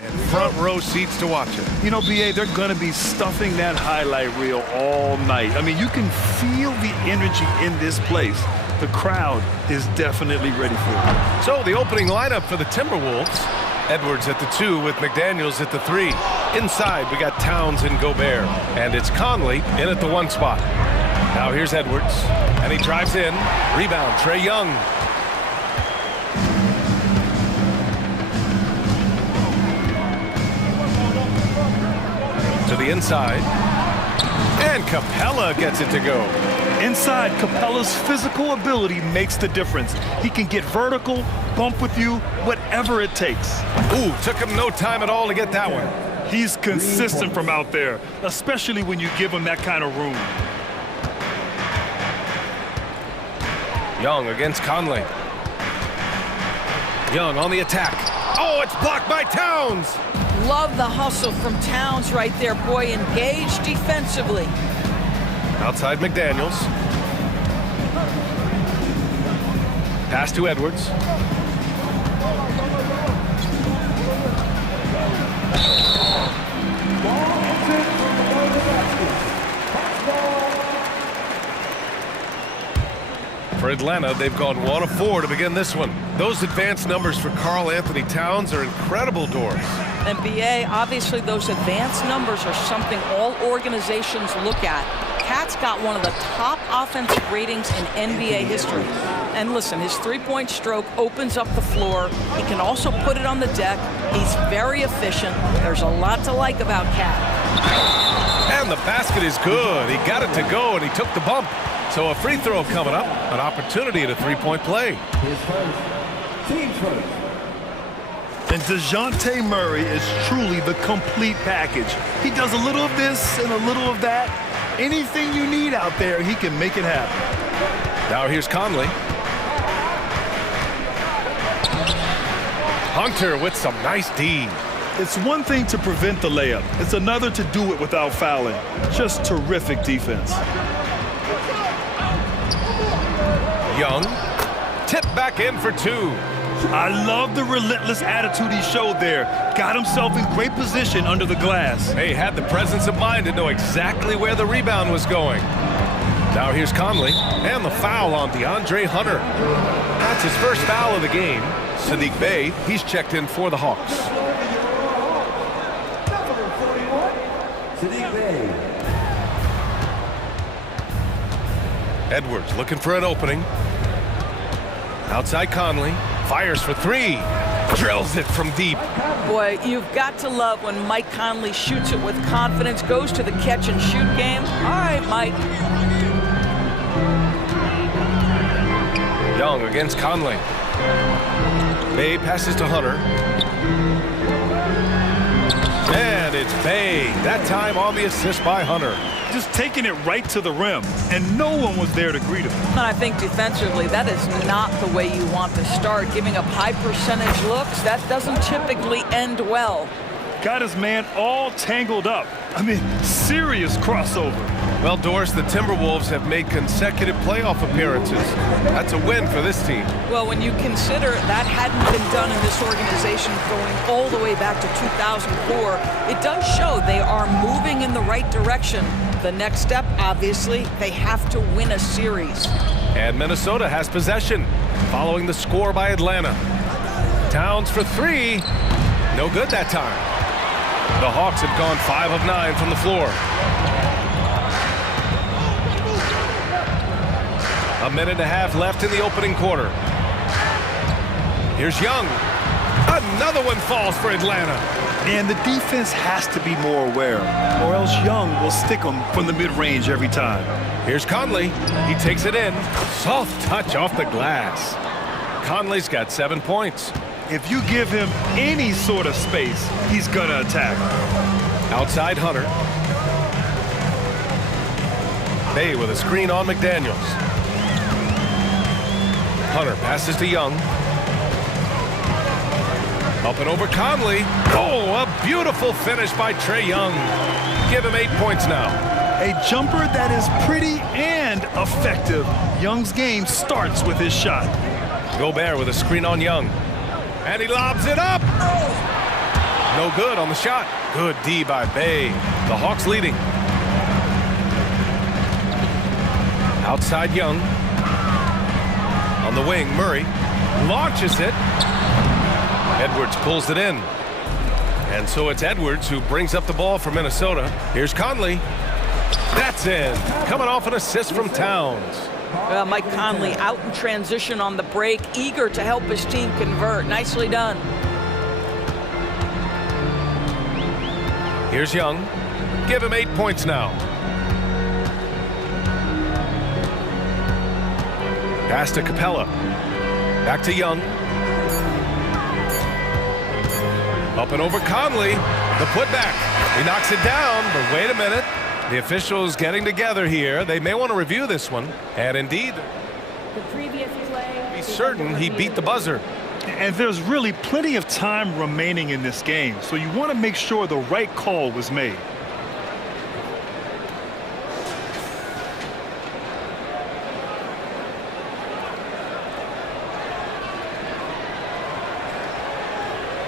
And front row seats to watch it. You know, BA, they're going to be stuffing that highlight reel all night. I mean, you can feel the energy in this place. The crowd is definitely ready for it. So the opening lineup for the Timberwolves. Edwards at the 2 with McDaniels at the 3. Inside, we got Towns and Gobert. And it's Conley in at the 1 spot. Now here's Edwards. And he drives in. Rebound, Trae Young. To the inside. And Capella gets it to go. Inside, Capella's physical ability makes the difference. He can get vertical, bump with you, whatever it takes. Ooh, took him no time at all to get that one. He's consistent from out there, especially when you give him that kind of room. Young against Conley. Young on the attack. Oh, it's blocked by Towns. Love the hustle from Towns right there. Boy, engaged defensively. Outside McDaniels. Pass to Edwards. For Atlanta, they've gone 1 of 4 to begin this one. Those advanced numbers for Karl Anthony Towns are incredible doors. And BA, obviously those advanced numbers are something all organizations look at. Cat's got one of the top offensive ratings in NBA history. And listen, his three-point stroke opens up the floor. He can also put it on the deck. He's very efficient. There's a lot to like about Cat. And the basket is good. He got it to go, and he took the bump. So a free throw coming up, an opportunity at a three-point play. His first, team first. And DeJounte Murray is truly the complete package. He does a little of this and a little of that. Anything you need out there, he can make it happen. Now here's Conley. Hunter with some nice D. It's one thing to prevent the layup. It's another to do it without fouling. Just terrific defense. Young, tip back in for 2. I love the relentless attitude he showed there. Got himself in great position under the glass. He had the presence of mind to know exactly where the rebound was going. Now here's Conley, and the foul on DeAndre Hunter. That's his first foul of the game. Sadiq Bey, he's checked in for the Hawks. Sadiq Bey. Edwards looking for an opening. Outside Conley, fires for 3. Drills it from deep. Boy, you've got to love when Mike Conley shoots it with confidence, goes to the catch and shoot game. All right, Mike. Young against Conley. Bey passes to Hunter. And it's Bey. That time on the assist by Hunter. Just taking it right to the rim, and no one was there to greet him. And I think defensively, that is not the way you want to start. Giving up high percentage looks, that doesn't typically end well. Got his man all tangled up. I mean, serious crossover. Well, Doris, the Timberwolves have made consecutive playoff appearances. That's a win for this team. Well, when you consider that hadn't been done in this organization going all the way back to 2004, it does show they are moving in the right direction. The next step, obviously, they have to win a series. And Minnesota has possession, following the score by Atlanta. Towns for 3. No good that time. The Hawks have gone 5 of 9 from the floor. A minute and a half left in the opening quarter. Here's Young. Another one falls for Atlanta. And the defense has to be more aware, or else Young will stick them from the mid-range every time. Here's Conley. He takes it in. Soft touch off the glass. Conley's got 7 points. If you give him any sort of space, he's gonna attack. Outside Hunter. Bey with a screen on McDaniels. Hunter passes to Young. Up and over Conley. Oh, a beautiful finish by Trae Young. Give him 8 points now. A jumper that is pretty and effective. Young's game starts with his shot. Gobert with a screen on Young. And he lobs it up. No good on the shot. Good D by Bay. The Hawks leading. Outside Young. On the wing, Murray launches it. Edwards pulls it in. And so it's Edwards who brings up the ball for Minnesota. Here's Conley. That's in. Coming off an assist from Towns. Mike Conley out in transition on the break, eager to help his team convert. Nicely done. Here's Young. Give him 8 points now. Pass to Capella. Back to Young. Up and over Conley. The putback. He knocks it down, but wait a minute. The officials getting together here. They may want to review this one. And indeed, The previous play. be certain he beat the buzzer. And there's really plenty of time remaining in this game, so you want to make sure the right call was made.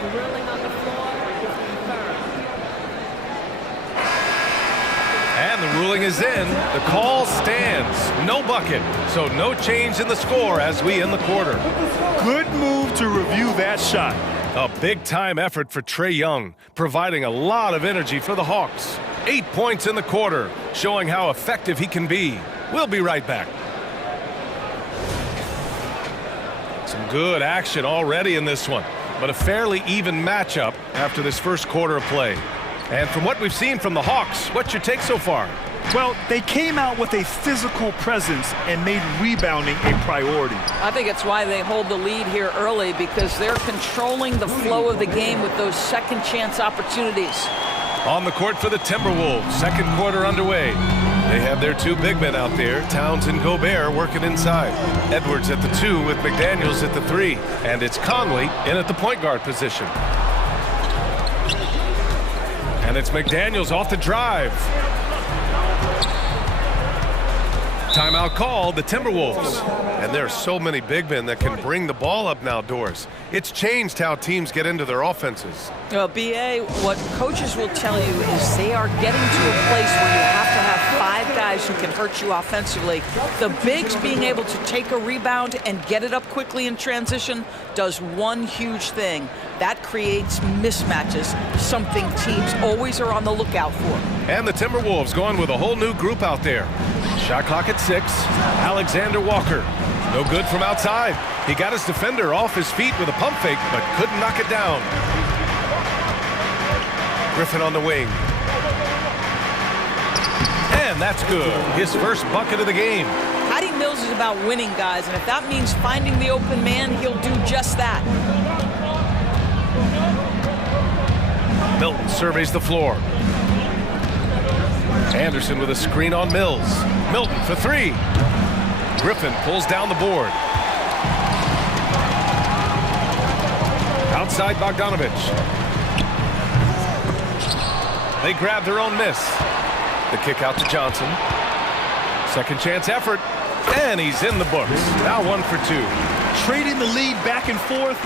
The ruling on the floor is confirmed. And the ruling is in. The call stands. No bucket. So no change in the score as we end the quarter. Good move to review that shot. A big-time effort for Trae Young, providing a lot of energy for the Hawks. 8 points in the quarter, showing how effective he can be. We'll be right back. Some good action already in this one, but a fairly even matchup after this first quarter of play. And from what we've seen from the Hawks, what's your take so far? Well, they came out with a physical presence and made rebounding a priority. I think it's why they hold the lead here early, because they're controlling the flow of the game with those second chance opportunities. On the court for the Timberwolves, second quarter underway. They have their two big men out there, Towns and Gobert, working inside. Edwards at the 2 with McDaniels at the 3. And it's Conley in at the point guard position. And it's McDaniels off the drive. Timeout called, the Timberwolves. And there are so many big men that can bring the ball up now, Doris. It's changed how teams get into their offenses. BA, what coaches will tell you is they are getting to a place where you have to have 5 guys who can hurt you offensively. The bigs being able to take a rebound and get it up quickly in transition does one huge thing. That creates mismatches, something teams always are on the lookout for. And the Timberwolves going with a whole new group out there. Shot clock at 6. Alexander Walker. No good from outside. He got his defender off his feet with a pump fake, but couldn't knock it down. Griffin on the wing. And that's good. His first bucket of the game. Patty Mills is about winning, guys, and if that means finding the open man, he'll do just that. Milton surveys the floor. Anderson with a screen on Mills. Milton for 3. Griffin pulls down the board. Outside Bogdanovich. They grab their own miss. The kick out to Johnson. Second chance effort. And he's in the books. Now 1 for 2. Trading the lead back and forth,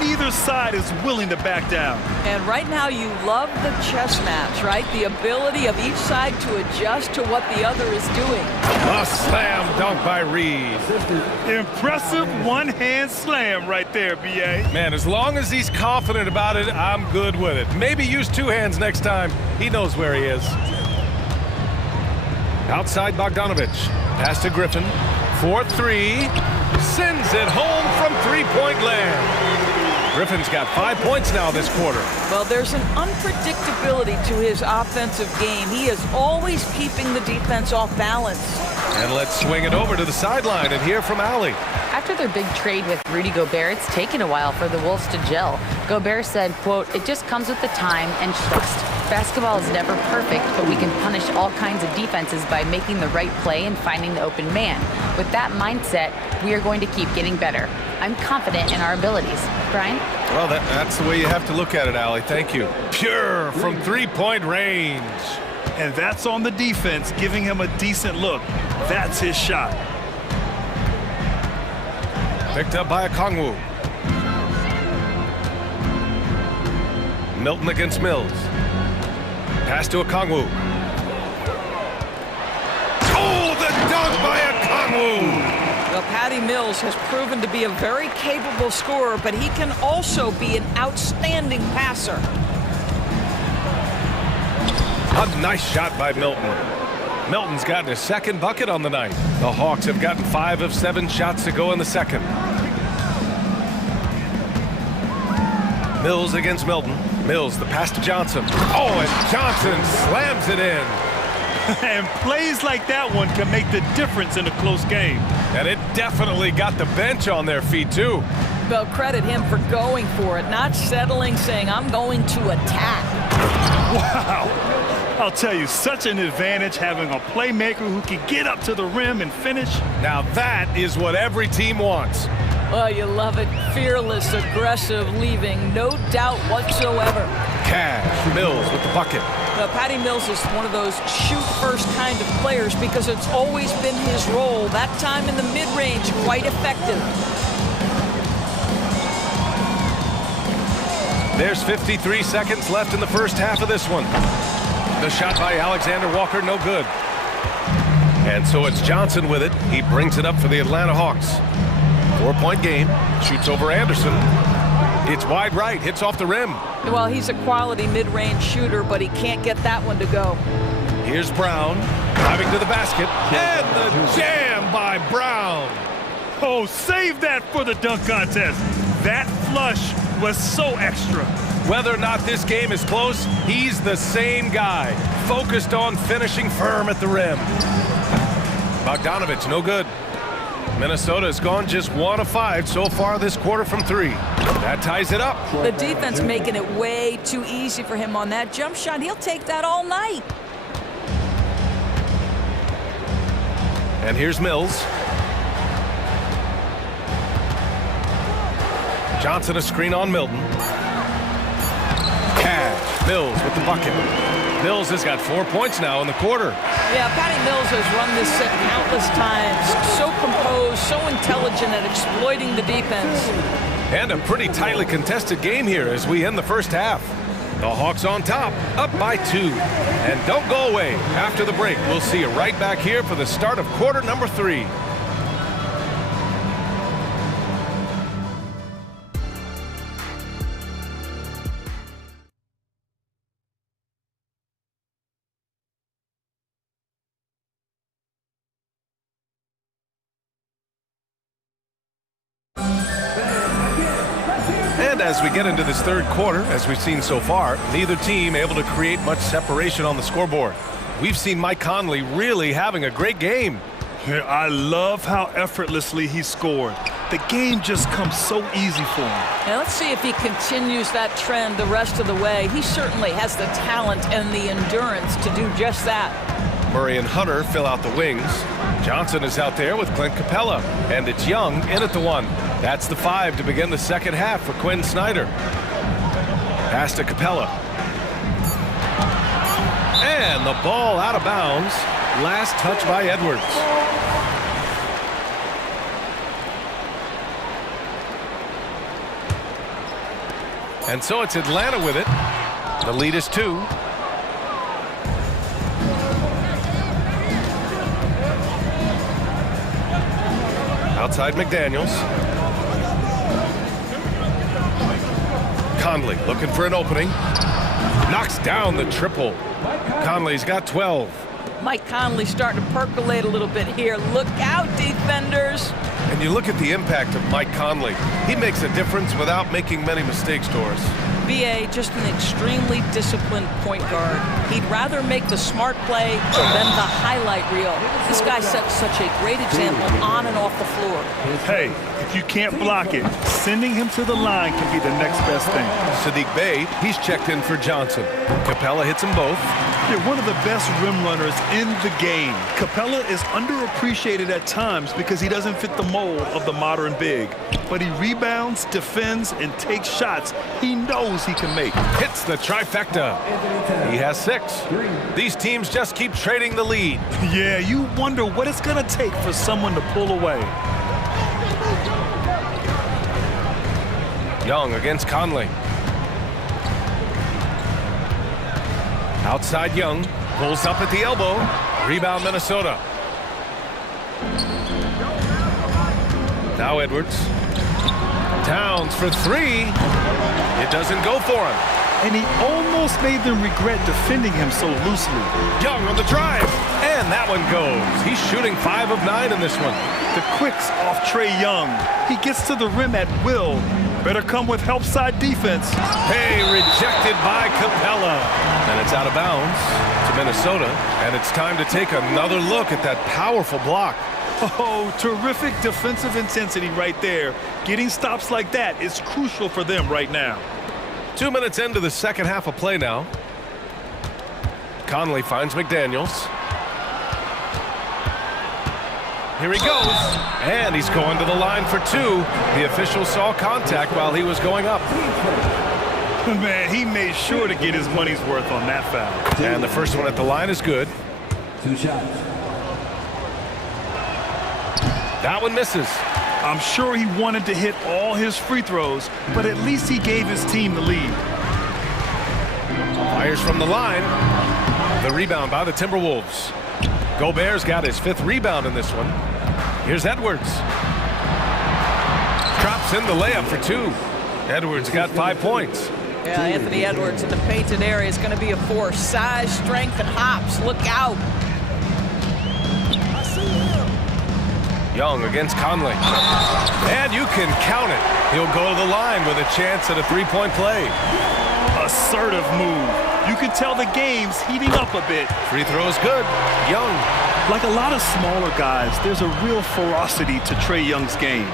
neither side is willing to back down. And right now you love the chess match, right? The ability of each side to adjust to what the other is doing. A slam dunk by Reed. Impressive one-hand slam right there, B.A. Man, as long as he's confident about it, I'm good with it. Maybe use 2 hands next time. He knows where he is. Outside Bogdanovich. Pass to Griffin. 4-3. Sends it home from 3-point land. Griffin's got 5 points now this quarter. Well, there's an unpredictability to his offensive game. He is always keeping the defense off balance. And let's swing it over to the sideline and hear from Allie. After their big trade with Rudy Gobert, it's taken a while for the Wolves to gel. Gobert said, quote, "It just comes with the time and trust. Basketball is never perfect, but we can punish all kinds of defenses by making the right play and finding the open man. With that mindset, we are going to keep getting better. I'm confident in our abilities." Brian? Well, that's the way you have to look at it, Allie. Thank you. Pure from 3-point range. And that's on the defense, giving him a decent look. That's his shot. Picked up by Okongwu. Milton against Mills. Pass to Okongwu. Oh, the dunk by Okongwu! Well, Patty Mills has proven to be a very capable scorer, but he can also be an outstanding passer. A nice shot by Milton. Milton's gotten his second bucket on the night. The Hawks have gotten 5 of 7 shots to go in the second. Mills against Milton. Mills, the pass to Johnson. Oh, and Johnson slams it in. And plays like that one can make the difference in a close game. And it definitely got the bench on their feet, too. Well, credit him for going for it, not settling, saying, I'm going to attack. Wow. I'll tell you, such an advantage having a playmaker who can get up to the rim and finish. Now that is what every team wants. Well, you love it. Fearless, aggressive, leaving no doubt whatsoever. Cash, Mills with the bucket. Now, Patty Mills is one of those shoot-first kind of players because it's always been his role. That time in the mid-range, quite effective. There's 53 seconds left in the first half of this one. The shot by Alexander Walker, no good. And so it's Johnson with it. He brings it up for the Atlanta Hawks. 4-point game. Shoots over Anderson. It's wide right, hits off the rim. Well, he's a quality mid-range shooter, but he can't get that one to go. Here's Brown, driving to the basket, and the jam by Brown. Oh, save that for the dunk contest. That flush was so extra. Whether or not this game is close, he's the same guy, focused on finishing firm at the rim. Bogdanovich, no good. Minnesota has gone just 1 of 5 so far this quarter from 3. That ties it up. The defense making it way too easy for him on that jump shot. He'll take that all night. And here's Mills. Johnson a screen on Milton. Cash, Mills with the bucket. Mills has got 4 points now in the quarter. Yeah, Patty Mills has run this set countless times. So composed, so intelligent at exploiting the defense. And a pretty tightly contested game here as we end the first half. The Hawks on top, up by 2. And don't go away. After the break, we'll see you right back here for the start of quarter number 3. And as we get into this third quarter, as we've seen so far, neither team able to create much separation on the scoreboard. We've seen Mike Conley really having a great game. I love how effortlessly he scored. The game just comes so easy for him. Now let's see if he continues that trend the rest of the way. He certainly has the talent and the endurance to do just that. Murray and Hunter fill out the wings. Johnson is out there with Clint Capella, and it's Young in at the 1. That's the 5 to begin the second half for Quinn Snyder. Pass to Capella. And the ball out of bounds. Last touch by Edwards. And so it's Atlanta with it. The lead is 2. Outside McDaniels. Conley looking for an opening. Knocks down the triple. Conley's got 12. Mike Conley starting to percolate a little bit here. Look out, defenders. And you look at the impact of Mike Conley. He makes a difference without making many mistakes, Doris. BA, just an extremely disciplined point guard. He'd rather make the smart play than the highlight reel. This guy sets such a great example on and off the floor. Hey, if you can't block it, sending him to the line can be the next best thing. Sadiq Bey, he's checked in for Johnson. Capella hits them both. You're one of the best rim runners in the game. Capella is underappreciated at times because he doesn't fit the mold of the modern big. But he rebounds, defends, and takes shots he knows he can make. Hits the trifecta. He has 6. These teams just keep trading the lead. Yeah, you wonder what it's going to take for someone to pull away. Young against Conley. Outside Young, pulls up at the elbow. Rebound Minnesota. Now Edwards. Towns for three. It doesn't go for him. And he almost made them regret defending him so loosely. Young on the drive. And that one goes. He's shooting 5 of 9 in this one. The quicks off Trae Young. He gets to the rim at will. Better come with help side defense. Hey, rejected by Capella. And it's out of bounds to Minnesota. And it's time to take another look at that powerful block. Oh, terrific defensive intensity right there. Getting stops like that is crucial for them right now. 2 minutes into the second half of play now. Conley finds McDaniels. Here he goes. And he's going to the line for 2. The official saw contact while he was going up. Man, he made sure to get his money's worth on that foul. And the first one at the line is good. 2 shots. That one misses. I'm sure he wanted to hit all his free throws, but at least he gave his team the lead. Fires from the line. The rebound by the Timberwolves. Gobert's got his 5th rebound in this one. Here's Edwards. Drops in the layup for 2. Edwards got 5 points. Yeah, Anthony Edwards in the painted area is going to be a force. Size, strength, and hops. Look out. Young against Conley. And you can count it. He'll go to the line with a chance at a 3-point play. Assertive move. You can tell the game's heating up a bit. Free throw is good. Young. Like a lot of smaller guys, there's a real ferocity to Trae Young's game.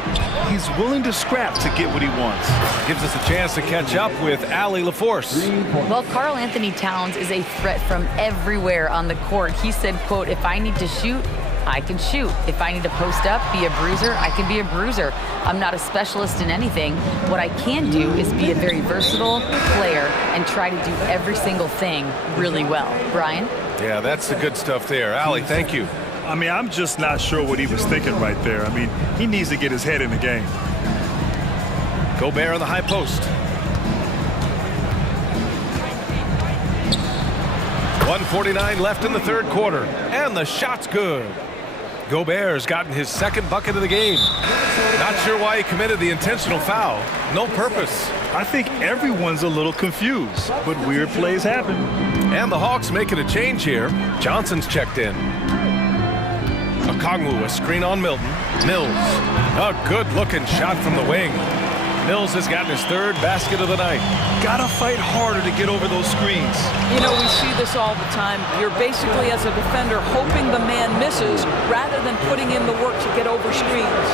He's willing to scrap to get what he wants. Gives us a chance to catch up with Allie LaForce. Well, Karl Anthony Towns is a threat from everywhere on the court. He said, quote, if I need to shoot, I can shoot. If I need to post up, be a bruiser, I can be a bruiser. I'm not a specialist in anything. What I can do is be a very versatile player and try to do every single thing really well. Brian? Yeah, that's the good stuff there. Allie, thank you. I mean, I'm just not sure what he was thinking right there. I mean, he needs to get his head in the game. Gobert on the high post. 1:49 left in the 3rd quarter. And the shot's good. Gobert's gotten his 2nd bucket of the game. Not sure why he committed the intentional foul. No purpose. I think everyone's a little confused, but weird plays happen. And the Hawks making a change here. Johnson's checked in. Okongwu, a screen on Milton. Mills, a good-looking shot from the wing. Mills has gotten his 3rd basket of the night. Gotta fight harder to get over those screens. You know, we see this all the time. You're basically, as a defender, hoping the man misses rather than putting in the work to get over screens.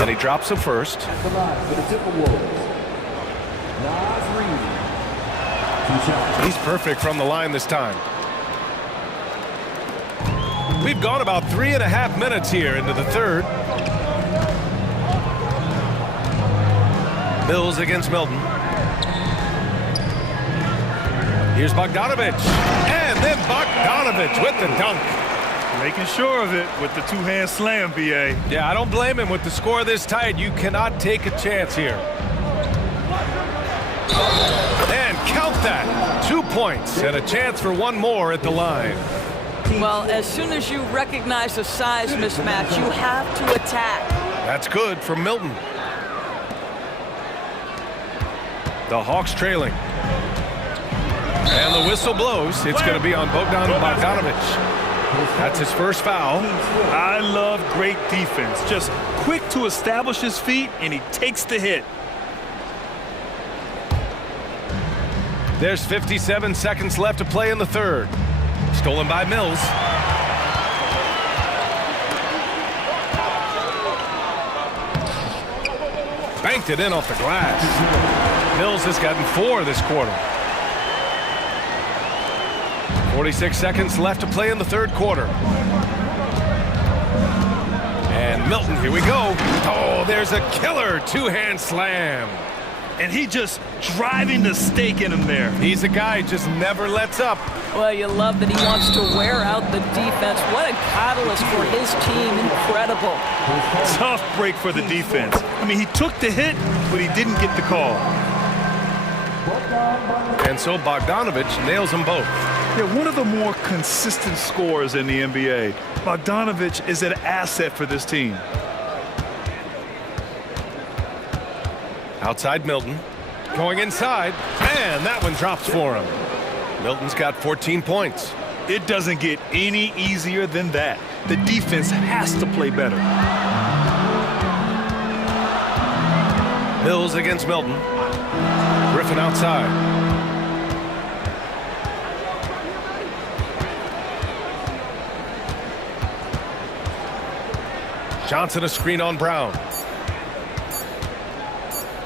And he drops him first. Come on for the Timberwolves. Nas Reed. 2 shots. He's perfect from the line this time. We've gone about 3.5 minutes here into the 3rd. Mills against Milton. Here's Bogdanovich. And then Bogdanovich with the dunk. Making sure of it with the 2-hand slam, B.A. Yeah, I don't blame him. With the score this tight, you cannot take a chance here. And count that. 2 points and a chance for 1 more at the line. Well, as soon as you recognize a size mismatch, you have to attack. That's good for Milton. The Hawks trailing. And the whistle blows. It's going to be on Bogdanovich. That's his 1st foul. I love great defense. Just quick to establish his feet, and he takes the hit. There's 57 seconds left to play in the 3rd. Stolen by Mills. Banked it in off the glass. Mills has gotten 4 this quarter. 46 seconds left to play in the 3rd quarter. And Milton, here we go. Oh, there's a killer 2-hand slam. And he just driving the stake in him there. He's a guy who just never lets up. Well, you love that he wants to wear out the defense. What a catalyst for his team. Incredible. Tough break for the defense. I mean, he took the hit, but he didn't get the call. And so Bogdanovich nails them both. Yeah, one of the more consistent scorers in the NBA. Bogdanovich is an asset for this team. Outside Milton. Going inside. And that one drops for him. Milton's got 14 points. It doesn't get any easier than that. The defense has to play better. Mills against Milton. Griffin outside. Johnson a screen on Brown.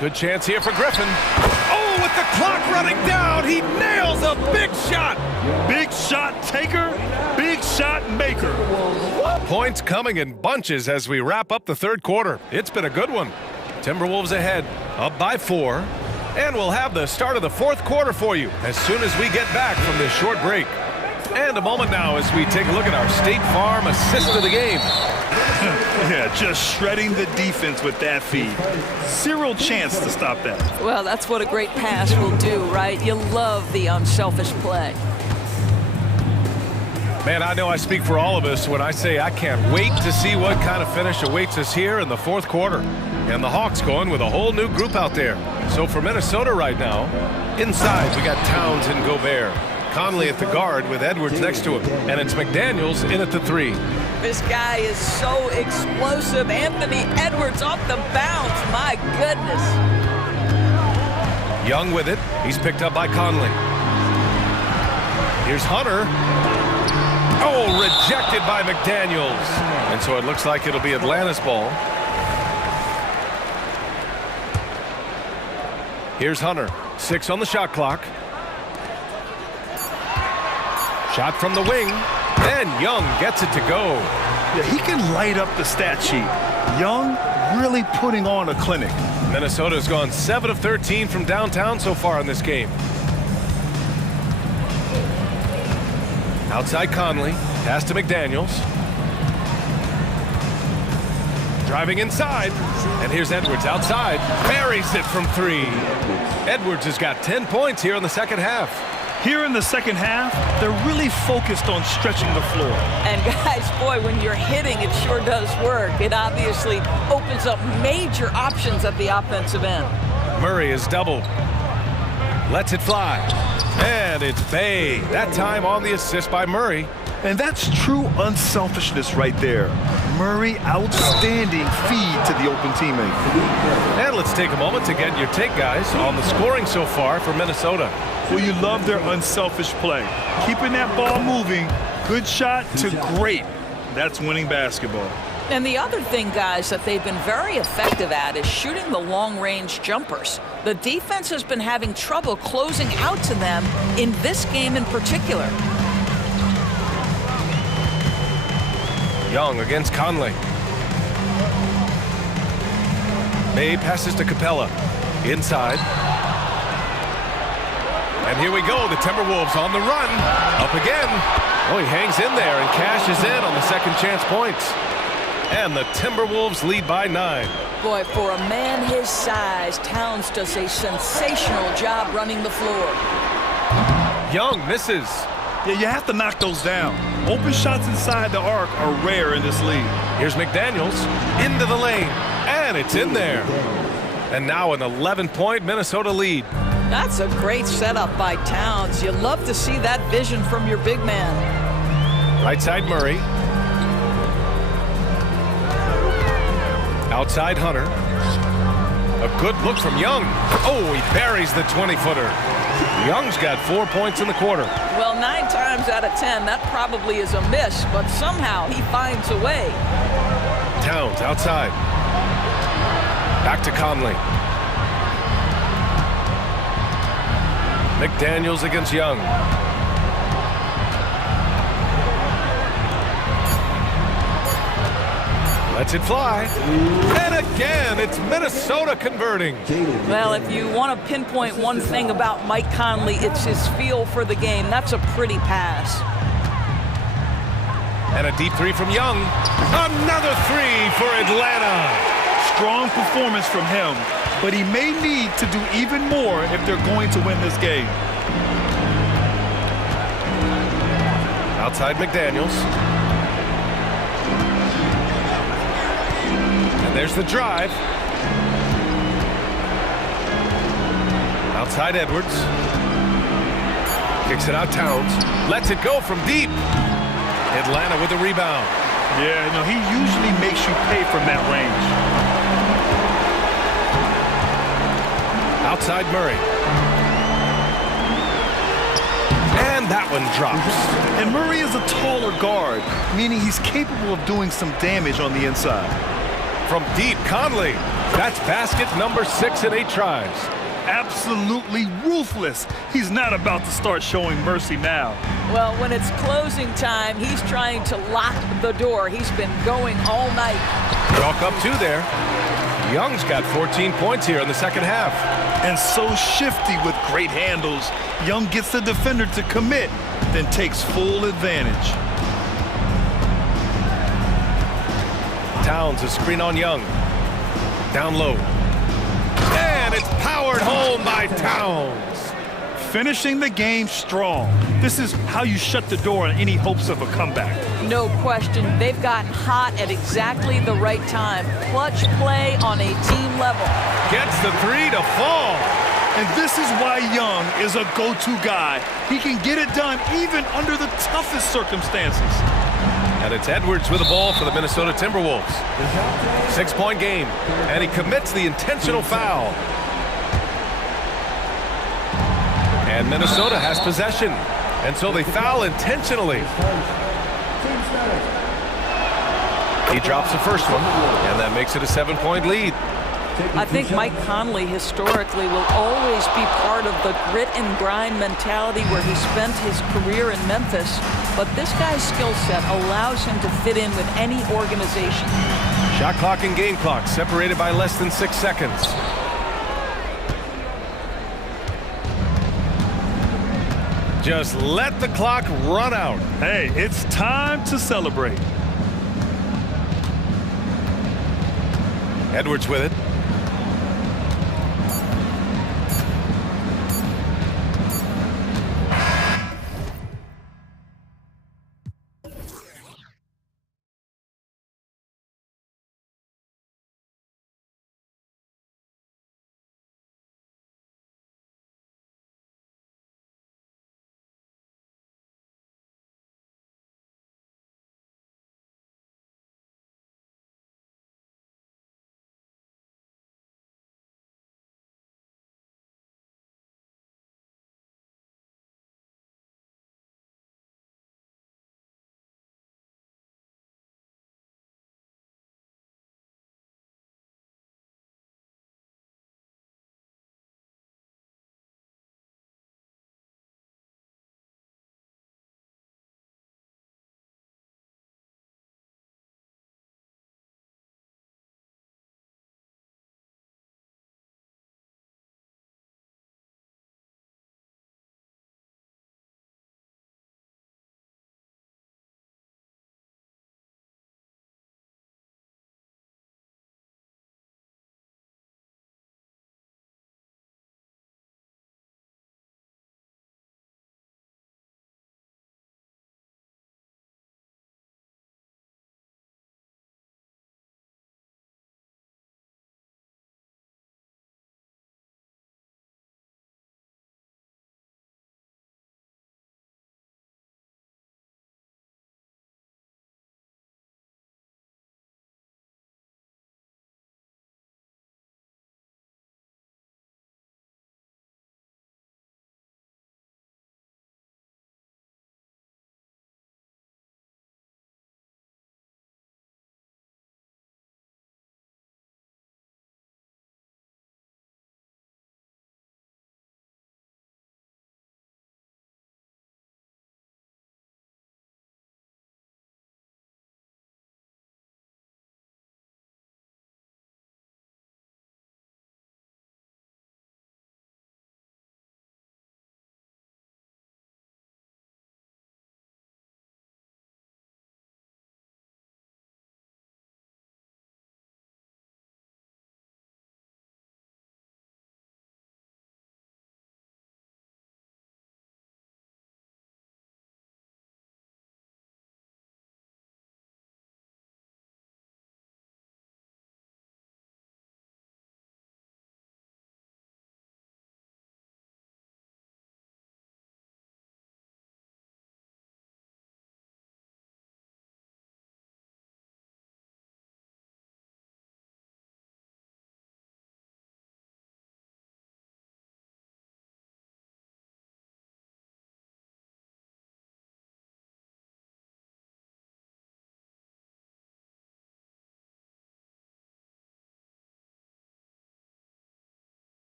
Good chance here for Griffin. Oh, with the clock running down, he nails a big shot. Big shot taker, big shot maker. Points coming in bunches as we wrap up the third quarter. It's been a good one. Timberwolves ahead, up by 4. And we'll have the start of the fourth quarter for you as soon as we get back from this short break. And a moment now as we take a look at our State Farm assist of the game. Yeah, just shredding the defense with that feed. Zero chance to stop that. Well, that's what a great pass will do, right? You love the unselfish play. Man, I know I speak for all of us when I say I can't wait to see what kind of finish awaits us here in the fourth quarter. And the Hawks going with a whole new group out there. So for Minnesota right now, inside we got Towns and Gobert. Conley at the guard with Edwards next to him. And it's McDaniels in at the 3. This guy is so explosive. Anthony Edwards off the bounce. My goodness. Young with it. He's picked up by Conley. Here's Hunter. Oh, rejected by McDaniels. And so it looks like it'll be Atlanta's ball. Here's Hunter. 6 on the shot clock. Shot from the wing. And Young gets it to go. Yeah, he can light up the stat sheet. Young really putting on a clinic. Minnesota's gone 7 of 13 from downtown so far in this game. Outside Conley. Pass to McDaniels. Driving inside. And here's Edwards outside. Buries it from 3. Edwards has got 10 points here in the second half. Here in the second half, they're really focused on stretching the floor. And guys, boy, when you're hitting, it sure does work. It obviously opens up major options at the offensive end. Murray is doubled. Lets it fly. And it's Bay. That time on the assist by Murray. And that's true unselfishness right there. Murray, outstanding feed to the open teammate. And let's take a moment to get your take, guys, on the scoring so far for Minnesota. Well, you love their unselfish play. Keeping that ball moving, good shot to great. That's winning basketball. And the other thing, guys, that they've been very effective at is shooting the long-range jumpers. The defense has been having trouble closing out to them in this game in particular. Young against Conley. May passes to Capella. Inside. And here we go, the Timberwolves on the run. Up again. Oh, he hangs in there and cashes in on the second chance points. And the Timberwolves lead by 9. Boy, for a man his size, Towns does a sensational job running the floor. Young misses. Yeah, you have to knock those down. Open shots inside the arc are rare in this league. Here's McDaniels into the lane. And it's in there. And now an 11-point Minnesota lead. That's a great setup by Towns. You love to see that vision from your big man. Right side Murray. Outside Hunter. A good look from Young. Oh, he buries the 20-footer. Young's got 4 points in the quarter. Well, 9 times out of 10, that probably is a miss, but somehow he finds a way. Towns outside. Back to Conley. McDaniels against Young. Lets it fly. And again, it's Minnesota converting. Well, if you want to pinpoint one thing about Mike Conley, it's his feel for the game. That's a pretty pass. And a deep 3 from Young. Another 3 for Atlanta. Strong performance from him, but he may need to do even more if they're going to win this game. Outside McDaniels. And there's the drive. Outside Edwards. Kicks it out Towns. Lets it go from deep. Atlanta with the rebound. Yeah, no, he usually makes you pay from that range. Outside Murray. And that one drops. And Murray is a taller guard, meaning he's capable of doing some damage on the inside. From deep, Conley. That's basket number 6 in 8 tries. Absolutely ruthless. He's not about to start showing mercy now. Well, when it's closing time, he's trying to lock the door. He's been going all night. Chalk up 2 there. Young's got 14 points here in the second half. And so shifty with great handles. Young gets the defender to commit, then takes full advantage. Towns, a screen on Young. Down low. And it's powered home by Towns. Finishing the game strong. This is how you shut the door on any hopes of a comeback. No question. They've gotten hot at exactly the right time. Clutch play on a team level. Gets the 3 to fall. And this is why Young is a go-to guy. He can get it done even under the toughest circumstances. And it's Edwards with the ball for the Minnesota Timberwolves. 6-point game. And he commits the intentional foul. And Minnesota has possession. And so they foul intentionally. He drops the first one. And that makes it a 7-point lead. I think Mike Conley historically will always be part of the grit and grind mentality where he spent his career in Memphis. But this guy's skill set allows him to fit in with any organization. Shot clock and game clock separated by less than 6 seconds. Just let the clock run out. Hey, it's time to celebrate. Edwards with it.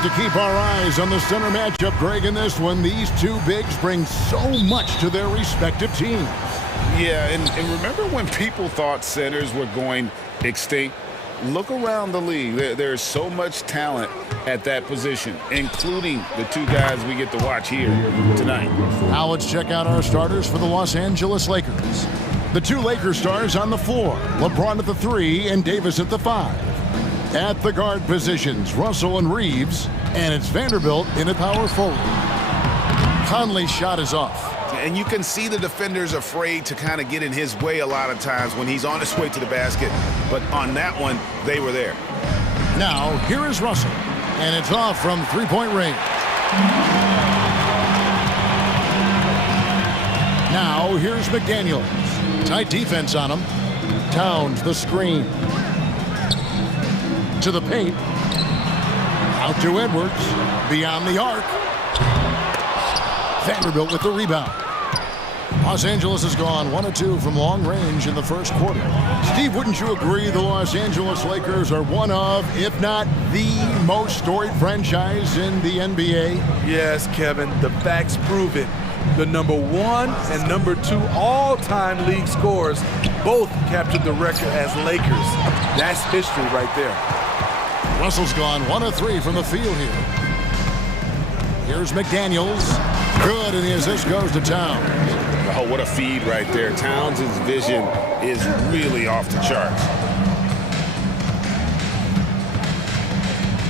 have to keep our eyes on the center matchup, Greg, in this one. These two bigs bring so much to their respective teams. Yeah, and remember when people thought centers were going extinct? Look around the league. There's so much talent at that position, including the two guys we get to watch here tonight. Now let's check out our starters for the Los Angeles Lakers. The two Lakers stars on the floor, LeBron at the 3 and Davis at the 5. At the guard positions, Russell and Reeves, and it's Vanderbilt in at power forward. Conley's shot is off. And you can see the defenders afraid to kind of get in his way a lot of times when he's on his way to the basket. But on that one, they were there. Now, here is Russell, and it's off from three-point range. Now, here's McDaniels. Tight defense on him. Towns the screen. To the paint. Out to Edwards. Beyond the arc. Vanderbilt with the rebound. Los Angeles has gone 1 of 2 from long range in the first quarter. Steve, wouldn't you agree the Los Angeles Lakers are one of, if not the most storied franchise in the NBA? Yes, Kevin, the facts prove it. The number 1 and number 2 all-time league scorers both captured the record as Lakers. That's history right there. Russell's gone 1 of 3 from the field here. Here's McDaniels. Good, and the assist goes to Towns. Oh, what a feed right there. Towns' vision is really off the charts.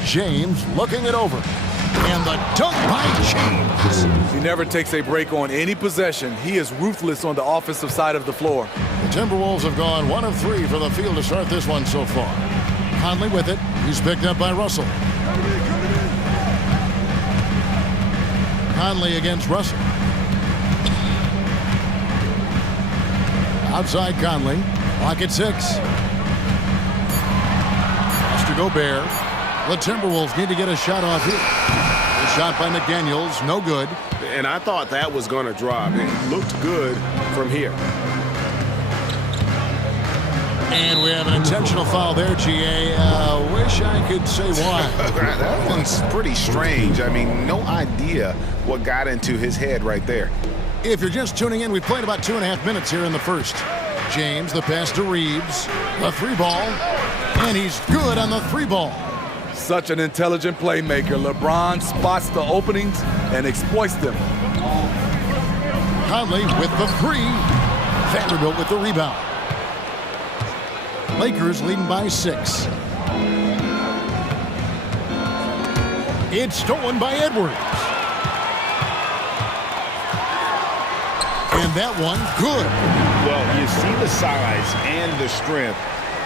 James looking it over. And the dunk by James. He never takes a break on any possession. He is ruthless on the offensive side of the floor. The Timberwolves have gone 1 of 3 from the field to start this one so far. Conley with it. He's picked up by Russell. Conley against Russell. Outside Conley. Clock at 6. Pass to Gobert. The Timberwolves need to get a shot off here. A shot by McDaniels. No good. And I thought that was going to drop. It looked good from here. And we have an intentional foul there, GA. Wish I could say why. That one's pretty strange. I mean, no idea what got into his head right there. If you're just tuning in, we played about 2.5 minutes here in the first. James, the pass to Reeves. The 3-ball. And he's good on the 3-ball. Such an intelligent playmaker. LeBron spots the openings and exploits them. Conley with the 3. Vanderbilt with the rebound. Lakers leading by 6. It's stolen by Edwards. And that one, good. Well, you see the size and the strength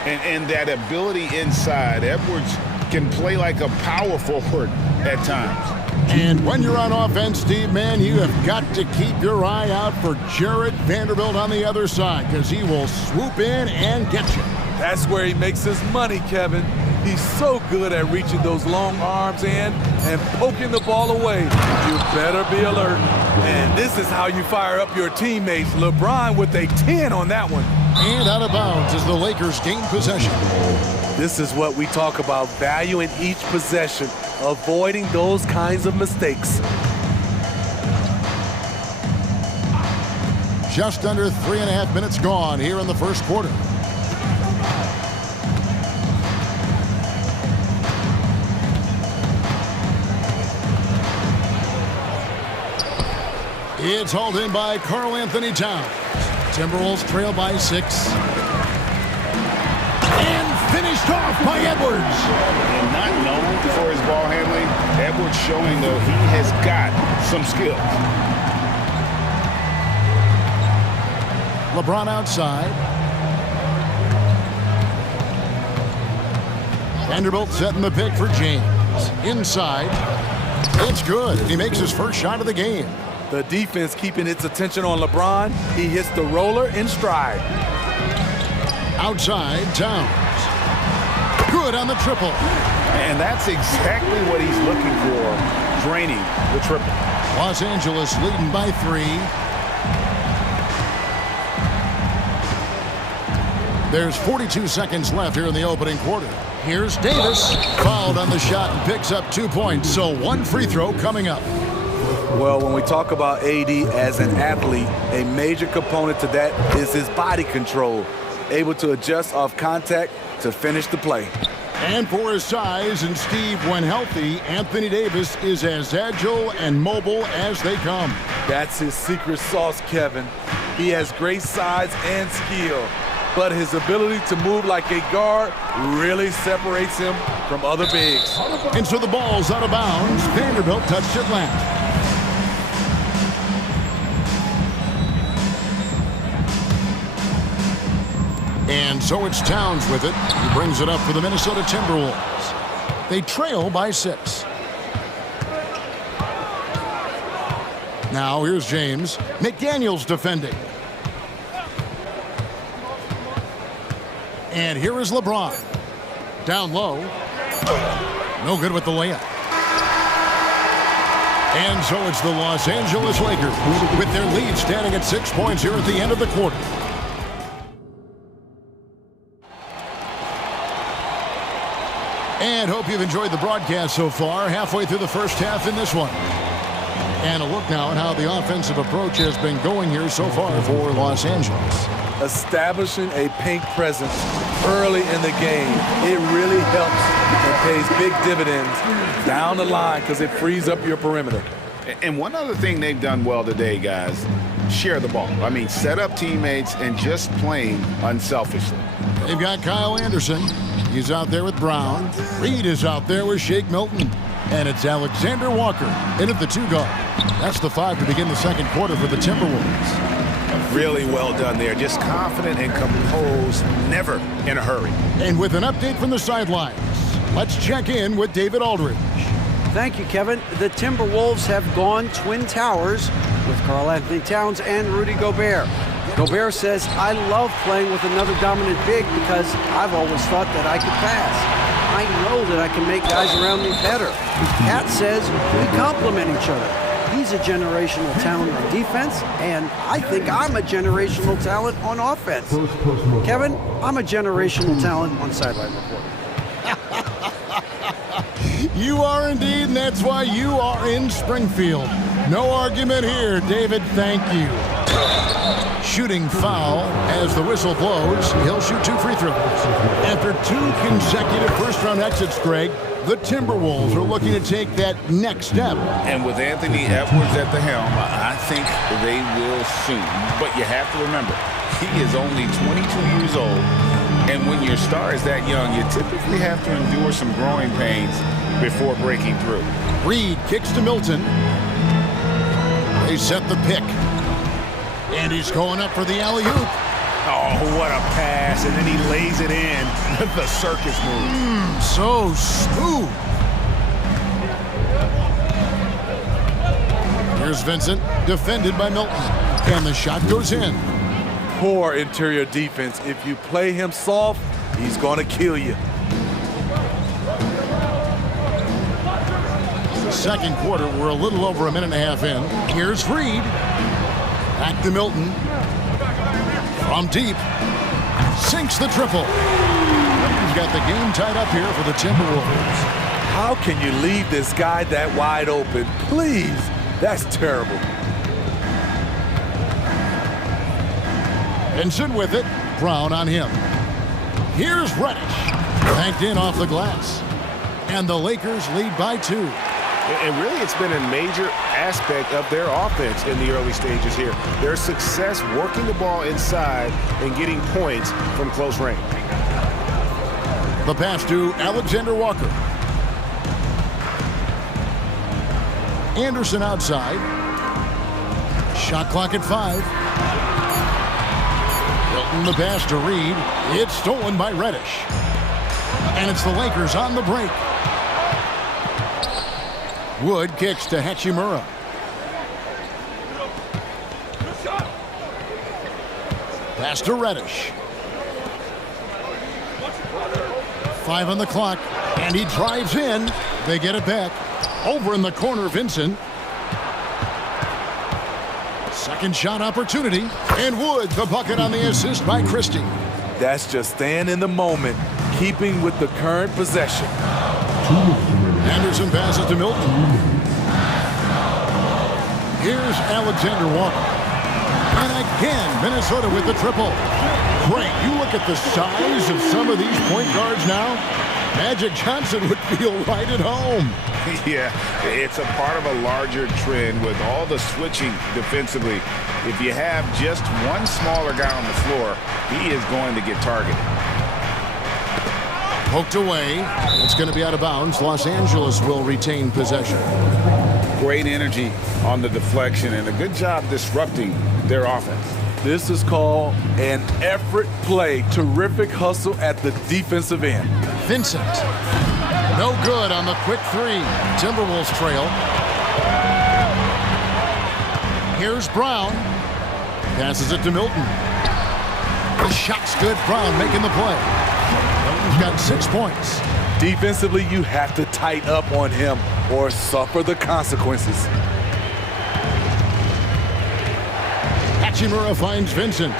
and that ability inside. Edwards can play like a power forward at times. And when you're on offense, Steve, man, you have got to keep your eye out for Jared Vanderbilt on the other side because he will swoop in and get you. That's where he makes his money, Kevin. He's so good at reaching those long arms in and poking the ball away. You better be alert. And this is how you fire up your teammates. LeBron with a 10 on that one. And out of bounds as the Lakers gain possession. This is what we talk about, valuing each possession, avoiding those kinds of mistakes. Just under 3.5 minutes gone here in the first quarter. It's hauled in by Karl Anthony Towns. Timberwolves trail by 6. And finished off by Edwards. And not known for his ball handling, Edwards showing, though, he has got some skills. LeBron outside. Vanderbilt setting the pick for James. Inside. It's good. He makes his first shot of the game. The defense keeping its attention on LeBron. He hits the roller in stride. Outside, Towns. Good on the triple. And that's exactly what he's looking for, draining the triple. Los Angeles leading by 3. There's 42 seconds left here in the opening quarter. Here's Davis. Fouled on the shot and picks up 2 points. So one free throw coming up. Well, when we talk about AD as an athlete, a major component to that is his body control, able to adjust off contact to finish the play. And for his size and Steve, when healthy, Anthony Davis is as agile and mobile as they come. That's his secret sauce, Kevin. He has great size and skill, but his ability to move like a guard really separates him from other bigs. And so the ball's out of bounds. Vanderbilt touched it last. And so it's Towns with it. He brings it up for the Minnesota Timberwolves. They trail by 6. Now here's James. McDaniels defending. And here is LeBron. Down low. No good with the layup. And so it's the Los Angeles Lakers with their lead standing at 6 points here at the end of the quarter. And hope you've enjoyed the broadcast so far. Halfway through the first half in this one. And a look now at how the offensive approach has been going here so far for Los Angeles. Establishing a paint presence early in the game, it really helps and pays big dividends down the line because it frees up your perimeter. And one other thing they've done well today, guys, share the ball. I mean, set up teammates and just playing unselfishly. They've got Kyle Anderson. He's out there with Brown. Reed is out there with Shake Milton. And it's Alexander Walker in at the 2 guard. That's the 5 to begin the second quarter for the Timberwolves. Really well done there. Just confident and composed, never in a hurry. And with an update from the sidelines, let's check in with David Aldridge. Thank you, Kevin. The Timberwolves have gone Twin Towers with Karl Anthony Towns and Rudy Gobert. Gobert says, I love playing with another dominant big because I've always thought that I could pass. I know that I can make guys around me better. Cat says we complement each other. He's a generational talent on defense, and I think I'm a generational talent on offense. Kevin, I'm a generational talent on sideline reporting. You are indeed, and that's why you are in Springfield. No argument here, David. Thank you. Shooting foul as the whistle blows. He'll shoot 2 free throws. After 2 consecutive first-round exits, Greg, the Timberwolves are looking to take that next step. And with Anthony Edwards at the helm, I think they will soon. But you have to remember, he is only 22 years old. And when your star is that young, you typically have to endure some growing pains before breaking through. Reed kicks to Milton. They set the pick. And he's going up for the alley-oop. Oh, what a pass. And then he lays it in with the circus move. So smooth. Here's Vincent, defended by Milton. And the shot goes in. Poor interior defense. If you play him soft, he's going to kill you. Second quarter, we're a little over a minute and a half in. Here's Reed. Back to Milton. From deep. Sinks the triple. He's got the game tied up here for the Timberwolves. How can you leave this guy that wide open? Please. That's terrible. Vincent with it. Brown on him. Here's Reddish. Banked in off the glass. And the Lakers lead by 2. And really, it's been a major aspect of their offense in the early stages here. Their success working the ball inside and getting points from close range. The pass to Alexander Walker. Anderson outside. Shot clock at 5. Milton the pass to Reed. It's stolen by Reddish. And it's the Lakers on the break. Wood kicks to Hachimura. Pass to Reddish. 5 on the clock, and he drives in. They get it back. Over in the corner, Vincent. Second shot opportunity, and Wood the bucket on the assist by Christie. That's just staying in the moment, keeping with the current possession. Anderson passes to Milton. Here's Alexander Walker. And again, Minnesota with the triple. Great. You look at the size of some of these point guards now. Magic Johnson would feel right at home. Yeah, it's a part of a larger trend with all the switching defensively. If you have just one smaller guy on the floor, he is going to get targeted. Poked away. It's going to be out of bounds. Los Angeles will retain possession. Great energy on the deflection and a good job disrupting their offense. This is called an effort play. Terrific hustle at the defensive end. Vincent. No good on the quick three. Timberwolves trail. Here's Brown. Passes it to Milton. The shot's good. Brown making the play. Milton's got 6 points. Defensively, you have to tighten up on him or suffer the consequences. Hachimura finds Vincent.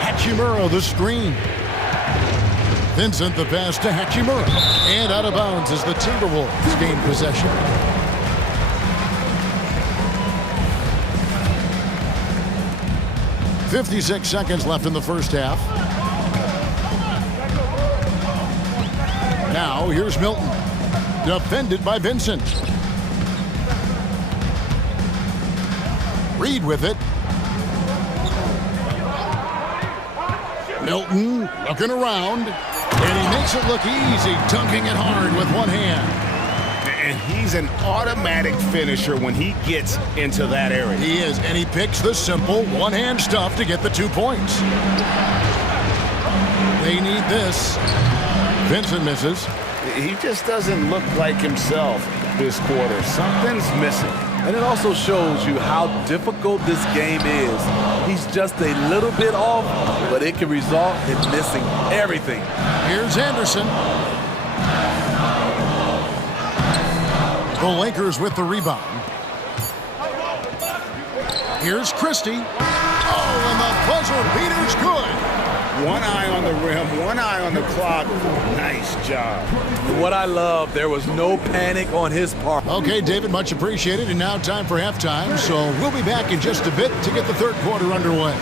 Hachimura the screen. Vincent the pass to Hachimura. And out of bounds as the Timberwolves gain possession. .56 seconds left in the first half. Now here's Milton. Defended by Vincent. Reed with it. Milton looking around, and he makes it look easy, dunking it hard with one hand. And he's an automatic finisher when he gets into that area. He is, and he picks the simple one-hand stuff to get the 2 points. They need this. Vincent misses. He just doesn't look like himself this quarter. Something's missing. And it also shows you how difficult this game is. He's just a little bit off, but it can result in missing everything. Here's Anderson. The Lakers with the rebound. Here's Christie. Oh, and the buzzer beater's good. One eye on the rim, one eye on the clock. Nice job. What I love, there was no panic on his part. Okay, David, much appreciated. And now time for halftime. So we'll be back in just a bit to get the third quarter underway.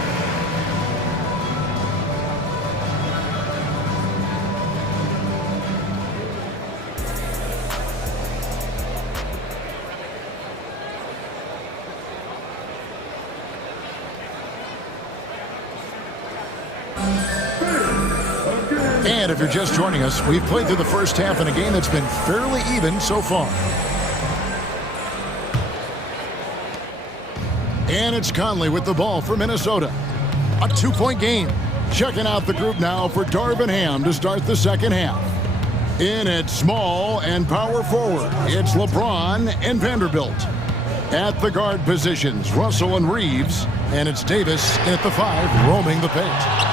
And if you're just joining us, we've played through the first half in a game that's been fairly even so far. And it's Conley with the ball for Minnesota. A 2-point game. Checking out the group now for Darvin Ham to start the second half. In at small and power forward, it's LeBron and Vanderbilt. At the guard positions, Russell and Reeves. And it's Davis at the 5, roaming the paint.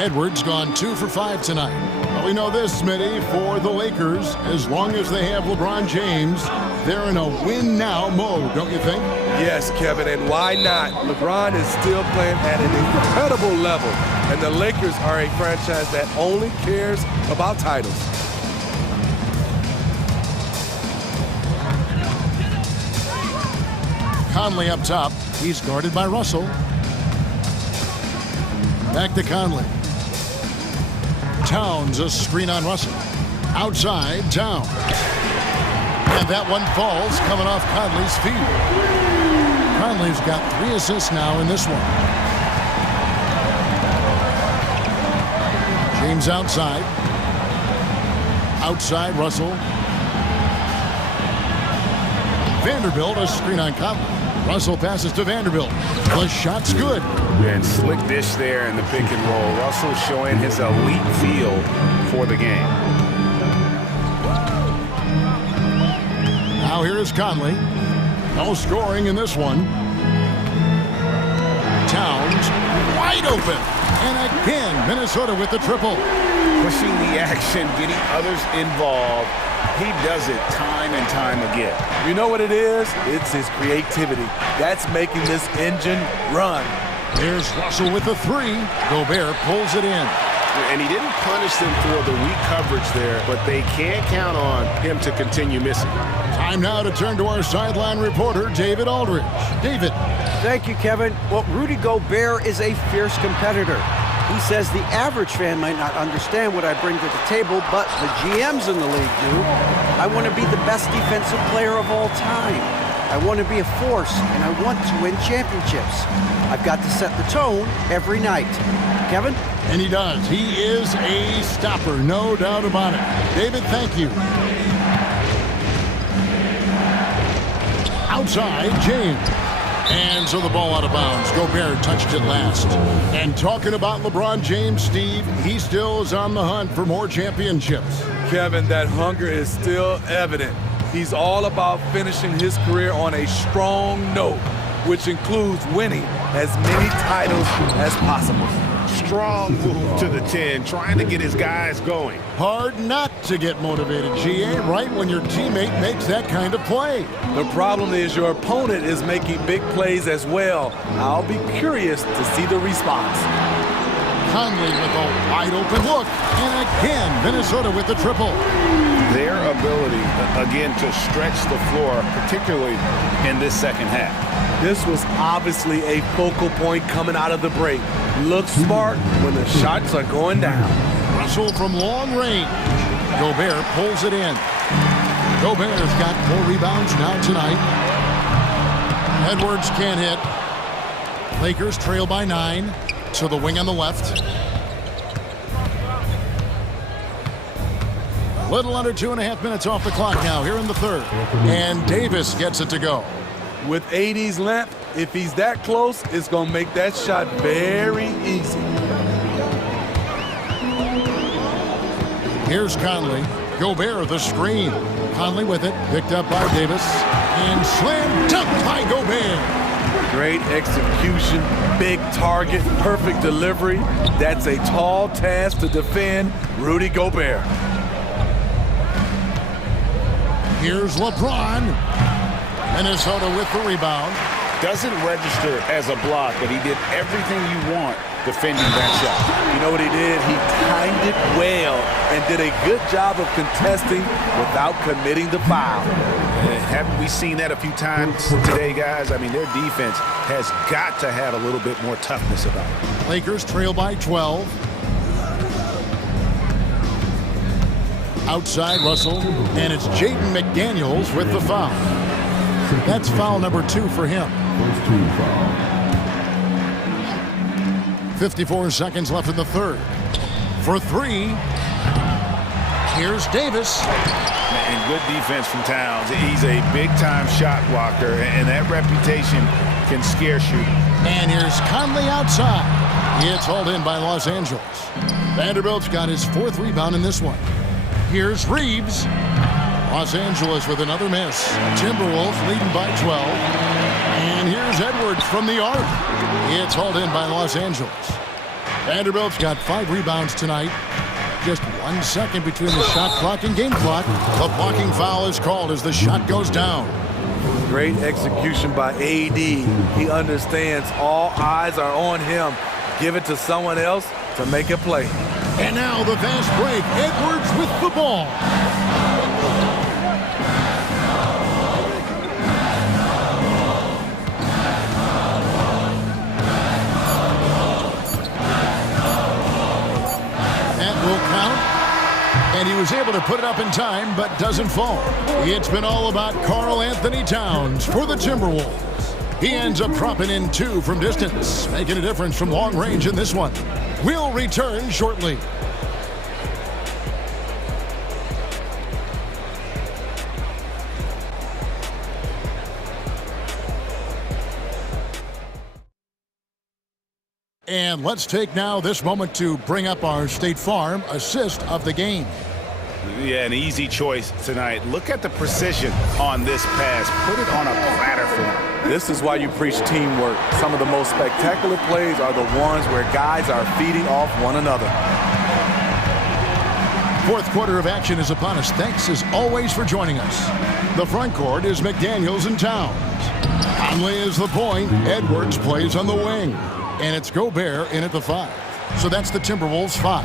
Edwards gone 2 for 5 tonight. Well, we know this, Smitty, for the Lakers, as long as they have LeBron James, they're in a win-now mode, don't you think? Yes, Kevin, and why not? LeBron is still playing at an incredible level, and the Lakers are a franchise that only cares about titles. Conley up top. He's guarded by Russell. Back to Conley. Towns, a screen on Russell. Outside, Towns. And that one falls, coming off Conley's feet. Conley's got 3 assists now in this one. James outside. Outside, Russell. Vanderbilt, a screen on Conley. Russell passes to Vanderbilt. The shot's good. And slick dish there in the pick and roll. Russell showing his elite feel for the game. Now here is Conley. No scoring in this one. Towns wide open. And again, Minnesota with the triple. Pushing the action, getting others involved. He does it time and time again. You know what it is? It's his creativity. That's making this engine run. Here's Russell with the three. Gobert pulls it in. And he didn't punish them for the weak coverage there, but they can't count on him to continue missing. Time now to turn to our sideline reporter, David Aldridge. David. Thank you, Kevin. Well, Rudy Gobert is a fierce competitor. He says the average fan might not understand what I bring to the table, but the GMs in the league do. I want to be the best defensive player of all time. I want to be a force, and I want to win championships. I've got to set the tone every night. Kevin? And he does. He is a stopper, no doubt about it. David, thank you. Outside, James. And so the ball out of bounds. Gobert touched it last. And talking about LeBron James, Steve, he still is on the hunt for more championships. Kevin, that hunger is still evident. He's all about finishing his career on a strong note, which includes winning as many titles as possible. Strong move to the 10, trying to get his guys going. Hard not to get motivated, GA, right when your teammate makes that kind of play. The problem is your opponent is making big plays as well. I'll be curious to see the response. Conley with a wide open look. And again, Minnesota with the triple. Their ability, again, to stretch the floor, particularly in this second half. This was obviously a focal point coming out of the break. Look smart when the shots are going down. Russell from long range. Gobert pulls it in. Gobert's got 4 rebounds now tonight. Edwards can't hit. Lakers trail by 9. To the wing on the left. Little under 2.5 minutes off the clock now here in the third. And Davis gets it to go. With AD's length, if he's that close, it's going to make that shot very easy. Here's Conley. Gobert the screen. Conley with it. Picked up by Davis. And slam dunked by Gobert. Great execution, big target, perfect delivery. That's a tall task to defend Rudy Gobert. Here's LeBron. Minnesota with the rebound. Doesn't register as a block, but he did everything you want defending that shot. You know what he did? He timed it well and did a good job of contesting without committing the foul. Haven't we seen that a few times today, guys? I mean, their defense has got to have a little bit more toughness about it. Lakers trail by 12. Outside Russell, and it's Jaden McDaniels with the foul. That's foul number 2 for him. 54 seconds left in the third. For 3, here's Davis. And good defense from Towns. He's a big-time shot blocker, and that reputation can scare shooters. And here's Conley outside. It's hauled in by Los Angeles. Vanderbilt's got his 4th rebound in this one. Here's Reeves. Los Angeles with another miss. Timberwolves leading by 12. And here's Edwards from the arc. It's hauled in by Los Angeles. Vanderbilt's got 5 rebounds tonight. Just 1 second between the shot clock and game clock. The blocking foul is called as the shot goes down. Great execution by AD. He understands all eyes are on him. Give it to someone else to make a play. And now the fast break. Edwards with the ball. That will count. And he was able to put it up in time, but doesn't fall. It's been all about Karl Anthony Towns for the Timberwolves. He ends up dropping in 2 from distance, making a difference from long range in this one. We'll return shortly. And let's take now this moment to bring up our State Farm assist of the game. Yeah, an easy choice tonight. Look at the precision on this pass. Put it on a platter for him. This is why you preach teamwork. Some of the most spectacular plays are the ones where guys are feeding off one another. 4th quarter of action is upon us. Thanks as always for joining us. The front court is McDaniels and Towns. Conley is the point. Edwards plays on the wing. And it's Gobert in at the 5. So that's the Timberwolves 5.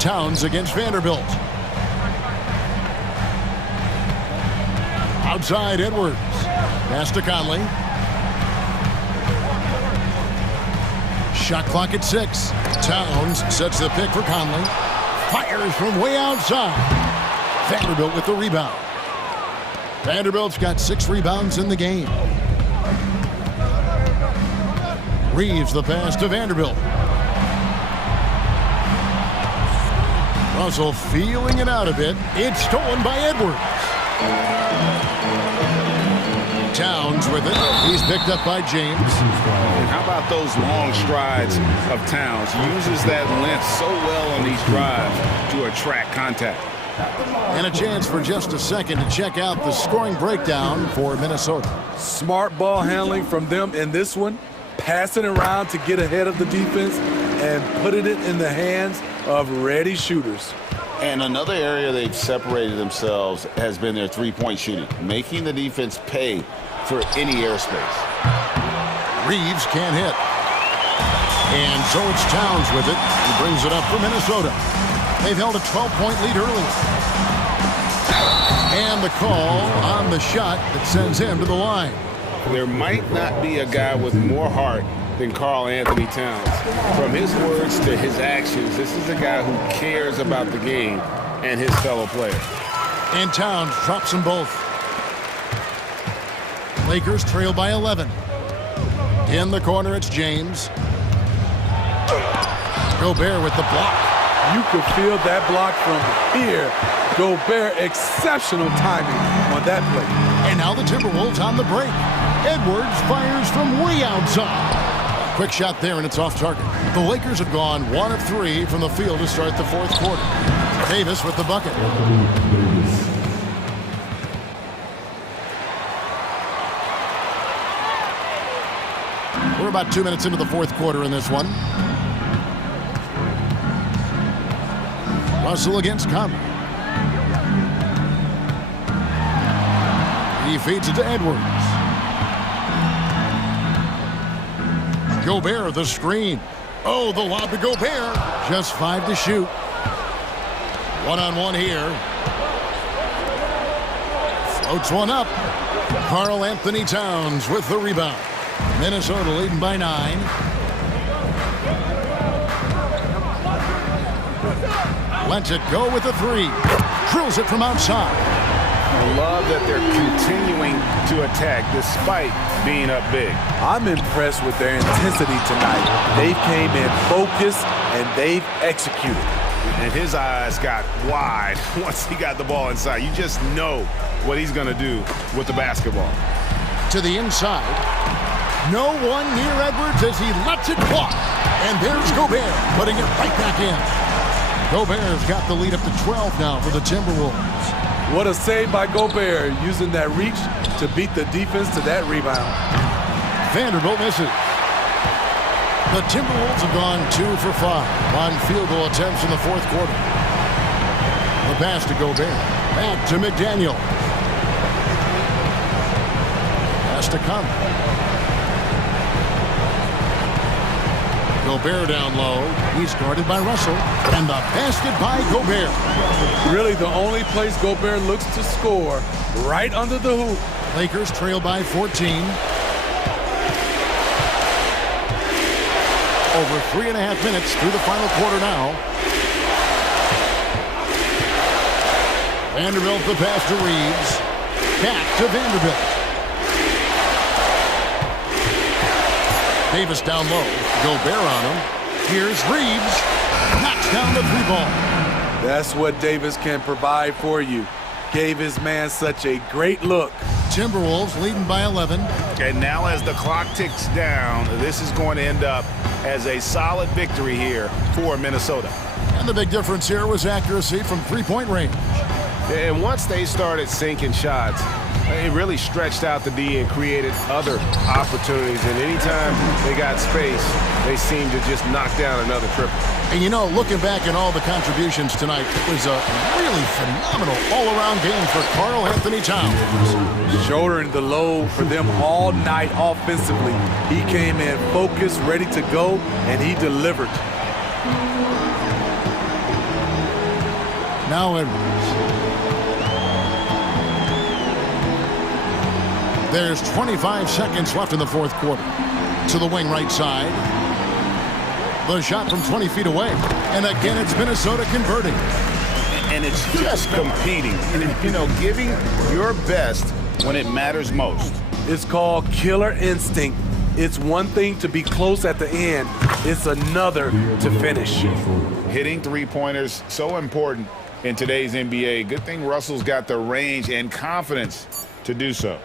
Towns against Vanderbilt. Outside Edwards. Pass to Conley. Shot clock at 6. Towns sets the pick for Conley. Fires from way outside. Vanderbilt with the rebound. Vanderbilt's got 6 rebounds in the game. Reeves the pass to Vanderbilt. Russell feeling it out a bit. It's stolen by Edwards. Towns with it. He's picked up by James. And how about those long strides of Towns? Uses that length so well on these drives to attract contact. And a chance for just a second to check out the scoring breakdown for Minnesota. Smart ball handling from them in this one. Passing around to get ahead of the defense and putting it in the hands of ready shooters. And another area they've separated themselves has been their three-point shooting, making the defense pay for any airspace. Reeves can't hit. And so it's Towns with it. He brings it up for Minnesota. They've held a 12-point lead earlier. And the call on the shot that sends him to the line. There might not be a guy with more heart than Karl Anthony Towns. From his words to his actions, this is a guy who cares about the game and his fellow players. And Towns drops them both. Lakers trail by 11. In the corner, it's James. Gobert with the block. You could feel that block from here. Gobert, exceptional timing on that play. And now the Timberwolves on the break. Edwards fires from way outside. Quick shot there, and it's off target. The Lakers have gone 1 of 3 from the field to start the 4th quarter. Davis with the bucket. We're about 2 minutes into the 4th quarter in this one. Russell against Conley. He feeds it to Edwards. Gobert, the screen. Oh, the lob to Gobert. Just 5 to shoot. One-on-one here. Floats one up. Karl Anthony Towns with the rebound. Minnesota leading by 9. Lets it go with the 3. Drills it from outside. I love that they're continuing to attack despite being up big. I'm impressed with their intensity tonight. They came in focused and they've executed. And his eyes got wide once he got the ball inside. You just know what he's going to do with the basketball. To the inside. No one near Edwards as he lets it fly. And there's Gobert putting it right back in. Gobert's got the lead up to 12 now for the Timberwolves. What a save by Gobert, using that reach to beat the defense to that rebound. Vanderbilt misses. The Timberwolves have gone 2 for 5 on field goal attempts in the 4th quarter. The pass to Gobert. Back to McDaniel. Pass to Conley. Gobert down low. He's guarded by Russell. And the basket by Gobert. Really the only place Gobert looks to score, right under the hoop. Lakers trail by 14. Over 3.5 minutes through the final quarter now. Vanderbilt the pass to Reeves. Back to Vanderbilt. Davis down low. Gobert on him. Here's Reeves. Knocks down the 3-ball. That's what Davis can provide for you. Gave his man such a great look. Timberwolves leading by 11. And now as the clock ticks down, this is going to end up as a solid victory here for Minnesota. And the big difference here was accuracy from 3-point range. And once they started sinking shots, it really stretched out the D and created other opportunities. And anytime they got space, they seemed to just knock down another triple. And you know, looking back at all the contributions tonight, it was a really phenomenal all-around game for Karl Anthony Towns. Shouldering the load for them all night offensively. He came in focused, ready to go, and he delivered. Now Edwards. There's 25 seconds left in the fourth quarter. To the wing right side. The shot from 20 feet away. And again, it's Minnesota converting. And it's just competing. You know, giving your best when it matters most. It's called killer instinct. It's one thing to be close at the end. It's another to finish. Hitting three-pointers, so important in today's NBA. Good thing Russell's got the range and confidence to do so.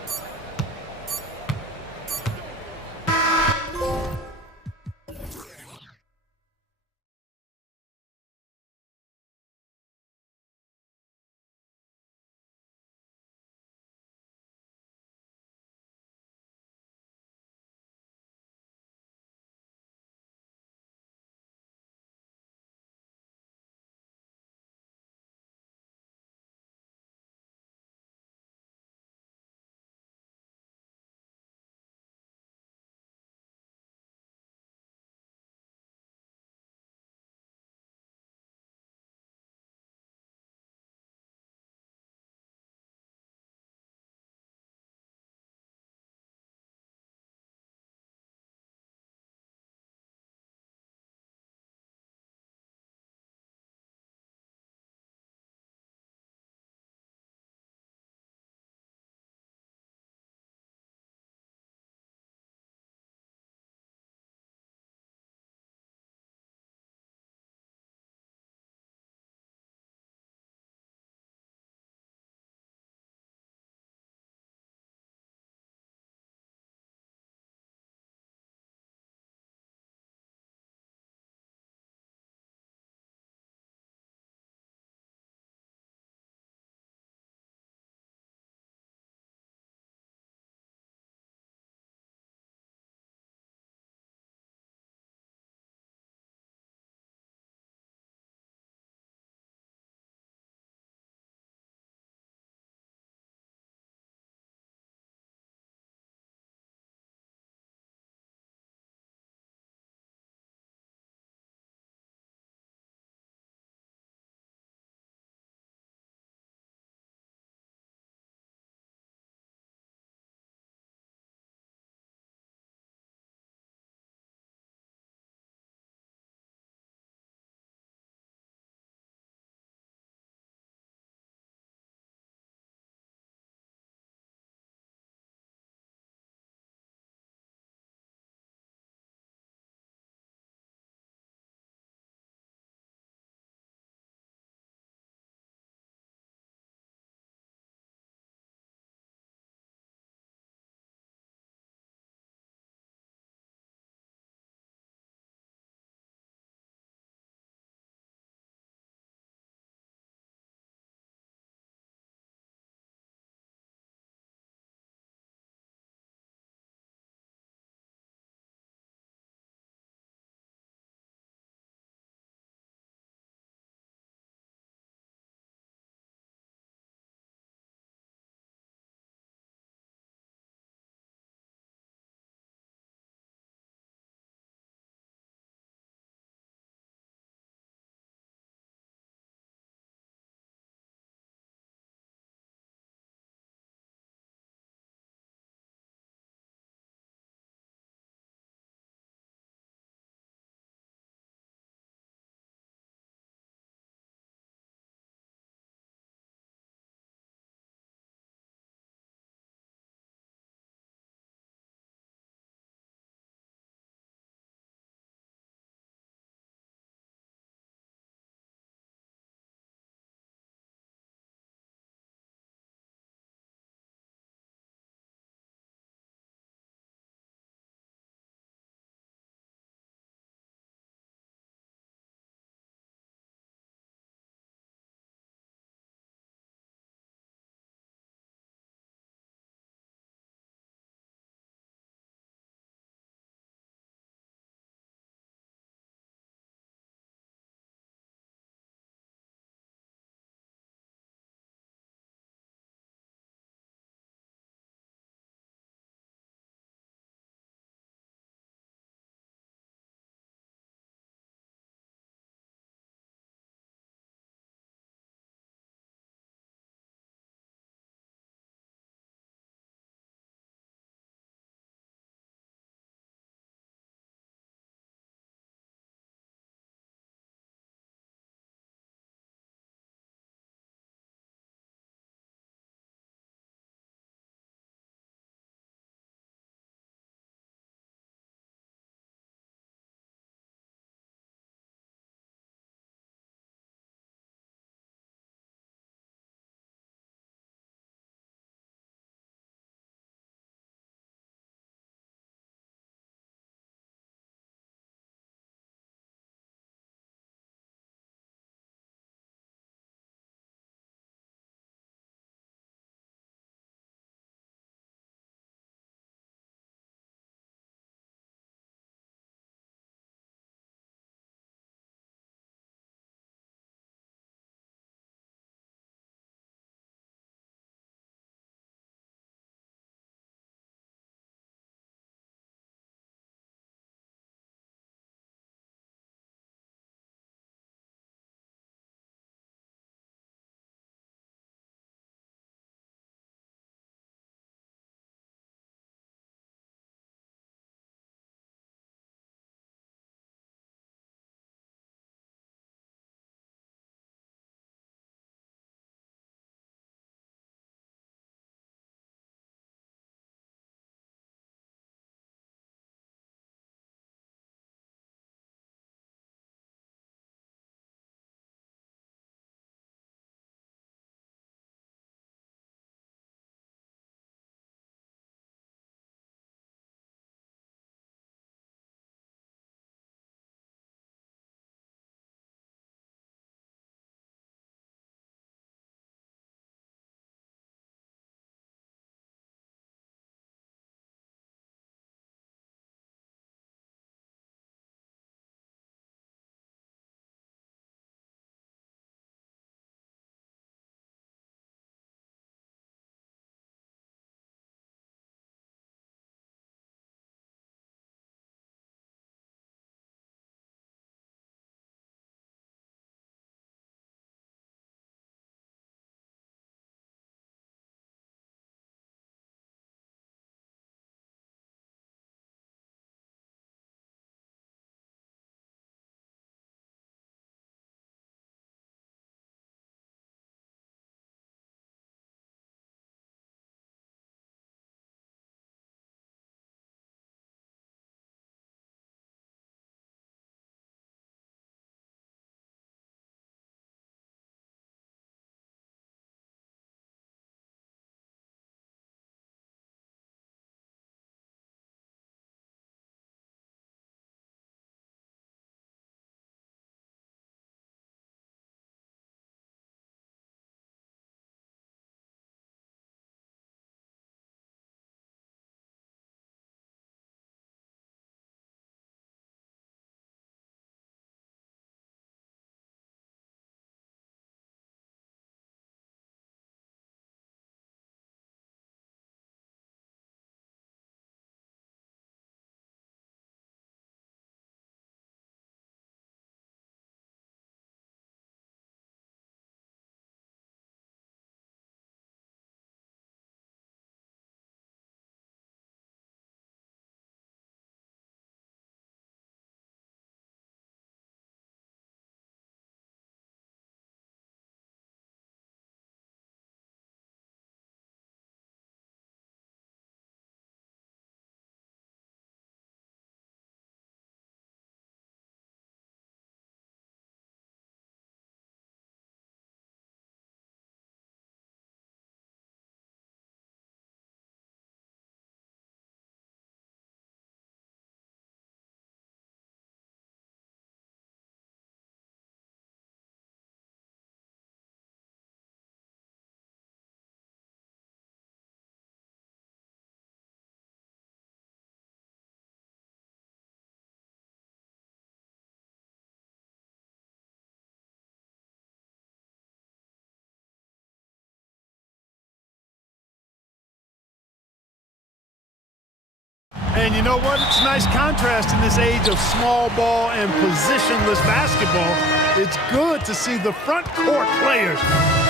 And you know what? It's a nice contrast in this age of small ball and positionless basketball. It's good to see the front court players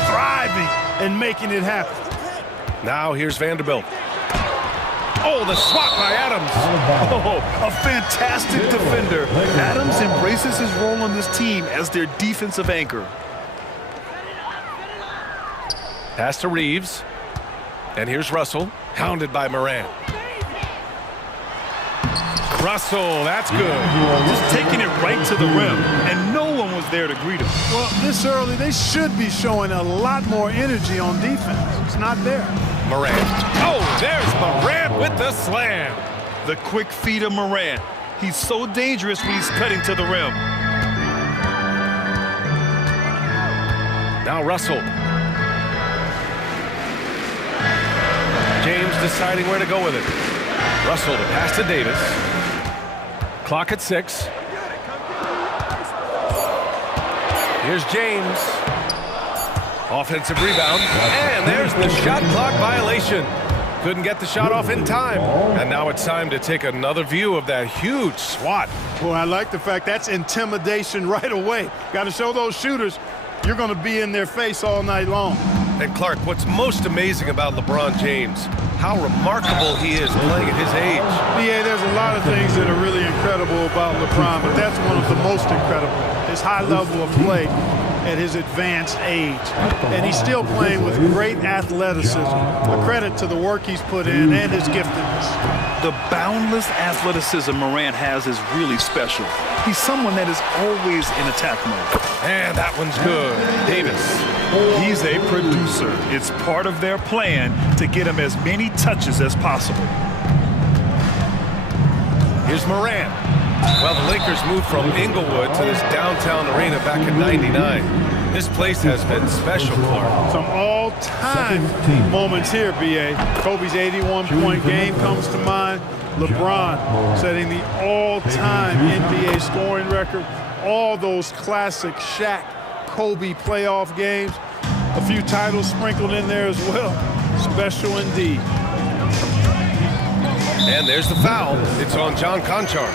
thriving and making it happen. Now here's Vanderbilt. Oh, the swat by Adams. Oh, a fantastic defender. Adams embraces his role on this team as their defensive anchor. Pass to Reeves. And here's Russell, hounded by Morant. Russell, that's good. Just taking it right to the rim, and no one was there to greet him. Well, this early, they should be showing a lot more energy on defense. It's not there. Morant. Oh, there's Morant with the slam. The quick feet of Morant. He's so dangerous when he's cutting to the rim. Now Russell. James deciding where to go with it. Russell to pass to Davis. Clock at 6. Here's James. Offensive rebound. And there's the shot clock violation. Couldn't get the shot off in time. And now it's time to take another view of that huge swat. Well, I like the fact that's intimidation right away. Got to show those shooters you're going to be in their face all night long. And Clark, what's most amazing about LeBron James, how remarkable he is playing at his age. Yeah, there's a lot of things that are really incredible about LeBron, but that's one of the most incredible. His high level of play at his advanced age. And he's still playing with great athleticism. A credit to the work he's put in and his giftedness. The boundless athleticism Morant has is really special. He's someone that is always in attack mode. And that one's good. Davis. He's a producer. It's part of their plan to get him as many touches as possible. Here's Morant. Well, the Lakers moved from Inglewood to this downtown arena back in '99. This place has been special, Clark. Some all-time moments here, B.A. Kobe's 81-point game comes to mind. LeBron setting the all-time NBA scoring record. All those classic Shaq, Kobe playoff games. A few titles sprinkled in there as well. Special indeed. And there's the foul. It's on John Conchar.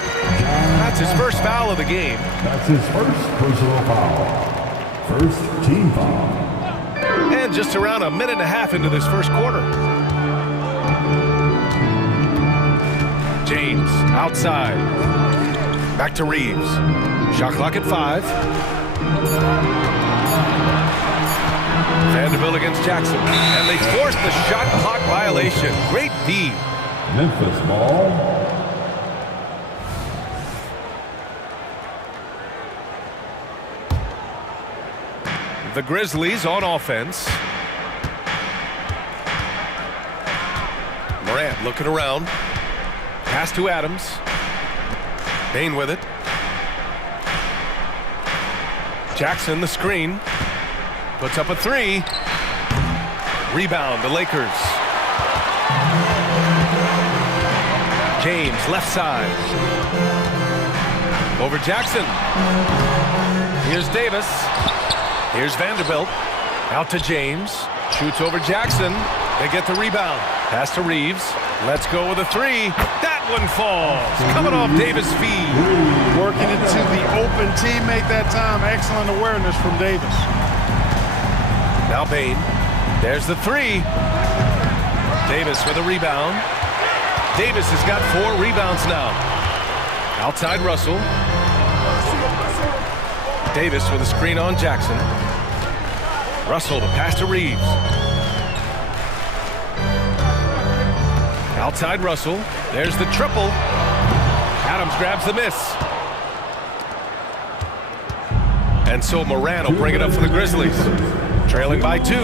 That's his first foul of the game. That's his first personal foul. First team foul. And just around a minute and a half into this first quarter. James outside. Back to Reeves. Shot clock at 5. Vanderbilt against Jackson. And they forced the shot clock violation. Great D. Memphis ball. The Grizzlies on offense. Morant looking around. Pass to Adams. Bain with it. Jackson the screen. Puts up a 3. Rebound, the Lakers. James, left side. Over Jackson. Here's Davis. Here's Vanderbilt. Out to James. Shoots over Jackson. They get the rebound. Pass to Reeves. Let's go with a 3. That one falls. Coming off Davis' feed. Working it to the open teammate that time. Excellent awareness from Davis. Now Bain. There's the 3. Davis with a rebound. Davis has got 4 rebounds now. Outside Russell. Davis with a screen on Jackson. Russell to pass to Reeves. Outside Russell. There's the triple. Adams grabs the miss. And so Morant will bring it up for the Grizzlies. Trailing by 2.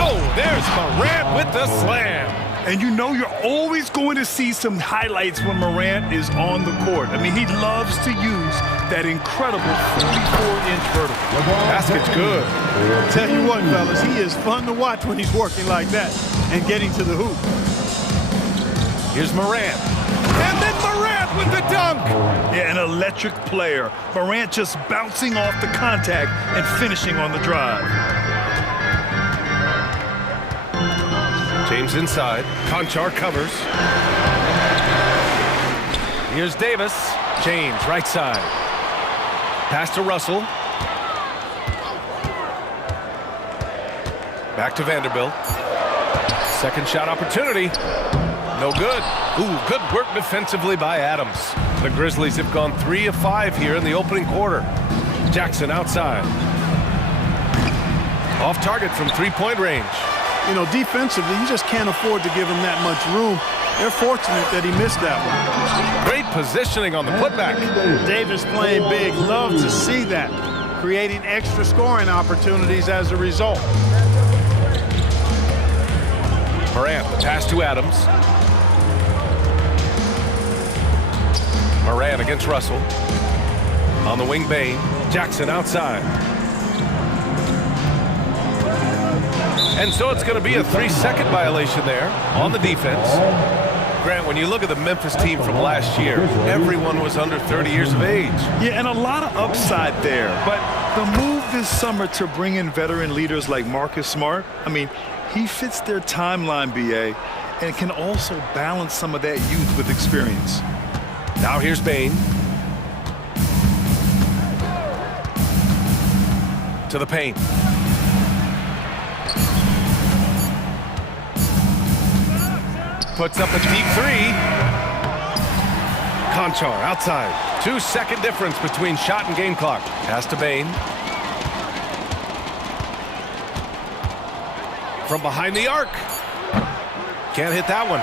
Oh, there's Morant with the slam. And you know you're always going to see some highlights when Morant is on the court. I mean, he loves to use that incredible 44-inch vertical. Basket's good. I'll tell you what, fellas, he is fun to watch when he's working like that and getting to the hoop. Here's Morant. And then Morant with the dunk. Yeah, an electric player. Morant just bouncing off the contact and finishing on the drive. James inside. Conchar covers. Here's Davis. James, right side. Pass to Russell. Back to Vanderbilt. Second shot opportunity. No good. Ooh, good work defensively by Adams. The Grizzlies have gone 3 of 5 here in the opening quarter. Jackson outside. Off target from three-point range. You know, defensively, you just can't afford to give him that much room. They're fortunate that he missed that one. Great positioning on the putback. Davis playing big. Love to see that. Creating extra scoring opportunities as a result. Morant, the pass to Adams. Morant against Russell. On the wing, Bain. Jackson outside. And so it's going to be a 3-second violation there on the defense. Grant, when you look at the Memphis team from last year, everyone was under 30 years of age. Yeah, and a lot of upside there. But the move this summer to bring in veteran leaders like Marcus Smart, I mean, he fits their timeline, BA, and can also balance some of that youth with experience. Now here's Bain. To the paint. Puts up a deep three. Conchar outside. 2-second difference between shot and game clock. Pass to Bain. From behind the arc. Can't hit that one.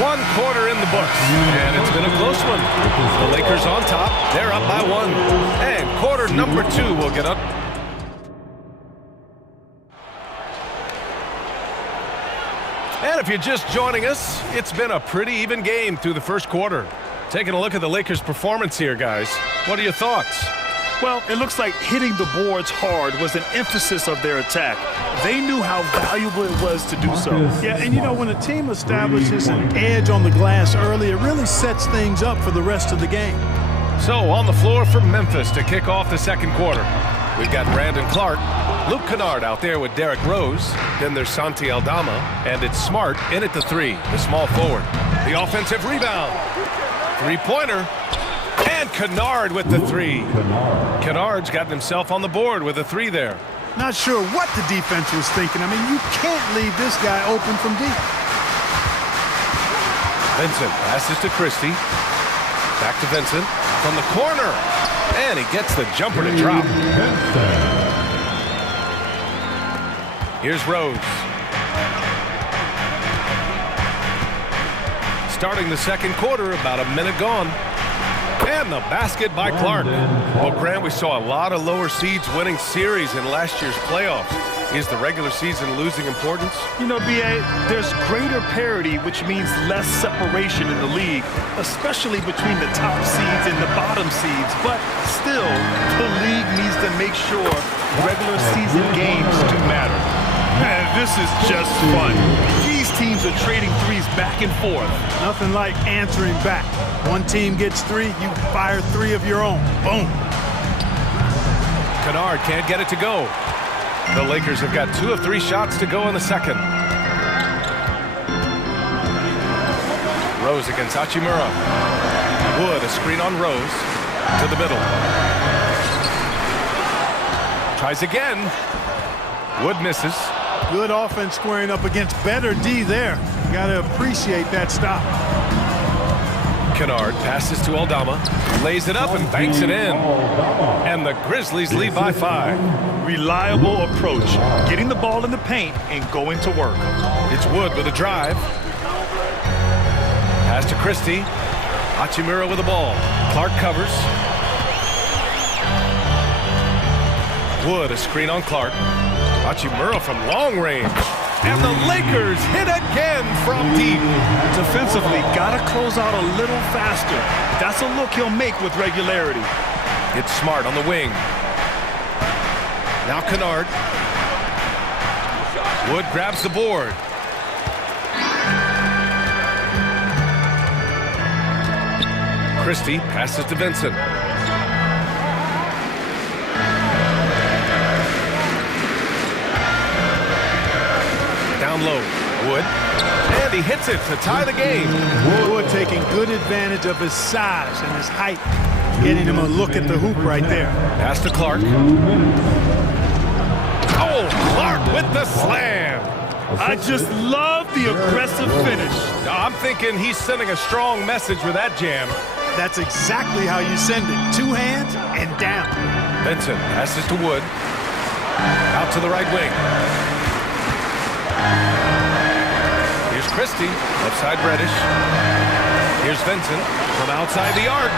1 quarter in the books. And it's been a close one. The Lakers on top. They're up by 1. And quarter number 2 will get up. And if you're just joining us, it's been a pretty even game through the first quarter. Taking a look at the Lakers' performance here, guys. What are your thoughts? Well, it looks like hitting the boards hard was an emphasis of their attack. They knew how valuable it was to do so. Yeah, and you know, when a team establishes an edge on the glass early, it really sets things up for the rest of the game. So, on the floor for Memphis to kick off the second quarter. We've got Brandon Clark, Luke Kennard out there with Derrick Rose. Then there's Santi Aldama, and it's Smart in at the 3, the small forward. The offensive rebound. Three-pointer. And Kennard with the 3. Kennard's gotten himself on the board with a 3 there. Not sure what the defense was thinking. I mean, you can't leave this guy open from deep. Vincent passes to Christie. Back to Vincent from the corner. And he gets the jumper to drop. Here's Rose. Starting the second quarter, about a minute gone. And the basket by Clark. Well, Grant, we saw a lot of lower seeds winning series in last year's playoffs. Is the regular season losing importance? You know, BA, there's greater parity, which means less separation in the league, especially between the top seeds and the bottom seeds. But still, the league needs to make sure regular season games do matter. Man, this is just fun. These teams are trading threes back and forth. Nothing like answering back. One team gets 3, you fire 3 of your own. Boom. Kennard can't get it to go. The Lakers have got 2 of 3 shots to go in the second. Rose against Hachimura. Wood, a screen on Rose. To the middle. Tries again. Wood misses. Good offense squaring up against better D there. You got to appreciate that stop. Kennard passes to Aldama, lays it up and banks it in. And the Grizzlies lead by 5. Reliable approach, getting the ball in the paint and going to work. It's Wood with a drive. Pass to Christie. Hachimura with the ball. Clark covers. Wood, a screen on Clark. Hachimura from long range. And the Lakers hit again from deep. Defensively, gotta close out a little faster. That's a look he'll make with regularity. It's Smart on the wing. Now Kennard. Wood grabs the board. Christie passes to Vincent. Down low. Wood. And He hits it to tie the game. Wood taking good advantage of his size and his height, getting him a look at the hoop right there. Pass to Clark. Oh, Clark with the slam. I just love the aggressive finish. I'm thinking he's sending a strong message with that jam. That's exactly how you send it. Two hands and down. Benson passes to Wood. Out to the right wing. Here's Christie, left side Reddish. Here's Vincent from outside the arc.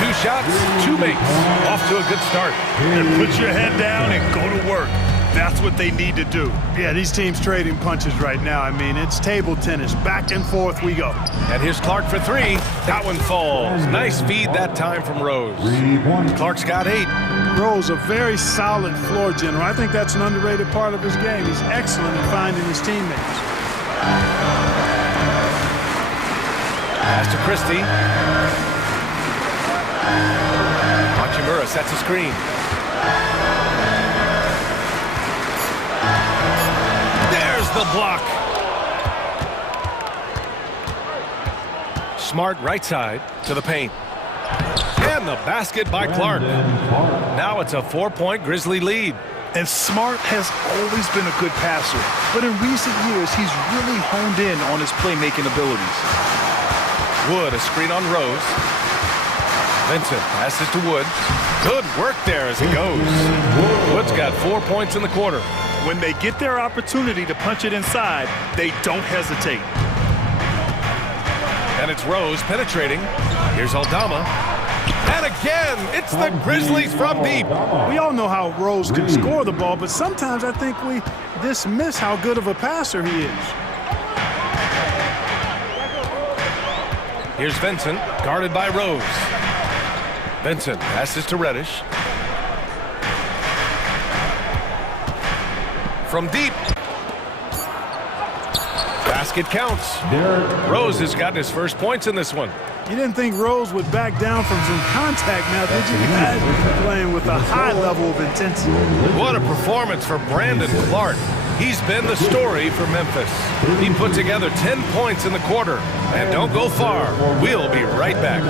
2 shots, 2 makes. Off to a good start. And put your head down and go to work. That's what they need to do. Yeah, these teams trading punches right now. I mean, it's table tennis. Back and forth we go. And here's Clark for 3. That one falls. Nice feed that time from Rose. Clark's got 8. Rose, a very solid floor general. I think that's an underrated part of his game. He's excellent in finding his teammates. Pass to Christie. Hachimura sets a screen. There's the block. Smart right side to the paint. And the basket by Clark. Now it's a 4-point Grizzly lead. And Smart has always been a good passer, but in recent years, he's really honed in on his playmaking abilities. Wood, a screen on Rose. Vincent passes to Wood. Good work there as he goes. Wood's got 4 points in the quarter. When they get their opportunity to punch it inside, they don't hesitate. And it's Rose penetrating. Here's Aldama. And again, it's the Grizzlies from deep. We all know how Rose can score the ball, but sometimes I think we dismiss how good of a passer he is. Here's Vincent, guarded by Rose. Vincent passes to Reddish. From deep. Basket counts. Rose has gotten his first points in this one. You didn't think Rose would back down from some contact now, did you? Guys playing with a high level of intensity. What a performance for Brandon Clark. He's been the story for Memphis. He put together 10 points in the quarter. And don't go far. We'll be right back.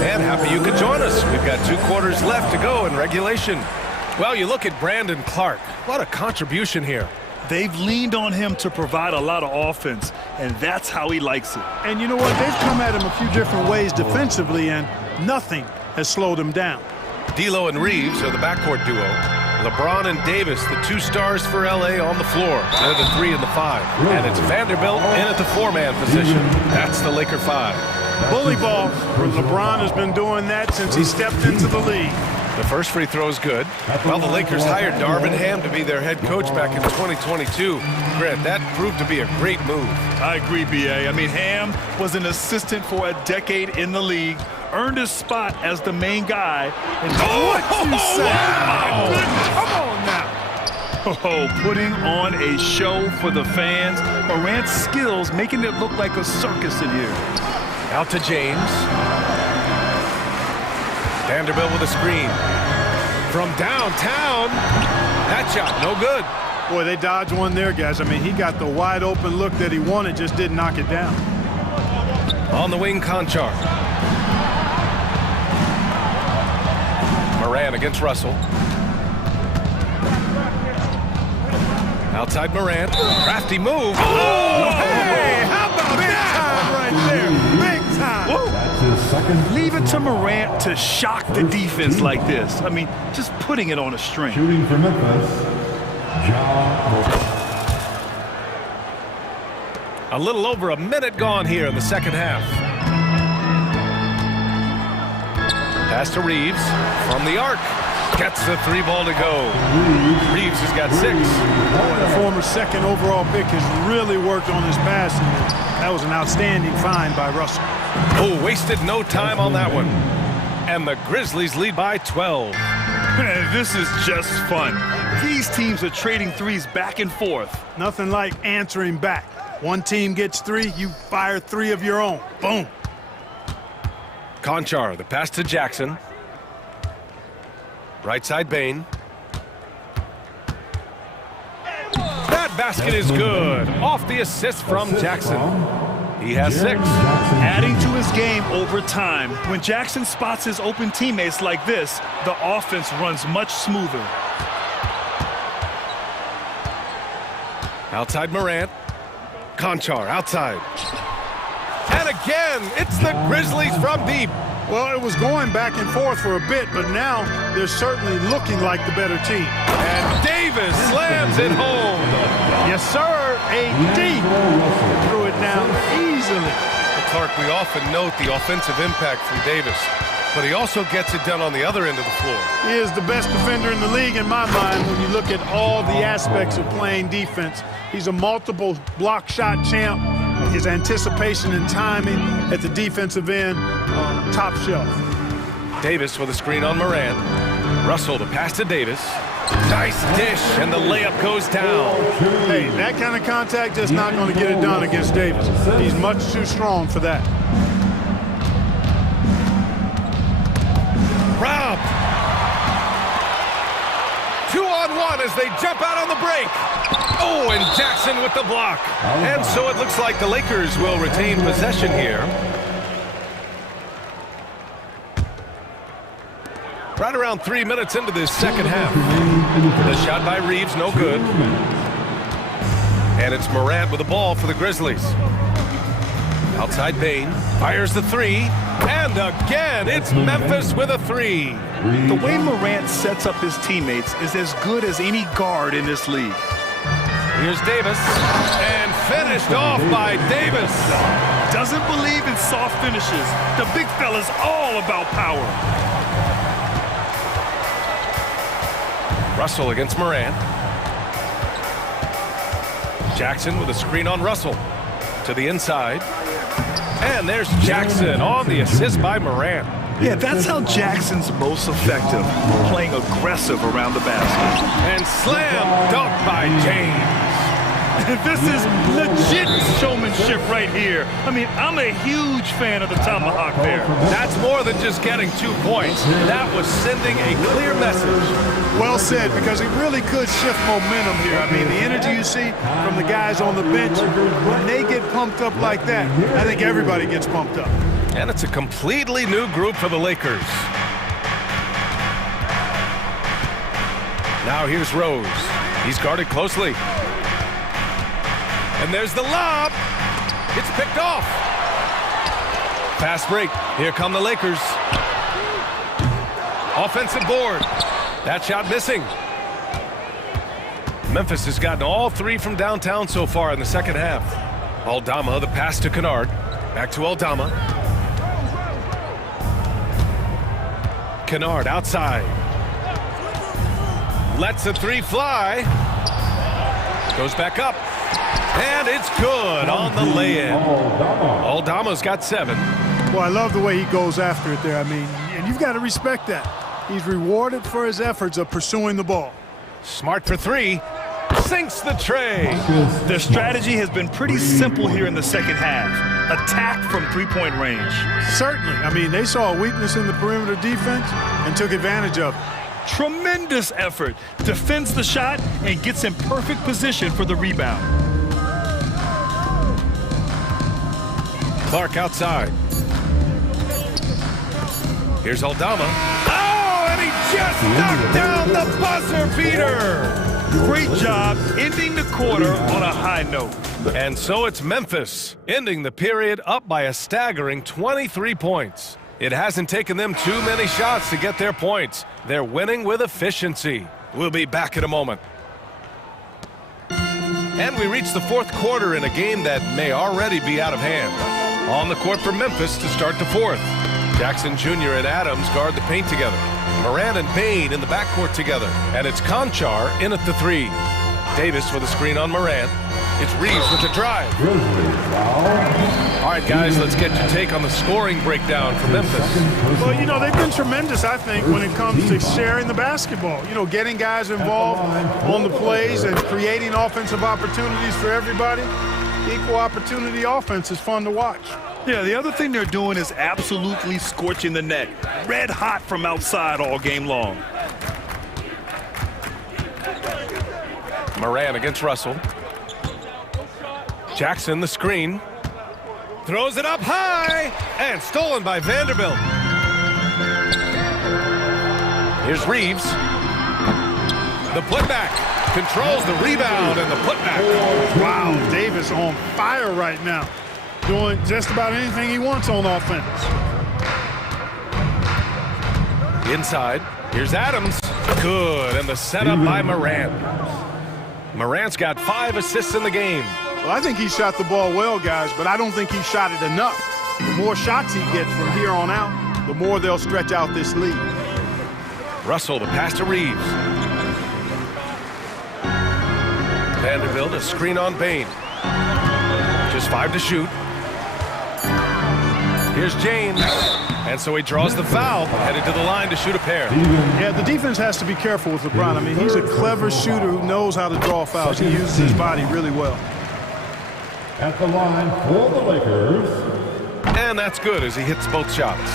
And happy you could join us. We've got 2 quarters left to go in regulation. Well, you look at Brandon Clark. What a contribution here. They've leaned on him to provide a lot of offense, and that's how he likes it. And you know what? They've come at him a few different ways defensively, and nothing has slowed him down. D'Lo and Reeves are the backcourt duo. LeBron and Davis, the 2 stars for LA on the floor. They're the 3 and the 5. And it's Vanderbilt in at the 4-man position. That's the Laker 5. Bully ball. LeBron has been doing that since he stepped into the league. The first free throw is good. Well, the Lakers hired Darvin Ham to be their head coach back in 2022. Grant, that proved to be a great move. I agree, B.A. I mean, Ham was an assistant for a decade in the league, earned his spot as the main guy. And what you say? Wow. My goodness. Come on now. Oh, putting on a show for the fans. Morant's skills making it look like a circus in here. Out to James. Vanderbilt with a screen. From downtown. That shot, no good. Boy, they dodged one there, guys. I mean, he got the wide open look that he wanted, just didn't knock it down. On the wing, Conchar. Moran against Russell. Outside Moran. Crafty move. Oh, hey, how about that? Big time right there. Big time. Whoa. Leave it to Morant to shock the defense like this. I mean, just putting it on a string. Shooting for Memphis, John. A little over a minute gone here in the second half. Pass to Reeves from the arc. Gets the 3 ball to go. Reeves has got 6. Boy, the former second overall pick has really worked on his passing. That was an outstanding find by Russell. Oh, wasted no time on that one. And the Grizzlies lead by 12. This is just fun. These teams are trading threes back and forth. Nothing like answering back. One team gets 3, you fire 3 of your own. Boom. Conchar, the pass to Jackson. Right side Bain. That basket is good. Off the assist from Jackson. He has 6. Adding to his game over time. When Jackson spots his open teammates like this, the offense runs much smoother. Outside Morant. Conchar outside. And again, it's the Grizzlies from deep. Well, it was going back and forth for a bit, but now they're certainly looking like the better team. And Davis slams it home. Yes, sir. AD threw it down easily. Well, Clark, we often note the offensive impact from Davis, but he also gets it done on the other end of the floor. He is the best defender in the league in my mind when you look at all the aspects of playing defense. He's a multiple block shot champ. His anticipation and timing at the defensive end, top shelf. Davis with a screen on Morant. Russell to pass to Davis. Nice dish, and the layup goes down. Hey, that kind of contact just not going to get it done against Davis. He's much too strong for that. Rob. 2-on-1 as they jump out on the break. Oh, and Jackson with the block. And so it looks like the Lakers will retain possession here. Right around 3 minutes into this second half. The shot by Reeves, no good. And it's Morant with the ball for the Grizzlies. Outside Bain, fires the 3. And again, it's Memphis with a 3. The way Morant sets up his teammates is as good as any guard in this league. Here's Davis, and finished off by Davis. Doesn't believe in soft finishes. The big fella's all about power. Russell against Morant. Jackson with a screen on Russell. To the inside. And there's Jackson on the assist by Morant. Yeah, that's how Jackson's most effective, playing aggressive around the basket. And slam dunk by James. This is legit showmanship right here. I mean, I'm a huge fan of the tomahawk there. That's more than just getting 2 points. That was sending a clear message. Well said, because he really could shift momentum here. I mean, the energy you see from the guys on the bench, when they get pumped up like that, I think everybody gets pumped up. And it's a completely new group for the Lakers. Now here's Rose. He's guarded closely. And there's the lob. It's picked off. Fast break. Here come the Lakers. Offensive board. That shot missing. Memphis has gotten all 3 from downtown so far in the second half. Aldama, the pass to Kennard. Back to Aldama. Kennard outside. Lets the 3 fly. Goes back up. And it's good on the lay-in. Aldama's got 7. Well, I love the way he goes after it there. I mean, and you've got to respect that. He's rewarded for his efforts of pursuing the ball. Smart for 3. Sinks the tray. Their strategy has been pretty simple here in the second half. Attack from 3-point range. Certainly. I mean, they saw a weakness in the perimeter defense and took advantage of it. Tremendous effort. Defends the shot and gets in perfect position for the rebound. Clark outside. Here's Aldama. Oh, and he just knocked down the buzzer beater. Great job ending the quarter on a high note. And so it's Memphis, ending the period up by a staggering 23 points. It hasn't taken them too many shots to get their points. They're winning with efficiency. We'll be back in a moment. And we reach the 4th quarter in a game that may already be out of hand. On the court for Memphis to start the 4th. Jackson Jr. and Adams guard the paint together. Morant and Bain in the backcourt together. And it's Conchar in at the 3. Davis with a screen on Morant. It's Reeves with the drive. All right, guys, let's get your take on the scoring breakdown for Memphis. Well, you know, they've been tremendous, I think, when it comes to sharing the basketball. You know, getting guys involved on the plays and creating offensive opportunities for everybody. Equal opportunity offense is fun to watch. Yeah, the other thing they're doing is absolutely scorching the net. Red hot from outside all game long. Moran against Russell. Jackson, the screen. Throws it up high, and stolen by Vanderbilt. Here's Reeves. The putback. Controls the rebound and the putback. Wow, Davis on fire right now. Doing just about anything he wants on offense. Inside, here's Adams. Good, and the setup by Moran. Moran's got 5 assists in the game. Well, I think he shot the ball well, guys, but I don't think he shot it enough. The more shots he gets from here on out, the more they'll stretch out this lead. Russell, the pass to Reeves. Vanderbilt, a screen on Bain. Just 5 to shoot. Here's James. And so he draws the foul, headed to the line to shoot a pair. Yeah, the defense has to be careful with LeBron. I mean, he's a clever shooter who knows how to draw fouls. He uses his body really well. At the line for the Lakers. And that's good as he hits both shots.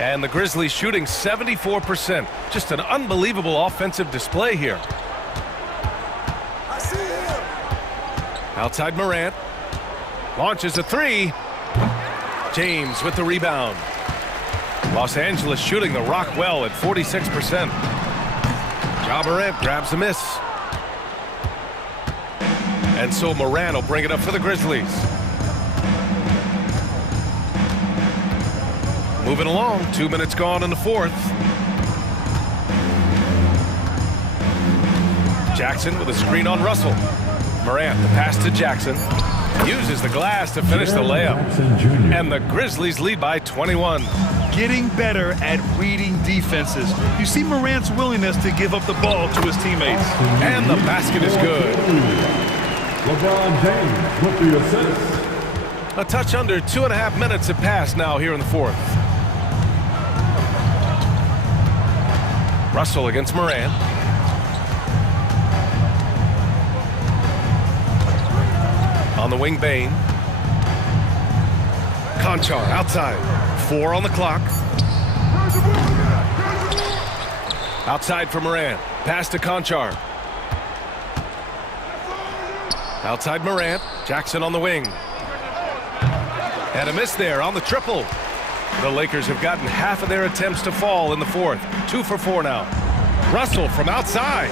And the Grizzlies shooting 74%. Just an unbelievable offensive display here. I see him. Outside Morant. Launches a 3. James with the rebound. Los Angeles shooting the rock well at 46%. Ja Morant grabs a miss. And so Morant will bring it up for the Grizzlies. Moving along, 2 minutes gone in the fourth. Jackson with a screen on Russell. Morant, the pass to Jackson. Uses the glass to finish the layup. And the Grizzlies lead by 21. Getting better at reading defenses. You see Morant's willingness to give up the ball to his teammates. And the basket is good. LeBron James with the assist. A touch under 2.5 minutes have passed now here in the fourth. Russell against Morant. On the wing, Bain. Conchar outside. 4 on the clock. Outside for Morant. Pass to Conchar. Outside Morant. Jackson on the wing. And a miss there on the triple. The Lakers have gotten half of their attempts to fall in the fourth. 2 for 4 now. Russell from outside.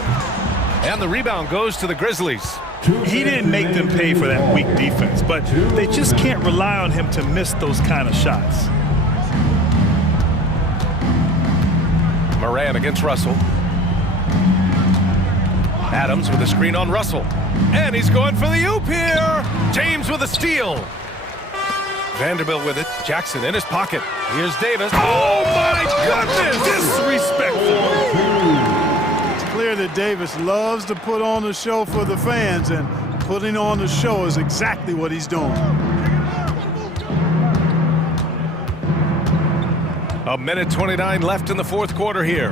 And the rebound goes to the Grizzlies. He didn't make them pay for that weak defense, but they just can't rely on him to miss those kind of shots. Moran against Russell. Adams with a screen on Russell. And he's going for the oop here. James with a steal. Vanderbilt with it. Jackson in his pocket. Here's Davis. Oh, my goodness! Disrespectful. It's clear that Davis loves to put on the show for the fans, and putting on the show is exactly what he's doing. A minute 29 left in the fourth quarter here.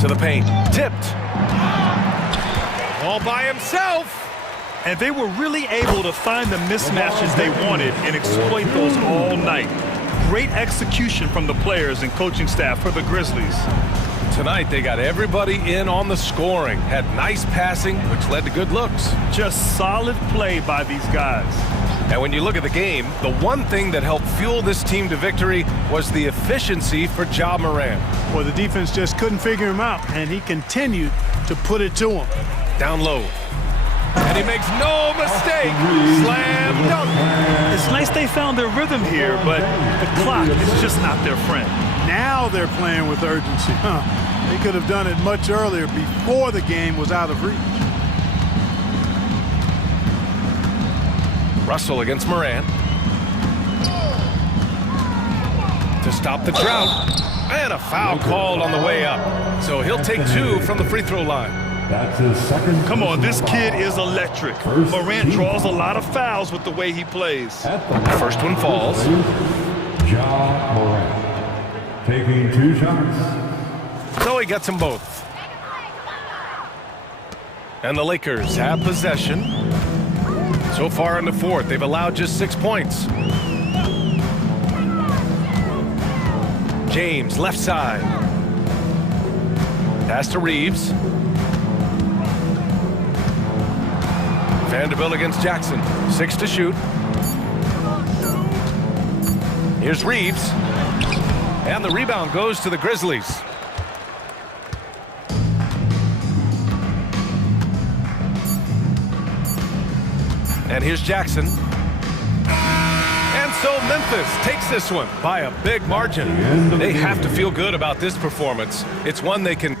To the paint. Tipped. All by himself. And they were really able to find the mismatches they wanted and exploit those all night. Great execution from the players and coaching staff for the Grizzlies. Tonight they got everybody in on the scoring. Had nice passing, which led to good looks. Just solid play by these guys. And when you look at the game, the one thing that helped fuel this team to victory was the efficiency for Ja Morant. Well, the defense just couldn't figure him out, and he continued to put it to him. Down low. And he makes no mistake. Slam dunk. It's nice they found their rhythm here, but the clock is just not their friend. Now they're playing with urgency. They could have done it much earlier, before the game was out of reach. Russell against Morant. To stop the drought. And a foul called on the way up. So he'll take 2 from the free throw line. That's his second. Come on, this kid is electric. Morant draws a lot of fouls with the way he plays. First one falls. Ja Morant taking 2 shots. So he gets them both. And the Lakers have possession. So far in the fourth, they've allowed just 6 points. James, left side. Pass to Reeves. Vanderbilt against Jackson. 6 to shoot. Here's Reeves. And the rebound goes to the Grizzlies. And here's Jackson. And so Memphis takes this one by a big margin. They have to feel good about this performance. It's one they can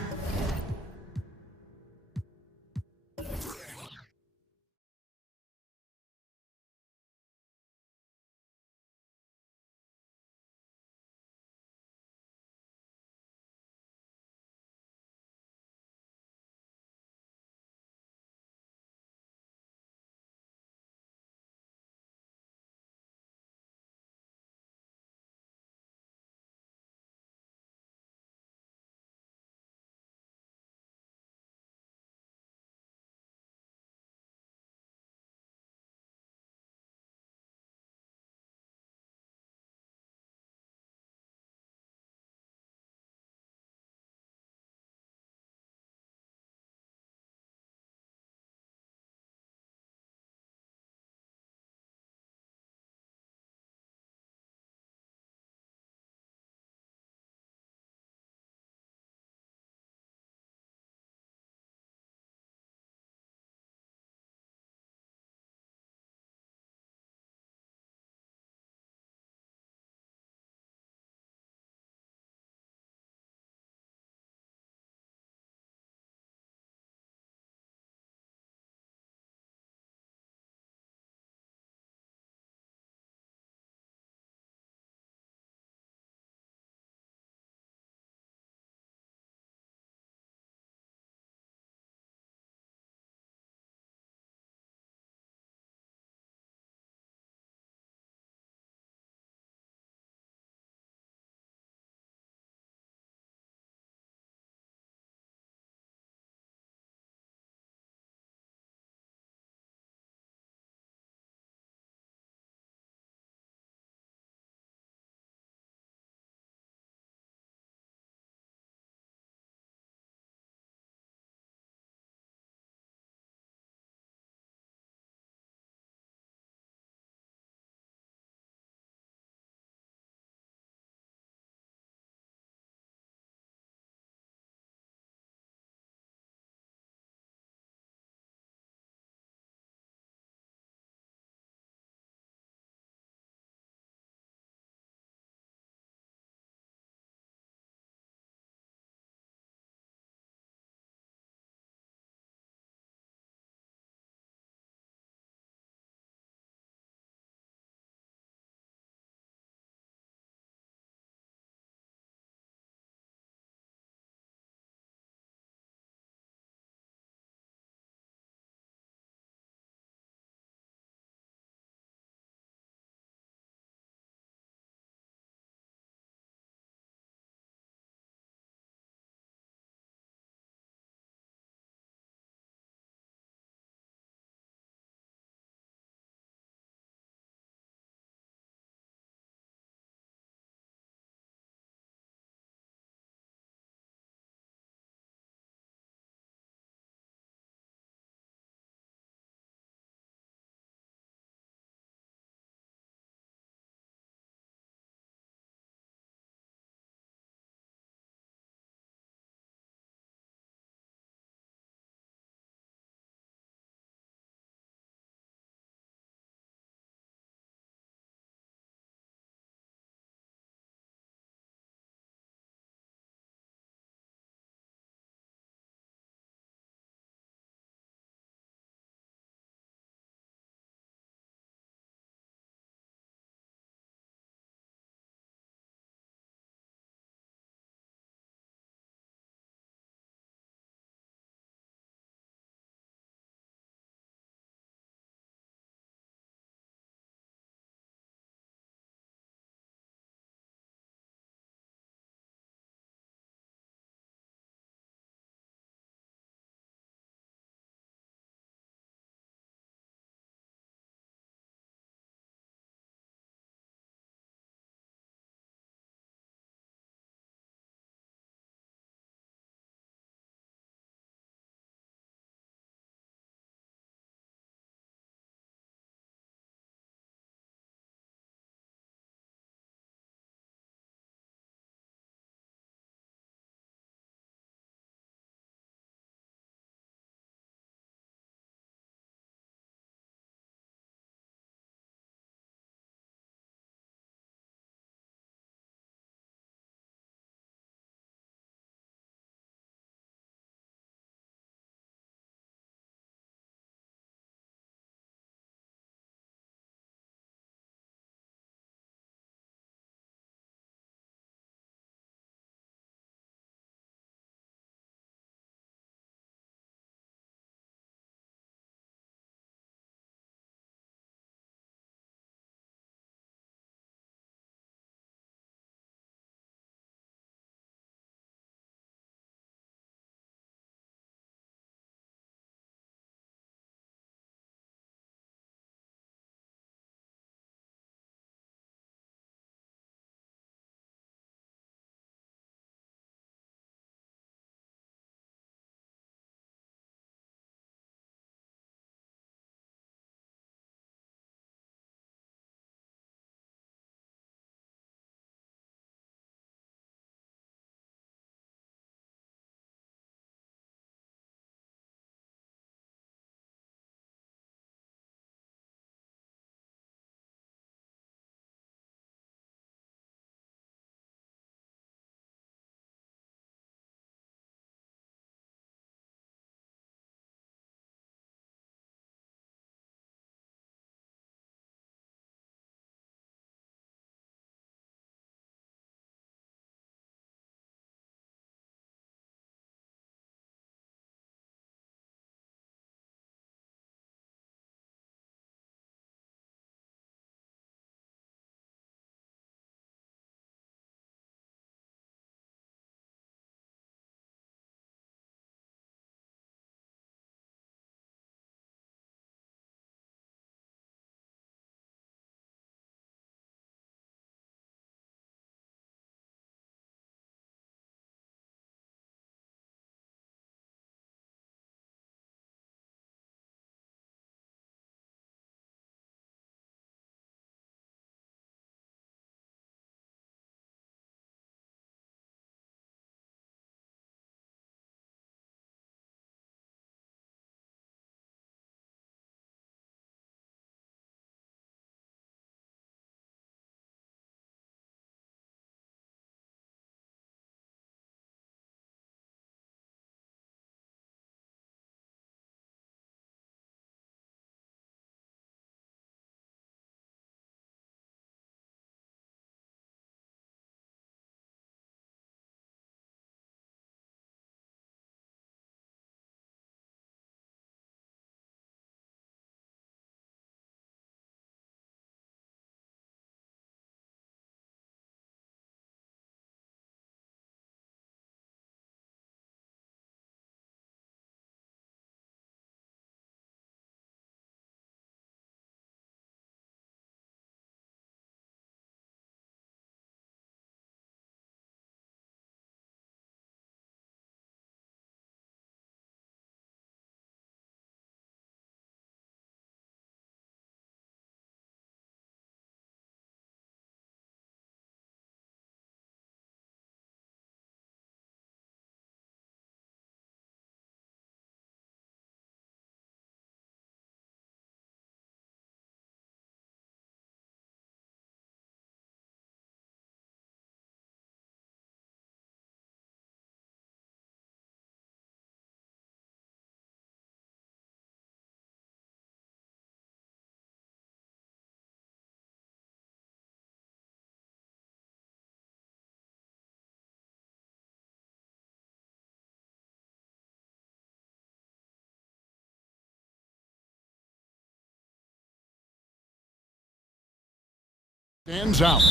Stands out.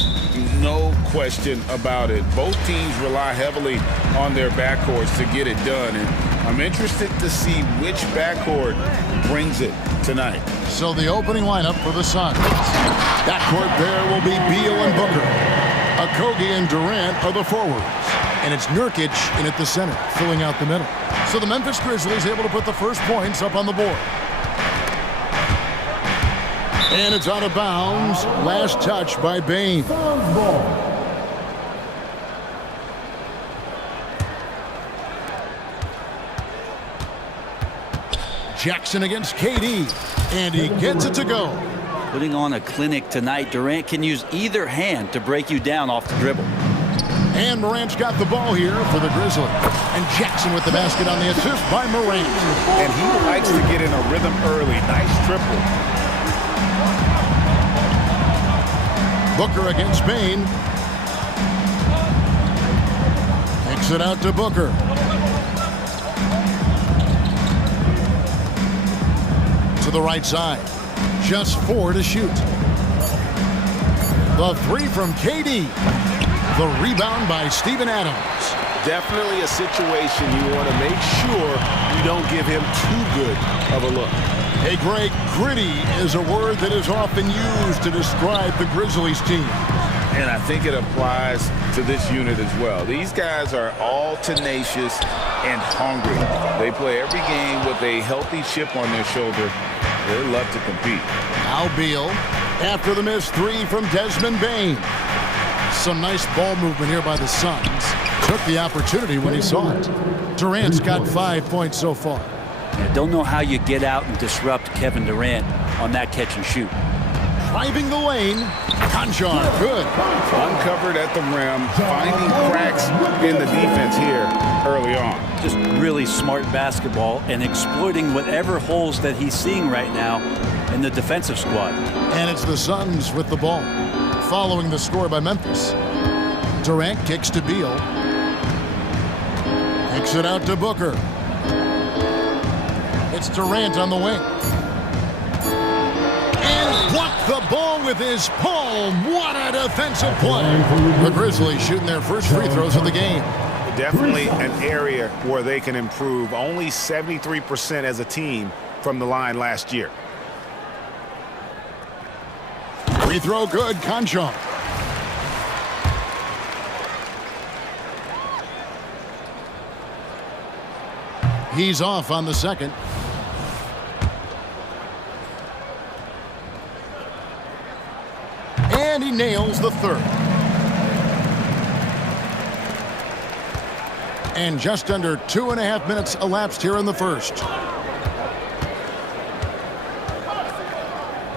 No question about it. Both teams rely heavily on their backcourts to get it done, and I'm interested to see which backcourt brings it tonight. So the opening lineup for the Suns. Backcourt there will be Beal and Booker. Okogie and Durant are the forwards. And it's Nurkic in at the center, filling out the middle. So the Memphis Grizzlies able to put the first points up on the board. And it's out of bounds. Last touch by Bane. Jackson against KD. And he gets it to go. Putting on a clinic tonight, Durant can use either hand to break you down off the dribble. And Morant's got the ball here for the Grizzlies. And Jackson with the basket on the assist by Morant. And he likes to get in a rhythm early. Nice triple. Booker against Bane. Takes it out to Booker. To the right side. Just 4 to shoot. The 3 from KD. The rebound by Steven Adams. Definitely a situation you want to make sure you don't give him too good of a look. Hey, Greg, gritty is a word that is often used to describe the Grizzlies team. And I think it applies to this unit as well. These guys are all tenacious and hungry. They play every game with a healthy chip on their shoulder. They love to compete. Now Beal, after the missed 3 from Desmond Bane. Some nice ball movement here by the Suns. Took the opportunity when he saw it. Durant's got 5 points so far. I don't know how you get out and disrupt Kevin Durant on that catch and shoot. Driving the lane. Conchar, good. Uncovered at the rim, finding cracks in the defense here early on. Just really smart basketball and exploiting whatever holes that he's seeing right now in the defensive squad. And it's the Suns with the ball, following the score by Memphis. Durant kicks to Beal. Kicks it out to Booker. It's Durant on the wing. And blocked the ball with his palm. What a defensive play. The Grizzlies shooting their first free throws of the game. Definitely an area where they can improve. Only 73% as a team from the line last year. Free throw good, Conchar. He's off on the second. And he nails the third. And just under 2.5 minutes elapsed here in the first.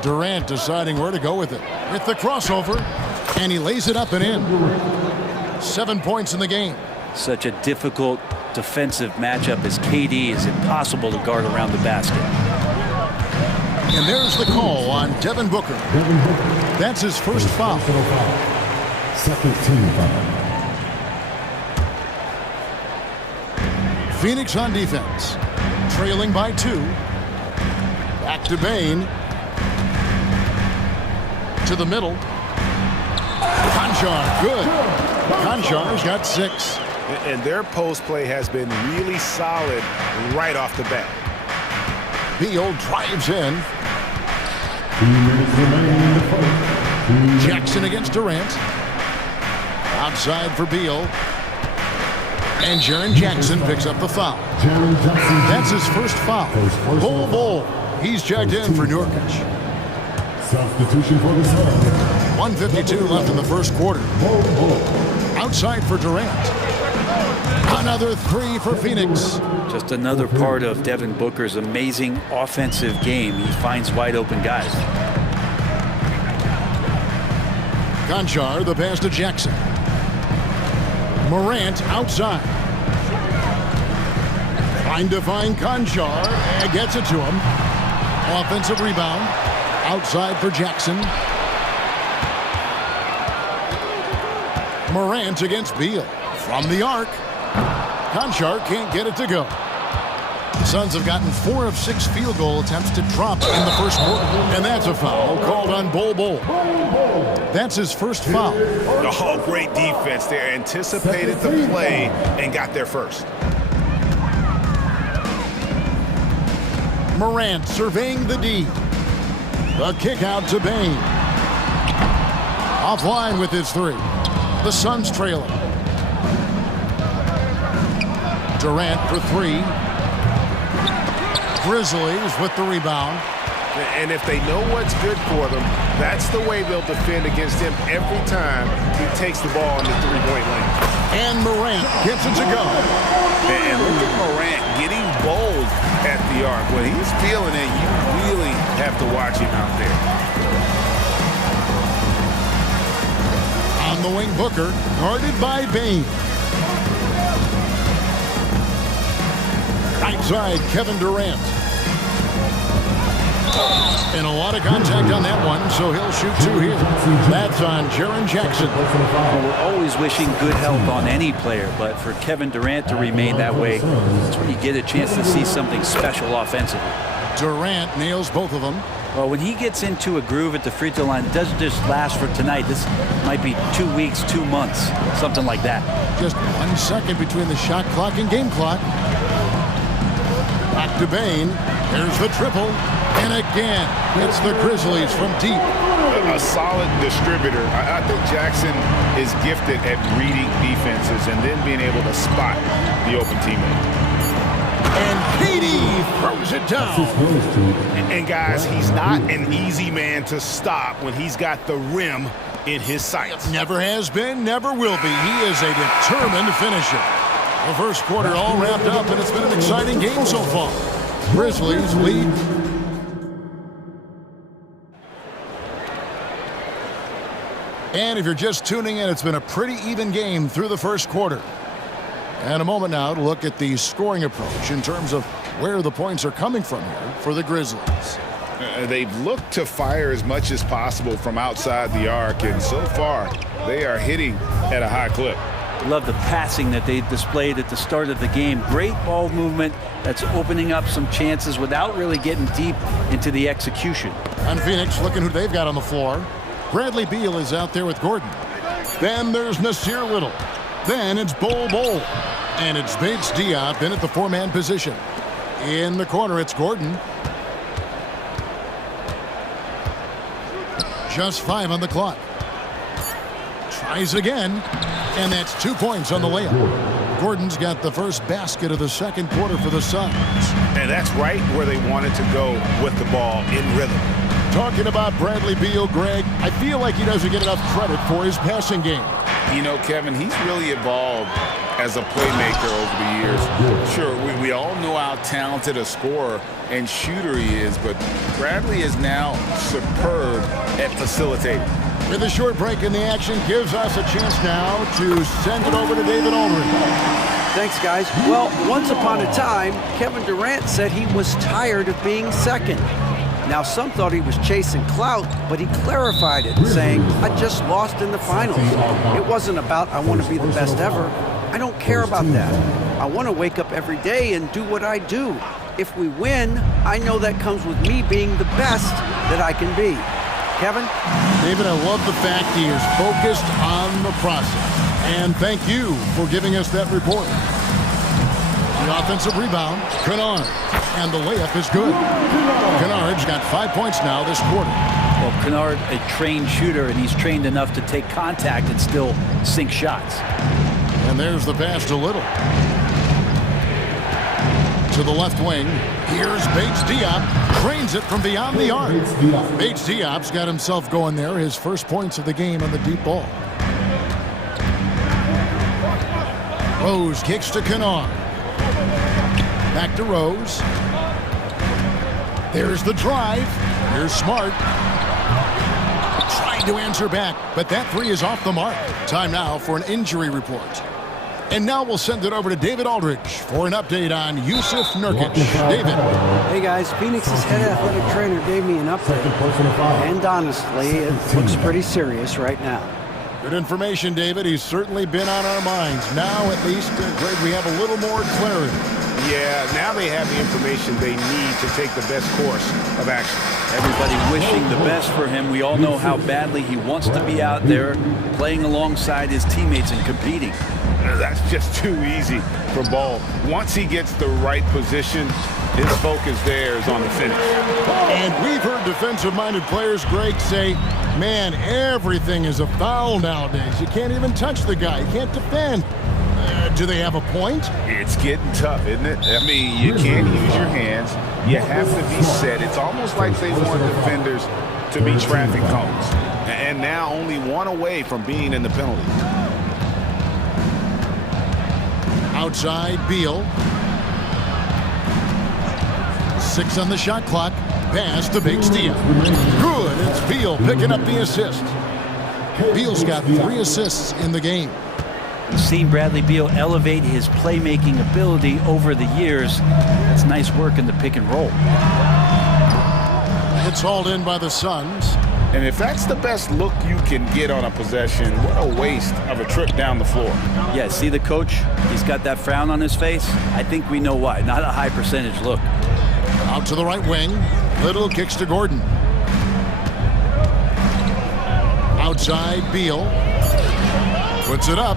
Durant deciding where to go with it. With the crossover, and he lays it up and in. 7 points in the game. Such a difficult defensive matchup as KD is impossible to guard around the basket. And there's the call on Devin Booker. That's his first foul. Second team foul. Phoenix on defense. Trailing by 2. Back to Bane. To the middle. Conchar, good. Conchar's got 6. And their post play has been really solid right off the bat. Beal drives in. 2 minutes remaining in the fight. Jackson against Durant. Outside for Beal. And Jaren Jackson picks up the foul. That's his first foul. Bull. He's checked in for Nurkic. Substitution for the Suns. 1:52 left in the first quarter. Outside for Durant. Another 3 for Phoenix. Just another part of Devin Booker's amazing offensive game. He finds wide open guys. Conchar, the pass to Jackson. Morant outside. Trying to find Conchar. And gets it to him. Offensive rebound. Outside for Jackson. Morant against Beal. From the arc. Conchar can't get it to go. The Suns have gotten 4 of 6 field goal attempts to drop in the first quarter. And that's a foul called on Bull. That's his first foul. Oh, great defense there. Anticipated the play and got there first. Morant surveying the D. The kick out to Bain. Offline with his three. The Suns trailing. Durant for three. Grizzlies with the rebound. And if they know what's good for them, that's the way they'll defend against him every time he takes the ball in the three-point lane. And Morant gets it to go. And look at Morant getting bold at the arc. When he's feeling it, you really have to watch him out there. On the wing, Booker, guarded by Bain. Right side, Kevin Durant. And a lot of contact on that one, so he'll shoot two here. That's on Jaren Jackson. Well, we're always wishing good health on any player, but for Kevin Durant to remain that way, that's when you get a chance to see something special offensively. Durant nails both of them. Well, when he gets into a groove at the free throw line, it doesn't just last for tonight. This might be 2 weeks, 2 months, something like that. Just 1 second between the shot clock and game clock. Back to Bain. There's the triple. And again, it's the Grizzlies from deep. A solid distributor. I think Jackson is gifted at reading defenses and then being able to spot the open teammate. And Katie throws it down. And guys, he's not an easy man to stop when he's got the rim in his sights. Never has been, never will be. He is a determined finisher. The first quarter all wrapped up, and it's been an exciting game so far. Grizzlies lead. And if you're just tuning in, it's been a pretty even game through the first quarter. And a moment now to look at the scoring approach in terms of where the points are coming from here for the Grizzlies. They've looked to fire as much as possible from outside the arc, and so far they are hitting at a high clip. Love the passing that they displayed at the start of the game. Great ball movement that's opening up some chances without really getting deep into the execution. And Phoenix looking who they've got on the floor. Bradley Beal is out there with Gordon. Then there's Nasir Little. Then it's Bol Bol. And it's Bates Diop in at the four-man position. In the corner, it's Gordon. Just 5 on the clock. Tries again. And that's 2 points on the layup. Gordon's got the first basket of the second quarter for the Suns. And that's right where they wanted to go with the ball, in rhythm. Talking about Bradley Beal, Greg, I feel like he doesn't get enough credit for his passing game. You know, Kevin, he's really evolved as a playmaker over the years. Sure, we all know how talented a scorer and shooter he is, but Bradley is now superb at facilitating. With a short break in the action, gives us a chance now to send it over to David Aldridge. Thanks, guys. Well, once upon a time, Kevin Durant said he was tired of being second. Now, some thought he was chasing clout, but he clarified it, saying, I just lost in the finals. It wasn't about, I want to be the best ever. I don't care about that. I want to wake up every day and do what I do. If we win, I know that comes with me being the best that I can be. Kevin? David, I love the fact he is focused on the process. And thank you for giving us that report. The offensive rebound, Kennard. And the layup is good. Kennard's got 5 points now this quarter. Well, Kennard, a trained shooter, and he's trained enough to take contact and still sink shots. And there's the pass to Little. To the left wing. Here's Bates Diop. Trains it from beyond the arc. Bates Diop's got himself going there. His first points of the game on the deep ball. Rose kicks to Kennard. Back to Rose. There's the drive. Here's Smart. Trying to answer back, but that three is off the mark. Time now for an injury report. And now we'll send it over to David Aldridge for an update on Yusuf Nurkic. David. Hey, guys. Phoenix's head athletic trainer gave me an update. And honestly, it looks pretty serious right now. Good information, David. He's certainly been on our minds. Now, at least, Greg, we have a little more clarity. Yeah, now they have the information they need to take the best course of action. Everybody wishing the best for him. We all know how badly he wants to be out there playing alongside his teammates and competing. That's just too easy for Ball. Once he gets the right position, his focus there is on the finish. And we've heard defensive-minded players, Greg, say, man, everything is a foul nowadays. You can't even touch the guy. You can't defend. Do they have a point? It's getting tough, isn't it? I mean, you can't use your hands. You have to be set. It's almost like they want defenders to be traffic cones. And now only one away from being in the penalty. Outside, Beal. 6 on the shot clock. Pass to Big Steve. Good. It's Beal picking up the assist. Beal's got 3 assists in the game. Seen Bradley Beal elevate his playmaking ability over the years. That's nice work in the pick and roll. It's hauled in by the Suns. And if that's the best look you can get on a possession, what a waste of a trip down the floor. Yeah, see the coach? He's got that frown on his face. I think we know why. Not a high percentage look. Out to the right wing. Little kicks to Gordon. Outside, Beal. Puts it up.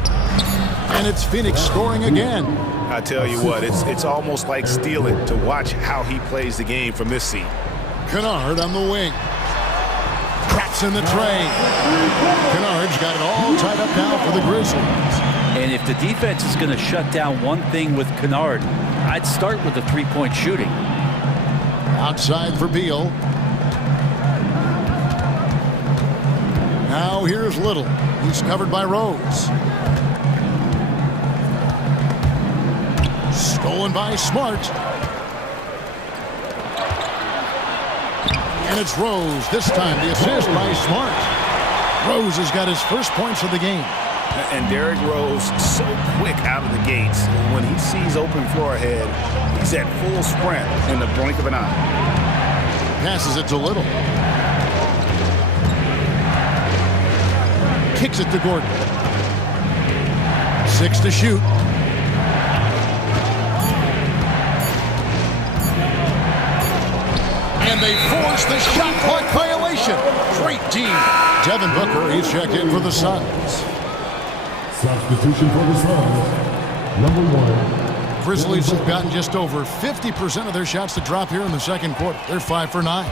And it's Phoenix scoring again. I tell you what, it's almost like stealing to watch how he plays the game from this seat. Kennard on the wing. Traps in the tray. Kennard's got it all tied up now for the Grizzlies. And if the defense is going to shut down one thing with Kennard, I'd start with the three-point shooting. Outside for Beal. Now here's Little. He's covered by Rose. Stolen by Smart. And it's Rose. This time the assist by Smart. Rose has got his first points of the game. And Derrick Rose so quick out of the gates. When he sees open floor ahead, he's at full sprint in the blink of an eye. Passes it to Little. Kicks it to Gordon. 6 to shoot. And they force the shot clock violation. Great team. Devin Booker, he's checked in for the Suns. Substitution for the Suns. Number 1. Grizzlies have gotten just over 50% of their shots to drop here in the second quarter. They're 5 for 9.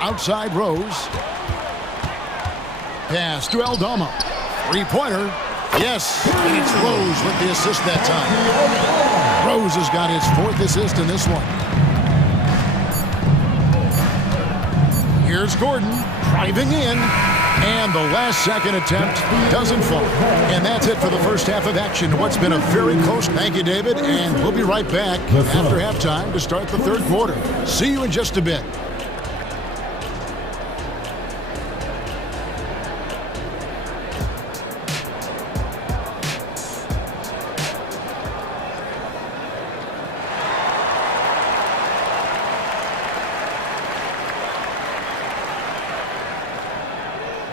Outside Rose. Pass to Aldama. 3-pointer. Yes, and it's Rose with the assist that time. Rose has got his 4th assist in this one. Here's Gordon driving in. And the last second attempt doesn't fall. And that's it for the first half of action. What's been a very close. Thank you, David. And we'll be right back after halftime to start the third quarter. See you in just a bit.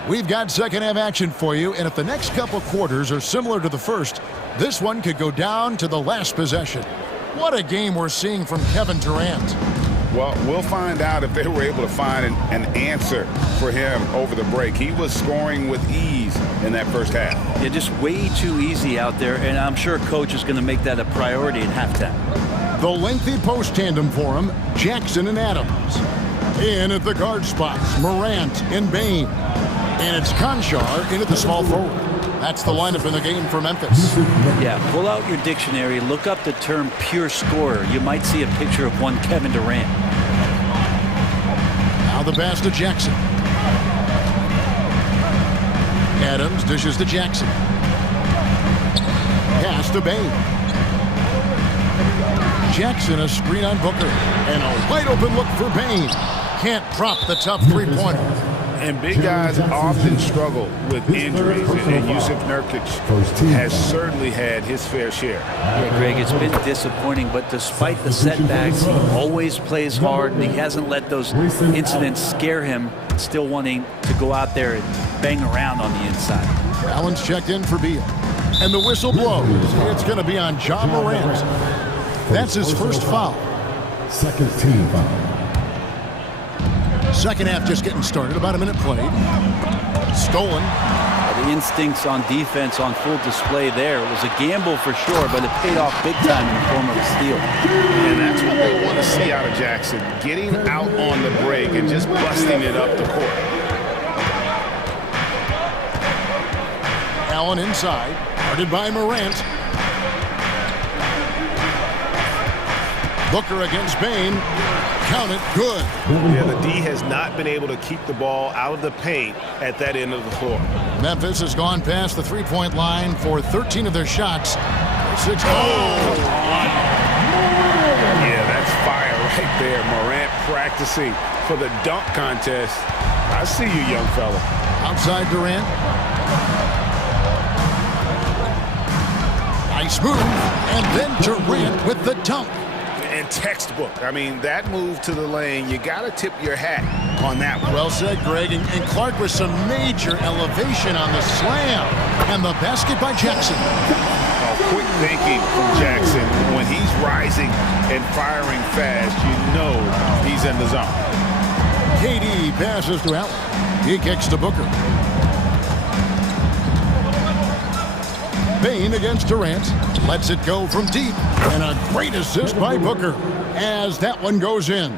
We've got second half action for you, and if the next couple quarters are similar to the first, this one could go down to the last possession. What a game we're seeing from Kevin Durant. Well, we'll find out if they were able to find an answer for him over the break. He was scoring with ease in that first half. Yeah, just way too easy out there, and I'm sure coach is going to make that a priority at halftime. The lengthy post tandem for him, Jackson and Adams. In at the guard spots, Morant and Bain. And it's Conchar into the small forward. That's the lineup in the game for Memphis. Yeah, pull out your dictionary, look up the term pure scorer. You might see a picture of one Kevin Durant. Now the pass to Jackson. Adams dishes to Jackson. Pass to Bain. Jackson a screen on Booker. And a wide open look for Bain. Can't drop the tough three-pointer. And big guys often struggle with injuries, and Yusuf Nurkic has certainly had his fair share. Yeah, Greg, it's been disappointing, but despite the setbacks, he always plays hard, and he hasn't let those incidents scare him, still wanting to go out there and bang around on the inside. Allen's checked in for Beal. And the whistle blows. It's going to be on John Morant. That's his first foul. Second team foul. Second half just getting started. About a minute played. Stolen. The instincts on defense on full display there. It was a gamble for sure, but it paid off big time in the form of a steal. And that's what they want to see out of Jackson, getting out on the break and just busting it up the court. Allen inside, guarded by Morant. Booker against Bain. Count it, good. Yeah, the D has not been able to keep the ball out of the paint at that end of the floor. Memphis has gone past the three-point line for 13 of their shots. 6. Yeah, that's fire right there. Morant practicing for the dunk contest. I see you, young fella. Outside Durant. Nice move. And then Durant with the dunk. And textbook. I mean, that move to the lane, you got to tip your hat on that one. Well said, Greg. And Clark with some major elevation on the slam. And the basket by Jackson. Oh, quick thinking from Jackson. When he's rising and firing fast, you know he's in the zone. KD passes to Allen. He kicks to Booker. Bain against Durant. Lets it go from deep. And a great assist by Booker as that one goes in.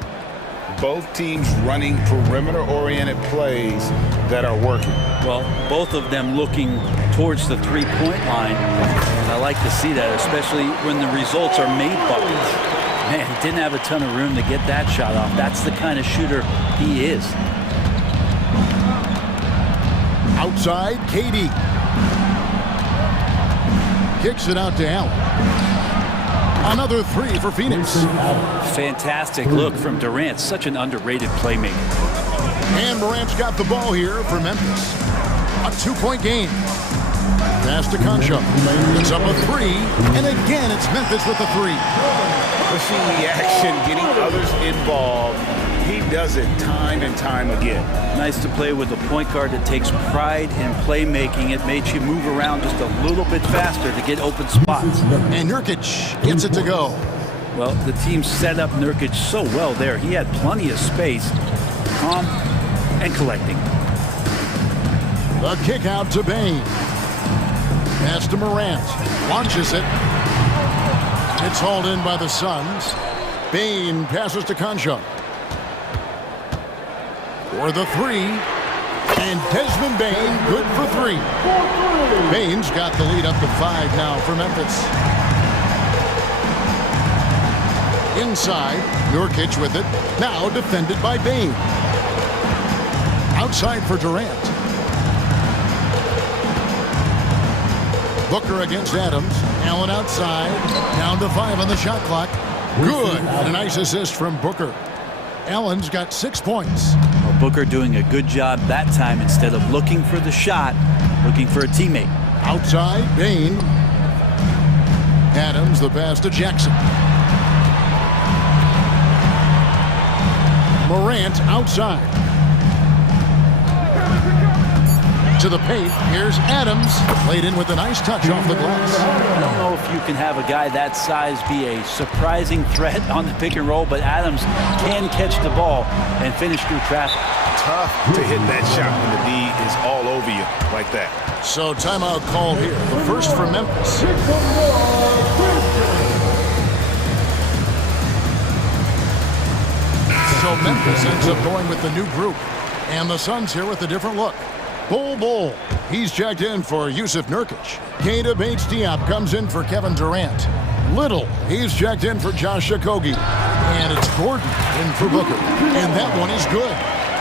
Both teams running perimeter-oriented plays that are working. Well, both of them looking towards the three-point line. And I like to see that, especially when the results are made buckets. Man, he didn't have a ton of room to get that shot off. That's the kind of shooter he is. Outside, KD. Kicks it out to Allen. Another three for Phoenix. Fantastic look from Durant. Such an underrated playmaker. And Morant's got the ball here for Memphis. A 2-point game. Pass to Concha. It's up a three. And again, it's Memphis with a three. Pushing the action, getting others involved. He does it time and time again. Nice to play with a point guard that takes pride in playmaking. It makes you move around just a little bit faster to get open spots. And Nurkic gets it to go. Well, the team set up Nurkic so well there. He had plenty of space. Calm and collecting. The kick out to Bain. Pass to Morant. Launches it. It's hauled in by the Suns. Bain passes to Concha. For the three. And Desmond Bain good for three. Bain's got the lead up to 5 now for Memphis. Inside, Nurkic with it. Now defended by Bain. Outside for Durant. Booker against Adams. Allen outside. Down to 5 on the shot clock. Good. And a nice assist from Booker. Allen's got 6 points. Well, Booker doing a good job that time. Instead of looking for the shot, looking for a teammate. Outside, Bain. Adams, the pass to Jackson. Morant outside. To the paint. Here's Adams. Played in with a nice touch off the glass. I don't know if you can have a guy that size be a surprising threat on the pick and roll, but Adams can catch the ball and finish through traffic. Tough to hit that shot when the D is all over you like that. So timeout called here. The first for Memphis. So Memphis ends up going with the new group. And the Suns here with a different look. Bull. He's checked in for Yusuf Nurkic. Keita Bates-Diop comes in for Kevin Durant. Little, he's checked in for Josh Okogie. And it's Gordon in for Booker. And that one is good.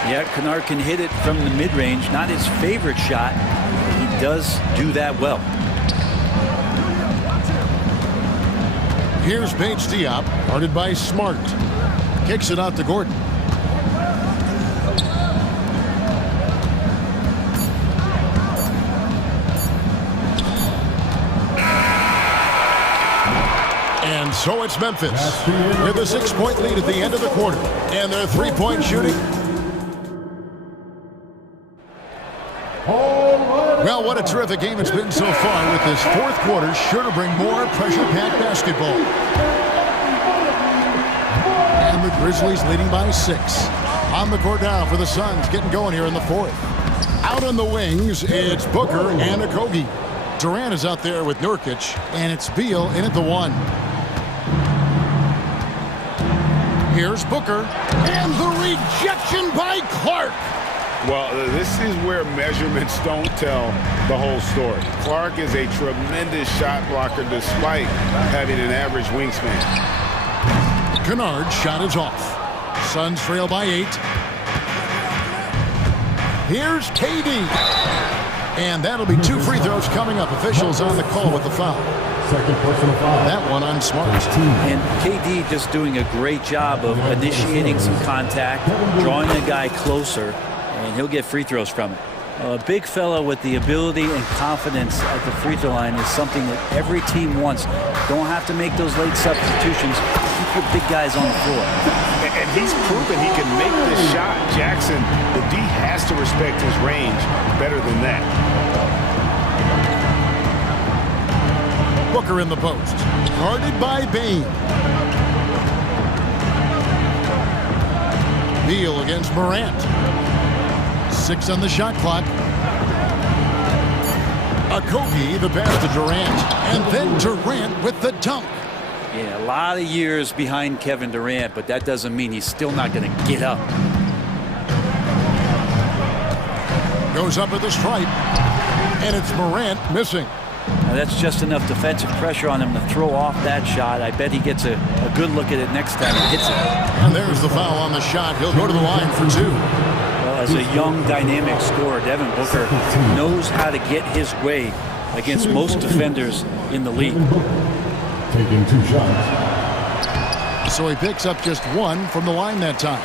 Yeah, Kennard can hit it from the mid-range. Not his favorite shot, but he does do that well. Here's Bates-Diop, guarded by Smart. Kicks it out to Gordon. And so it's Memphis with a 6-point lead at the end of the quarter. And their three-point shooting Well, what a terrific game it's been so far, with this fourth quarter sure to bring more pressure-packed basketball. And the Grizzlies leading by 6. On the court now for the Suns, getting going here in the fourth. Out on the wings, it's Booker and Okogie. Durant is out there with Nurkic, and it's Beal in at the 1. Here's Booker, and the rejection by Clark. Well, this is where measurements don't tell the whole story. Clark is a tremendous shot blocker despite having an average wingspan. Kennard's shot is off. Suns trail by 8. Here's KD. And that'll be 2 free throws coming up. Officials on the call with the foul. Second personal foul. That one on Smart. And KD just doing a great job of initiating some contact, drawing the guy closer, and he'll get free throws from it. A big fella with the ability and confidence at the free throw line is something that every team wants. Don't have to make those late substitutions. Keep your big guys on the floor. And he's proven he can make this shot. Jackson, the D has to respect his range better than that. Booker in the post. Guarded by Bain. Beal against Morant. 6 on the shot clock. Okogie, the pass to Durant. And then Durant with the dunk. Yeah, a lot of years behind Kevin Durant, but that doesn't mean he's still not going to get up. Goes up at the stripe. And it's Morant missing. Now that's just enough defensive pressure on him to throw off that shot. I bet he gets a good look at it next time he hits it. And there's the foul on the shot. He'll go to the line for 2. Well, as a young, dynamic scorer, Devin Booker knows how to get his way against most defenders in the league. Taking 2 shots. So he picks up just 1 from the line that time.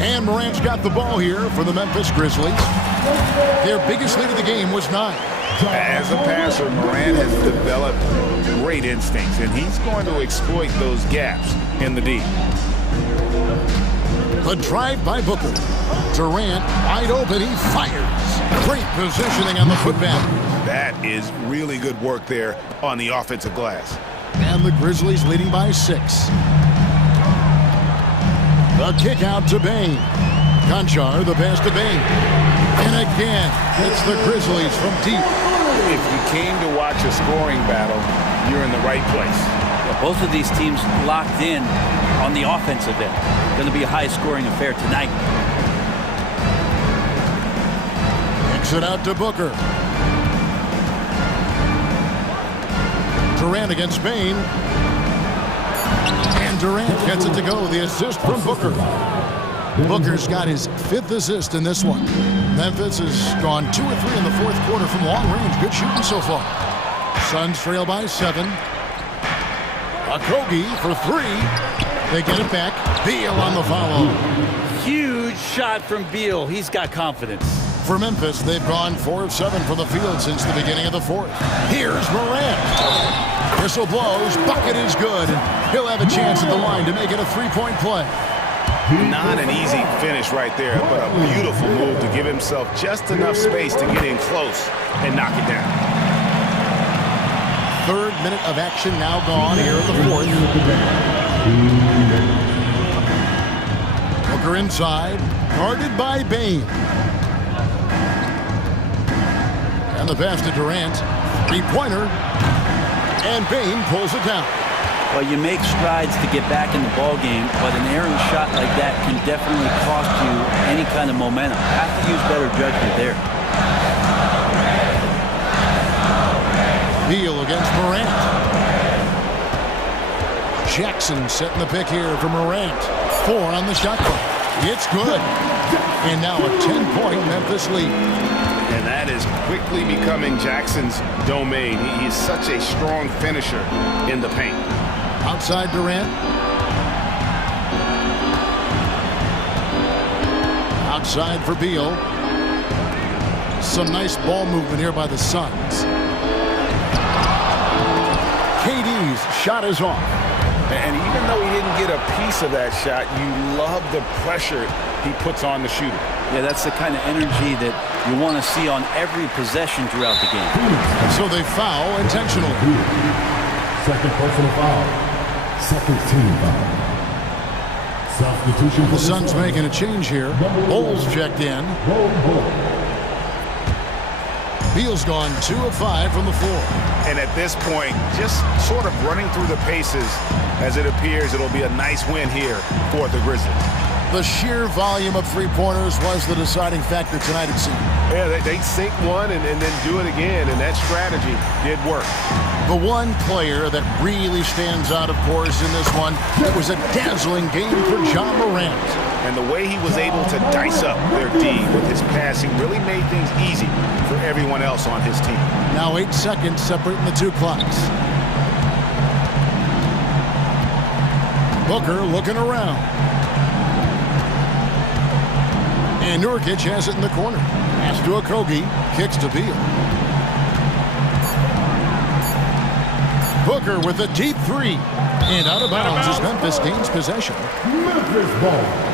And Morant's got the ball here for the Memphis Grizzlies. Their biggest lead of the game was 9. As a passer, Morant has developed great instincts, and he's going to exploit those gaps in the D. The drive by Booker. Durant wide open. He fires. Great positioning on the putback. That is really good work there on the offensive glass. And the Grizzlies leading by 6. The kick out to Bain. Conchar, the pass to Bain. And again, it's the Grizzlies from deep. If you came to watch a scoring battle, you're in the right place. Yeah, both of these teams locked in on the offensive end. Going to be a high-scoring affair tonight. Kicks it out to Booker. Durant against Bain. And Durant gets it to go. The assist from Booker. Booker's got his 5th assist in this one. Memphis has gone 2 or 3 in the fourth quarter from long range. Good shooting so far. Suns trail by 7. Okogie for 3. They get it back. Beal on the follow. Huge shot from Beal. He's got confidence. For Memphis, they've gone 4 of 7 from the field since the beginning of the fourth. Here's Morant. Whistle blows. Bucket is good. And he'll have a chance at the line to make it a 3-point play. Not an easy finish right there, but a beautiful move to give himself just enough space to get in close and knock it down. 3rd minute of action now gone here in the fourth. Booker inside, guarded by Bain. And the pass to Durant. 3-pointer. And Bain pulls it down. Well, you make strides to get back in the ball game, but an errant shot like that can definitely cost you any kind of momentum. Have to use better judgment there. Beal against Morant. Jackson setting the pick here for Morant. 4 on the shot clock. It's good. And now a 10-point Memphis lead. And that is quickly becoming Jackson's domain. He is such a strong finisher in the paint. Outside Durant. Outside for Beal. Some nice ball movement here by the Suns. KD's shot is off. And even though he didn't get a piece of that shot, you love the pressure he puts on the shooter. Yeah, that's the kind of energy that you want to see on every possession throughout the game. So they foul intentionally. Second personal foul. Second team foul. Substitution. The Suns making a change here. Bowles checked in. Beal's gone 2 of 5 from the floor. And at this point, just sort of running through the paces, as it appears it'll be a nice win here for the Grizzlies. The sheer volume of three-pointers was the deciding factor tonight, it seemed. Yeah, they sink one and then do it again, and that strategy did work. The one player that really stands out, of course, in this one, it was a dazzling game for John Morant. And the way he was able to dice up their D with his passing really made things easy for everyone else on his team. Now 8 seconds separating the two clocks. Booker looking around. And Nurkic has it in the corner. Pass to Okogie, kicks to Beal. Booker with a deep three. And out of bounds as Memphis gains possession. Memphis ball.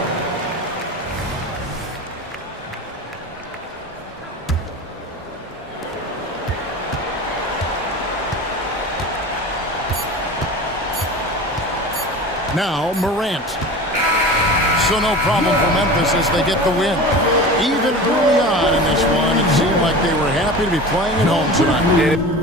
Now Morant. So no problem for Memphis as they get the win. Even early on in this one, it seemed like they were happy to be playing at home tonight.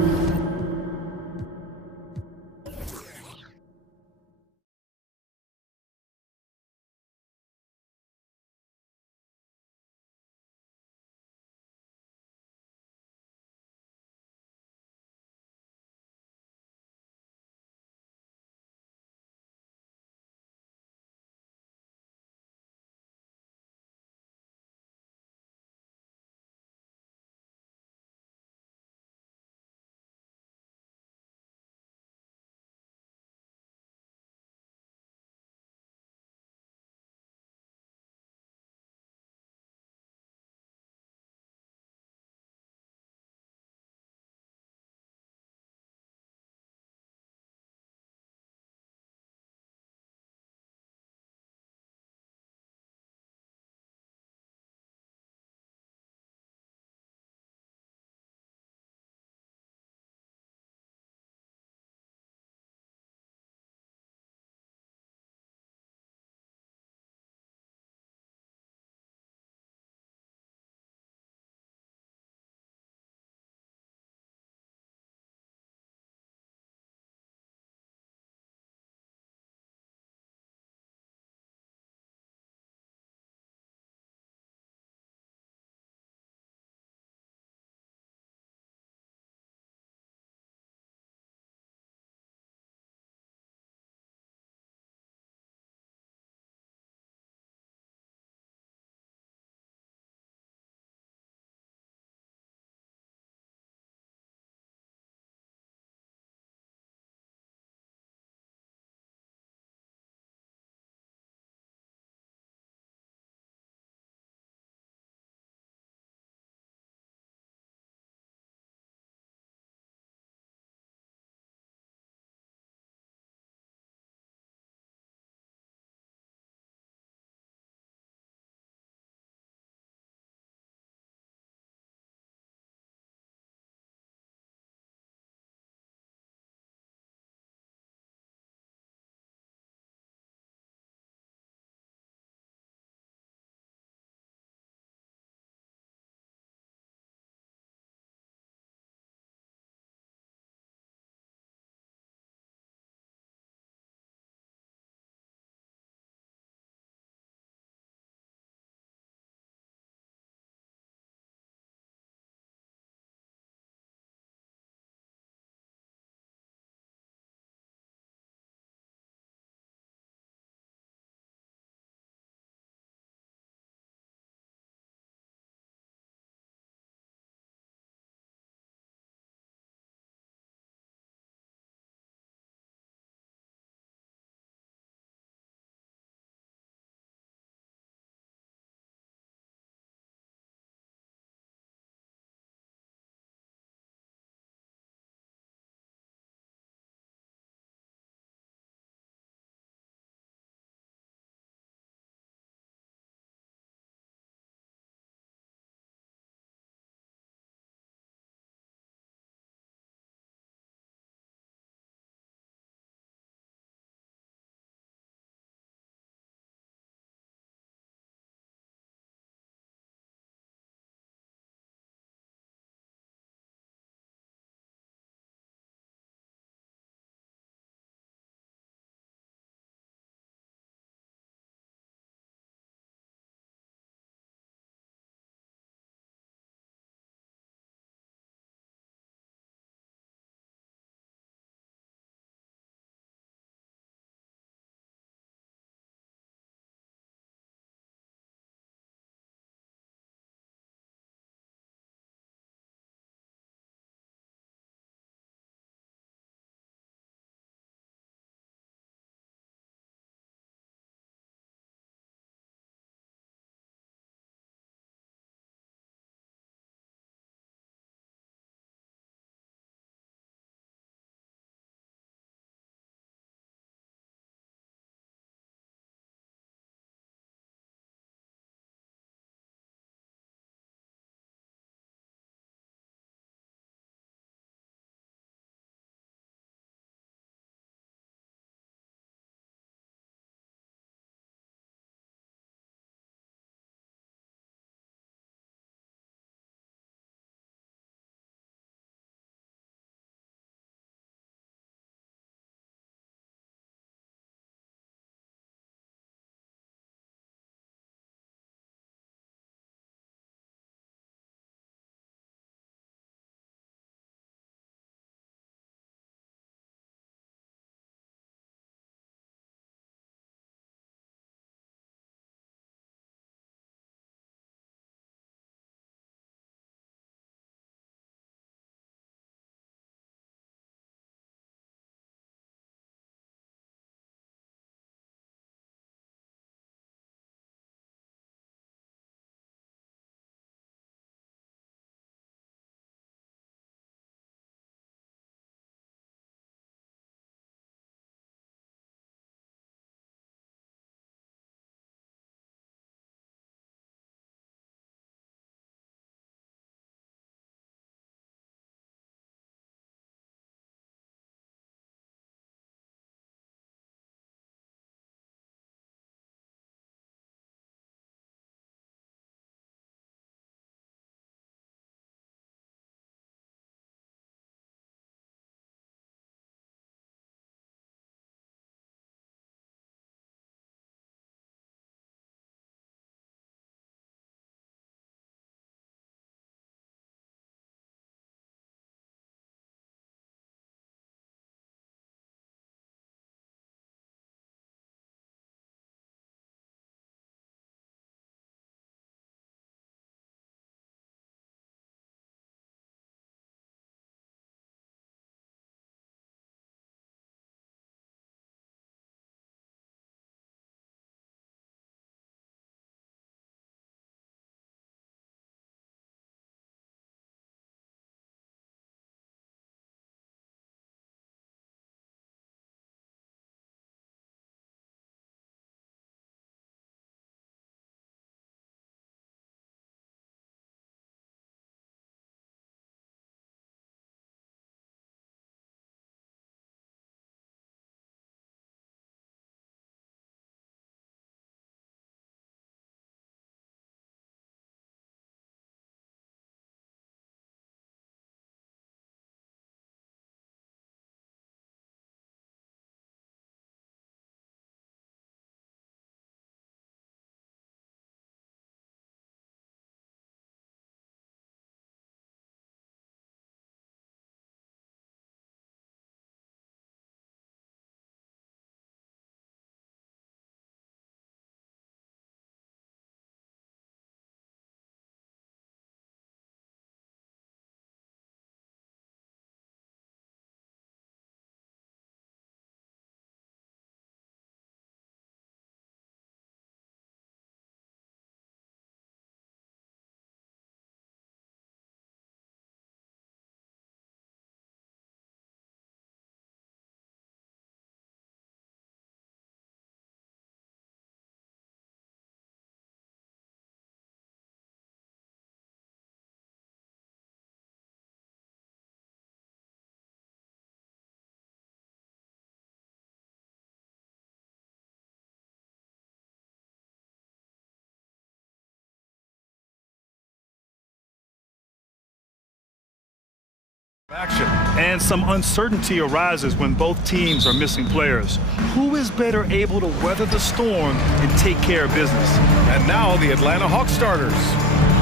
Action. And some uncertainty arises when both teams are missing players. Who is better able to weather the storm and take care of business? And now the Atlanta Hawks starters.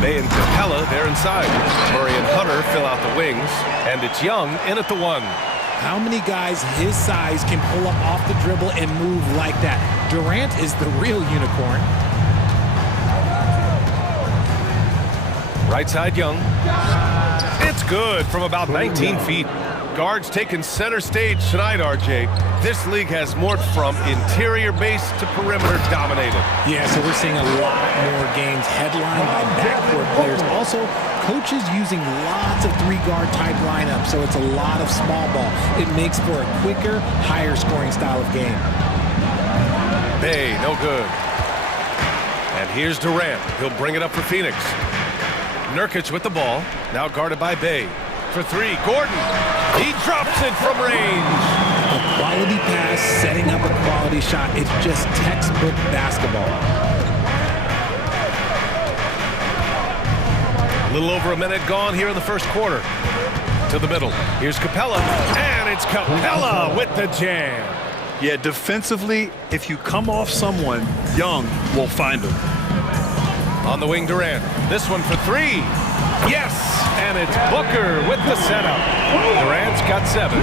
Bay and Capella, they're inside. Murray and Hunter fill out the wings. And it's Young in at the 1. How many guys his size can pull up off the dribble and move like that? Durant is the real unicorn. Right side, Young. It's good from about 19 feet. Guards taking center stage tonight, RJ. This league has morphed from interior base to perimeter dominated. Yeah, so we're seeing a lot more games headlined by backcourt players. Also, coaches using lots of three-guard type lineups, so it's a lot of small ball. It makes for a quicker, higher scoring style of game. Bay, no good. And here's Durant. He'll bring it up for Phoenix. Nurkic with the ball, now guarded by Bay. For 3, Gordon. He drops it from range. A quality pass, setting up a quality shot. It's just textbook basketball. A little over a minute gone here in the first quarter. To the middle. Here's Capella. And it's Capella with the jam. Yeah, defensively, if you come off someone, Young will find him. On the wing, Durant. This one for 3. Yes! And it's Booker with the setup. Durant's got 7.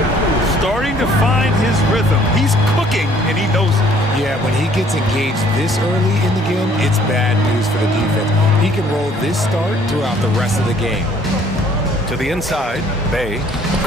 Starting to find his rhythm. He's cooking, and he knows it. Yeah, when he gets engaged this early in the game, it's bad news for the defense. He can roll this start throughout the rest of the game. To the inside, Bay.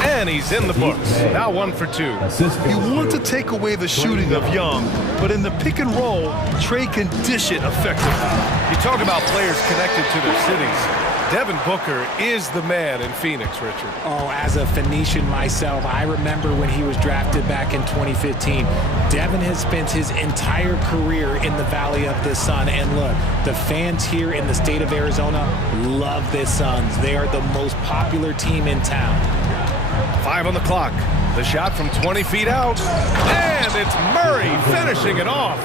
And he's in the books. Now 1 for 2. You want to take away the shooting of Young, but in the pick and roll, Trey can dish it effectively. You talk about players connected to their cities. Devin Booker is the man in Phoenix, Richard. Oh, as a Phoenician myself, I remember when he was drafted back in 2015. Devin has spent his entire career in the Valley of the Sun. And look, the fans here in the state of Arizona love the Suns. They are the most popular team in town. 5 on the clock. The shot from 20 feet out. And it's Murray finishing it off.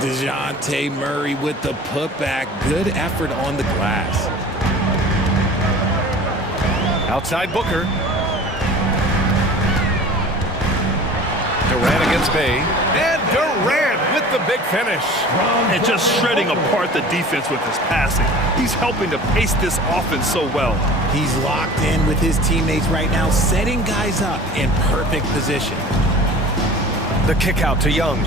DeJounte Murray with the putback. Good effort on the glass. Outside Booker. Durant against Bay. And Durant with the big finish. And just shredding apart the defense with his passing. He's helping to pace this offense so well. He's locked in with his teammates right now, setting guys up in perfect position. The kick out to Young.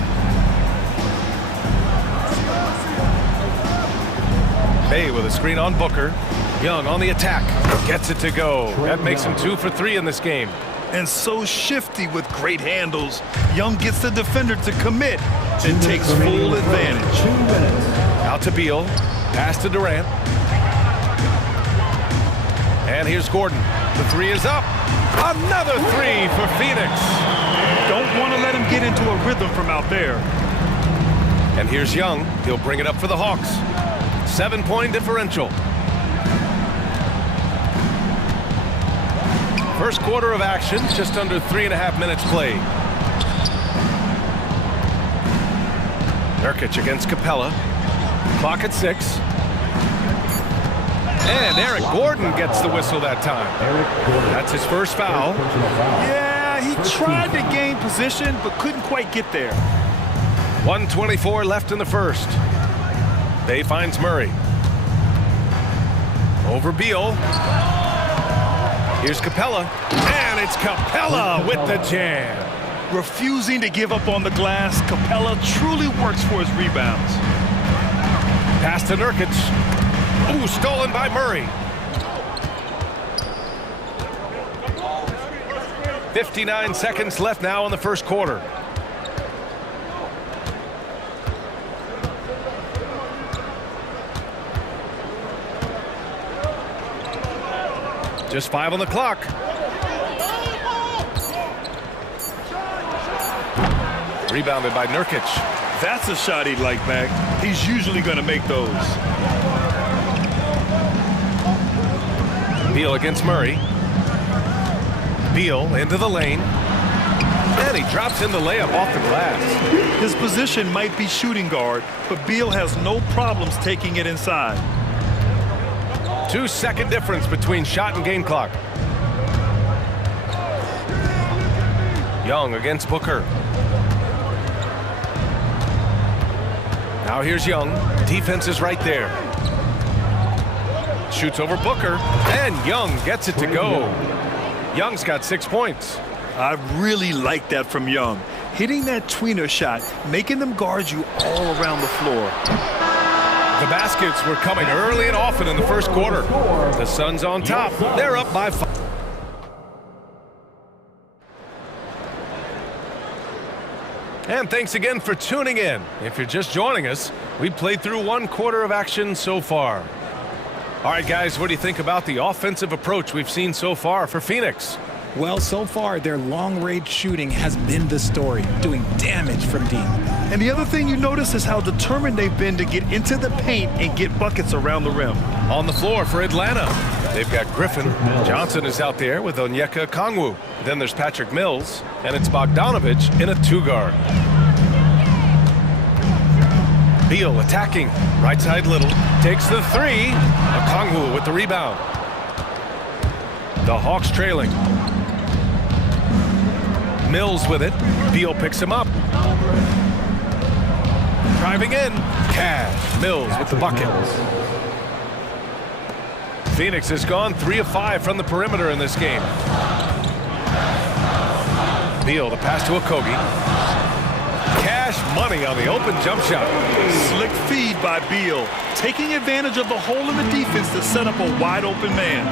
Bay with a screen on Booker. Young on the attack. Gets it to go. That makes him 2 for 3 in this game. And so shifty with great handles. Young gets the defender to commit and takes full advantage. 2 minutes. Out to Beal. Pass to Durant. And here's Gordon. The 3 is up. Another 3 for Phoenix. Don't want to let him get into a rhythm from out there. And here's Young. He'll bring it up for the Hawks. 7-point differential. First quarter of action, just under 3.5 minutes played. Nurkic against Capella. Clock at 6. And Eric Gordon gets the whistle that time. That's his first foul. Yeah, he tried to gain position, but couldn't quite get there. 1:24 left in the first. Bay finds Murray. Over Beal. Here's Capella. And it's Capella with the jam. Refusing to give up on the glass, Capella truly works for his rebounds. Pass to Nurkic. Ooh, stolen by Murray. 59 seconds left now in the first quarter. Just 5 on the clock. Rebounded by Nurkic. That's a shot he'd like back. He's usually going to make those. Beal against Murray. Beal into the lane. And he drops in the layup off the glass. His position might be shooting guard, but Beal has no problems taking it inside. 2-second difference between shot and game clock. Young against Booker. Now here's Young. Defense is right there. Shoots over Booker, and Young gets it to go. Young's got 6 points. I really like that from Young. Hitting that tweener shot, making them guard you all around the floor. The baskets were coming early and often in the first quarter. The Suns on top. They're up by 5. And thanks again for tuning in. If you're just joining us, we played through 1 quarter of action so far. All right, guys, what do you think about the offensive approach we've seen so far for Phoenix? Well, so far, their long-range shooting has been the story, doing damage from deep. And the other thing you notice is how determined they've been to get into the paint and get buckets around the rim. On the floor for Atlanta, they've got Griffin. Johnson is out there with Onyeka Okongwu. Then there's Patrick Mills, and it's Bogdanovich in a 2-guard. Beal attacking, right side Little, takes the 3. Okongwu with the rebound. The Hawks trailing. Mills with it. Beal picks him up. Driving in. Cash. Mills with the bucket. Phoenix has gone 3 of 5 from the perimeter in this game. Beal, the pass to Okogie. Cash money on the open jump shot. Slick feed by Beal, taking advantage of the hole in the defense to set up a wide open man.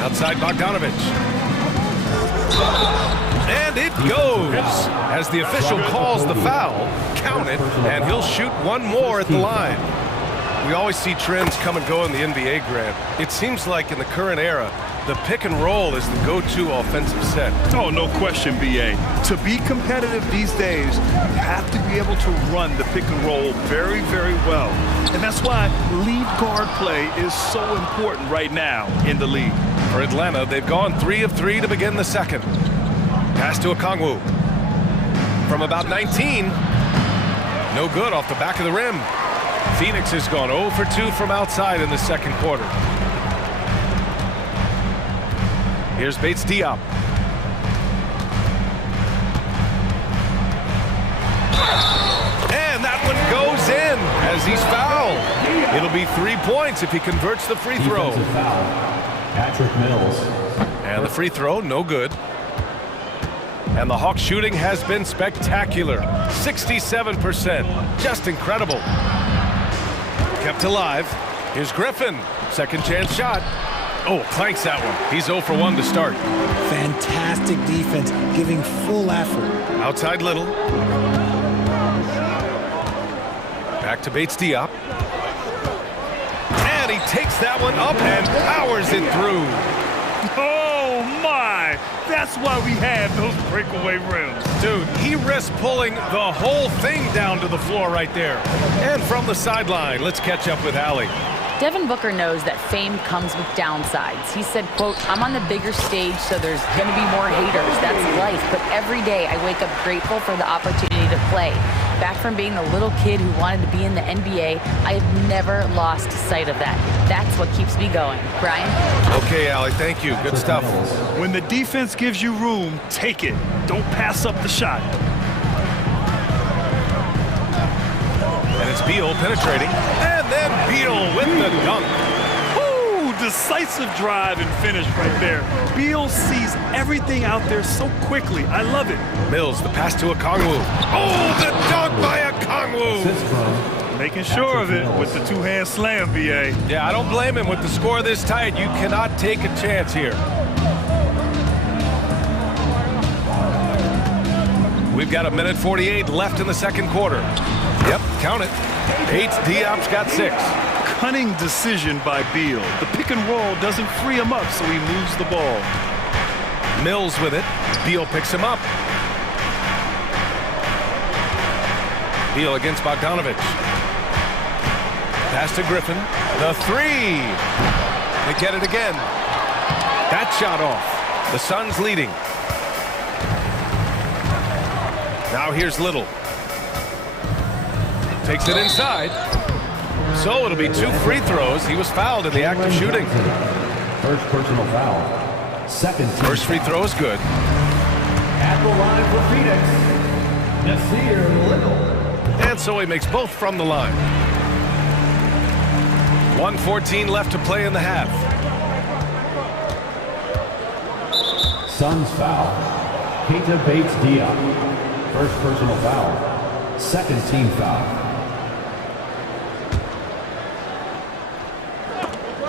Outside Bogdanovich. And it goes as the official calls the foul. Count it, and he'll shoot 1 more at the line. We always see trends come and go in the NBA, Grant. It seems like in the current era, the pick and roll is the go-to offensive set. Oh, no question, B.A. To be competitive these days, you have to be able to run the pick and roll very, very well. And that's why lead guard play is so important right now in the league. For Atlanta, they've gone 3 of 3 to begin the second. Pass to Okongwu. From about 19. No good off the back of the rim. Phoenix has gone 0 for 2 from outside in the second quarter. Here's Bates Diop. And that one goes in as he's fouled. It'll be 3 points if he converts the free throw. Patrick Mills. And the free throw, no good. And the Hawks shooting has been spectacular. 67%. Just incredible. Kept alive. Here's Griffin. Second chance shot. Oh, clanks that one. He's 0 for 1 to start. Fantastic defense, giving full effort. Outside Little. Back to Bates Diop. And he takes that one up and powers it through. Oh, my! That's why we have those breakaway rims. Dude, he risks pulling the whole thing down to the floor right there. And from the sideline, let's catch up with Allie. Devin Booker knows that fame comes with downsides. He said, quote, "I'm on the bigger stage, so there's going to be more haters. That's life. But every day I wake up grateful for the opportunity to play. Back from being the little kid who wanted to be in the NBA, I have never lost sight of that. That's what keeps me going." Brian? Okay, Allie, thank you. Good stuff. When the defense gives you room, take it. Don't pass up the shot. And it's Beal penetrating. And then Beal with the dunk. Woo! Decisive drive and finish right there. Beal sees everything out there so quickly. I love it. Mills, the pass to Okongwu. Oh, the dunk by Okongwu! Making sure of it with the two-hand slam, B.A. Yeah, I don't blame him with the score this tight. You cannot take a chance here. We've got 1:48 left in the second quarter. Yep, count it. Bates Diop's got 6. Cunning decision by Beal. The pick and roll doesn't free him up, so he moves the ball. Mills with it. Beal picks him up. Beal against Bogdanovich. Pass to Griffin. The 3. They get it again. That shot off. The Suns leading. Now here's Little. Takes it inside. So it'll be 2 free throws. He was fouled in the act of shooting. First personal foul. Second team First free throw is good. at the line for Phoenix, Nasir Little. And so he makes both from the line. 1:14 left to play in the half. Suns foul. Keita Bates-Diop. First personal foul. Second team foul.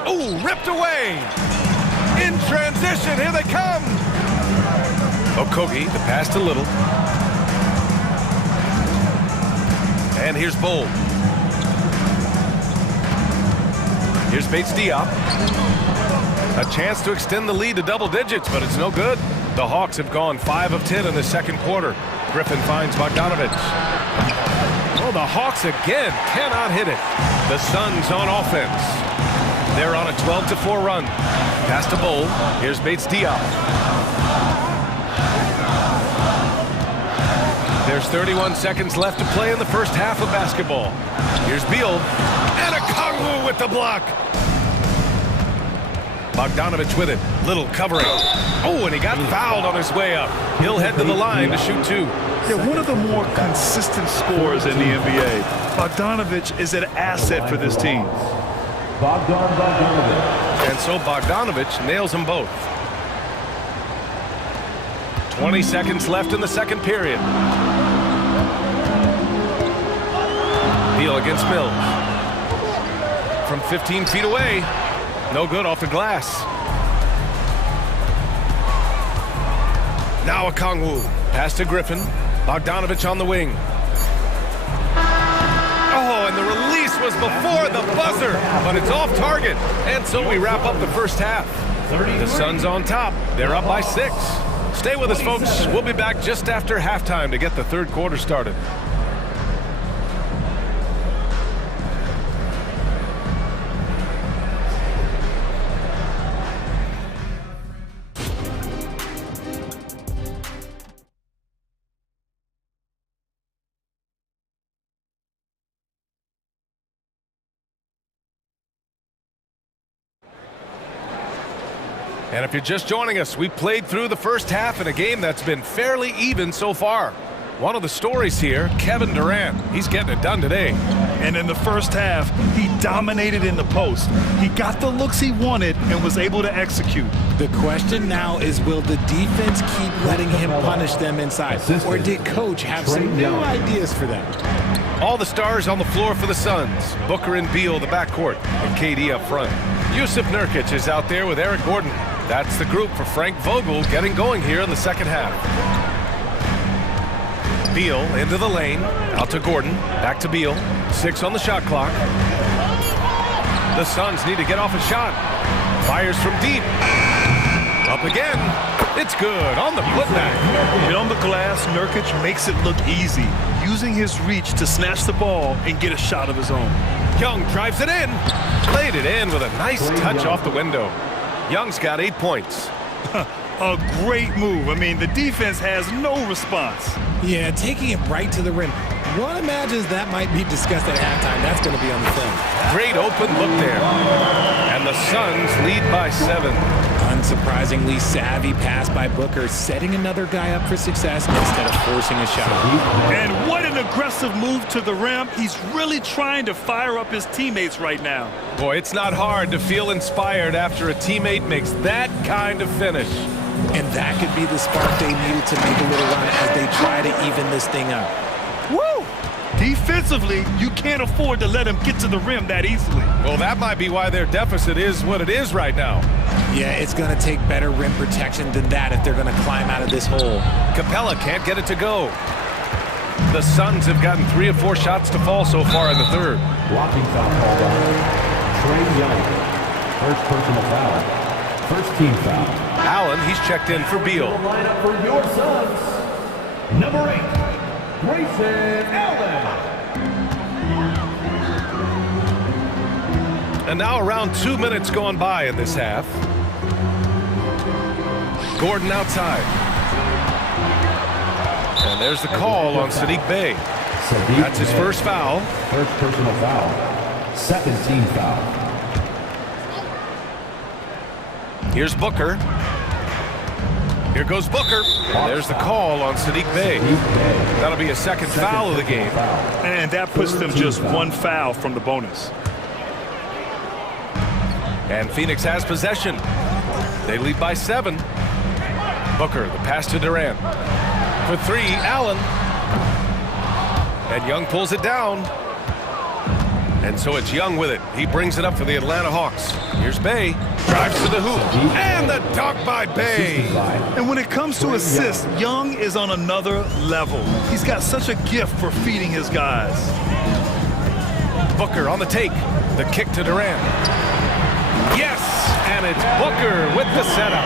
Oh, ripped away. In transition, here they come. Okogie, the pass to Little. And here's Bold. Here's Bates-Diop. A chance to extend the lead to double digits, but it's no good. The Hawks have gone 5 of 10 in the second quarter. Griffin finds Bogdanovich. Oh, the Hawks again cannot hit it. The Suns on offense. They're on a 12-4 run. Pass to Bold. Here's Bates-Diop. There's 31 seconds left to play in the first half of basketball. Here's Beal. And a Kongwu with the block. Bogdanovich with it. Little covering. Oh, and he got fouled on his way up. He'll head to the line to shoot 2. Yeah, one of the more consistent scorers in the NBA. Bogdanovich is an asset for this team. Bogdanovich. And so Bogdanovich nails them both. 20 seconds left in the second period. Beal against Mills. From 15 feet away. No good off the glass. Now a Kongwu. Pass to Griffin. Bogdanovich on the wing. Oh, and the release was before the buzzer, but it's off target. And so we wrap up the first half. The Suns on top. They're up by 6. Stay with us, folks. We'll be back just after halftime to get the third quarter started. And if you're just joining us, we played through the first half in a game that's been fairly even so far. One of the stories here, Kevin Durant. He's getting it done today. And in the first half, he dominated in the post. He got the looks he wanted and was able to execute. The question now is, will the defense keep letting him punish them inside? Or did coach have some new ideas for them? All the stars on the floor for the Suns. Booker and Beal, the backcourt, and KD up front. Yusuf Nurkic is out there with Eric Gordon. That's the group for Frank Vogel getting going here in the second half. Beal into the lane, out to Gordon, back to Beal. 6 on the shot clock. The Suns need to get off a shot. Fires from deep. Up again. It's good on the putback. And on the glass, Nurkic makes it look easy, using his reach to snatch the ball and get a shot of his own. Young drives it in. Played it in with a nice touch off the window. Young's got 8 points. A great move. I mean, the defense has no response. Yeah, taking it right to the rim. One imagines that might be discussed at halftime. That's going to be on the film. Great open look there. And the Suns lead by 7. Unsurprisingly savvy pass by Booker, setting another guy up for success instead of forcing a shot. And what an aggressive move to the rim. He's really trying to fire up his teammates right now. Boy, it's not hard to feel inspired after a teammate makes that kind of finish. And that could be the spark they needed to make a little run as they try to even this thing up. Woo! Defensively, you can't afford to let him get to the rim that easily. Well, that might be why their deficit is what it is right now. Yeah, it's going to take better rim protection than that if they're going to climb out of this hole. Capella can't get it to go. The Suns have gotten 3 of 4 shots to fall so far in the third. Blocking foul called on Trey Young. First personal foul. First team foul. Allen, he's checked in for Beal. Lineup for your Suns. Number 8, Grayson Allen. And now around 2 minutes gone by in this half. Gordon outside. And there's the call on Sadiq Bey. That's his first foul. First personal foul. Second team foul. Here's Booker. Here goes Booker. And there's the call on Sadiq Bey. That'll be a second foul of the game. And that puts them just one foul from the bonus. And Phoenix has possession. They lead by 7. Booker, the pass to Durant. For 3, Allen. And Young pulls it down. And so it's Young with it. He brings it up for the Atlanta Hawks. Here's Bey. Drives to the hoop. And the dunk by Bey. And when it comes to assists, Young is on another level. He's got such a gift for feeding his guys. Booker on the take. The kick to Durant. Yes! And it's Booker with the setup.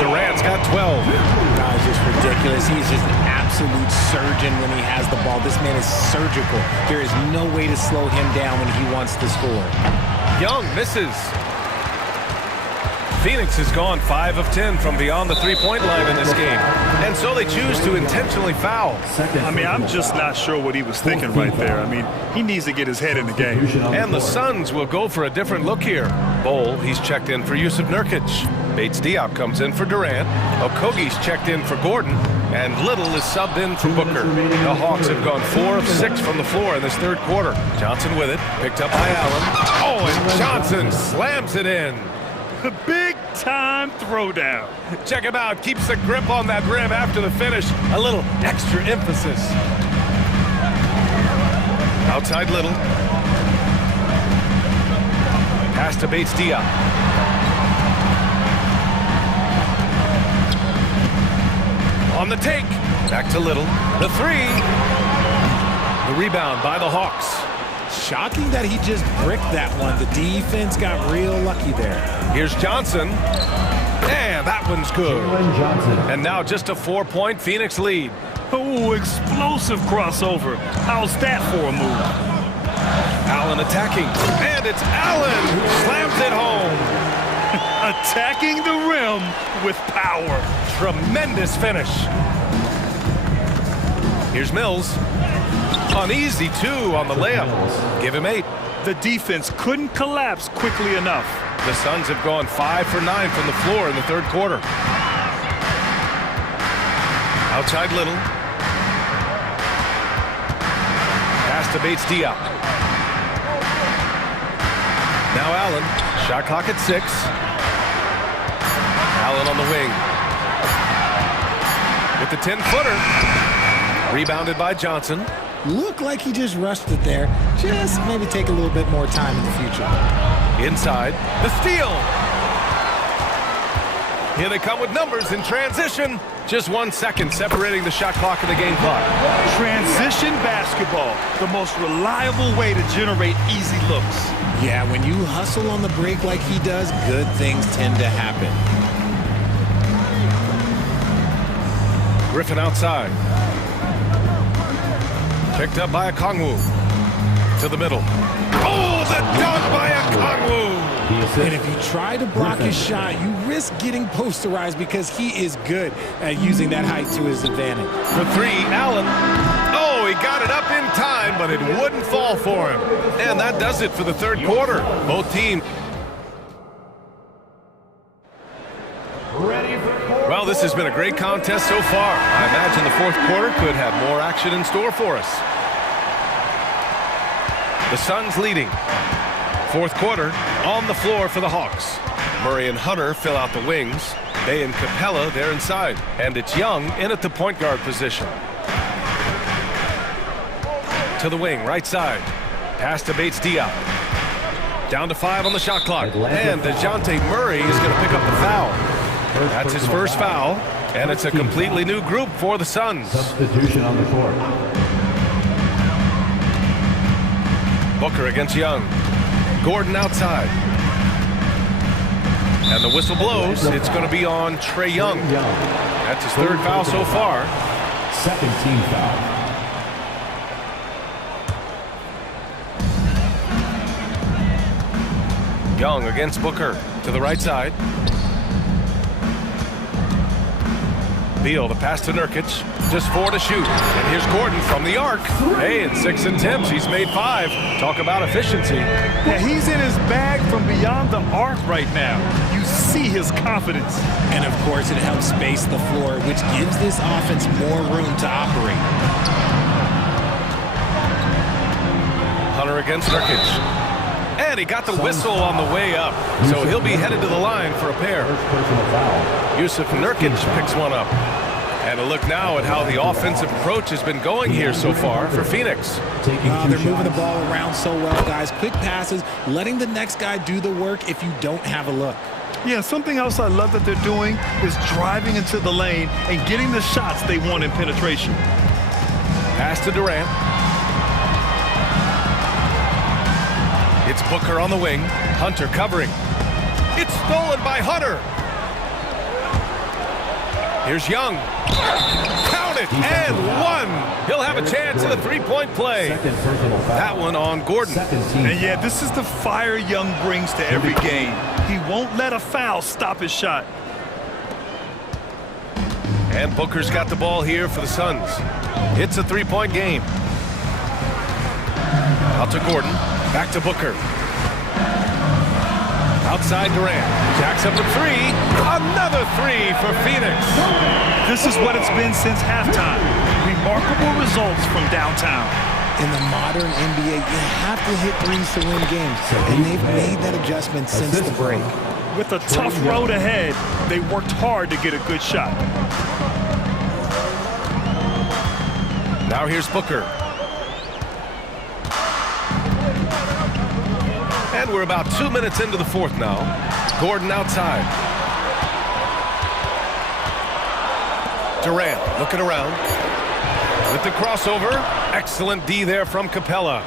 Durant's got 12. It's just ridiculous. He's just an absolute surgeon when he has the ball. This man is surgical. There is no way to slow him down when he wants to score. Young misses. Phoenix has gone 5 of 10 from beyond the three-point line in this game. And so they choose to intentionally foul. I mean, I'm just not sure what he was thinking right there. I mean, he needs to get his head in the game. And the Suns will go for a different look here. Bol, he's checked in for Yusuf Nurkic. Bates Diop comes in for Durant. Okogie's checked in for Gordon. And Little is subbed in for Booker. The Hawks have gone 4 of 6 from the floor in this third quarter. Johnson with it, picked up by Allen. Oh, and Johnson slams it in. The big-time throwdown. Check him out. Keeps the grip on that rim after the finish. A little extra emphasis. Outside Little. Pass to Bates Diop. On the take. Back to Little. The 3. The rebound by the Hawks. Shocking that he just bricked that one. The defense got real lucky there. Here's Johnson. And that one's good. And now just a 4-point Phoenix lead. Oh, explosive crossover. How's that for a move? Allen attacking. And it's Allen who slams it home. Attacking the rim with power. Tremendous finish. Here's Mills. An easy 2 on the layup. Give him 8. The defense couldn't collapse quickly enough. The Suns have gone 5 for 9 from the floor in the third quarter. Outside Little. Pass to Bates Diop. Now Allen. Shot clock at 6. Allen on the wing. With the 10-footer. Rebounded by Johnson. Looked like he just rushed it there. Just maybe take a little bit more time in the future. Inside, the steal. Here they come with numbers in transition. Just 1 second separating the shot clock and the game clock. Transition basketball, the most reliable way to generate easy looks. Yeah, when you hustle on the break like he does, good things tend to happen. Griffin outside. Picked up by Okongwu. To the middle. Oh, the dunk by Okongwu! And if you try to block his shot, you risk getting posterized because he is good at using that height to his advantage. For 3, Allen. Oh, he got it up in time, but it wouldn't fall for him. And that does it for the third quarter. Both teams. Well, this has been a great contest so far. I imagine the fourth quarter could have more action in store for us. The Suns leading. Fourth quarter on the floor for the Hawks. Murray and Hunter fill out the wings. Bey and Capella, they're inside. And it's Young in at the point guard position. To the wing, right side. Pass to Bates Diop. Down to 5 on the shot clock. And DeJounte Murray is going to pick up the foul. That's his first foul, and it's a completely new group for the Suns. Substitution on the court. Booker against Young. Gordon outside. And the whistle blows. It's going to be on Trae Young. That's his third foul so far. Second team foul. Young against Booker to the right side. Beal, the pass to Nurkic. just 4 to shoot. And here's Gordon from the arc. Hey, in 6 attempts, he's made 5. Talk about efficiency. Yeah, he's in his bag from beyond the arc right now. You see his confidence. And of course, it helps space the floor, which gives this offense more room to operate. Hunter against Nurkic. And he got the whistle on the way up. So he'll be headed to the line for a pair. Yusuf Nurkic picks one up. And a look now at how the offensive approach has been going here so far for Phoenix. They're moving the ball around so well, guys. Quick passes, letting the next guy do the work if you don't have a look. Yeah, something else I love that they're doing is driving into the lane and getting the shots they want in penetration. Pass to Durant. It's Booker on the wing. Hunter covering. It's stolen by Hunter. Here's Young. Count it, and 1. He'll have a chance in the three-point play. That one on Gordon. And yeah, this is the fire Young brings to every game. He won't let a foul stop his shot. And Booker's got the ball here for the Suns. It's a three-point game. Out to Gordon. Back to Booker. Outside Durant. Jacks up a 3. Another 3 for Phoenix. This is what it's been since halftime. Remarkable results from downtown. In the modern NBA, you have to hit threes to win games. And they've made that adjustment since the break. With a tough road ahead, they worked hard to get a good shot. Now here's Booker. And we're about 2 minutes into the fourth now. Gordon outside. Durant looking around. With the crossover. Excellent D there from Capella.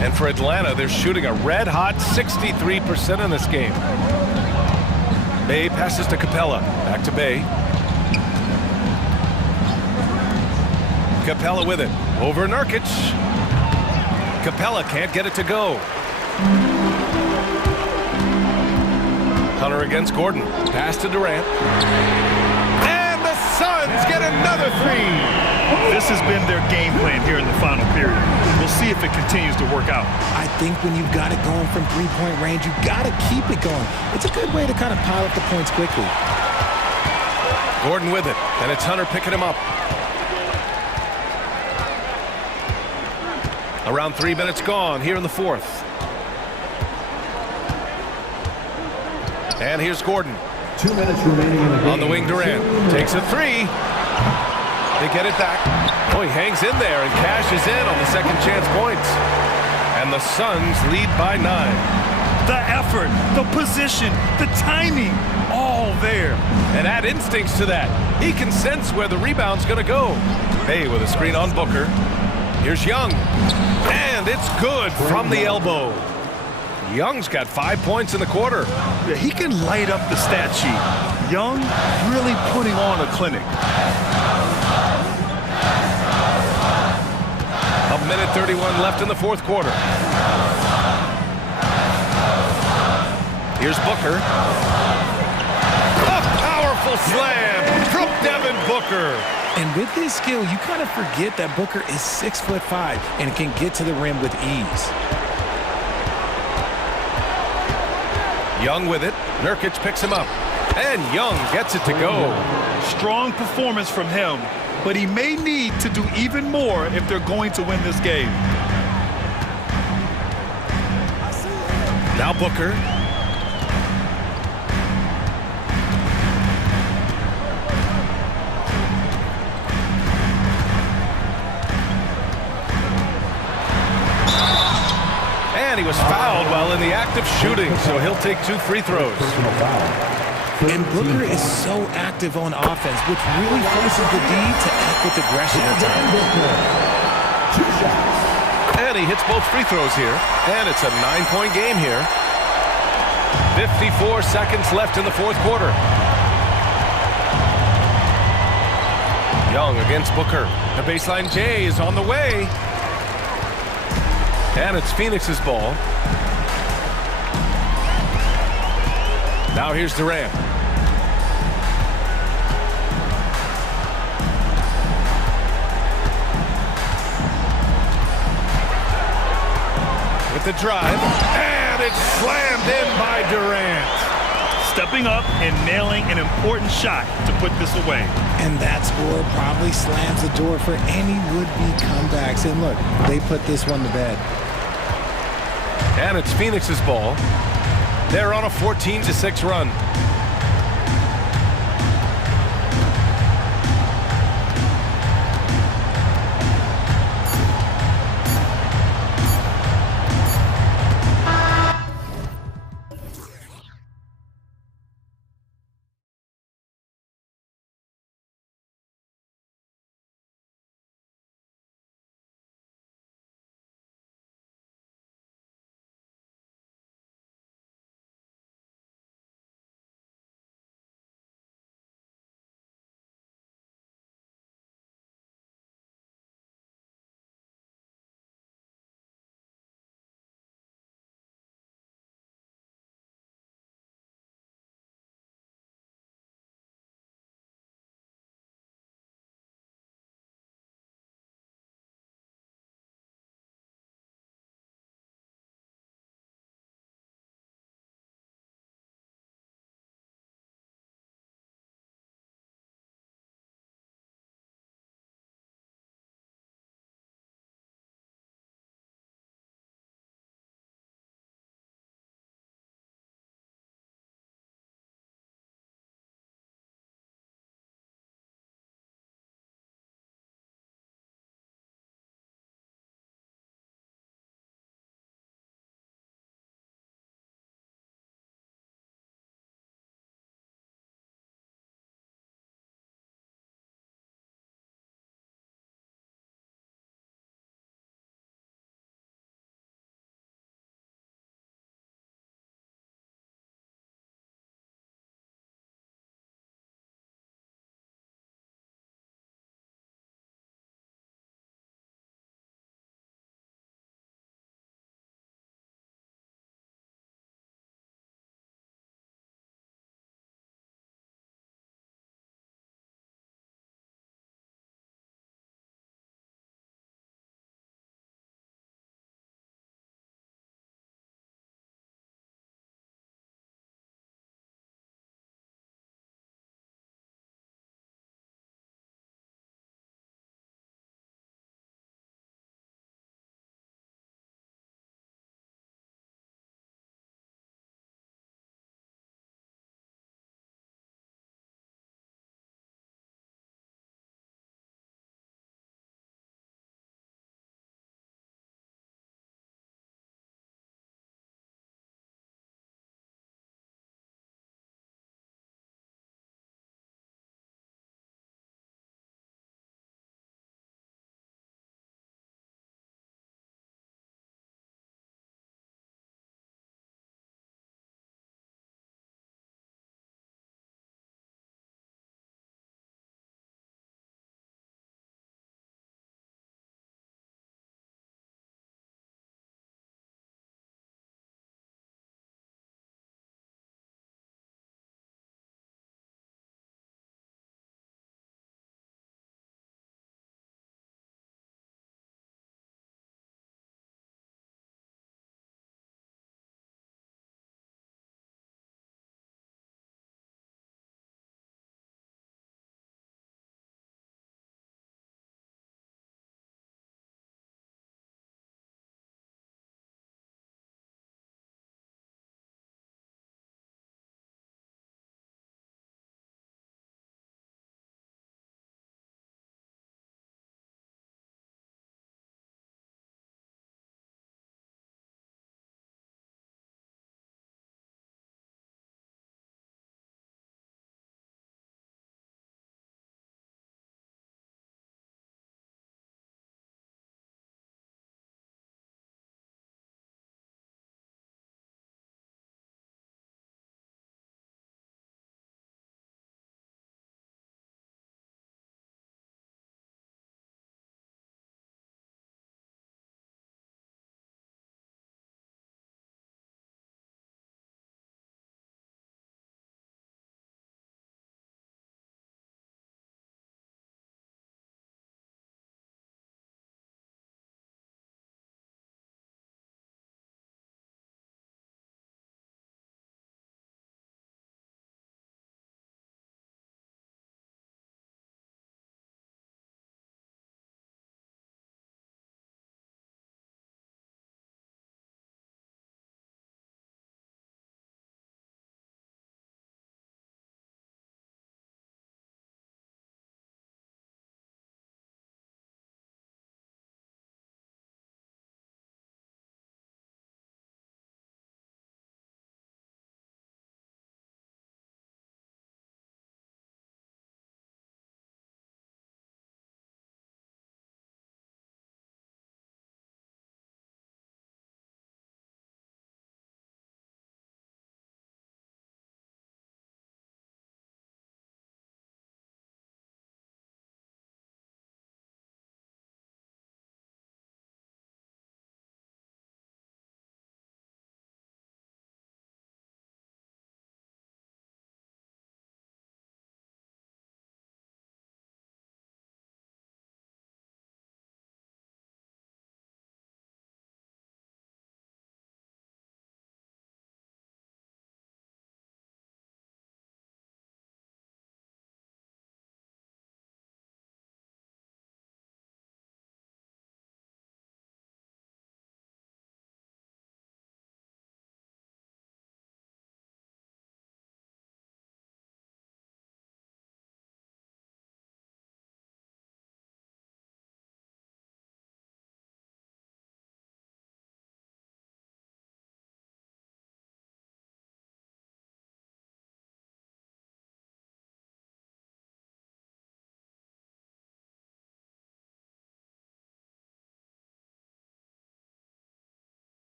And for Atlanta, they're shooting a red-hot 63% in this game. Bay passes to Capella. Back to Bay. Capella with it. Over Nurkic. Capella can't get it to go. Hunter against Gordon. Pass to Durant. And the Suns get another 3. This has been their game plan here in the final period. We'll see if it continues to work out. I think when you've got it going from three-point range, you've got to keep it going. It's a good way to kind of pile up the points quickly. Gordon with it, and it's Hunter picking him up. Around 3 minutes gone here in the fourth. And here's Gordon. 2 minutes remaining in the game. On the wing, Durant takes a 3. They get it back. Oh, he hangs in there and cashes in on the second chance points. And the Suns lead by 9. The effort, the position, the timing, all there. And add instincts to that. He can sense where the rebound's going to go. Bay with a screen on Booker. Here's Young. And it's good from the elbow. Young's got 5 points in the quarter. Yeah, he can light up the stat sheet. Young really putting on a clinic. A minute 31 left in the fourth quarter. Here's Booker. A powerful slam from Devin Booker. And with his skill, you kind of forget that Booker is 6'5" and can get to the rim with ease. Young with it. Nurkic picks him up. And Young gets it to go. Strong performance from him, but he may need to do even more if they're going to win this game. Now Booker. And he was fouled while in the act of shooting, so he'll take 2 free throws. And Booker is so active on offense, which really forces the D to act with aggression at times. And he hits both free throws here, and it's a 9-point game here. 54 seconds left in the fourth quarter. Young against Booker. The baseline J is on the way. And it's Phoenix's ball. Now here's Durant. with the drive, and it's slammed in by Durant. Stepping up and nailing an important shot to put this away. And that score probably slams the door for any would-be comebacks. And look, they put this one to bed. And it's Phoenix's ball. They're on a 14-6 run.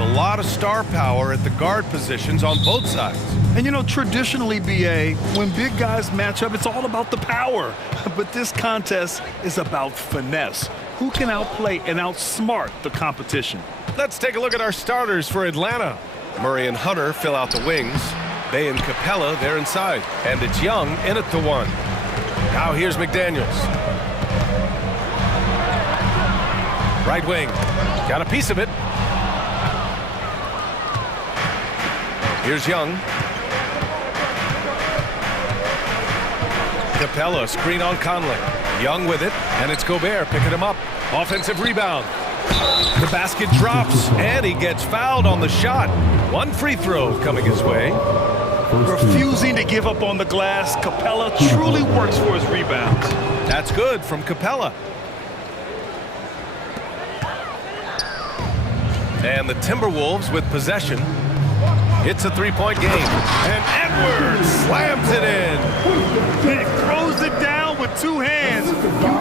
with a lot of star power at the guard positions on both sides. And you know, traditionally, BA, when big guys match up, it's all about the power. But this contest is about finesse. Who can outplay and outsmart the competition? Let's take a look at our starters for Atlanta. Murray and Hunter fill out the wings. Bay and Capella, they're inside. And it's Young in at the 1. Now here's McDaniels. Right wing. Got a piece of it. Here's Young. Capella, screen on Conley. Young with it, and it's Gobert picking him up. Offensive rebound. The basket drops, and he gets fouled on the shot. One free throw coming his way. Refusing to give up on the glass, Capella truly works for his rebounds. That's good from Capella. And the Timberwolves with possession. It's a three-point game. And Edwards slams it in. He throws it down with two hands.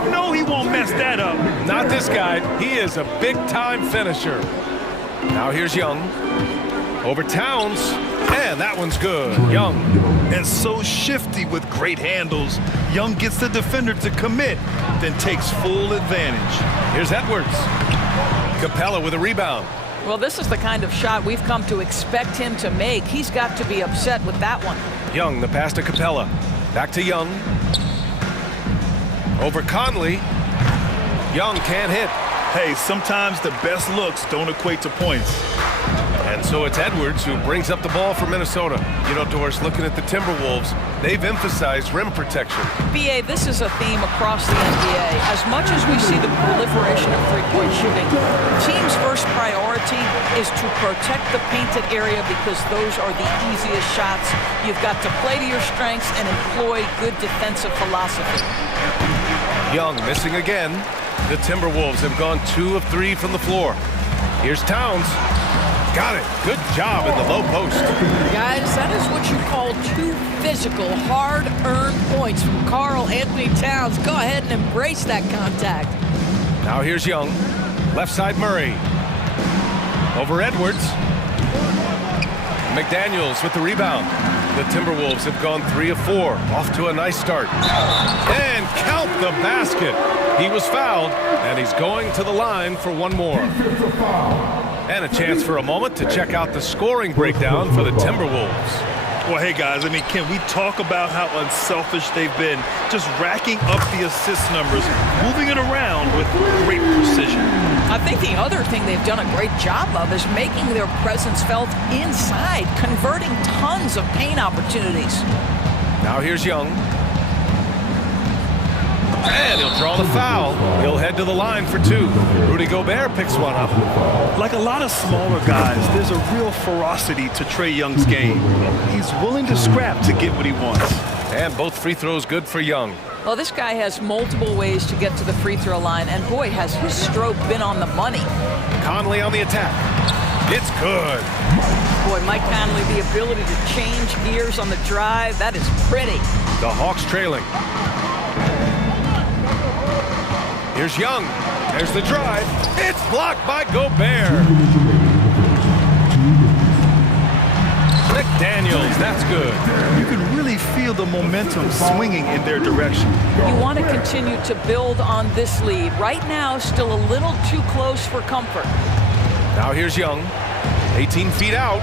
You know he won't mess that up. Not this guy. He is a big-time finisher. Now here's Young. Over Towns. And that one's good. Young. And so shifty with great handles. Young gets the defender to commit, then takes full advantage. Here's Edwards. Capella with a rebound. Well, this is the kind of shot we've come to expect him to make. He's got to be upset with that one. Young, the pass to Capella. Back to Young. Over Conley. Young can't hit. Hey, sometimes the best looks don't equate to points. And so it's Edwards who brings up the ball for Minnesota. You know, Doris, looking at the Timberwolves, they've emphasized rim protection. BA, this is a theme across the NBA. As much as we see the proliferation of three-point shooting, the team's first priority is to protect the painted area because those are the easiest shots. You've got to play to your strengths and employ good defensive philosophy. Young missing again. The Timberwolves have gone 2 of 3 from the floor. Here's Towns. Got it. Good job in the low post. Guys, that is what you call 2 physical, hard-earned points from Karl Anthony Towns. Go ahead and embrace that contact. Now here's Young. Left side Murray. Over Edwards. McDaniels with the rebound. The Timberwolves have gone 3 of 4. Off to a nice start. And count the basket. He was fouled, and he's going to the line for one more. And a chance for a moment to check out the scoring breakdown for the Timberwolves. Well, hey, guys, I mean, can we talk about how unselfish they've been? Just racking up the assist numbers, moving it around with great precision. I think the other thing they've done a great job of is making their presence felt inside, converting tons of paint opportunities. Now here's Young. And he'll draw the foul. He'll head to the line for 2. Rudy Gobert picks one up. Like a lot of smaller guys, there's a real ferocity to Trae Young's game. He's willing to scrap to get what he wants. And both free throws good for Young. Well, this guy has multiple ways to get to the free throw line, and boy, has his stroke been on the money. Conley on the attack. It's good. Boy, Mike Conley, the ability to change gears on the drive, that is pretty. The Hawks trailing. Here's Young. There's the drive. It's blocked by Gobert. McDaniels, that's good. You can really feel the momentum swinging in their direction. You want to continue to build on this lead. Right now, still a little too close for comfort. Now here's Young. 18 feet out,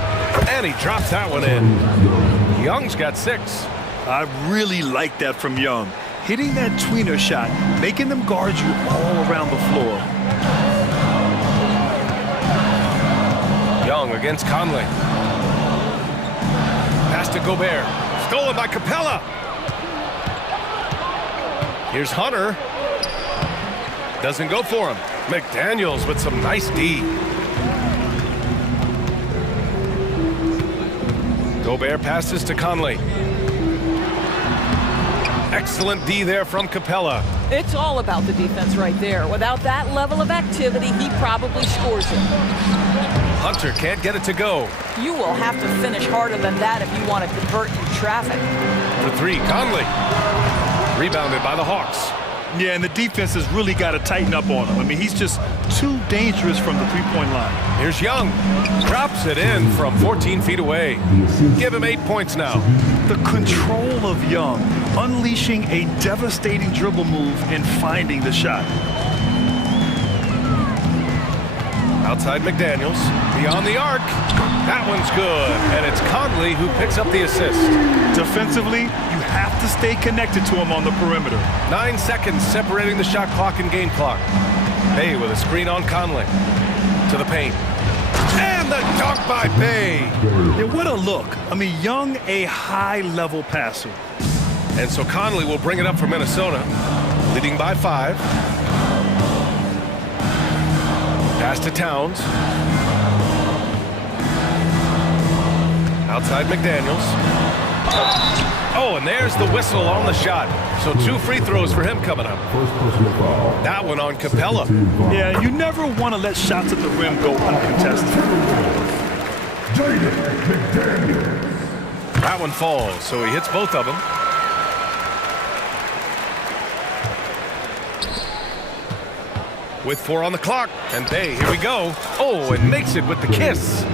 and he drops that one in. Young's got 6. I really like that from Young. Hitting that tweener shot, making them guard you all around the floor. Young against Conley. Pass to Gobert. Stolen by Capella. Here's Hunter. Doesn't go for him. McDaniels with some nice D. Gobert passes to Conley. Excellent D there from Capella. It's all about the defense right there. Without that level of activity, he probably scores it. Hunter can't get it to go. You will have to finish harder than that if you want to convert in traffic. For 3, Conley. Rebounded by the Hawks. Yeah, and the defense has really got to tighten up on him. I mean, he's just too dangerous from the three-point line. Here's Young. Drops it in from 14 feet away. Give him 8 points now. The control of Young, unleashing a devastating dribble move and finding the shot. Outside McDaniels, beyond the arc. That one's good, and it's Conley who picks up the assist. Defensively, you have to stay connected to him on the perimeter. 9 seconds separating the shot clock and game clock. Bay with a screen on Conley. To the paint. And the dunk by Bay. Yeah, what a look. I mean, Young, a high-level passer. And so Conley will bring it up for Minnesota, leading by 5. Pass to Towns. Outside McDaniels. Oh, and there's the whistle on the shot. So 2 free throws for him coming up. That one on Capella. Yeah, you never want to let shots at the rim go uncontested. That one falls, so he hits both of them. With 4 on the clock, and Bay, here we go. Oh, and makes it with the kiss.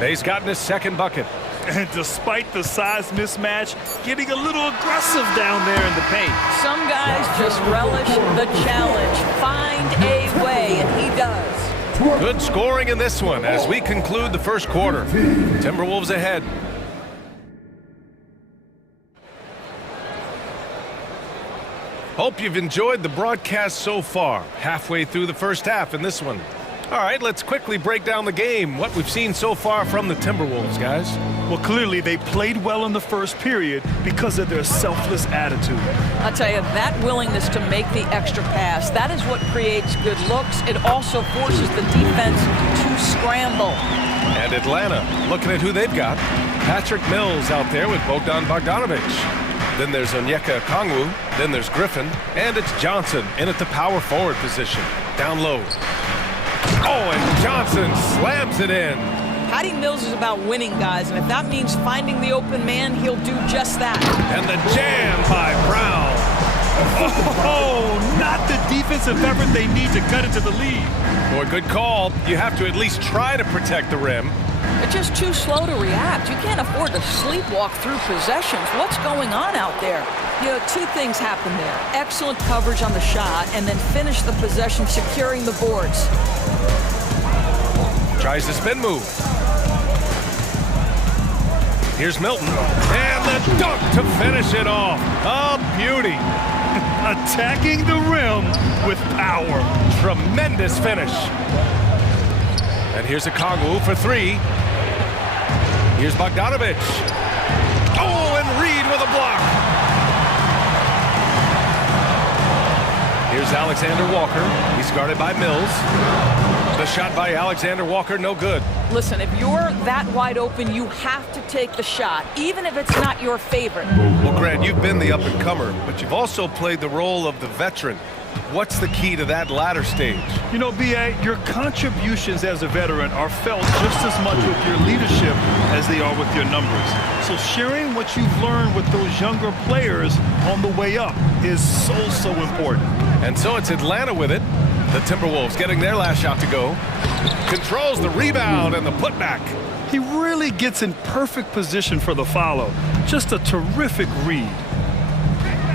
Bay's gotten his second bucket. And despite the size mismatch, getting a little aggressive down there in the paint. Some guys just relish the challenge. Find a way, and he does. Good scoring in this one as we conclude the first quarter. Timberwolves ahead. Hope you've enjoyed the broadcast so far. Halfway through the first half in this one. All right, let's quickly break down the game. What we've seen so far from the Timberwolves, guys. Well, clearly they played well in the first period because of their selfless attitude. I'll tell you, that willingness to make the extra pass, that is what creates good looks. It also forces the defense to scramble. And Atlanta, looking at who they've got. Patrick Mills out there with Bogdan Bogdanovic. Then there's Onyeka Okongwu. Then there's Griffin. And it's Johnson in at the power forward position. Down low. Oh, and Johnson slams it in. Patty Mills is about winning, guys, and if that means finding the open man, he'll do just that. And the jam by Brown. Oh, not the defensive effort they need to cut into the lead. Boy, good call. You have to at least try to protect the rim. They're just too slow to react. You can't afford to sleepwalk through possessions. What's going on out there? You know, 2 things happen there. Excellent coverage on the shot, and then finish the possession securing the boards. Tries the spin move. Here's Milton. And the dunk to finish it off. A beauty. Attacking the rim with power. Tremendous finish. And here's Okongwu for 3. Here's Bogdanovic. Oh, and Reed with a block. Here's Alexander Walker. He's guarded by Mills. The shot by Alexander Walker, no good. Listen, if you're that wide open, you have to take the shot, even if it's not your favorite. Well, Grant, you've been the up-and-comer, but you've also played the role of the veteran. What's the key to that latter stage? You know, B.A., your contributions as a veteran are felt just as much with your leadership as they are with your numbers. So sharing what you've learned with those younger players on the way up is so important. And so it's Atlanta with it. The Timberwolves getting their last shot to go. Controls the rebound and the putback. He really gets in perfect position for the follow. Just a terrific read.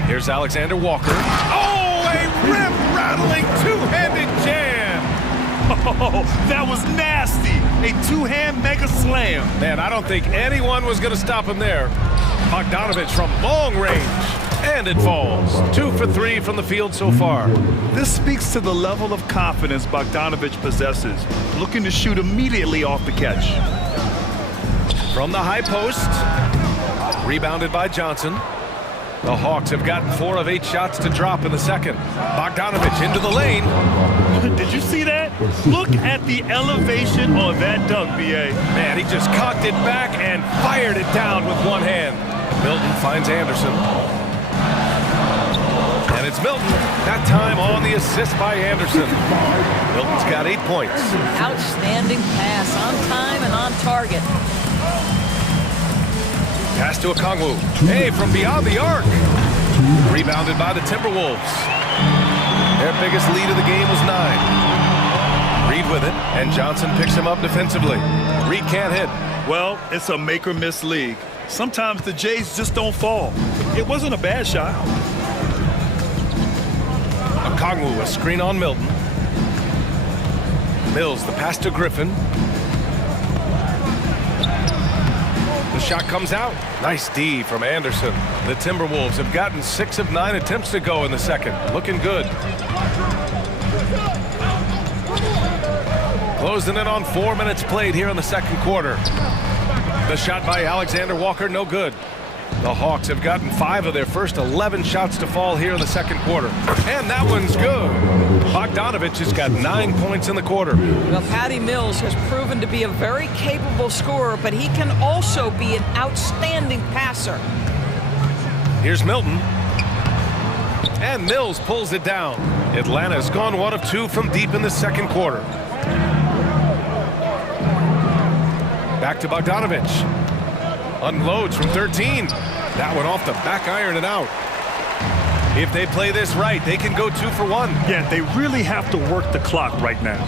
Here's Alexander Walker. Oh, a rim-rattling two-handed jam. Oh, that was nasty. A 2-hand mega slam. Man, I don't think anyone was going to stop him there. Bogdanovic from long range. And it falls. 2 for 3 from the field so far. This speaks to the level of confidence Bogdanovic possesses, looking to shoot immediately off the catch. From the high post, rebounded by Johnson. The Hawks have gotten 4 of 8 shots to drop in the second. Bogdanovic into the lane. Did you see that? Look at the elevation on that dunk, B.A. Man, he just cocked it back and fired it down with one hand. Milton finds Anderson. And it's Milton, that time on the assist by Anderson. Milton's got 8 points. Outstanding pass, on time and on target. Pass to Okongwu. Hey, from beyond the arc. Rebounded by the Timberwolves. Their biggest lead of the game was 9. Reed with it, and Johnson picks him up defensively. Reed can't hit. Well, it's a make-or-miss league. Sometimes the Jays just don't fall. It wasn't a bad shot. Okongwu, a screen on Milton. Mills, the pass to Griffin. The shot comes out. Nice D from Anderson. The Timberwolves have gotten 6 of 9 attempts to go in the second. Looking good. Closing in on 4 minutes played here in the second quarter. The shot by Alexander Walker, no good. The Hawks have gotten 5 of their first 11 shots to fall here in the second quarter. And that one's good. Bogdanovich has got 9 points in the quarter. Well, Patty Mills has proven to be a very capable scorer, but he can also be an outstanding passer. Here's Milton. And Mills pulls it down. Atlanta's gone 1 of 2 from deep in the second quarter. Back to Bogdanovich. Unloads from 13. That one off the back iron and out. If they play this right, they can go 2 for 1. Yeah, they really have to work the clock right now.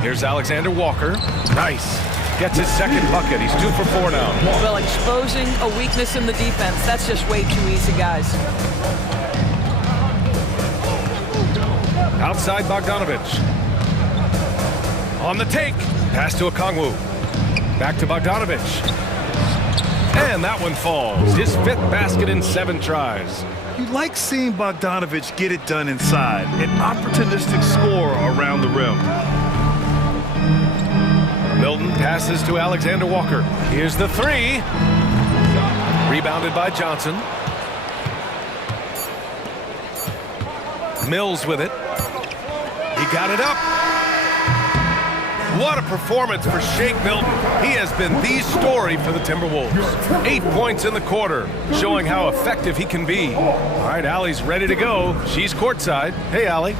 Here's Alexander Walker. Nice. Gets his second bucket. He's 2 for 4 now. Well, exposing a weakness in the defense, that's just way too easy, guys. Outside Bogdanovich. On the take. Pass to Okongwu. Back to Bogdanovich. And that one falls. His 5th basket in 7 tries. You like seeing Bogdanovich get it done inside. An opportunistic scorer around the rim. Milton passes to Alexander Walker. Here's the 3. Rebounded by Johnson. Mills with it. He got it up. What a performance for Shake Milton. He has been the story for the Timberwolves. 8 points in the quarter, showing how effective he can be. All right, Allie's ready to go. She's courtside. Hey, Allie.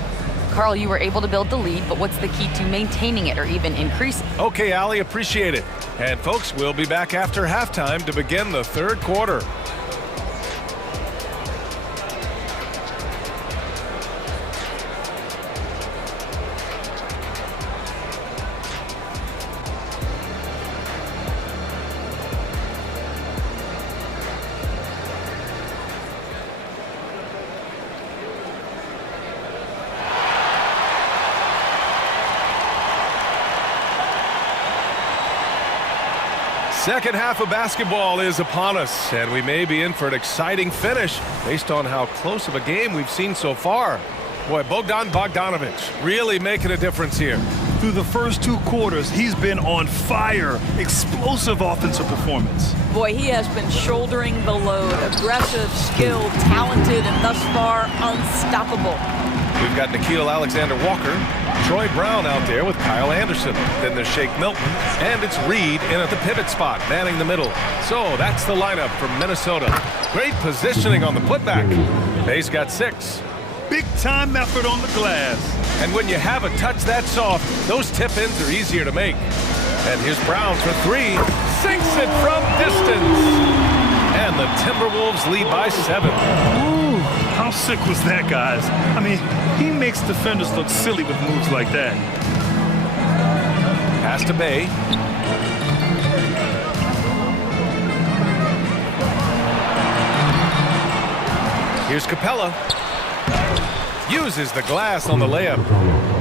Carl, you were able to build the lead, but what's the key to maintaining it or even increasing? Okay, Allie, appreciate it. And folks, we'll be back after halftime to begin the third quarter. Second half of basketball is upon us, and we may be in for an exciting finish based on how close of a game we've seen so far. Boy, Bogdanovich really making a difference here. Through the first 2 quarters, he's been on fire. Explosive offensive performance. Boy, he has been shouldering the load. Aggressive, skilled, talented, and thus far unstoppable. We've got Nickeil Alexander-Walker, Troy Brown out there with Kyle Anderson. Then there's Shake Milton, and it's Reed in at the pivot spot, manning the middle. So that's the lineup from Minnesota. Great positioning on the putback. Bay's got 6. Big-time effort on the glass. And when you have a touch that soft, those tip-ins are easier to make. And here's Brown for 3. Sinks it from distance. And the Timberwolves lead by 7. Ooh, how sick was that, guys? I mean, he makes defenders look silly with moves like that. Pass to Bay. Here's Capella. Uses the glass on the layup.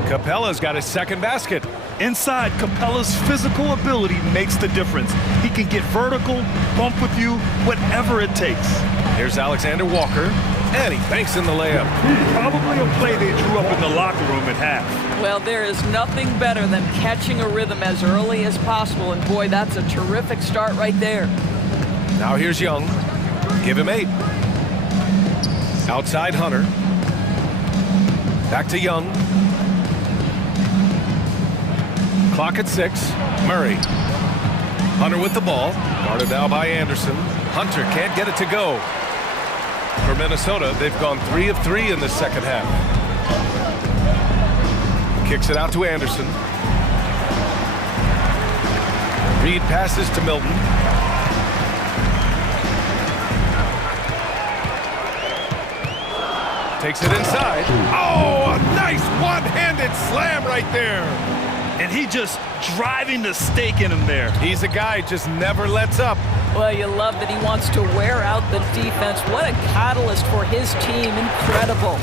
Capella's got his second basket. Inside, Capella's physical ability makes the difference. He can get vertical, bump with you, whatever it takes. Here's Alexander Walker, and he banks in the layup. Probably a play they drew up in the locker room at half. Well, there is nothing better than catching a rhythm as early as possible, and boy, that's a terrific start right there. Now here's Young. Give him 8. Outside Hunter. Back to Young. Clock at 6. Murray. Hunter with the ball. Guarded now by Anderson. Hunter can't get it to go. For Minnesota, they've gone 3 of 3 in the second half. Kicks it out to Anderson. Reed passes to Milton. Takes it inside. Oh, a nice one-handed slam right there. And he just driving the stake in him there. He's a guy just never lets up. Well, you love that he wants to wear out the defense. What a catalyst for his team. Incredible.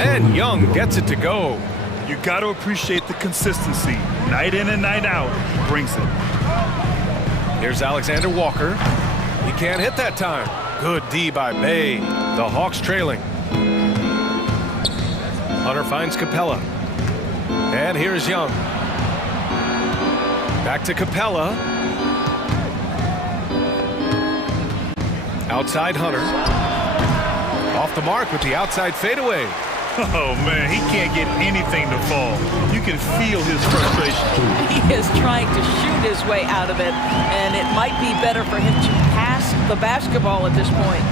And Young gets it to go. You got to appreciate the consistency. Night in and night out, he brings it. Here's Alexander Walker. He can't hit that time. Good D by Bay. The Hawks trailing. Hunter finds Capella. And here's Young. Back to Capella. Outside Hunter. Off the mark with the outside fadeaway. Oh, man, he can't get anything to fall. You can feel his frustration. He is trying to shoot his way out of it, and it might be better for him to pass the basketball at this point.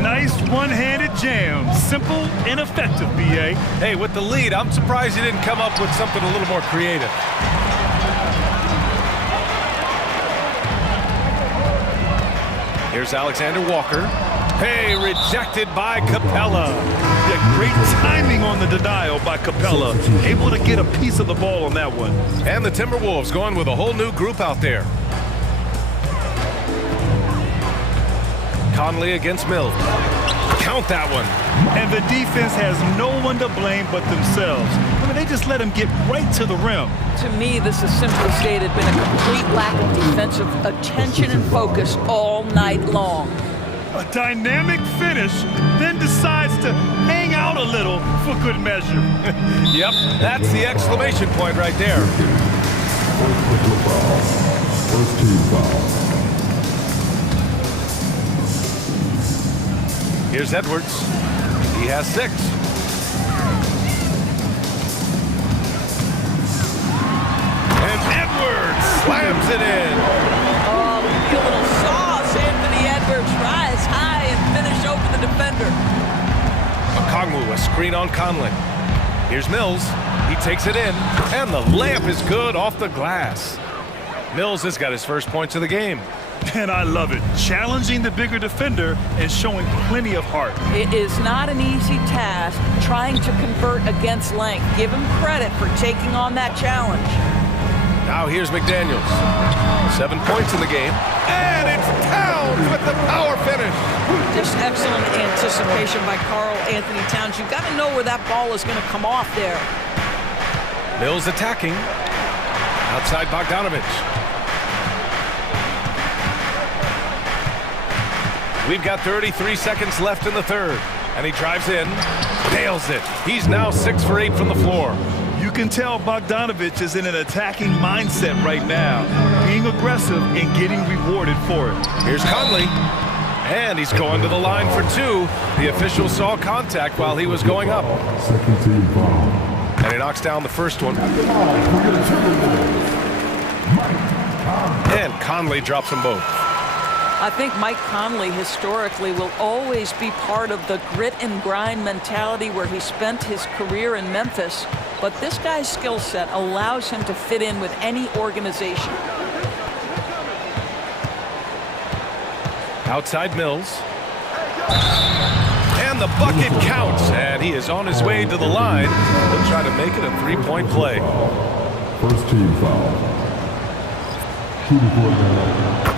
Nice one-handed jam. Simple and effective, B.A. Hey, with the lead, I'm surprised he didn't come up with something a little more creative. Here's Alexander Walker. Hey, rejected by Capella. Yeah, great timing on the denial by Capella. Able to get a piece of the ball on that one. And the Timberwolves going with a whole new group out there. Conley against Mills. Count that one. And the defense has no one to blame but themselves. I mean, they just let him get right to the rim. To me, this has simply stated been a complete lack of defensive attention and focus all night long. A dynamic finish, then decides to hang out a little for good measure. Yep, that's the exclamation point right there. First team foul. Here's Edwards. He has 6. And Edwards slams it in. Oh, a little sauce. Anthony Edwards rise high and finish over the defender. Okongwu, a screen on Conley. Here's Mills. He takes it in, and the layup is good off the glass. Mills has got his first points of the game. And I love it. Challenging the bigger defender and showing plenty of heart. It is not an easy task trying to convert against length. Give him credit for taking on that challenge. Now here's McDaniels. 7 points in the game. And it's Towns with the power finish. Just excellent anticipation by Karl Anthony Towns. You've got to know where that ball is going to come off there. Mills attacking. Outside Bogdanovich. We've got 33 seconds left in the third. And he drives in, nails it. He's now 6 for 8 from the floor. You can tell Bogdanovich is in an attacking mindset right now, being aggressive and getting rewarded for it. Here's Conley, and he's going to the line for 2. The official saw contact while he was going up. Second team foul. And he knocks down the first one. And Conley drops them both. I think Mike Conley historically will always be part of the grit and grind mentality where he spent his career in Memphis, but this guy's skill set allows him to fit in with any organization. Outside Mills. And the bucket counts, and he is on his way to the line. He'll try to make it a 3-point play. First team foul.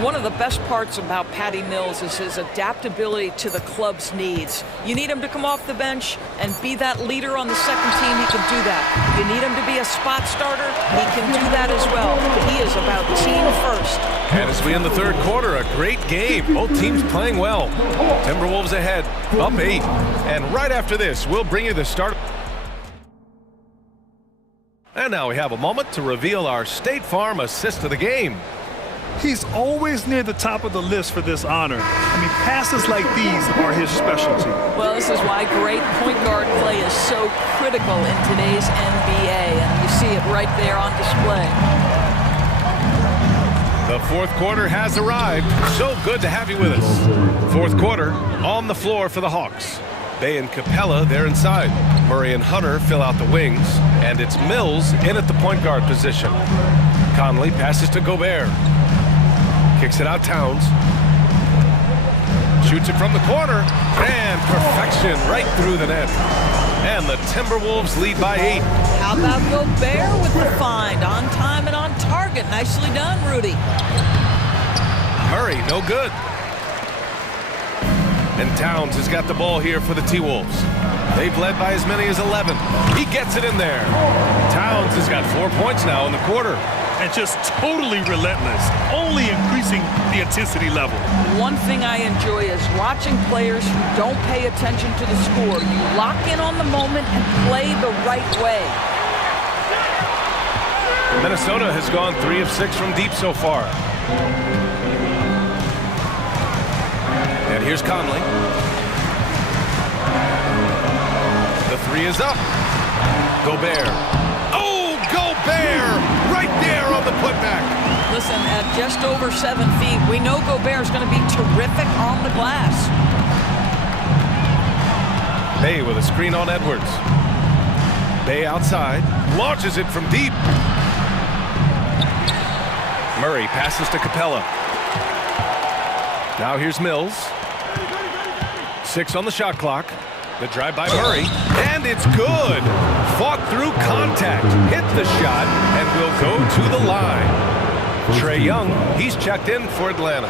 One of the best parts about Patty Mills is his adaptability to the club's needs. You need him to come off the bench and be that leader on the second team, he can do that. You need him to be a spot starter, he can do that as well. He is about team first. And as we end the third quarter, a great game. Both teams playing well. Timberwolves ahead, up 8. And right after this, we'll bring you the start. And now we have a moment to reveal our State Farm assist of the game. He's always near the top of the list for this honor. I mean, passes like these are his specialty. Well, this is why great point guard play is so critical in today's NBA, and you see it right there on display. The fourth quarter has arrived. So good to have you with us. Fourth quarter on the floor for the Hawks. Bay and Capella, they're inside. Murray and Hunter fill out the wings, and it's Mills in at the point guard position. Conley passes to Gobert. Kicks it out, Towns. Shoots it from the corner. And perfection right through the net. And the Timberwolves lead by 8. How about Gobert with the find? On time and on target. Nicely done, Rudy. Murray, no good. And Towns has got the ball here for the T-Wolves. They've led by as many as 11. He gets it in there. Towns has got 4 points now in the quarter. And just totally relentless, only increasing the intensity level. One thing I enjoy is watching players who don't pay attention to the score. You lock in on the moment and play the right way. Minnesota has gone 3 of 6 from deep so far. And here's Conley. The 3 is up. Gobert. Oh, Gobert! Right there on the putback. Listen, at just over 7 feet, we know Gobert's going to be terrific on the glass. Bay with a screen on Edwards. Bay outside, launches it from deep. Murray passes to Capella. Now here's Mills. 6 on the shot clock. The drive by Murray, and it's good. Fought through contact, hit the shot, and will go to the line. Trae Young, he's checked in for Atlanta.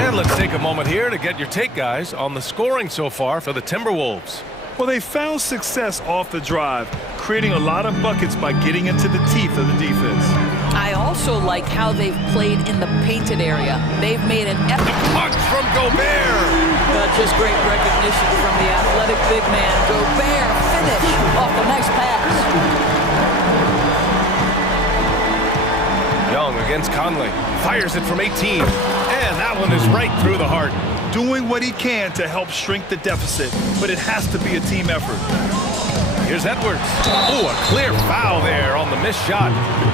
And let's take a moment here to get your take, guys, on the scoring so far for the Timberwolves. Well, they found success off the drive, creating a lot of buckets by getting into the teeth of the defense. I also like how they've played in the painted area. They've made an epic punch from Gobert. Just great recognition from the athletic big man. Gobert finish off a nice pass. Young against Conley. Fires it from 18. And that one is right through the heart. Doing what he can to help shrink the deficit, but it has to be a team effort. Here's Edwards. Oh, a clear foul there on the missed shot.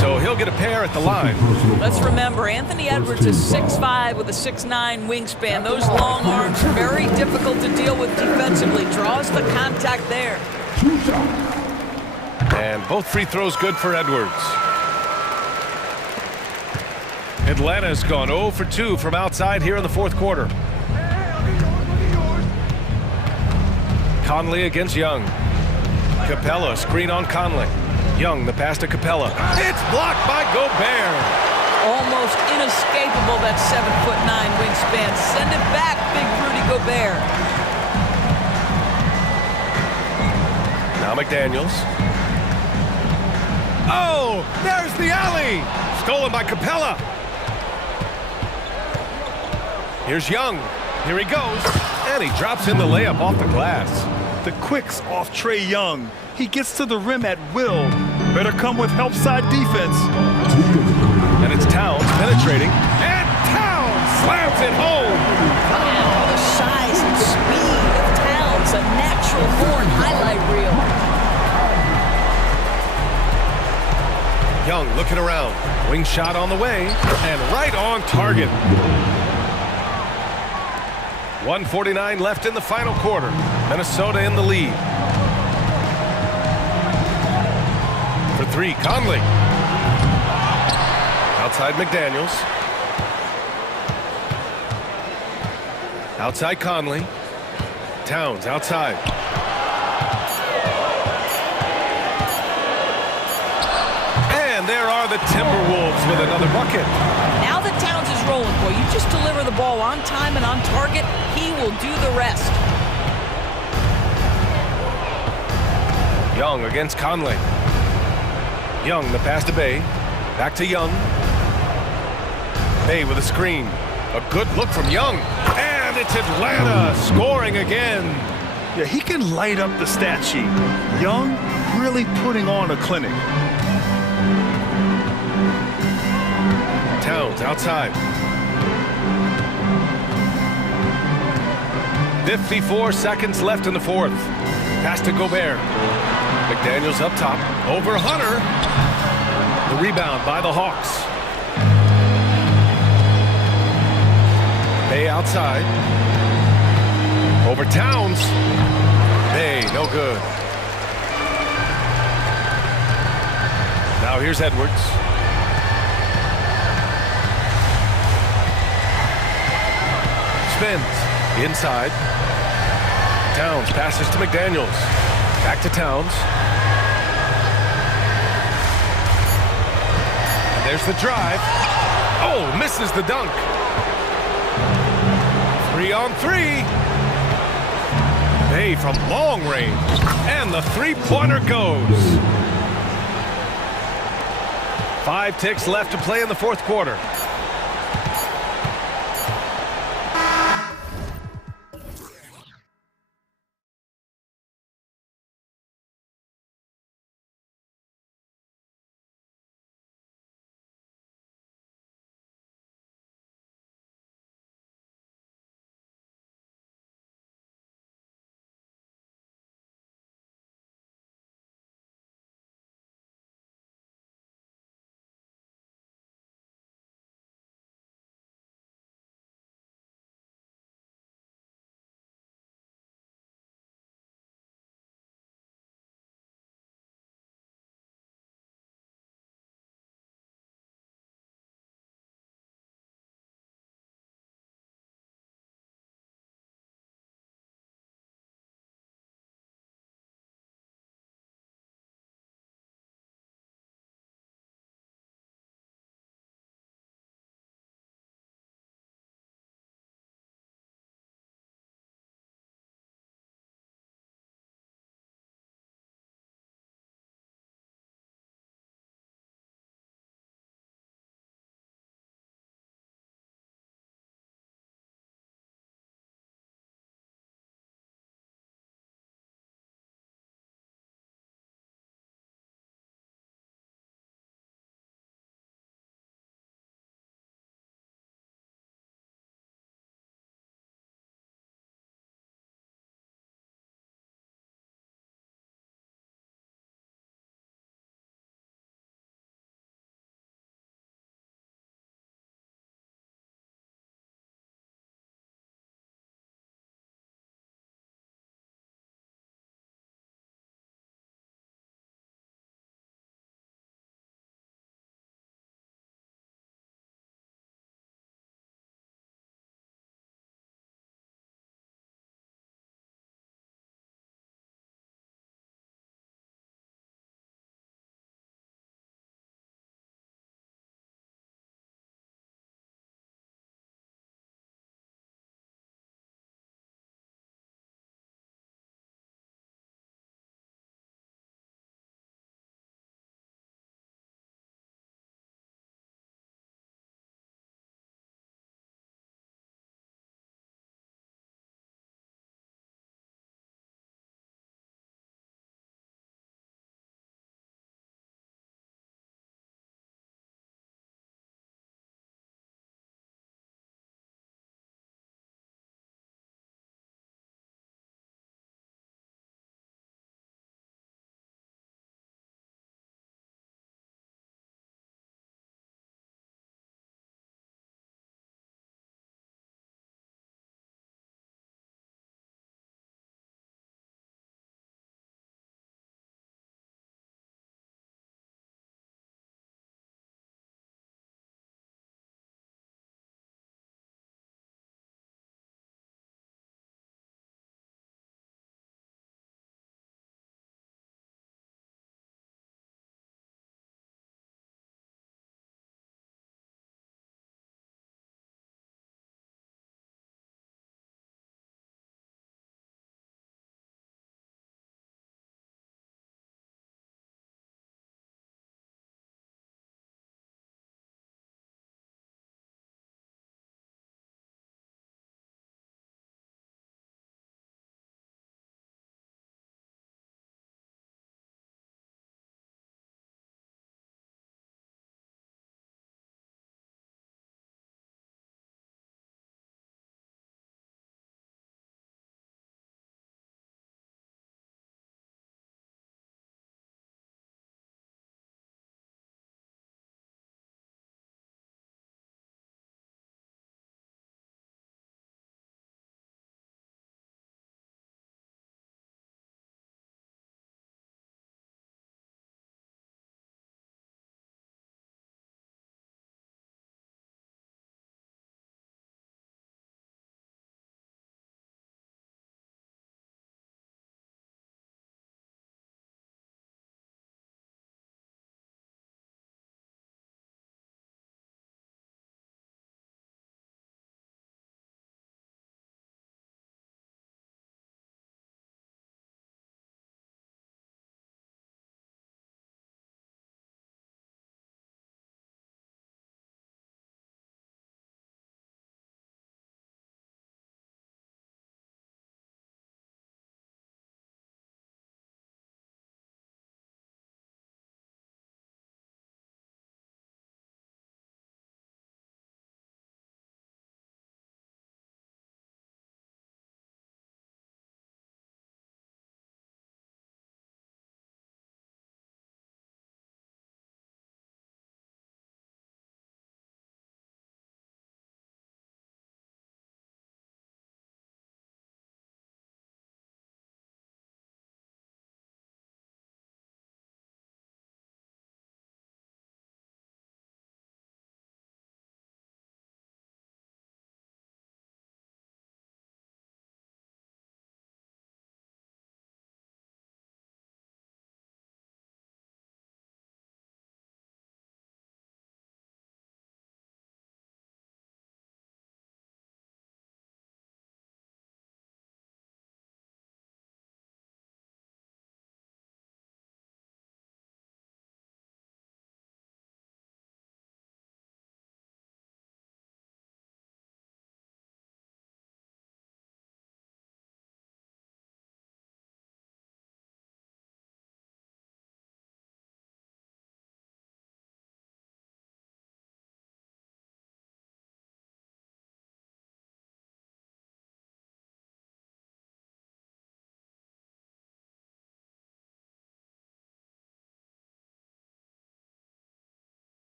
So he'll get a pair at the line. Let's remember, Anthony Edwards is 6'5" with a 6'9" wingspan. Those long arms, very difficult to deal with defensively. Draws the contact there. And both free throws good for Edwards. Atlanta's gone 0 for 2 from outside here in the fourth quarter. Conley against Young. Capella, screen on Conley. Young, the pass to Capella. It's blocked by Gobert. Almost inescapable, that 7'9" wingspan. Send it back, big Rudy Gobert. Now McDaniels. Oh, there's the alley. Stolen by Capella. Here's Young. Here he goes. And he drops in the layup off the glass. The quicks off Trae Young. He gets to the rim at will. Better come with help side defense. And it's Towns penetrating. And Towns slams it home. Wow, the size and speed of Towns, a natural-born highlight reel. Young looking around. Wing shot on the way. And right on target. 1:49 left in the final quarter. Minnesota in the lead. For 3, Conley. Outside McDaniels. Outside Conley. Towns outside. And there are the Timberwolves with another bucket. Now that Towns is rolling, boy, you just deliver the ball on time and on target, he will do the rest. Young against Conley. Young, the pass to Bay. Back to Young. Bay with a screen. A good look from Young. And it's Atlanta scoring again. Yeah, he can light up the stat sheet. Young really putting on a clinic. Towns outside. 54 seconds left in the fourth. Pass to Gobert. McDaniels up top. Over Hunter. The rebound by the Hawks. Bay outside. Over Towns. Bay, no good. Now here's Edwards. Spins. Inside. Towns passes to McDaniels. Back to Towns. And there's the drive. Oh, misses the dunk. 3-on-3. Bay from long range. And the three-pointer goes. 5 ticks left to play in the fourth quarter.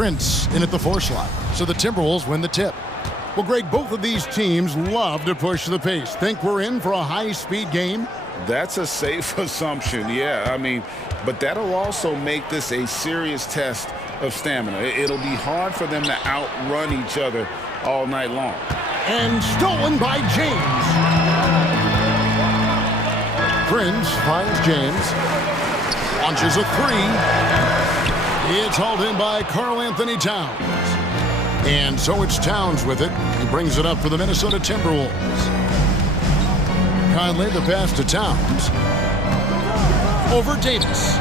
Prince in at the 4 slot. So the Timberwolves win the tip. Well, Greg, both of these teams love to push the pace. Think we're in for a high-speed game? That's a safe assumption, yeah. I mean, but that'll also make this a serious test of stamina. It'll be hard for them to outrun each other all night long. And stolen by James. Prince finds James. Launches a 3. It's hauled in by Karl-Anthony Towns. And so it's Towns with it. He brings it up for the Minnesota Timberwolves. Conley the pass to Towns. Over Davis.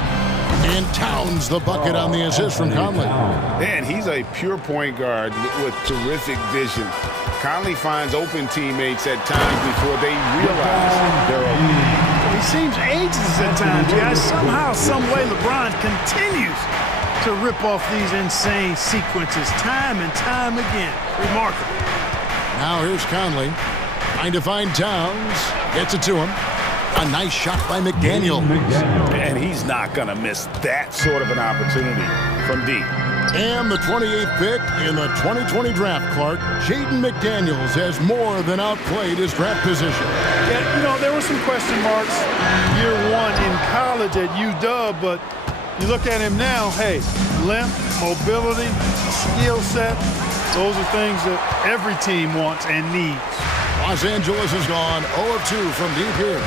And Towns the bucket on the assist from Conley. Man, he's a pure point guard with terrific vision. Conley finds open teammates at times before they realize they're open. He seems ageless at times, guys. Somehow, some way, LeBron continues to rip off these insane sequences time and time again. Remarkable. Now here's Conley. Trying to find Towns. Gets it to him. A nice shot by McDaniel. And he's not going to miss that sort of an opportunity from deep. And the 28th pick in the 2020 draft, Clark, Jaden McDaniels has more than outplayed his draft position. Yeah, you know, there were some question marks year 1 in college at UW, but you look at him now, hey, length, mobility, skill set, those are things that every team wants and needs. Los Angeles has gone 0 of 2 from deep here.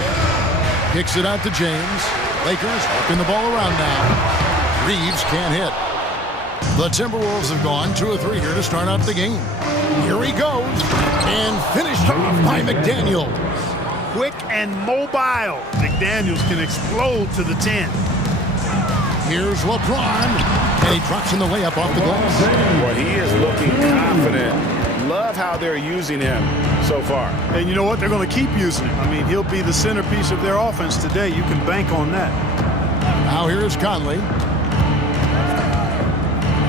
Kicks it out to James. Lakers working the ball around now. Reeves can't hit. The Timberwolves have gone 2 of 3 here to start out the game. Here he goes. And finished off by McDaniels. Quick and mobile. McDaniels can explode to the 10. Here's LeBron. And he drops in the layup off the glass. Boy, he is looking confident. Love how they're using him so far. And you know what? They're going to keep using him. I mean, he'll be the centerpiece of their offense today. You can bank on that. Now here's Conley.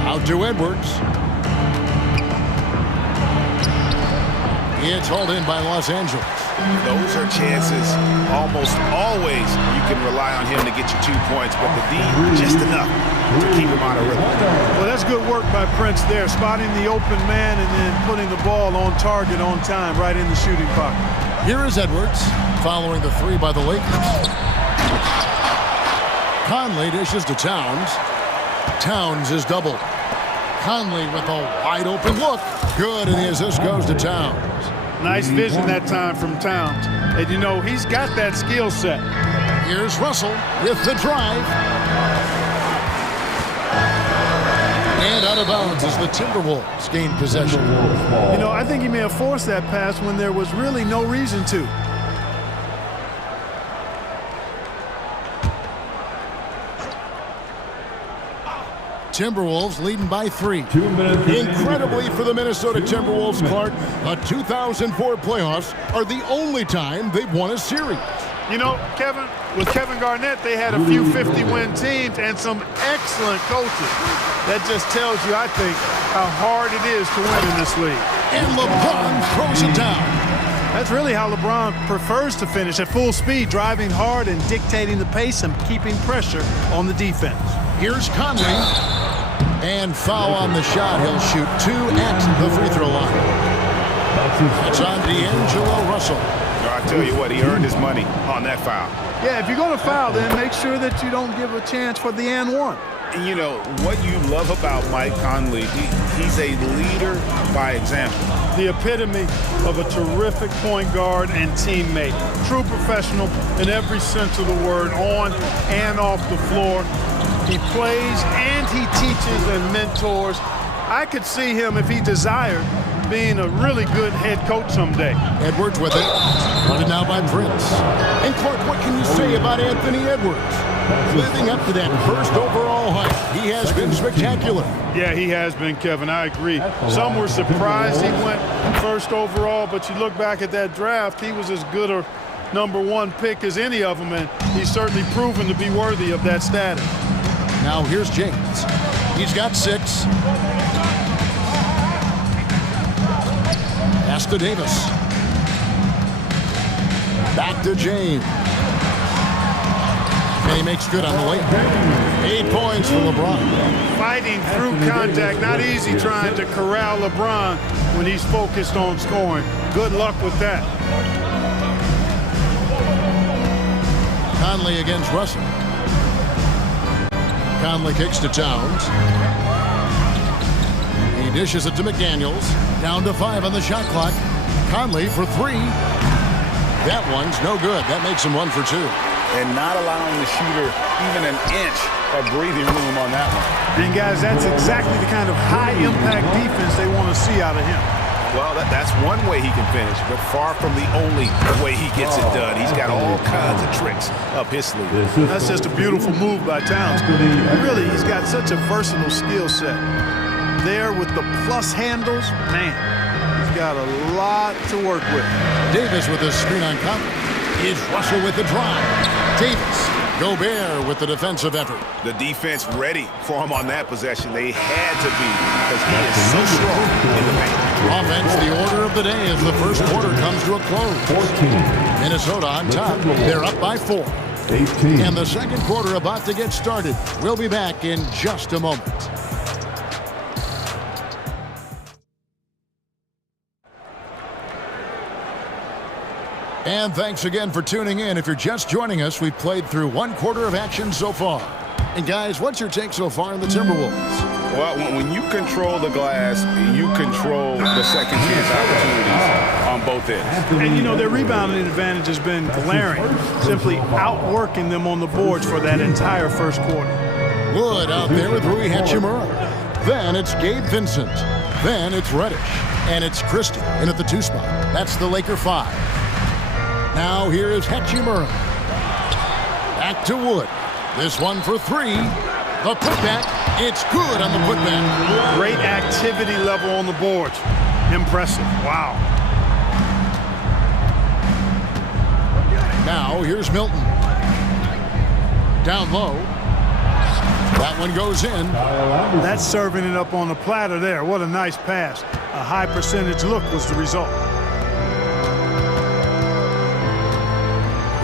Out to Edwards. It's hauled in by Los Angeles. Those are chances almost always you can rely on him to get you 2 points, but the D just enough to keep him on a rhythm. Well, that's good work by Prince there, spotting the open man and then putting the ball on target on time right in the shooting pocket. Here is Edwards following the 3 by the Lakers. Conley dishes to Towns. Towns is doubled. Conley with a wide open look. Good, and the assist goes to Towns. Nice vision that time from Towns. And you know, he's got that skill set. Here's Russell with the drive. And out of bounds as the Timberwolves gain possession. You know, I think he may have forced that pass when there was really no reason to. Timberwolves leading by 3. Incredibly for the Minnesota Timberwolves, Clark, the 2004 playoffs are the only time they've won a series. You know, Kevin, with Kevin Garnett, they had a few 50-win teams and some excellent coaches. That just tells you, I think, how hard it is to win in this league. And LeBron throws it down. That's really how LeBron prefers to finish, at full speed, driving hard and dictating the pace and keeping pressure on the defense. Here's Conley. And foul on the shot. He'll shoot 2 at the free throw line. It's on D'Angelo Russell. I tell you what, he earned his money on that foul. Yeah, if you're going to foul, then make sure that you don't give a chance for the and one. And you know, what you love about Mike Conley, he's a leader by example. The epitome of a terrific point guard and teammate. True professional in every sense of the word, on and off the floor. He plays and he teaches and mentors. I could see him, if he desired, being a really good head coach someday. Edwards with it. Funded now by Prince. And Clark, what can you say about Anthony Edwards? Living up to that first overall hype, he has been spectacular. Yeah, he has been, Kevin. I agree. Some were surprised he went first overall, but you look back at that draft, he was as good a #1 pick as any of them, and he's certainly proven to be worthy of that status. Now here's James. He's got 6. Pass to Davis. Back to James. And he makes good on the layup. 8 points for LeBron. Fighting through contact, not easy trying to corral LeBron when he's focused on scoring. Good luck with that. Conley against Russell. Conley kicks to Towns. He dishes it to McDaniels. Down to 5 on the shot clock. Conley for 3. That one's no good. That makes him 1 for 2. And not allowing the shooter even an inch of breathing room on that one. And guys, that's exactly the kind of high-impact defense they want to see out of him. Well, that's one way he can finish, but far from the only way he gets it done. He's got all kinds of tricks up his sleeve. That's just a beautiful move by Towns. Really, he's got such a versatile skill set. There with the plus handles, man, he's got a lot to work with. Davis with a screen on Conley. Is Russell with the drive. Davis. Gobert with the defensive effort. The defense ready for him on that possession. They had to be because he is so strong in the paint. Offense, the order of the day as the first quarter comes to a close. 14. Minnesota on top. They're up by 4. 18. And the second quarter about to get started. We'll be back in just a moment. And thanks again for tuning in. If you're just joining us, we've played through 1 quarter of action so far. And guys, what's your take so far on the Timberwolves? Well, when you control the glass, you control the second chance opportunities on both ends. And, you know, their rebounding advantage has been glaring, simply outworking them on the boards for that entire first quarter. Wood out there with Rui Hachimura. Then it's Gabe Vincent. Then it's Reddish. And it's Christie in at the 2 spot. That's the Laker 5. Now here is Hachimura. Back to Wood. This one for 3. The putback. It's good on the putback. Great activity level on the boards. Impressive. Wow. Now here's Milton. Down low. That one goes in. That's serving it up on the platter there. What a nice pass. A high percentage look was the result.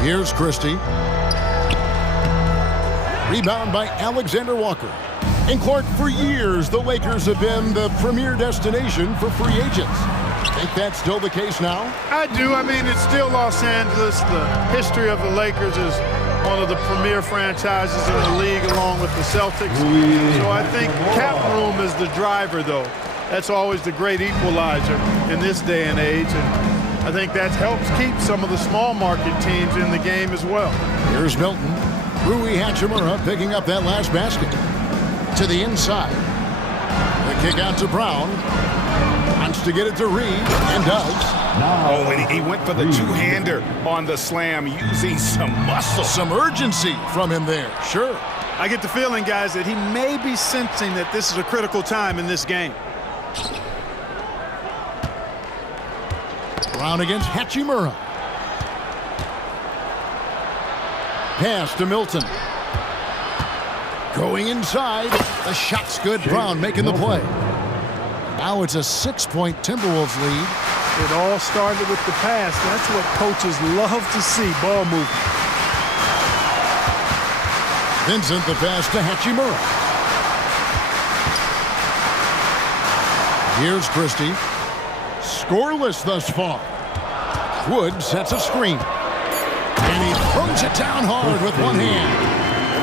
Here's Christie. Rebound by Alexander Walker. And Clark, for years, the Lakers have been the premier destination for free agents. Think that's still the case now? I do. I mean, it's still Los Angeles. The history of the Lakers is one of the premier franchises in the league, along with the Celtics. So I think cap room is the driver, though. That's always the great equalizer in this day and age. And I think that helps keep some of the small market teams in the game as well. Here's Milton. Rui Hachimura picking up that last basket. To the inside. The kick out to Brown. Wants to get it to Reed and does. Oh, and he went for the two-hander on the slam, using some muscle. Some urgency from him there. Sure. I get the feeling, guys, that he may be sensing that this is a critical time in this game. Brown against Hachimura. Pass to Milton. Going inside. The shot's good. Brown making the play. Now it's a 6-point Timberwolves lead. It all started with the pass. That's what coaches love to see, ball movement. Vincent the pass to Hachimura. Here's Christie. Scoreless thus far. Wood sets a screen. And he throws it down hard with one hand.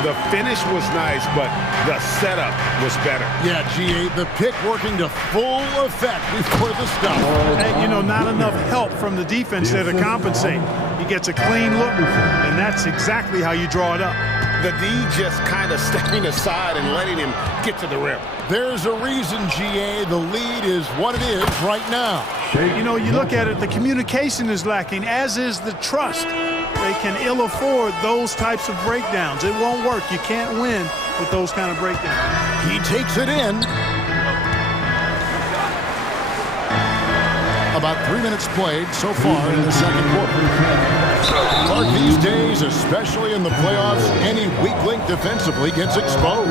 The finish was nice, but the setup was better. Yeah, G.A., the pick working to full effect before the stop. And, you know, not enough help from the defense there to compensate. He gets a clean look, and that's exactly how you draw it up. The D just kind of stepping aside and letting him get to the rim. There's a reason, G.A., the lead is what it is right now. You know, you look at it, the communication is lacking, as is the trust. They can ill afford those types of breakdowns. It won't work. You can't win with those kind of breakdowns. He takes it in. About 3 minutes played so far in the second quarter. Clark, these days, especially in the playoffs, any weak link defensively gets exposed.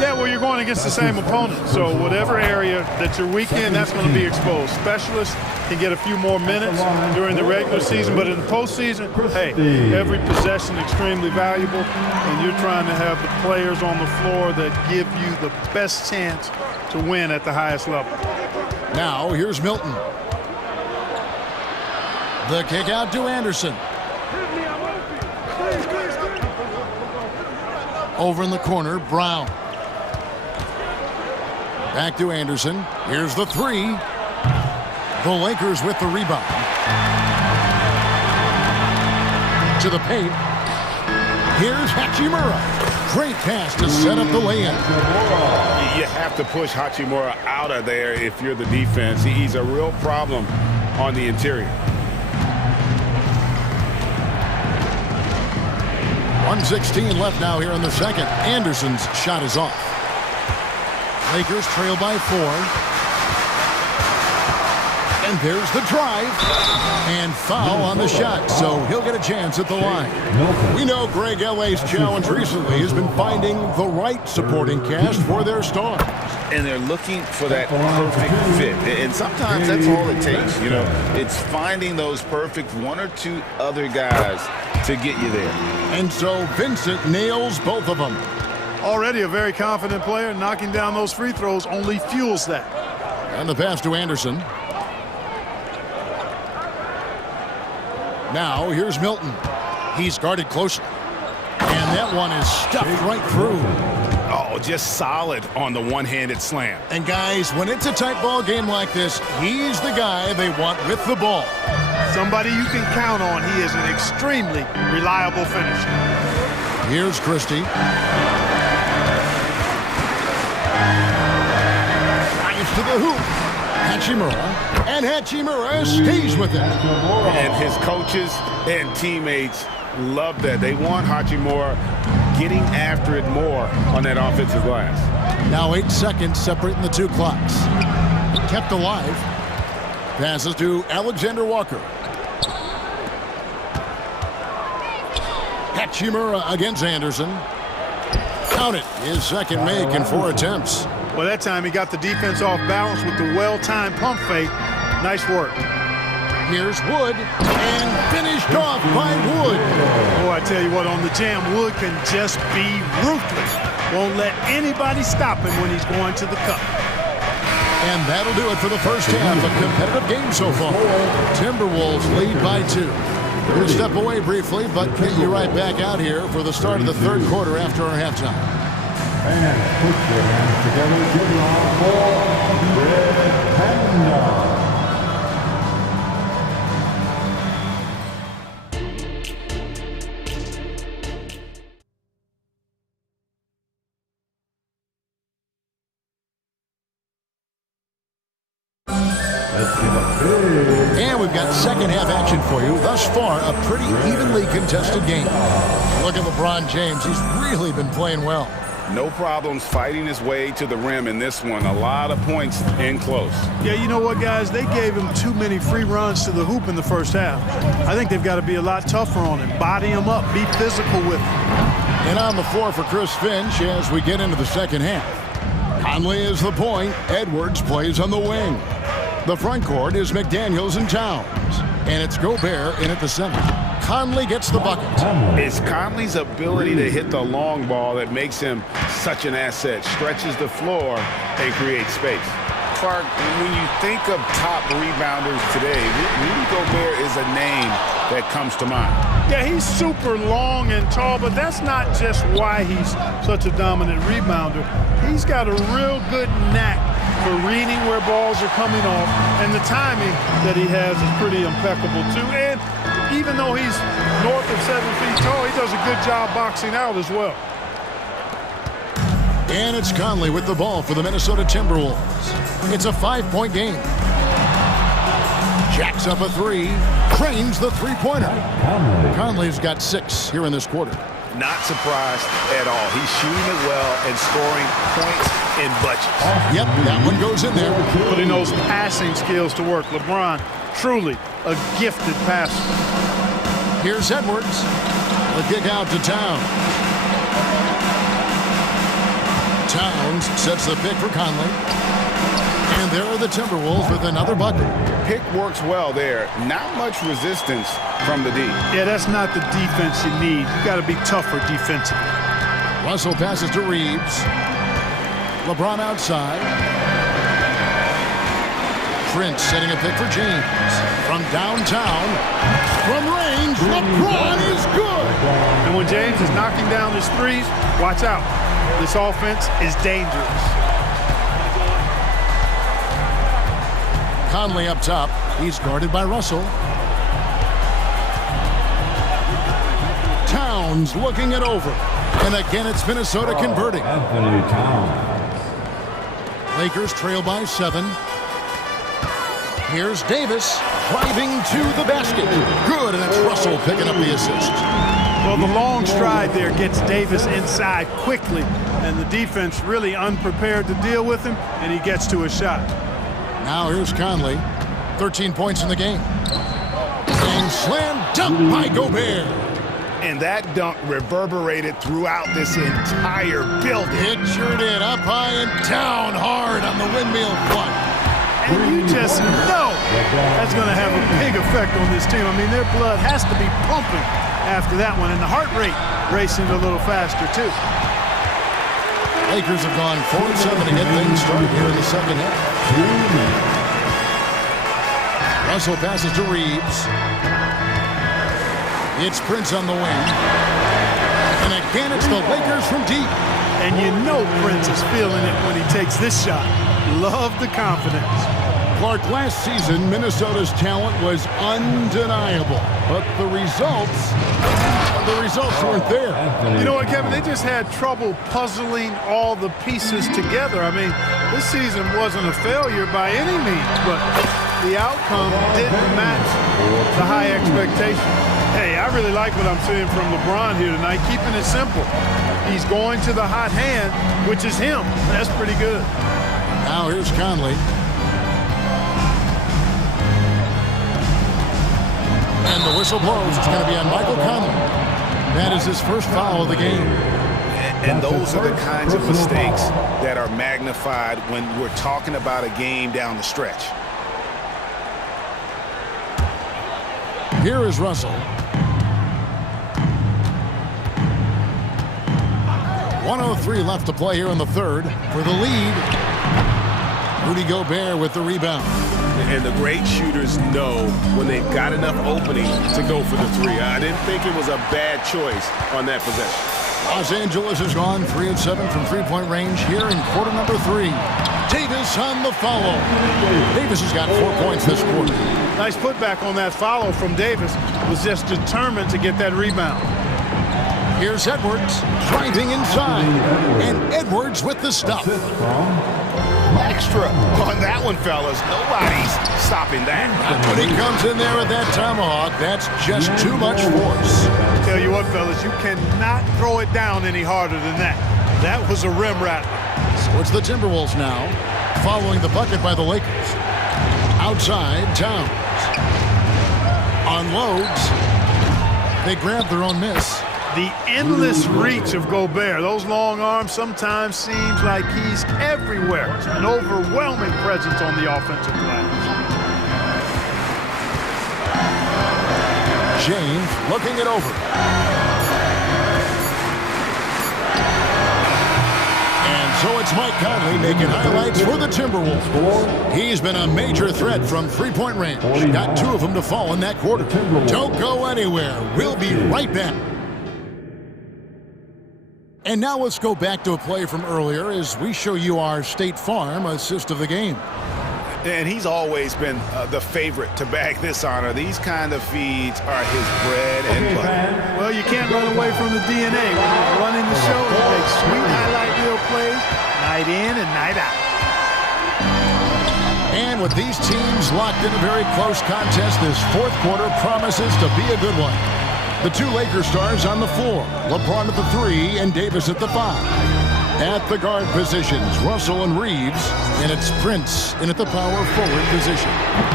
Yeah, well, you're going against the same opponent. So whatever area that you're weak in, that's going to be exposed. Specialists can get a few more minutes during the regular season, but in the postseason, hey, every possession extremely valuable, and you're trying to have the players on the floor that give you the best chance to win at the highest level. Now, here's Milton. The kick out to Anderson. Over in the corner, Brown. Back to Anderson. Here's the three. The Lakers with the rebound. To the paint. Here's Hachimura. Great pass to set up the lay-in. You have to push Hachimura out of there if you're the defense. He's a real problem on the interior. 1:16 left now here in the second. Anderson's shot is off. Lakers trail by 4. And there's the drive. And foul on the shot, so he'll get a chance at the line. We know Greg L.A.'s challenge recently has been finding the right supporting cast for their stars. And they're looking for that perfect fit. And sometimes that's all it takes. You know, it's finding those perfect one or two other guys to get you there. And so Vincent nails both of them. Already a very confident player. Knocking down those free throws only fuels that. And the pass to Anderson. Now here's Milton. He's guarded closely. And that one is stuffed right through. Oh, just solid on the one-handed slam. And guys, when it's a tight ball game like this, he's the guy they want with the ball. Somebody you can count on. He is an extremely reliable finisher. Here's Christie. Drives to the hoop. Hachimura. And Hachimura stays with it. And his coaches and teammates love that. They want Hachimura getting after it more on that offensive glass. Now 8 seconds separating the two clocks. Kept alive. Passes to Alexander Walker. Hachimura against Anderson. Count it. His second make in 4 attempts. Well, that time he got the defense off balance with the well-timed pump fake. Nice work. Here's Wood, and finished off by Wood. Oh, I tell you what, on the jam, Wood can just be ruthless. Won't let anybody stop him when he's going to the cup. And that'll do it for the first half. A competitive game so far. Timberwolves lead by 2. We're going to step away briefly, but get you right back out here for the start of the third quarter after our halftime. And put your hands together, give it all for Red. And we've got second half action for you. Thus far, a pretty evenly contested game. Look at LeBron James. He's really been playing well. No problems fighting his way to the rim in this one. A lot of points in close. Yeah, you know what, guys? They gave him too many free runs to the hoop in the first half. I think they've got to be a lot tougher on him. Body him up. Be physical with him. And on the floor for Chris Finch as we get into the second half. Conley is the point. Edwards plays on the wing. The front court is McDaniels and Towns. And it's Gobert in at the center. Conley gets the bucket. It's Conley's ability to hit the long ball that makes him such an asset. Stretches the floor and creates space. Clark, when you think of top rebounders today, Rudy Gobert is a name that comes to mind. Yeah, he's super long and tall, but that's not just why he's such a dominant rebounder. He's got a real good knack for reading where balls are coming off, and the timing that he has is pretty impeccable too. And even though he's north of 7 feet tall, he does a good job boxing out as well. And it's Conley with the ball for the Minnesota Timberwolves. It's a 5-point game. Jacks up a 3, cranes the three-pointer. Conley's got 6 here in this quarter. Not surprised at all. He's shooting it well and scoring points in bunches. Yep, that one goes in there. Putting those passing skills to work. LeBron truly a gifted passer. Here's Edwards. The kick out to Towns. Towns sets the pick for Conley. And there are the Timberwolves with another bucket. Pick works well there. Not much resistance from the D. Yeah, that's not the defense you need. You got to be tougher defensively. Russell passes to Reeves. LeBron outside. Prince setting a pick for James. From downtown, from range, LeBron is good. And when James is knocking down his threes, watch out. This offense is dangerous. Conley up top. He's guarded by Russell. Towns looking it over. And again, it's Minnesota converting. Anthony Towns. Lakers trail by 7. Here's Davis driving to the basket. Good, and it's Russell picking up the assist. Well, the long stride there gets Davis inside quickly, and the defense really unprepared to deal with him, and he gets to a shot. Now here's Conley. 13 points in the game. And slam dunk by Gobert. And that dunk reverberated throughout this entire building. It sure did. Up high and down hard on the windmill front. And you just know that's going to have a big effect on this team. I mean, their blood has to be pumping after that one, and the heart rate racing a little faster, too. Lakers have gone 4-7 to get things started here in the second half. Russell passes to Reeves. It's Prince on the wing. And again, it's the Lakers from deep. And you know Prince is feeling it when he takes this shot. Love the confidence. Clark, last season, Minnesota's talent was undeniable. But the results weren't there. You know what, Kevin? They just had trouble puzzling all the pieces together. I mean, this season wasn't a failure by any means, but the outcome didn't match the high expectations. Hey, I really like what I'm seeing from LeBron here tonight, keeping it simple. He's going to the hot hand, which is him. That's pretty good. Now here's Conley. And the whistle blows. It's going to be on Michael Conley. That is his first foul of the game. And those are the kinds of mistakes that are magnified when we're talking about a game down the stretch. Here is Russell. 1:03 left to play here in the third. For the lead, Rudy Gobert with the rebound. And the great shooters know when they've got enough opening to go for the three. I didn't think it was a bad choice on that possession. Los Angeles has gone 3 of 7 from three-point range here in quarter number 3. Davis on the follow. Davis has got 4 points this quarter. Nice putback on that follow from Davis. Was just determined to get that rebound. Here's Edwards driving inside. And Edwards with the stop. Extra on that one, fellas. Nobody's stopping that. When he comes in there with that tomahawk, that's just too much force. Tell you what, fellas, you cannot throw it down any harder than that. That was a rim rattler. So it's the Timberwolves now, following the bucket by the Lakers. Outside, Towns. Unloads. They grab their own miss. The endless reach of Gobert. Those long arms sometimes seems like he's everywhere. An overwhelming presence on the offensive glass. James looking it over. And so it's Mike Conley making highlights for the Timberwolves. He's been a major threat from three-point range. Got 2 of them to fall in that quarter. Don't go anywhere. We'll be right back. And now let's go back to a play from earlier as we show you our State Farm assist of the game. And he's always been the favorite to bag this honor. These kind of feeds are his bread and butter. Well, you can't run away from the DNA. When he's running the show, he makes sweet highlight reel plays night in and night out. And with these teams locked in a very close contest, this fourth quarter promises to be a good one. The 2 Lakers stars on the floor, LeBron at the 3 and Davis at the 5. At the guard positions, Russell and Reeves, and it's Prince in at the power forward position.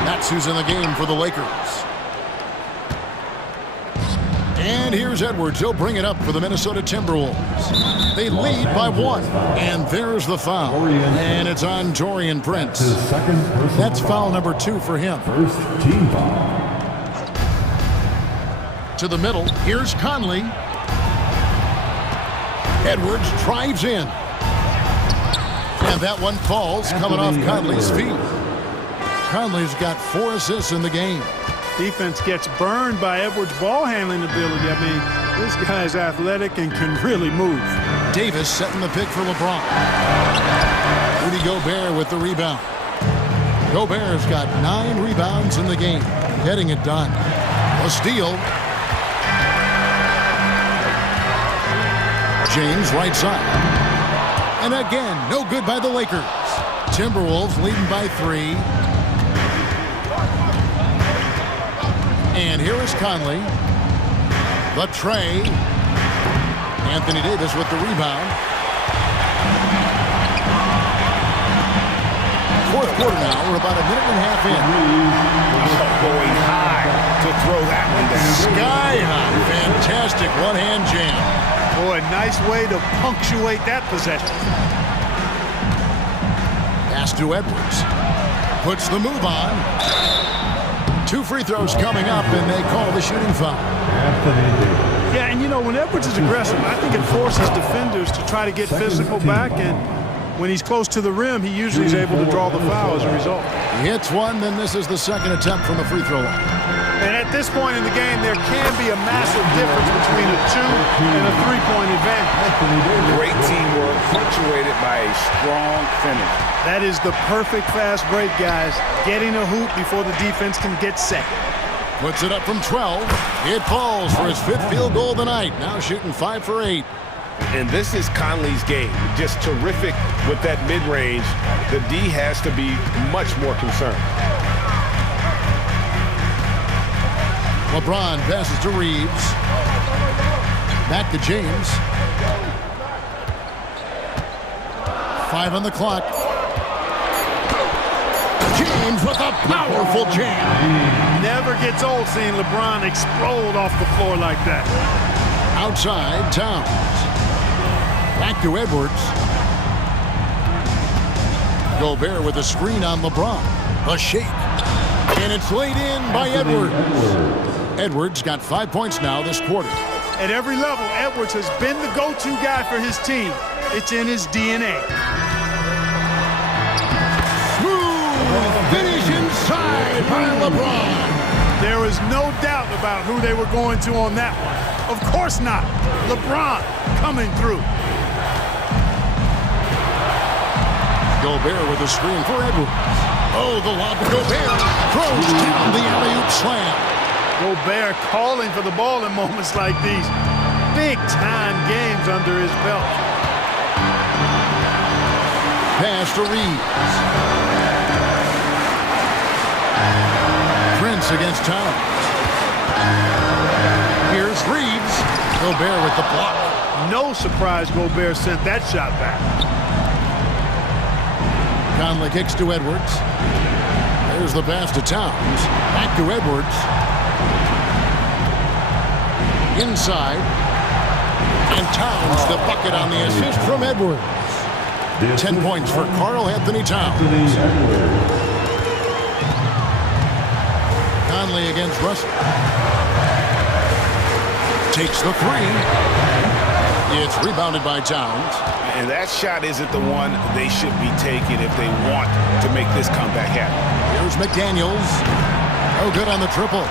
That's who's in the game for the Lakers. And here's Edwards. He'll bring it up for the Minnesota Timberwolves. They lead by 1, and there's the foul. And it's on Taurean Prince. That's foul number 2 for him. First team foul. To the middle, here's Conley. Edwards drives in. And that one falls, coming off Conley's feet. Conley's got 4 assists in the game. Defense gets burned by Edwards' ball handling ability. I mean, this guy's athletic and can really move. Davis setting the pick for LeBron. Rudy Gobert with the rebound. Gobert's got 9 rebounds in the game, getting it done. A steal. James right side. And again, no good by the Lakers. Timberwolves leading by 3. And here is Conley. The tray. Anthony Davis with the rebound. Fourth quarter now. We're about a minute and a half in. Going high to throw that one down. Sky high. Fantastic one-hand jam. Boy, nice way to punctuate that possession. Pass to Edwards. Puts the move on. 2 free throws coming up, and they call the shooting foul. Yeah, and you know, when Edwards is aggressive, I think it forces defenders to try to get physical back, and when he's close to the rim, he usually is able to draw the foul as a result. He hits one, then this is the second attempt from the free throw line. And at this point in the game, there can be a massive difference between a 2 and a 3-point advantage. Great teamwork, punctuated by a strong finish. That is the perfect fast break, guys. Getting a hoop before the defense can get set. Puts it up from 12. It falls for his 5th field goal of the night. Now shooting 5 for 8. And this is Conley's game. Just terrific with that mid-range. The D has to be much more concerned. LeBron passes to Reeves. Back to James. 5 on the clock. James with a powerful jam. Never gets old seeing LeBron explode off the floor like that. Outside, Towns. Back to Edwards. Gobert with a screen on LeBron. A shake. And it's laid in by Edwards. Edwards got 5 points now this quarter. At every level, Edwards has been the go-to guy for his team. It's in his DNA. Finish inside by LeBron. There is no doubt about who they were going to on that one. Of course not. LeBron coming through. Gobert with a screen for Edwards. Oh, the lob to Gobert. Throws down the alley-oop slam. Gobert calling for the ball in moments like these. Big-time games under his belt. Pass to Reeves. Prince against Towns. Here's Reeves. Gobert with the block. No surprise Gobert sent that shot back. Conley kicks to Edwards. There's the pass to Towns. Back to Edwards. Inside. And Towns the bucket on the assist from Edwards. 10 points for Karl Anthony Towns. Conley against Russell. Takes the 3. It's rebounded by Towns. And that shot isn't the one they should be taking if they want to make this comeback happen. Here's McDaniels. No good on the triple.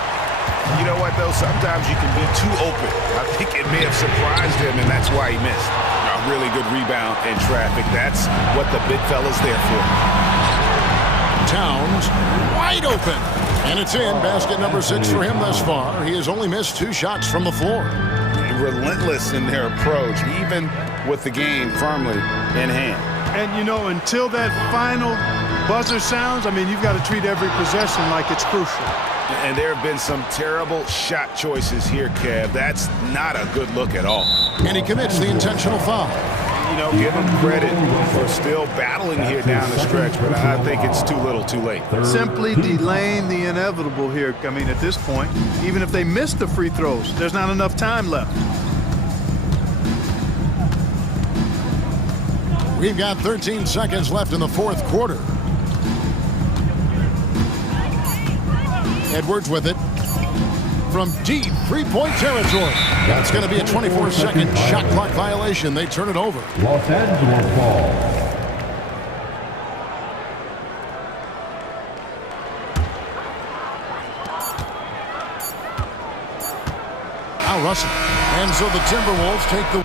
You know what, though? Sometimes you can be too open. I think it may have surprised him, and that's why he missed. A really good rebound in traffic. That's what the big fella's there for. Towns wide open. And it's in. Basket number 6 for him thus far. He has only missed 2 shots from the floor. Relentless in their approach, even with the game firmly in hand. And, you know, until that final buzzer sounds, I mean, you've got to treat every possession like it's crucial. And there have been some terrible shot choices here, Kev. That's not a good look at all. And he commits the intentional foul. you know, give him credit for still battling here down the stretch, but I think it's too little too late. Simply delaying the inevitable here. I mean, at this point, even if they miss the free throws, there's not enough time left. We've got 13 seconds left in the fourth quarter. Edwards with it. From deep three-point territory. That's going to be a 24-second shot clock violation. They turn it over. Los Angeles ball. Now Russell. And so the Timberwolves take the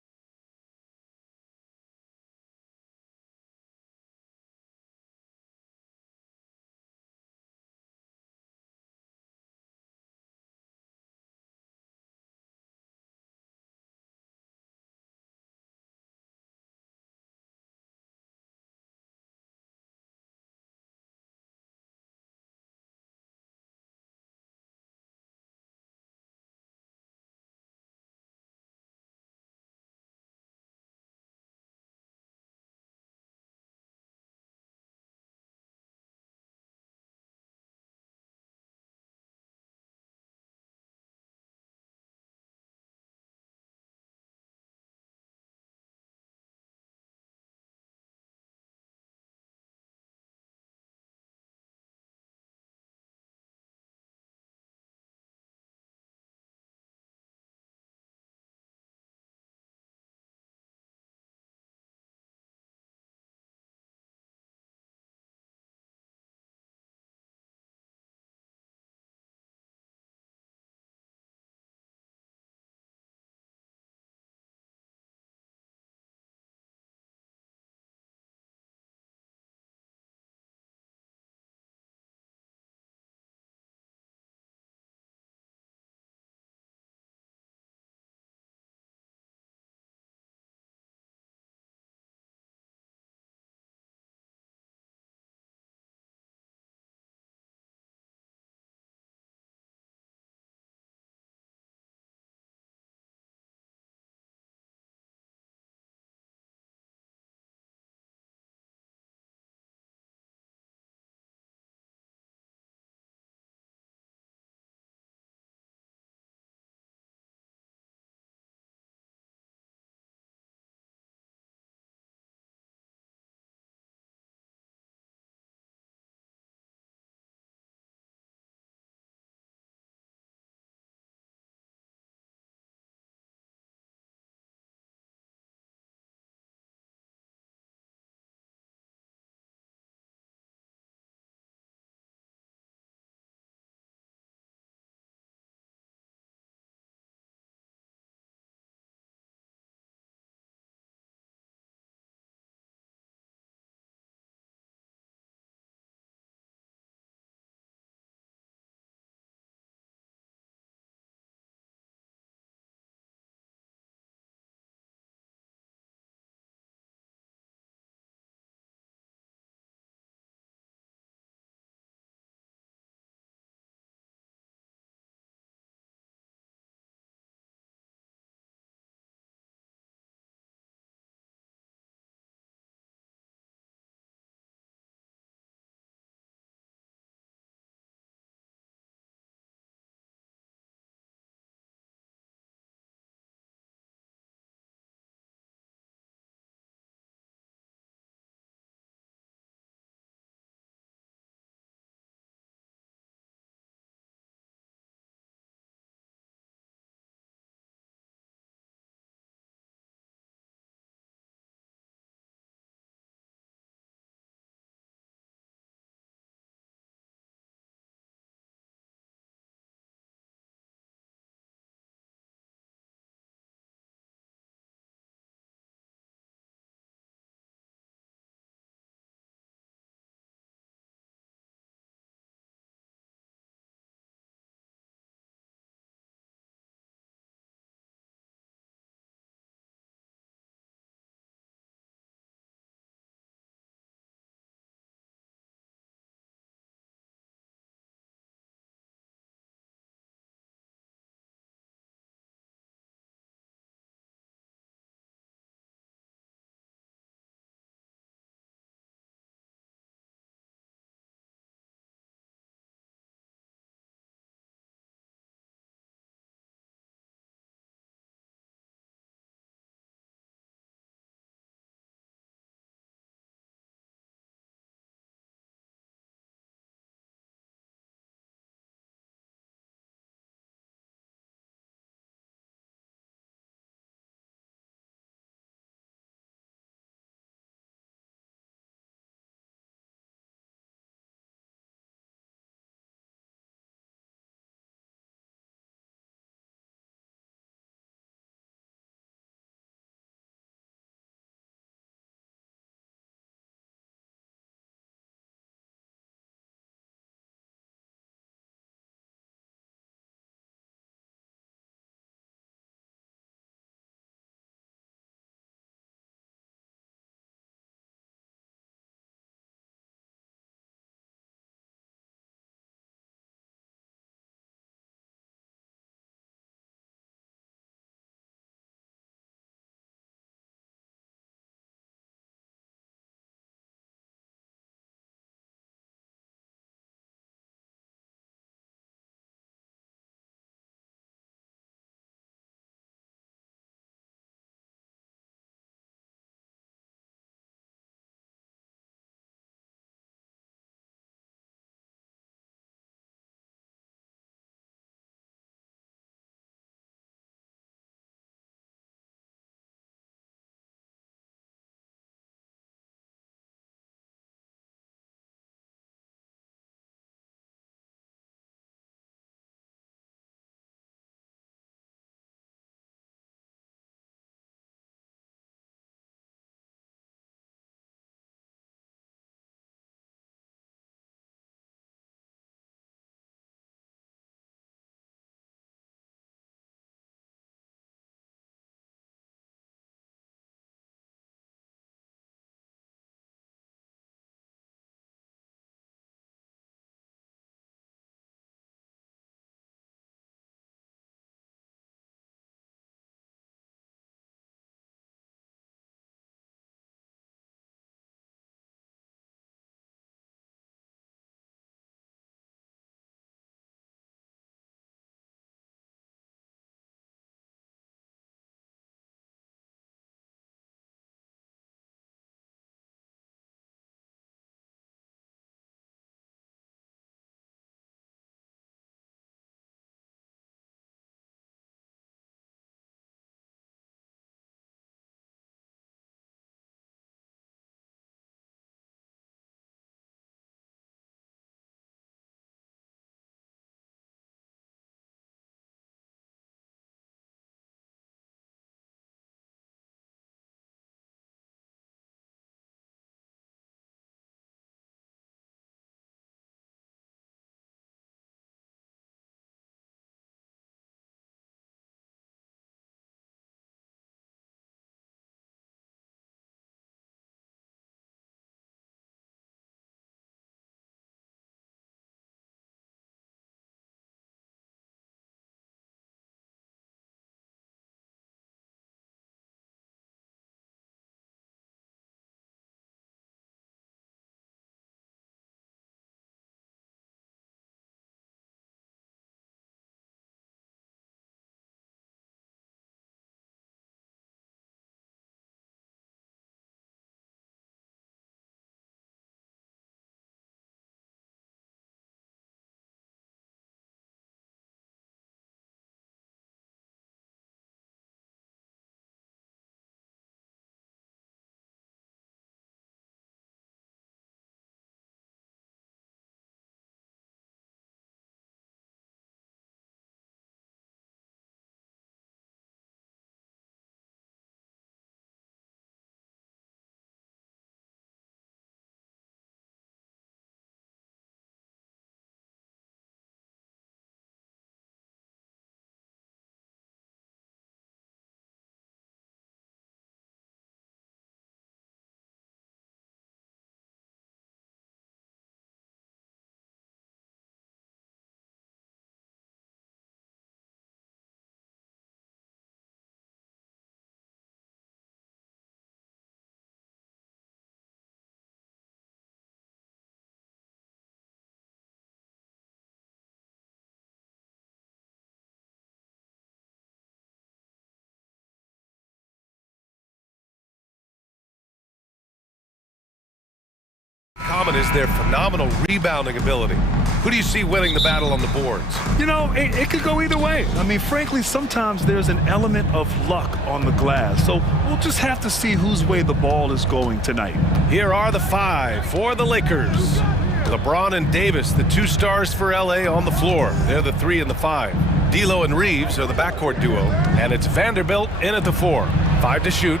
Common is their phenomenal rebounding ability. Who do you see winning the battle on the boards? You know, it could go either way. I mean, frankly, sometimes there's an element of luck on the glass. So we'll just have to see whose way the ball is going tonight. Here are the 5 for the Lakers. LeBron and Davis, the 2 stars for LA on the floor. They're the 3 and the 5. D'Lo and Reeves are the backcourt duo. And it's Vanderbilt in at the 4. 5 to shoot.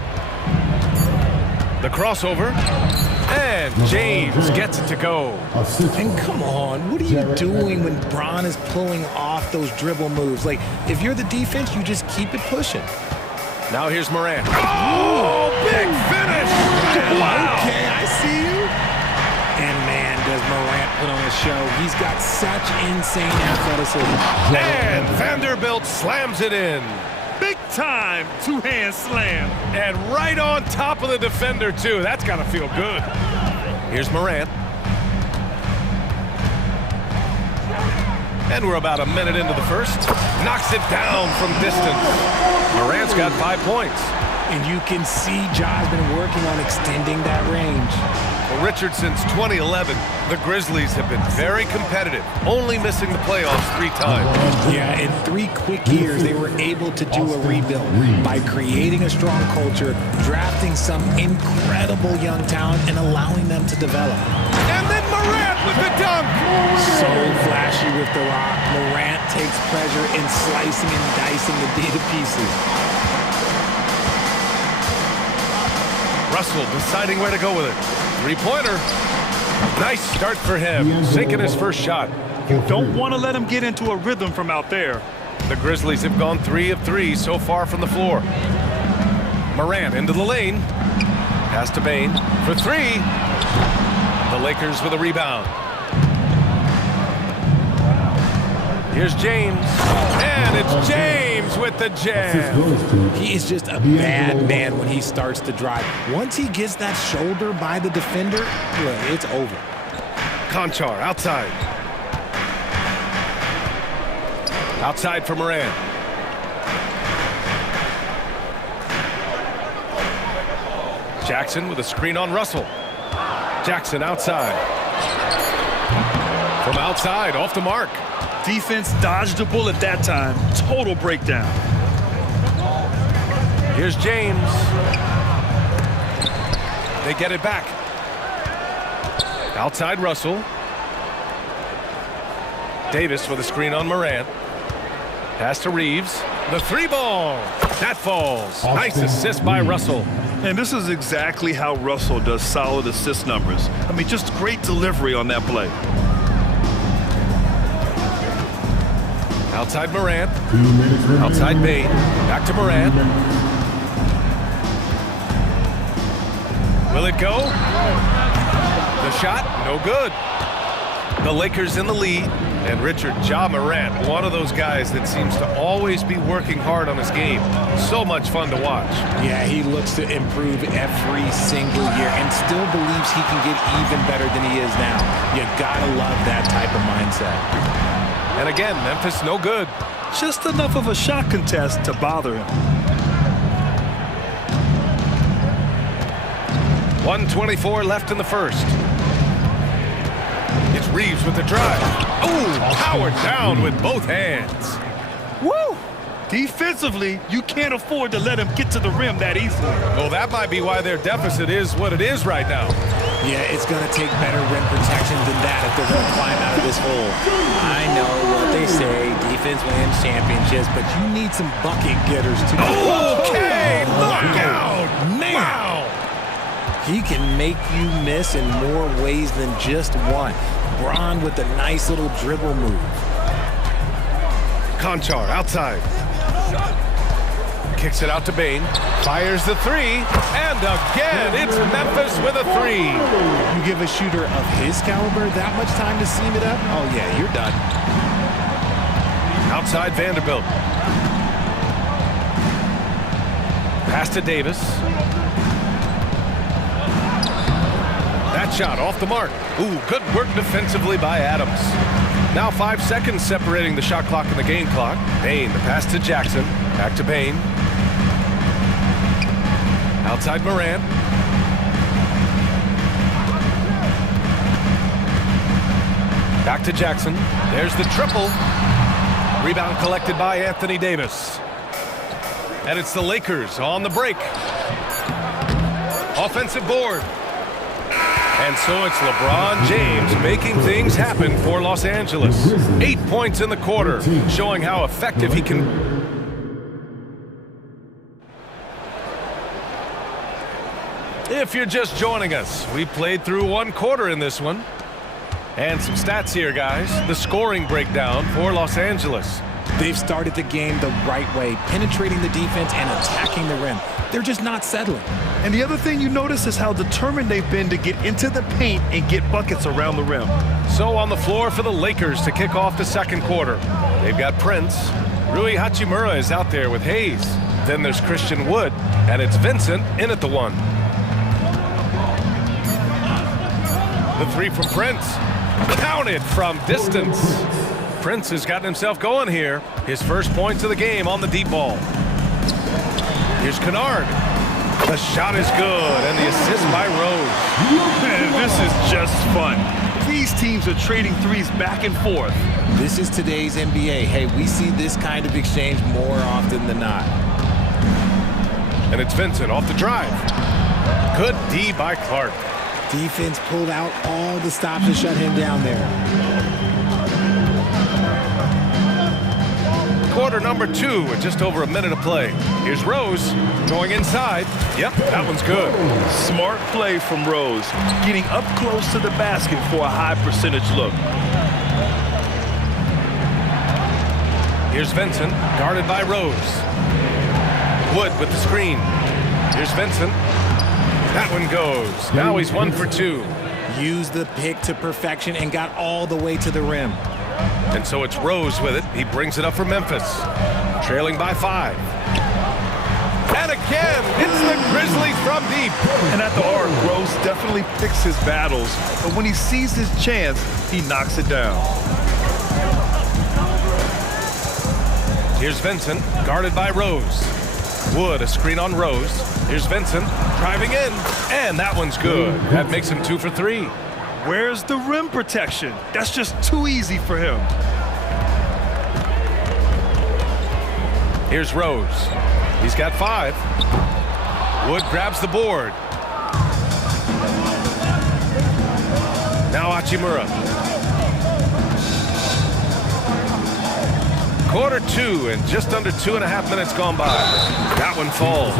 The crossover. And James gets it to go. And come on, what are you doing when Bron is pulling off those dribble moves? Like, if you're the defense, you just keep it pushing. Now here's Morant. Oh, big finish! Wow. Okay, I see you. And man, does Morant put on a show. He's got such insane athleticism. And Vanderbilt slams it in. Big time two-hand slam. And right on top of the defender, too. That's got to feel good. Here's Morant. And we're about a minute into the first. Knocks it down from distance. Morant's got 5 points. And you can see Ja's been working on extending that range. For Richard, since 2011, the Grizzlies have been very competitive, only missing the playoffs 3 times. Yeah, in 3 quick years, they were able to do a rebuild by creating a strong culture, drafting some incredible young talent, and allowing them to develop. And then Morant with the dunk! So flashy with the rock. Morant takes pleasure in slicing and dicing the D to pieces. Russell deciding where to go with it. 3-pointer. Nice start for him. Sinking his first shot. Don't want to let him get into a rhythm from out there. The Grizzlies have gone 3 of 3 so far from the floor. Morant into the lane. Pass to Bane for 3. The Lakers with a rebound. Here's James. And it's James with the jam. He is just a bad man when he starts to drive. Once he gets that shoulder by the defender, look, it's over. Conchar outside. Outside for Morant. Jackson with a screen on Russell. Jackson outside. From outside, off the mark. Defense dodged the bullet that time. Total breakdown. Here's James. They get it back. Outside Russell. Davis with a screen on Morant. Pass to Reeves. The 3-ball. That falls. Nice assist by Russell. And this is exactly how Russell does solid assist numbers. I mean, just great delivery on that play. Outside Morant. Outside Bane. Back to Morant. Will it go? The shot, no good. The Lakers in the lead. And Richard, Ja Morant, one of those guys that seems to always be working hard on his game. So much fun to watch. Yeah, he looks to improve every single year and still believes he can get even better than he is now. You gotta love that type of mindset. And again, Memphis no good. Just enough of a shot contest to bother him. 1:24 left in the first. It's Reeves with the drive. Oh, powered down with both hands. Woo! Defensively, you can't afford to let him get to the rim that easily. Well, that might be why their deficit is what it is right now. Yeah, it's going to take better rim protection than that if they're going to climb out of this hole. I know what they say, defense wins championships, but you need some bucket getters too. Okay, look out! Man! Wow! He can make you miss in more ways than just one. Bron with a nice little dribble move. Conchar outside. Kicks it out to Bane. Fires the 3. And again, it's Memphis with a 3. You give a shooter of his caliber that much time to seam it up? Oh, yeah, you're done. Outside Vanderbilt. Pass to Davis. That shot off the mark. Ooh, good work defensively by Adams. Now 5 seconds separating the shot clock and the game clock. Bane, the pass to Jackson. Back to Bane. Outside Morant. Back to Jackson. There's the triple. Rebound collected by Anthony Davis. And it's the Lakers on the break. Offensive board. And so it's LeBron James making things happen for Los Angeles. 8 points in the quarter, showing how effective he can. If you're just joining us, we played through one quarter in this one. And some stats here, guys. The scoring breakdown for Los Angeles. They've started the game the right way, penetrating the defense and attacking the rim. They're just not settling. And the other thing you notice is how determined they've been to get into the paint and get buckets around the rim. So on the floor for the Lakers to kick off the second quarter. They've got Prince. Rui Hachimura is out there with Hayes. Then there's Christian Wood, and it's Vincent in at the one. The three from Prince. Counted from distance. Prince has gotten himself going here. His first points of the game on the deep ball. Here's Kennard. The shot is good, and the assist by Rose. Man, this is just fun. These teams are trading threes back and forth. This is today's NBA. Hey, we see this kind of exchange more often than not. And it's Vincent off the drive. Good D by Clark. Defense pulled out all the stops to shut him down there. Quarter number 2 with just over a minute of play. Here's Rose going inside. Yep, that one's good. Smart play from Rose, getting up close to the basket for a high percentage look. Here's Vincent, guarded by Rose. Wood with the screen. Here's Vincent. That one goes. Now he's 1 for 2. Used the pick to perfection and got all the way to the rim. And so it's Rose with it. He brings it up for Memphis. Trailing by 5. And again, it's the Grizzlies from deep. And at the arc, Rose definitely picks his battles. But when he sees his chance, he knocks it down. Here's Vincent, guarded by Rose. Wood, a screen on Rose. Here's Vincent, driving in. And that one's good. That makes him 2 for 3. Where's the rim protection? That's just too easy for him. Here's Rose. He's got 5. Wood grabs the board. Now Hachimura. Quarter 2 and just under 2.5 minutes gone by. That one falls.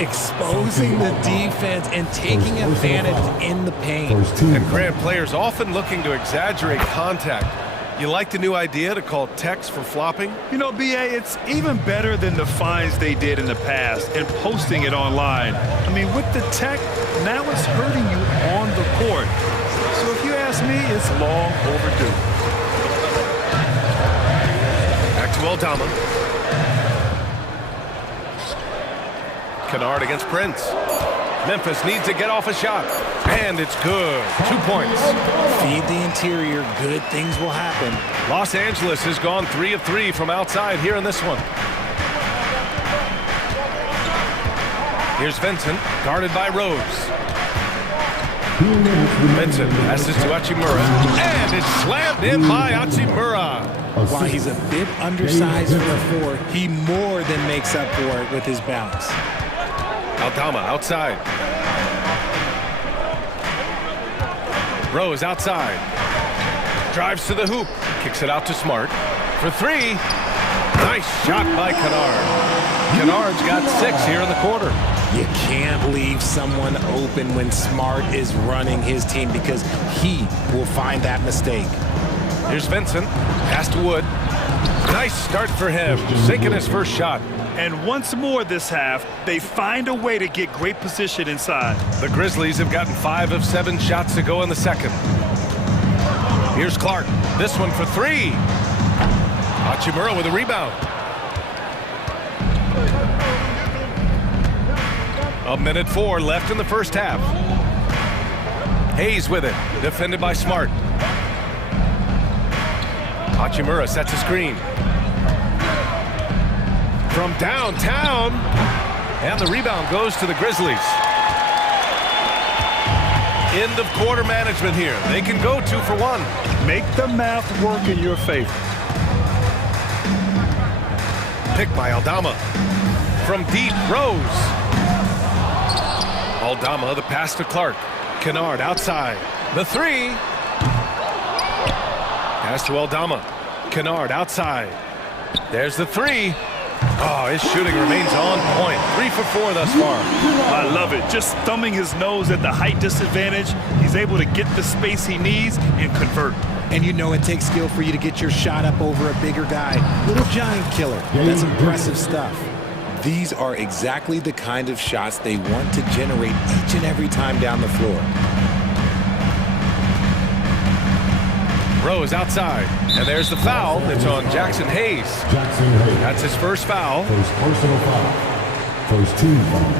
Exposing the defense and taking advantage in the paint. And Grant, players often looking to exaggerate contact. You like the new idea to call techs for flopping? You know, BA, it's even better than the fines they did in the past and posting it online. I mean, with the tech, now it's hurting you on the court. So if you ask me, it's long overdue. Back to Aldama. Kennard against Prince. Memphis needs to get off a shot. And it's good. 2 points. Feed the interior. Good things will happen. Los Angeles has gone 3 of 3 from outside here in this one. Here's Vincent, guarded by Rose. Vincent passes to Hachimura. And it's slammed in by Hachimura. While he's a bit undersized for a 4, he more than makes up for it with his bounce. Aldama outside. Rose outside. Drives to the hoop. Kicks it out to Smart. For 3. Nice shot by Kennard. Kennard's got 6 here in the quarter. You can't leave someone open when Smart is running his team because he will find that mistake. Here's Vincent. Pass to Wood. Nice start for him. Sinking his first shot. And once more this half, they find a way to get great position inside. The Grizzlies have gotten 5 of 7 shots to go in the second. Here's Clark. This one for 3. Hachimura with a rebound. A minute 4 left in the first half. Hayes with it. Defended by Smart. Hachimura sets a screen. From downtown, and the rebound goes to the Grizzlies. End of quarter management here. They can go 2 for 1. Make the math work in your favor. Pick by Aldama. From deep, Rose. Aldama, the pass to Clark. Kennard outside. The 3. Pass to Aldama. Kennard outside. There's the 3. Oh, his shooting remains on point. 3 for 4 thus far. I love it. Just thumbing his nose at the height disadvantage. He's able to get the space he needs and convert. And you know it takes skill for you to get your shot up over a bigger guy. Little giant killer. That's impressive stuff. These are exactly the kind of shots they want to generate each and every time down the floor. Rose outside. And there's the foul. It's on Jackson Hayes. That's his first foul. First personal foul. First team foul.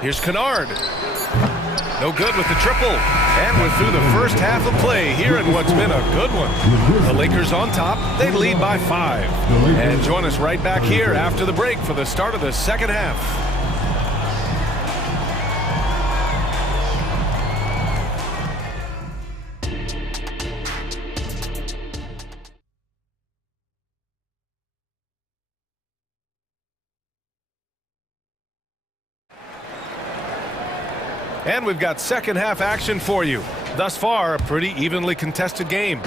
Here's Kennard. No good with the triple. And we're through the first half of play here in what's been a good one. The Lakers on top. They lead by 5. And join us right back here after the break for the start of the second half. And we've got second half action for you. Thus far, a pretty evenly contested game.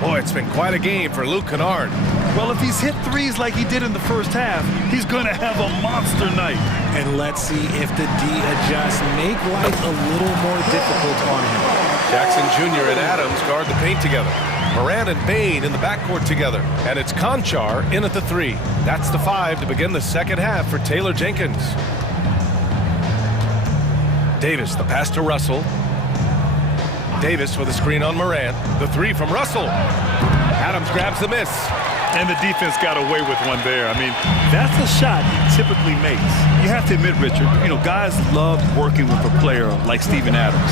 Boy, it's been quite a game for Luke Kennard. Well, if he's hit threes like he did in the first half, he's going to have a monster night. And let's see if the D adjusts, make life a little more difficult on him. Jackson Jr. and Adams guard the paint together. Moran and Bain in the backcourt together. And it's Conchar in at the 3. That's the 5 to begin the second half for Taylor Jenkins. Davis, the pass to Russell. Davis with a screen on Moran. The 3 from Russell. Adams grabs the miss. And the defense got away with one there. I mean, that's a shot he typically makes. You have to admit, Richard, you know, guys love working with a player like Steven Adams.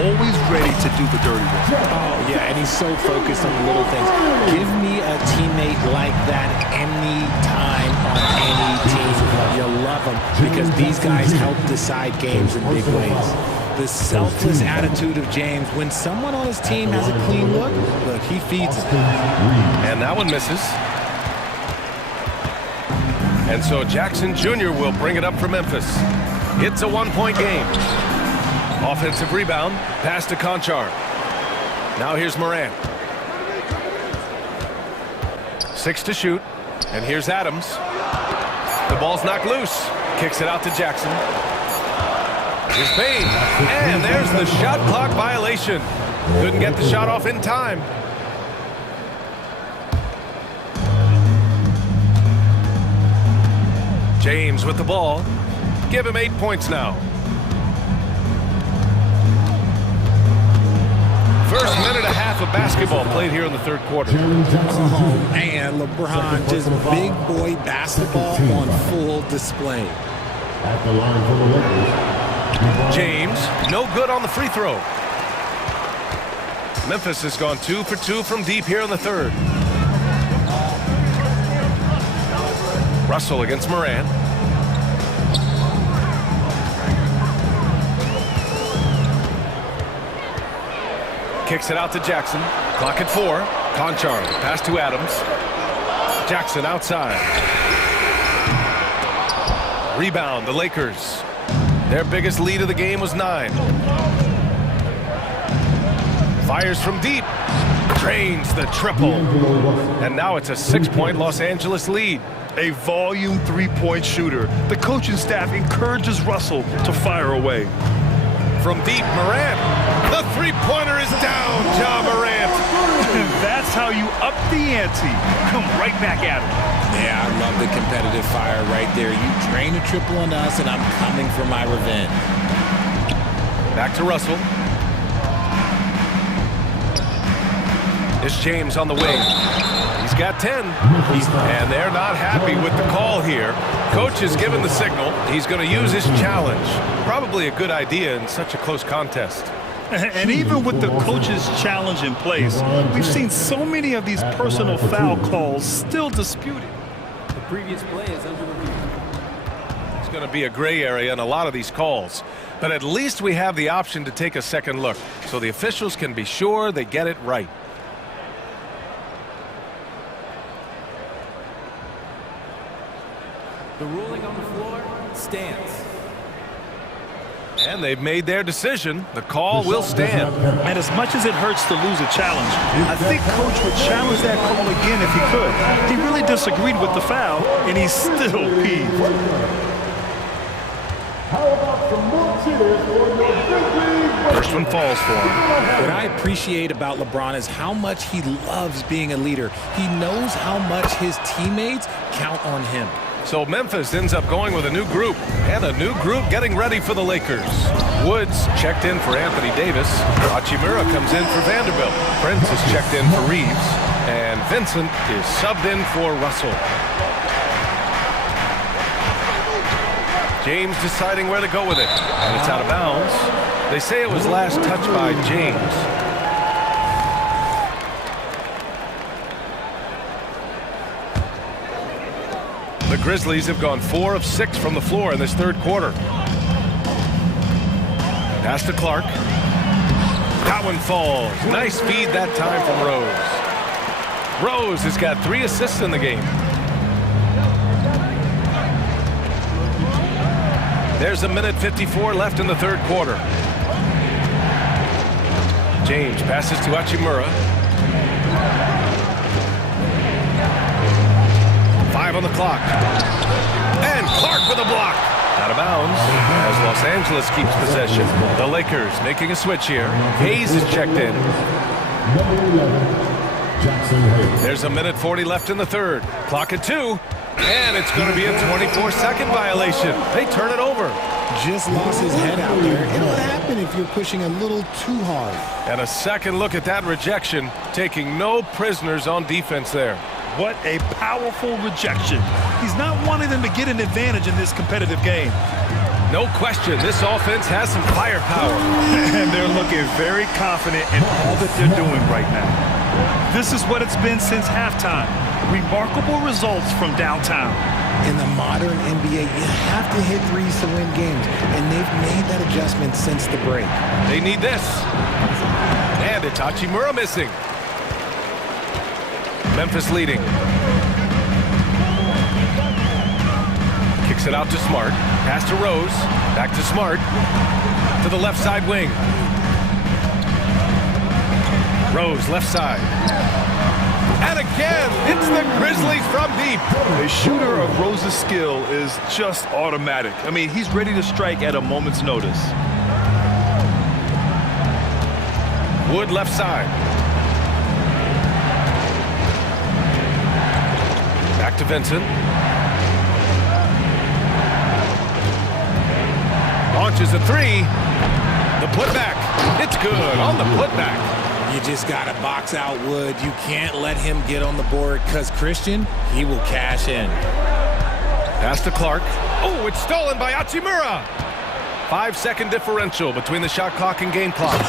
Always ready to do the dirty work. Oh, yeah, and he's so focused on the little things. Give me a teammate like that any time on any team. You'll love them because these guys help decide games in big ways. The selfless attitude of James. When someone on his team has a clean look, he feeds it. And that one misses. And so Jackson Jr. will bring it up for Memphis. It's a 1-point game. Offensive rebound, pass to Conchar. Now here's Moran. 6 to shoot. And here's Adams. The ball's knocked loose. Kicks it out to Jackson. Here's Bain. And there's the shot clock violation. Couldn't get the shot off in time. James with the ball. Give him 8 points now. First minute and a half of basketball played here in the third quarter. Oh, and LeBron, just big boy basketball on full display. At the line for the Lakers. James, no good on the free throw. Memphis has gone 2 for 2 from deep here in the third. Russell against Moran. Kicks it out to Jackson. Clock at 4. Conchar, pass to Adams. Jackson outside. Rebound, the Lakers. Their biggest lead of the game was 9. Fires from deep. Drains the triple. And now it's a 6-point Los Angeles lead. A volume 3-point shooter. The coaching staff encourages Russell to fire away. From deep, Morant. The three-pointer is down, Ja Morant. That's how you up the ante. Come right back at him. Yeah, I love the competitive fire right there. You drain a triple on us, and I'm coming for my revenge. Back to Russell. It's James on the wing. He's got 10. And they're not happy with the call here. Coach has given the signal. He's going to use his challenge. Probably a good idea in such a close contest. And even with the coach's challenge in place, we've seen so many of these personal foul calls still disputed. The previous play is under review. going to be a gray area in a lot of these calls. But at least we have the option to take a second look, so the officials can be sure they get it right. The ruling on the floor stands. And they've made their decision. The call will stand. And as much as it hurts to lose a challenge, I think Coach would challenge that call again if he could. He really disagreed with the foul, and he's still peeved. First one falls for him. What I appreciate about LeBron is how much he loves being a leader. He knows how much his teammates count on him. So Memphis ends up going with a new group, and a new group getting ready for the Lakers. Woods checked in for Anthony Davis. Hachimura comes in for Vanderbilt. Prince is checked in for Reeves. And Vincent is subbed in for Russell. James deciding where to go with it. And it's out of bounds. They say it was last touched by James. The Grizzlies have gone 4 of 6 from the floor in this third quarter. Pass to Clark. That one falls. Nice feed that time from Rose. Rose has got 3 assists in the game. There's a minute 54 left in the third quarter. James passes to Hachimura. 5 on the clock. And Clark with a block. Out of bounds as Los Angeles keeps possession. The Lakers making a switch here. Hayes is checked in. There's a minute 40 left in the third. Clock at 2. And it's going to be a 24-second violation. They turn it over. Just lost his head out there. It'll happen if you're pushing a little too hard. And a second look at that rejection, taking no prisoners on defense there. What a powerful rejection. He's not wanting them to get an advantage in this competitive game. No question, this offense has some firepower. And they're looking very confident in all that they're doing right now. This is what it's been since halftime. Remarkable results from downtown. In the modern NBA, you have to hit threes to win games, and they've made that adjustment since the break. They need this. And it's Hachimura missing. Memphis leading. Kicks it out to Smart. Pass to Rose. Back to Smart. To the left side wing. Rose, left side. And again, it's the Grizzlies from deep. A shooter of Rose's skill is just automatic. I mean, he's ready to strike at a moment's notice. Wood, left side. Back to Vincent. Launches a 3. The putback. It's good on the putback. You just got to box out Wood. You can't let him get on the board because Christian, he will cash in. Pass to Clark. Oh, it's stolen by Hachimura. 5-second differential between the shot clock and game clock.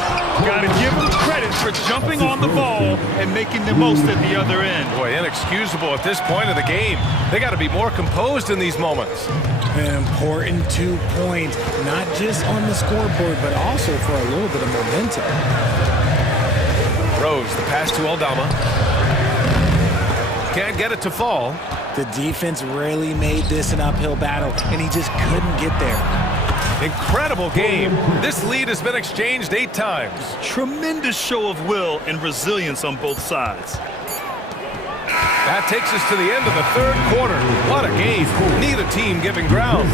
Got to give him credit for jumping on the ball and making the most at the other end. Boy, inexcusable at this point of the game. They got to be more composed in these moments. An important 2 points, not just on the scoreboard, but also for a little bit of momentum. Rose, the pass to Aldama. Can't get it to fall. The defense really made this an uphill battle, and he just couldn't get there. Incredible game. This lead has been exchanged 8 times. Tremendous show of will and resilience on both sides. That takes us to the end of the third quarter. What a game. Neither team giving ground.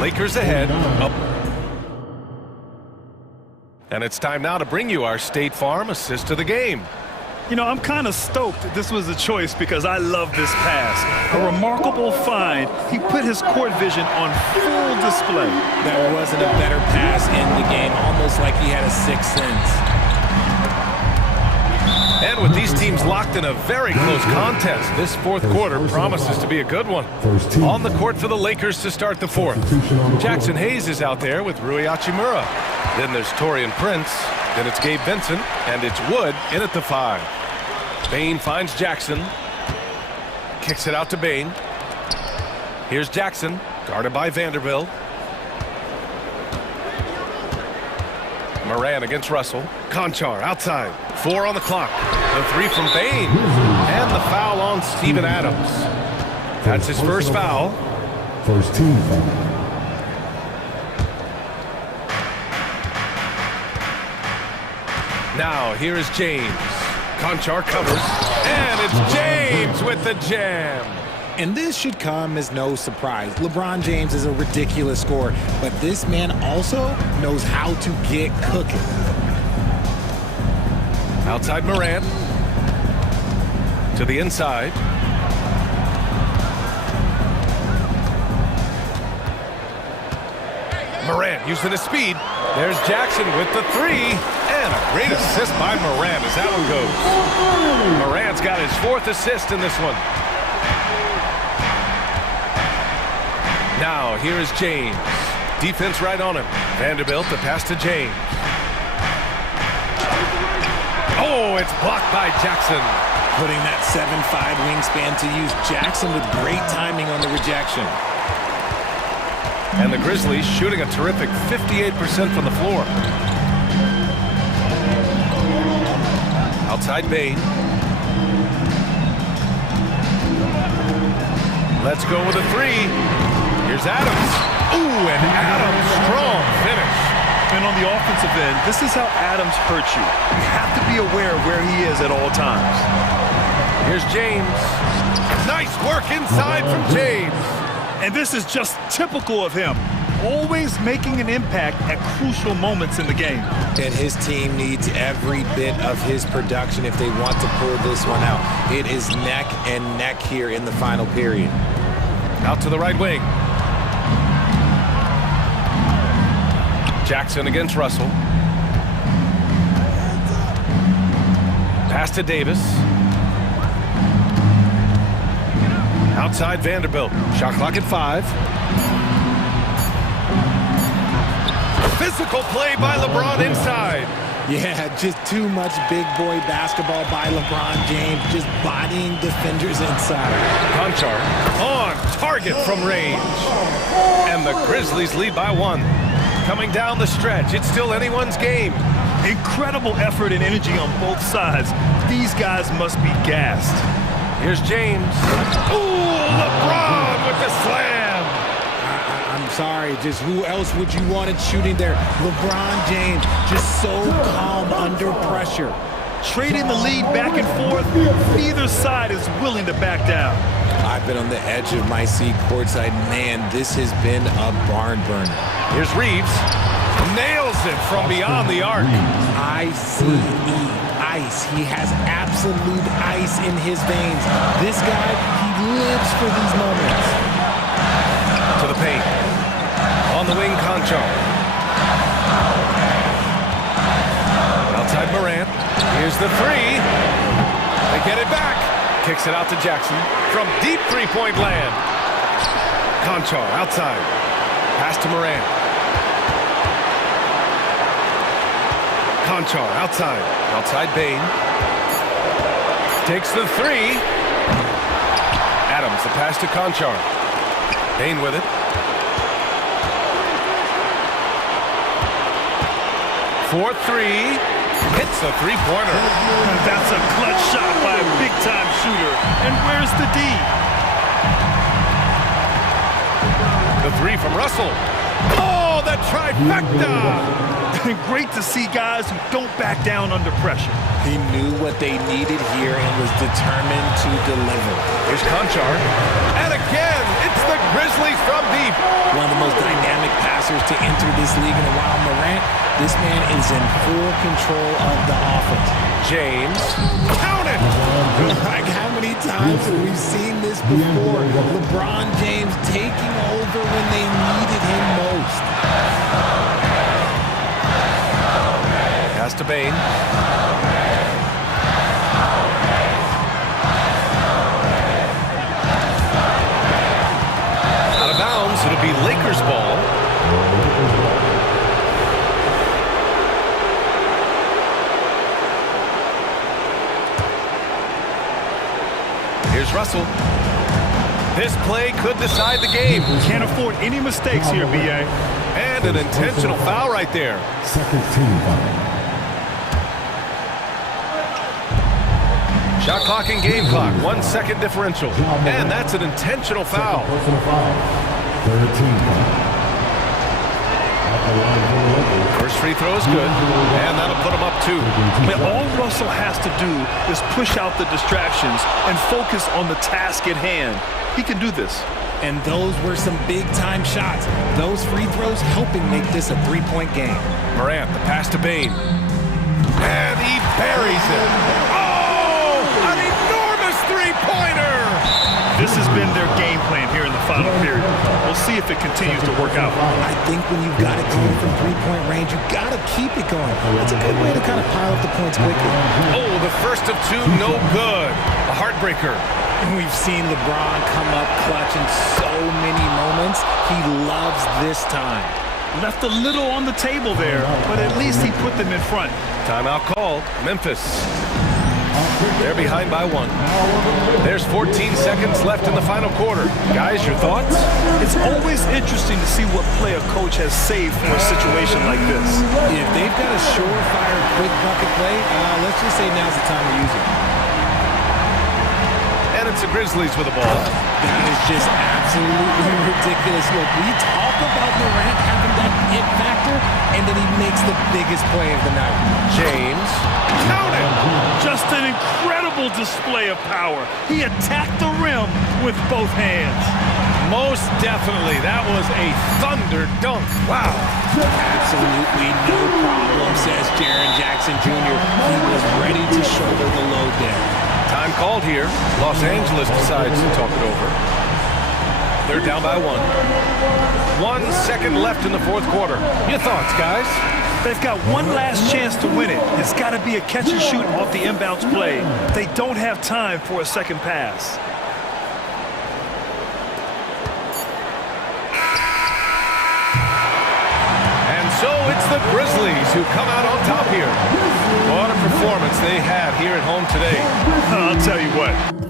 Lakers ahead. Up. And it's time now to bring you our State Farm assist of the game. You know, I'm kind of stoked this was a choice because I love this pass. A remarkable find. He put his court vision on full display. There wasn't a better pass in the game, almost like he had a sixth sense. And with these teams locked in a very close contest, this fourth quarter promises to be a good one. On the court for the Lakers to start the fourth. Jackson Hayes is out there with Rui Hachimura. Then there's Taurean Prince. Then it's Gabe Vincent, and it's Wood in at the 5. Bane finds Jackson. Kicks it out to Bane. Here's Jackson. Guarded by Vanderbilt. Moran against Russell. Conchar outside. 4 on the clock. The 3 from Bain. And the foul on Steven Adams. That's his first foul. First team foul. Now here is James. Conchar covers. And it's James with the jam. And this should come as no surprise. LeBron James is a ridiculous scorer, but this man also knows how to get cooking. Outside Morant. To the inside. Morant using his speed. There's Jackson with the 3. And a great assist by Morant as that one goes. Morant's got his 4th assist in this one. Now, here is James. Defense right on him. Vanderbilt, the pass to James. Oh, it's blocked by Jackson. Putting that 7'5" wingspan to use. Jackson with great timing on the rejection. And the Grizzlies shooting a terrific 58% from the floor. Outside Bain. Let's go with a 3. Here's Adams. Ooh, and Adams, strong finish. And on the offensive end, this is how Adams hurts you. You have to be aware of where he is at all times. Here's James. Nice work inside from James. And this is just typical of him. Always making an impact at crucial moments in the game. And his team needs every bit of his production if they want to pull this one out. It is neck and neck here in the final period. Out to the right wing. Jackson against Russell. Pass to Davis. Outside Vanderbilt. Shot clock at 5. Physical play by LeBron inside. Yeah, just too much big boy basketball by LeBron James, just bodying defenders inside. Conchar on target from range. And the Grizzlies lead by 1. Coming down the stretch, it's still anyone's game. Incredible effort and energy on both sides. These guys must be gassed. Here's James. Ooh, LeBron with the slam. I'm sorry, just who else would you want it shooting there? LeBron James, just so calm under pressure. Trading the lead back and forth, neither side is willing to back down. I've been on the edge of my seat courtside. Man, this has been a barn burner. Here's Reeves. Nails it from beyond the arc. ICE, ice. He has absolute ice in his veins. This guy, he lives for these moments. To the paint. On the wing, Conchar. Outside Morant. Here's the 3. They get it back. Kicks it out to Jackson from deep three-point land. Conchar outside. Pass to Morant. Conchar outside. Outside Bain. Takes the 3. Adams, the pass to Conchar. Bain with it. 4-3. Hits the three-pointer. That's a clutch shot by a big-time shooter. And where's the D? The 3 from Russell. Oh, the trifecta! Great to see guys who don't back down under pressure. He knew what they needed here and was determined to deliver. Here's Conchar. And again, it's the Grizzlies from deep. One of the most dynamic passers to enter this league in a while. Morant, this man is in full control of the offense. James. Count it! Like, how many times have we seen this before? LeBron James taking over when they needed him most. Pass to Bain. Out of bounds, it'll be Lakers ball. Here's Russell. This play could decide the game. Can't afford any mistakes here, B.A. And an intentional foul right there. Second team foul. Shot clock and game clock, 1 second differential. And that's an intentional foul. Personal foul. Third team foul. First free throw is good, and that'll put him up 2. I mean, all Russell has to do is push out the distractions and focus on the task at hand. He can do this. And those were some big-time shots. Those free throws helping make this a three-point game. Morant, the pass to Bain. And he buries it. Oh, an enormous three-pointer! This has been their game plan here in the final period. We'll see if it continues to work out. I think when you've got it going from three-point range, you've got to keep it going. It's a good way to kind of pile up the points quickly. Oh, the first of 2, no good. A heartbreaker. We've seen LeBron come up clutch in so many moments. He loves this time. Left a little on the table there, but at least he put them in front. Timeout called. Memphis. They're behind by 1. There's 14 seconds left in the final quarter. Guys, your thoughts? It's always interesting to see what play a coach has saved for a situation like this. If they've got a surefire, quick bucket play, let's just say now's the time to use it. And it's the Grizzlies with the ball. That is just absolutely ridiculous. Look, we talk about Morant having that it factor, and then he makes the biggest play of the night. James. Count it! Just an incredible display of power. He attacked the rim with both hands. Most definitely. That was a thunder dunk. Wow. Absolutely no problem, says Jaren Jackson Jr. He was ready to shoulder the load there. Time called here. Los Angeles decides to talk it over. They're down by 1. 1 second left in the fourth quarter. Your thoughts, guys? They've got one last chance to win it. It's got to be a catch and shoot off the inbounds play. They don't have time for a second pass. And so it's the Grizzlies who come out on top here. What a performance they had here at home today. I'll tell you what.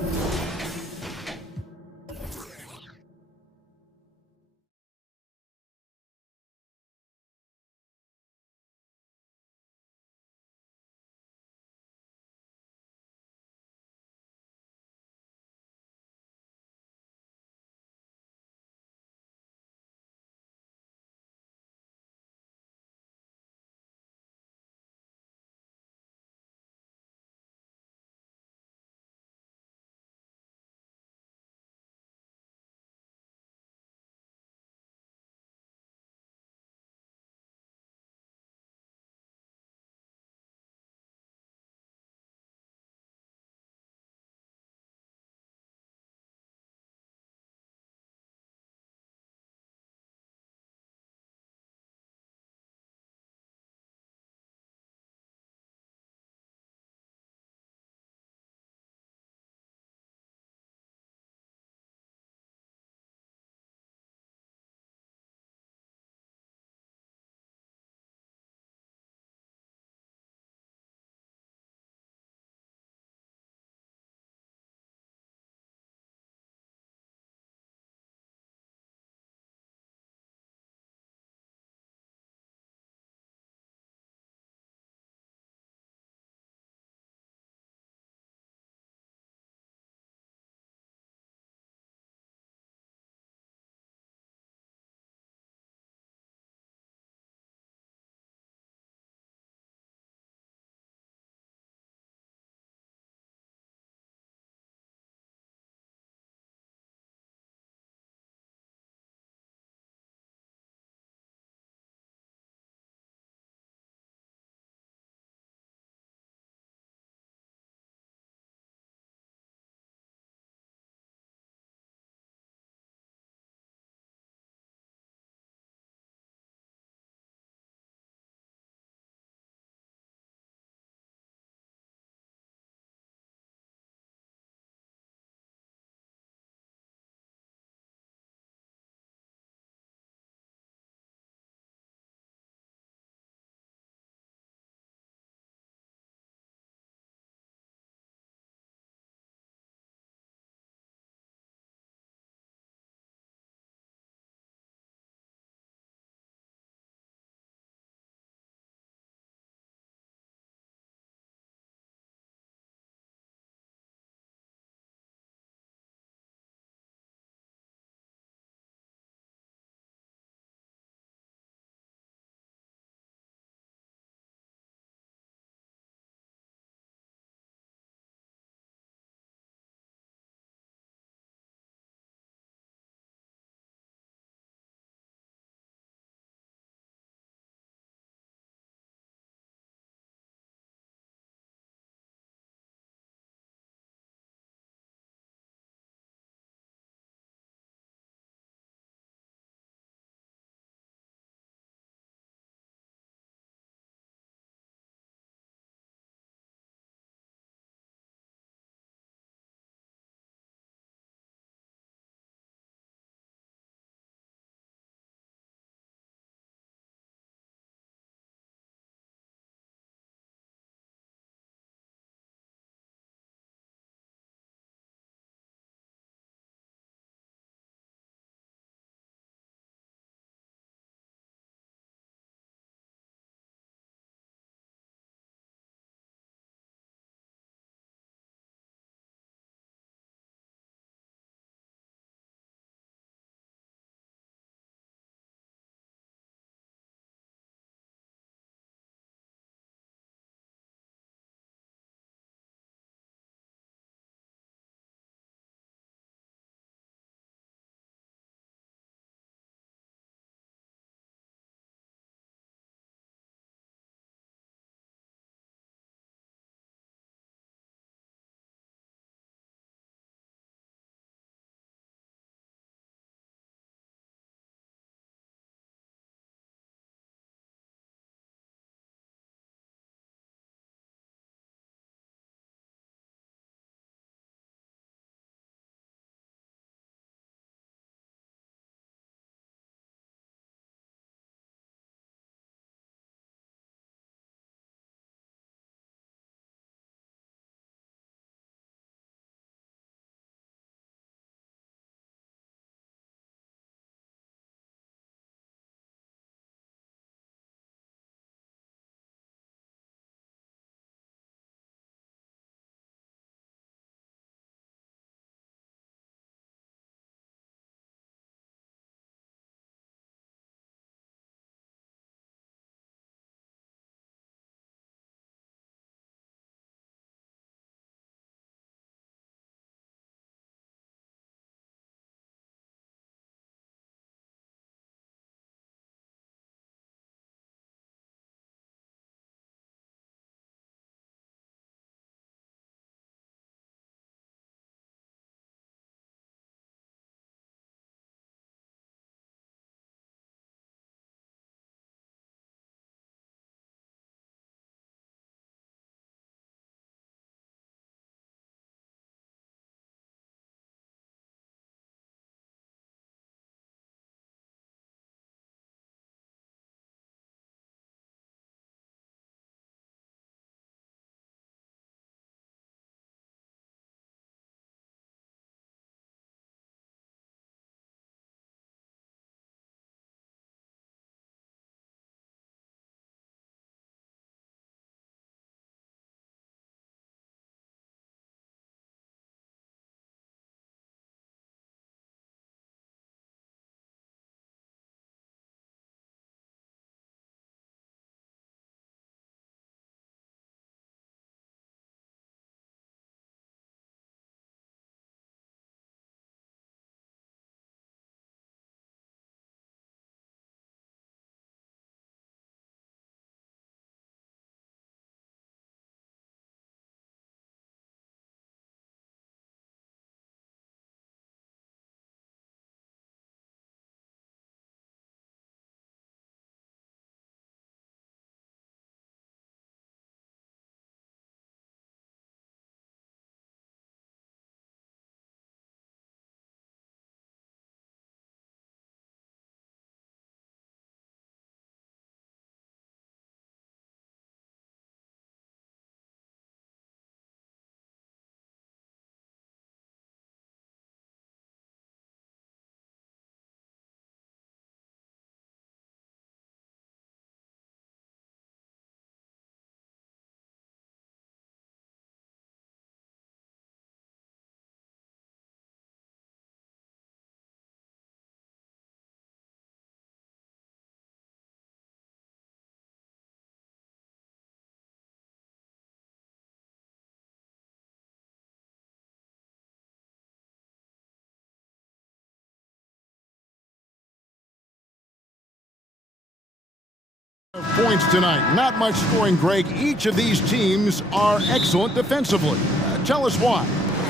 Points tonight. Not much scoring, Greg. Each of these teams are excellent defensively. Tell us why.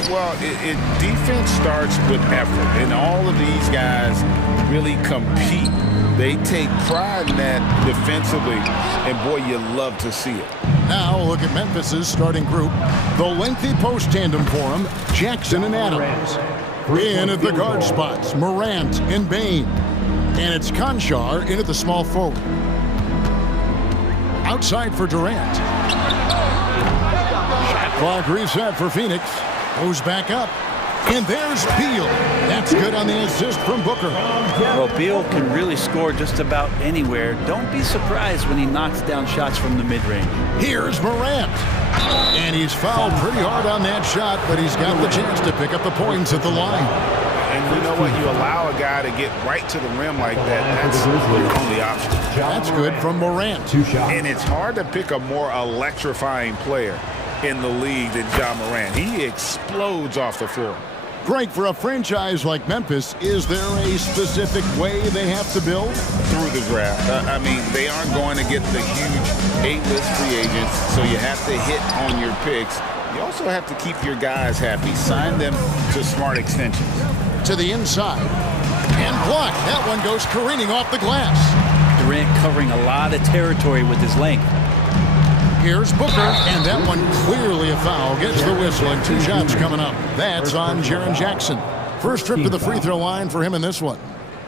Well, defense starts with effort, and all of these guys really compete. They take pride in that defensively, and boy, you love to see it. Now look at Memphis's starting group. The lengthy post tandem for him, Jackson and Adams. In at the guard spots, Morant and Bain. And it's Conchar in at the small forward. Outside for Durant. Shot clock reset for Phoenix. Goes back up. And there's Beal. That's good on the assist from Booker. Well, Beal can really score just about anywhere. Don't be surprised when he knocks down shots from the mid-range. Here's Morant. And he's fouled pretty hard on that shot, but he's got the chance to pick up the points at the line. And you know what? You allow a guy to get right to the rim like that. That's your only option. That's good from Morant. And it's hard to pick a more electrifying player in the league than Ja Morant. He explodes off the floor. Greg, for a franchise like Memphis, is there a specific way they have to build? Through the draft. I mean, they aren't going to get the huge A-list free agents, so you have to hit on your picks. You also have to keep your guys happy. Sign them to smart extensions. To the inside. And blocked. That one goes careening off the glass. Durant covering a lot of territory with his length. Here's Booker, and that one clearly a foul. Gets the whistle, and 2 shots coming up. That's on Jaren Jackson. First trip to the free throw line for him in this one.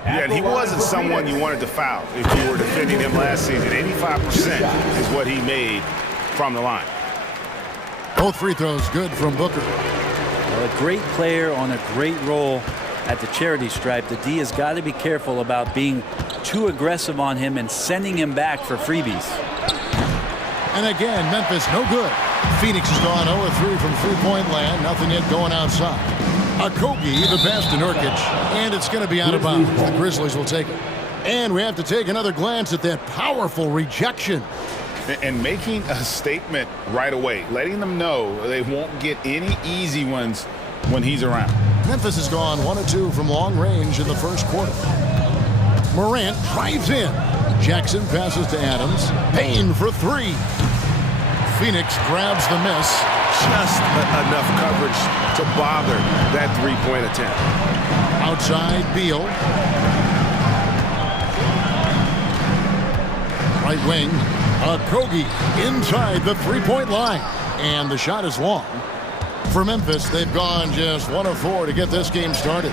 Yeah, and he wasn't someone you wanted to foul if you were defending him last season. 85% is what he made from the line. Both free throws good from Booker. Well, a great player on a great role at the charity stripe. The D has got to be careful about being too aggressive on him and sending him back for freebies. And again, Memphis no good. Phoenix has gone 0-3 from three-point land. Nothing yet going outside. Okogie, the pass to Nurkic, and it's going to be out of bounds. The Grizzlies will take it. And we have to take another glance at that powerful rejection. And making a statement right away, letting them know they won't get any easy ones when he's around. Memphis has gone 1 of 2 from long range in the first quarter. Morant drives in. Jackson passes to Adams. Payne for 3. Phoenix grabs the miss. Just enough coverage to bother that three-point attempt. Outside, Beal. Right wing, Okogie inside the three-point line. And the shot is long. For Memphis, they've gone just 1 of 4 to get this game started.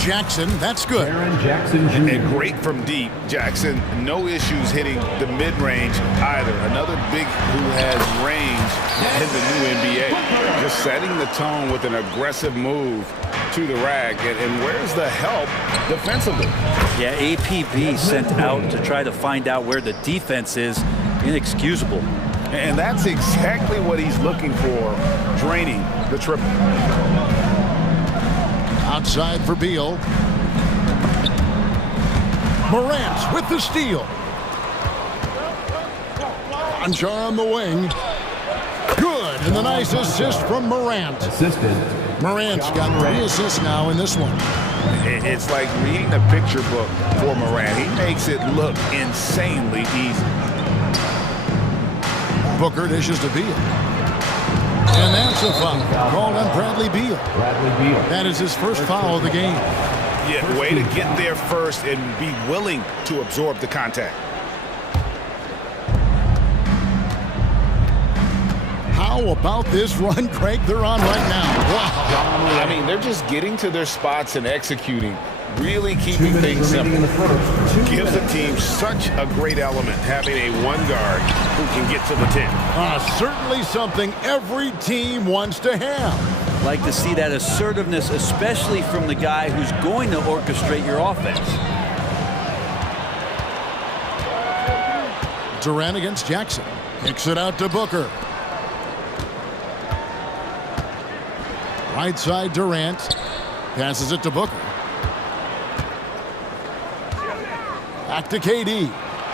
Jackson, that's good. Jackson Jr. And great from deep. Jackson, no issues hitting the mid-range either. Another big who has range in the new NBA. Just setting the tone with an aggressive move to the rack. And where's the help defensively? Yeah, APB sent out to try to find out where the defense is. Inexcusable. And that's exactly what he's looking for, draining the triple. Outside for Beal. Morant with the steal. Conchar on the wing. Good, and the nice assist from Morant. Assisted. Morant's got 3 assists now in this one. It's like reading a picture book for Morant. He makes it look insanely easy. Booker dishes to Beal. And that's a foul called on Bradley Beal. That is his first foul of the game. Yeah, way to get there first and be willing to absorb the contact. How about this run, Craig, they're on right now? Wow. I mean, they're just getting to their spots and executing. Really keeping things simple. Gives the team such a great element, having a one guard who can get to the 10. Certainly something every team wants to have. Like to see that assertiveness, especially from the guy who's going to orchestrate your offense. Durant against Jackson. Kicks it out to Booker. Right side Durant. Passes it to Booker. Back to KD.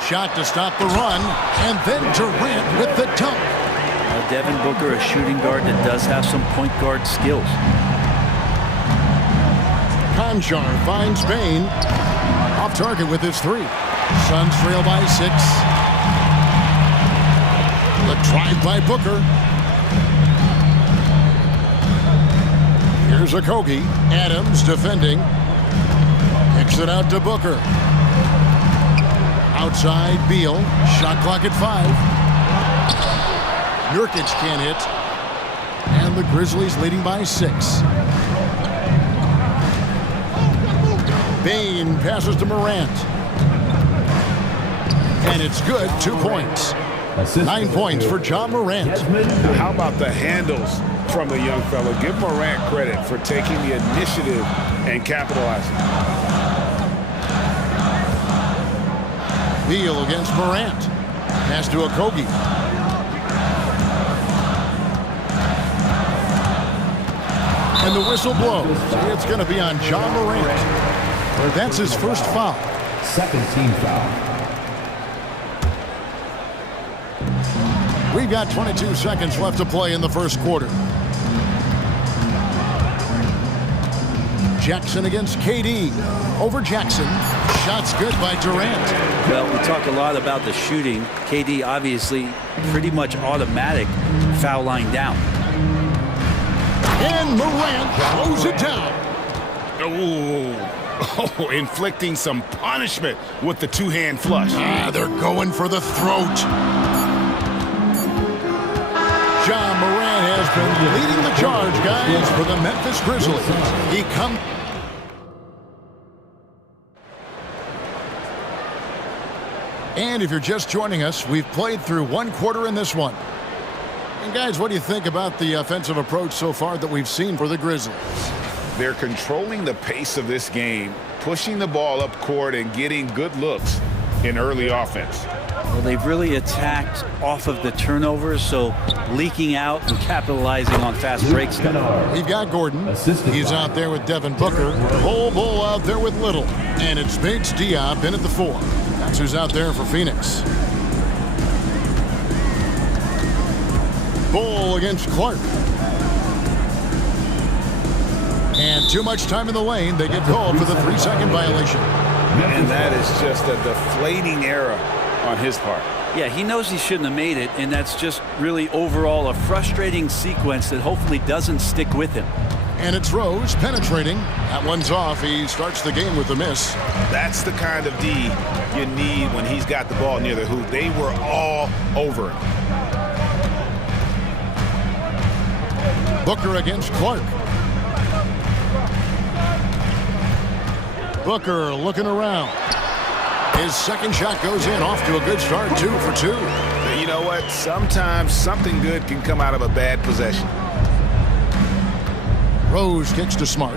Shot to stop the run. And then Durant with the dunk. Devin Booker, a shooting guard that does have some point guard skills. Conchar finds Bain. Off target with his 3. Suns trail by 6. The drive by Booker. Here's Okogie. Adams defending. Kicks it out to Booker. Outside, Beal. Shot clock at 5. Nurkic can't hit. And the Grizzlies leading by 6. Bain passes to Morant. And it's good. 2 points. 9 points for John Morant. How about the handles from the young fellow? Give Morant credit for taking the initiative and capitalizing. Beal against Morant. Pass to Okogie. And the whistle blows. It's going to be on John Morant. That's his first foul. Second team foul. We've got 22 seconds left to play in the first quarter. Jackson against KD. Over Jackson. Shots good by Durant. Well, we talk a lot about the shooting. KD obviously pretty much automatic foul line down. And Morant throws it down. Oh, inflicting some punishment with the two-hand flush. They're going for the throat. John Morant has been leading the charge, guys, for the Memphis Grizzlies. He comes. And if you're just joining us, we've played through one quarter in this one. And guys, what do you think about the offensive approach so far that we've seen for the Grizzlies? They're controlling the pace of this game, pushing the ball up court and getting good looks in early offense. Well, they've really attacked off of the turnovers, so leaking out and capitalizing on fast breaks. We've got Gordon. He's out there with Devin Booker. Bull out there with Little. And it's Bates Diop in at the 4. That's who's out there for Phoenix. Bull against Clark. And too much time in the lane. They get called for the 3-second violation. And that is just a deflating error on his part. Yeah, he knows he shouldn't have made it, and that's just really overall a frustrating sequence that hopefully doesn't stick with him. And it's Rose penetrating. That one's off. He starts the game with a miss. That's the kind of D you need when he's got the ball near the hoop. They were all over him. Booker against Clark. Booker looking around. His second shot goes in, off to a good start, 2 for 2. You know what? Sometimes something good can come out of a bad possession. Rose kicks to Smart.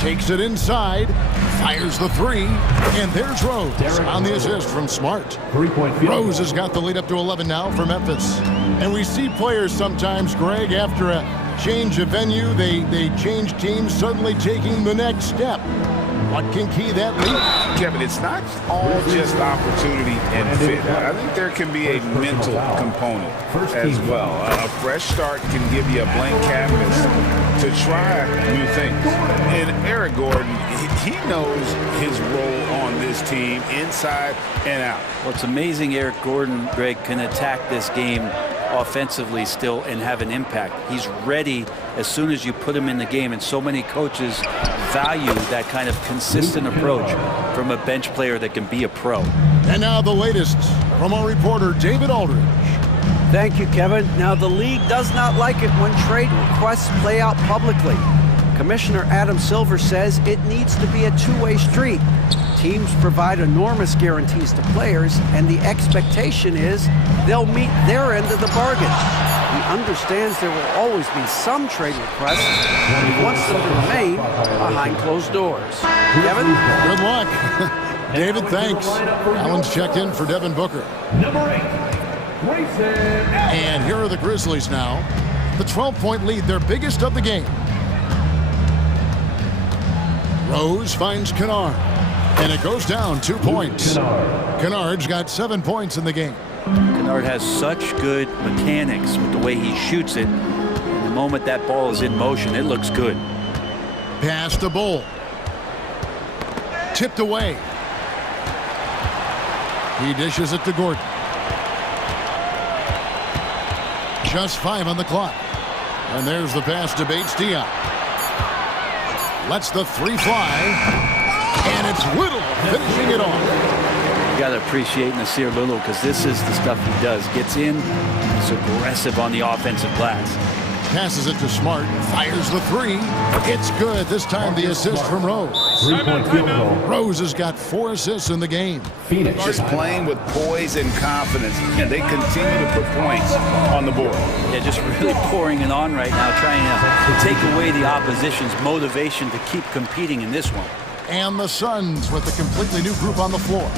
Takes it inside. Fires the 3. And there's Rose on the assist from Smart. 3-point field. Rose has got the lead up to 11 now for Memphis. And we see players sometimes, Greg, after a change of venue, they change teams, suddenly taking the next step. What can key that lead? Kevin, it's not all just opportunity and fit. I think there can be a mental component as well. A fresh start can give you a blank canvas to try new things. And Eric Gordon, he knows his role on this team inside and out. Well, it's amazing Eric Gordon, Greg, can attack this game offensively still and have an impact. He's ready as soon as you put him in the game, and so many coaches value that kind of consistent approach from a bench player that can be a pro. And now the latest from our reporter, David Aldridge. Thank you, Kevin. Now, the league does not like it when trade requests play out publicly. Commissioner Adam Silver says it needs to be a two-way street. Teams provide enormous guarantees to players, and the expectation is they'll meet their end of the bargain. He understands there will always be some trade requests, and he wants them to remain behind closed doors. Kevin? Good luck. David, thanks. Allen's checked in for Devin Booker. Number 8, Grayson. And here are the Grizzlies now. The 12-point lead, their biggest of the game. Rose finds Kennard. And it goes down 2 points. Kennard's got 7 points in the game. Kennard has such good mechanics with the way he shoots it. And the moment that ball is in motion, it looks good. Pass to Bull. Tipped away. He dishes it to Gordon. Just 5 on the clock. And there's the pass to Bates Dion. Lets the 3 fly. And it's Little finishing it off. You got to appreciate Nasir Little because this is the stuff he does. Gets in, he's aggressive on the offensive glass. Passes it to Smart, fires the 3. It's good. This time the assist from Rose. 3-point field goal. Rose has got 4 assists in the game. Phoenix. Just playing with poise and confidence, and they continue to put points on the board. Yeah, just really pouring it on right now, trying to take away the opposition's motivation to keep competing in this one. And the Suns with a completely new group on the floor.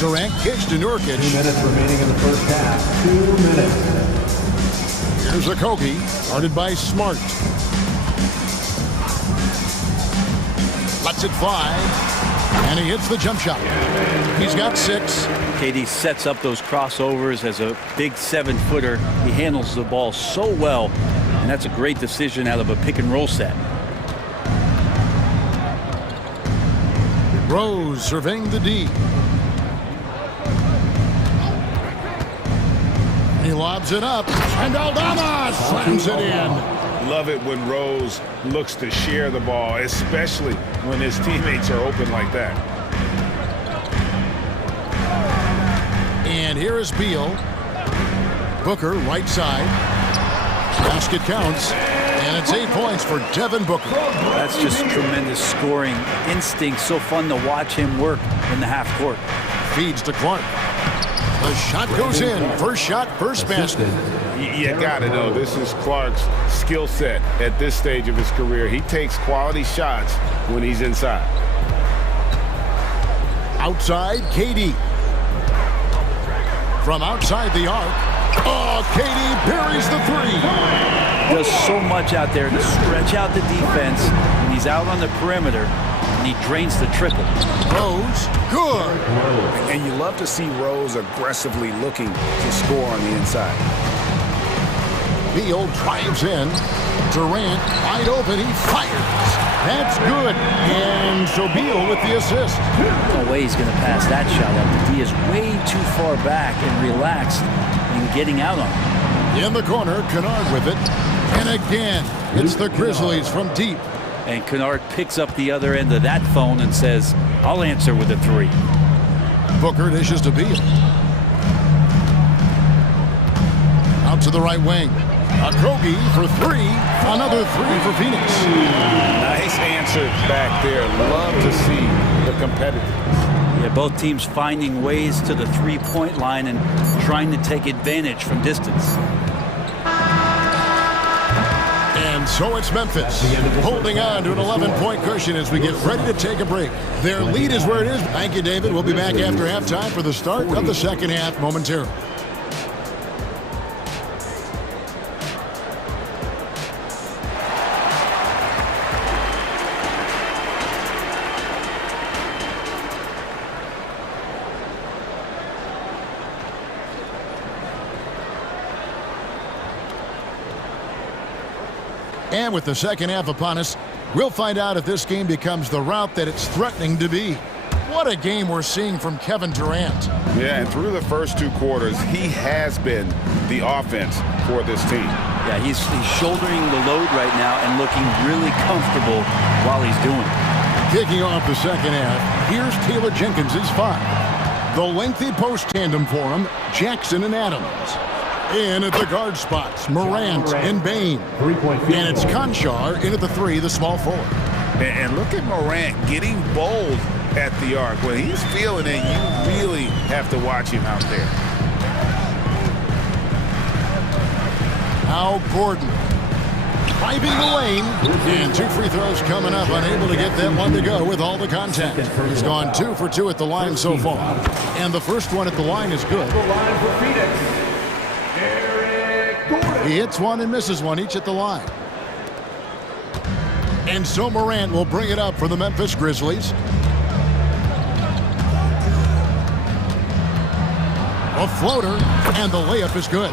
Durant kicks to Nurkic. 2 minutes remaining in the first half. 2 minutes. Here's Okogie, guarded by Smart. Lets it fly, and he hits the jump shot. He's got 6. KD sets up those crossovers as a big 7-footer. He handles the ball so well, and that's a great decision out of a pick-and-roll set. Rose surveying the D. He lobs it up, and Aldama slams it in. Love it when Rose looks to share the ball, especially when his teammates are open like that. And here is Beal. Booker, right side. Basket counts, and it's 8 points for Devin Booker. That's just tremendous scoring instinct. So fun to watch him work in the half court. Feeds to Clark. The shot goes in. First shot, first basket. You got to know, this is Clark's skill set at this stage of his career. He takes quality shots when he's inside. Outside, KD. From outside the arc. Oh, KD buries the 3. Does so much out there to stretch out the defense when he's out on the perimeter, and he drains the triple. Rose, good. And you love to see Rose aggressively looking to score on the inside. Beal drives in. Durant wide open. He fires. That's good. And so Beal with the assist. No way he's going to pass that shot up. The D is way too far back and relaxed in getting out on him. In the corner, Kennard with it. And again, it's the Grizzlies from deep. And Kennard picks up the other end of that phone and says, I'll answer with a 3. Booker dishes to Beal. Out to the right wing. Okogie for 3. Another 3 for Phoenix. Nice answer back there. Love to see the competitiveness. Yeah, both teams finding ways to the 3-point line and trying to take advantage from distance. And so it's Memphis holding on to an 11-point cushion as we get ready to take a break. Their lead is where it is. Thank you, David. We'll be back after halftime for the start of the second half momentarily. And with the second half upon us, we'll find out if this game becomes the route that it's threatening to be. What a game we're seeing from Kevin Durant. Yeah, and through the first 2 quarters, he has been the offense for this team. Yeah, he's shouldering the load right now and looking really comfortable while he's doing it. Kicking off the second half, here's Taylor Jenkins' 5. The lengthy post tandem for him, Jackson and Adams. In at the guard spots, Morant and Bain. 3-point field and it's Conchar in at the 3, the small forward. And look at Morant getting bold at the arc. When he's feeling it, you really have to watch him out there. Now Gordon driving the lane. And 2 free throws coming up, unable to get that one to go with all the contact. He's gone 2 for 2 at the line so far. And the first one at the line is good. The line for Phoenix. He hits one and misses one, each at the line. And so Morant will bring it up for the Memphis Grizzlies. A floater, and the layup is good.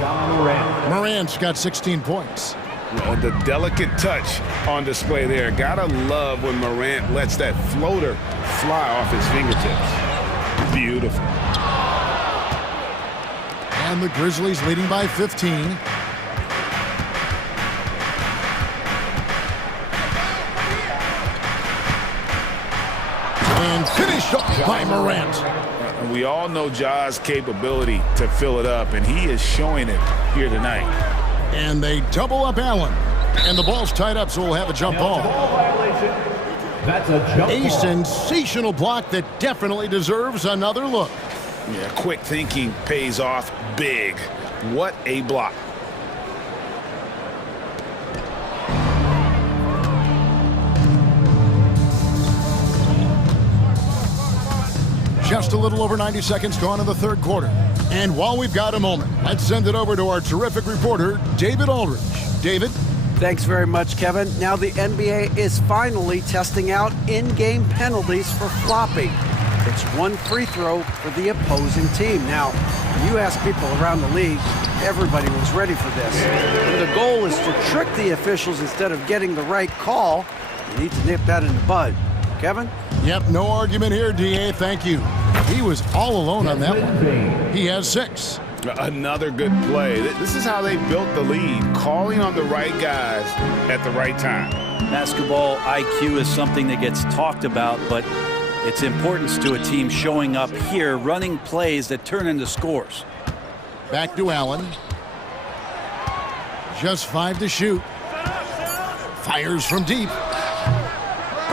Morant's got 16 points. The delicate touch on display there. Gotta love when Morant lets that floater fly off his fingertips. Beautiful. And the Grizzlies leading by 15. And finished up by Morant. We all know Ja's capability to fill it up, and he is showing it here tonight. And they double up Allen. And the ball's tied up, so we'll have a jump ball. That's a jump A ball. sensational block that definitely deserves another look. Yeah, quick thinking pays off big. What a block. Just a little over 90 seconds gone in the third quarter. And while we've got a moment, let's send it over to our terrific reporter, David Aldridge. David? Thanks very much, Kevin. Now the NBA is finally testing out in-game penalties for flopping. It's one free throw for the opposing team. Now, you ask people around the league, everybody was ready for this. And the goal is to trick the officials instead of getting the right call. You need to nip that in the bud. Kevin? Yep, no argument here, DA. Thank you. He was all alone on that one. He has 6. Another good play. This is how they built the lead, calling on the right guys at the right time. Basketball IQ is something that gets talked about, but its importance to a team showing up here, running plays that turn into scores. Back to Allen. Just 5 to shoot. Fires from deep.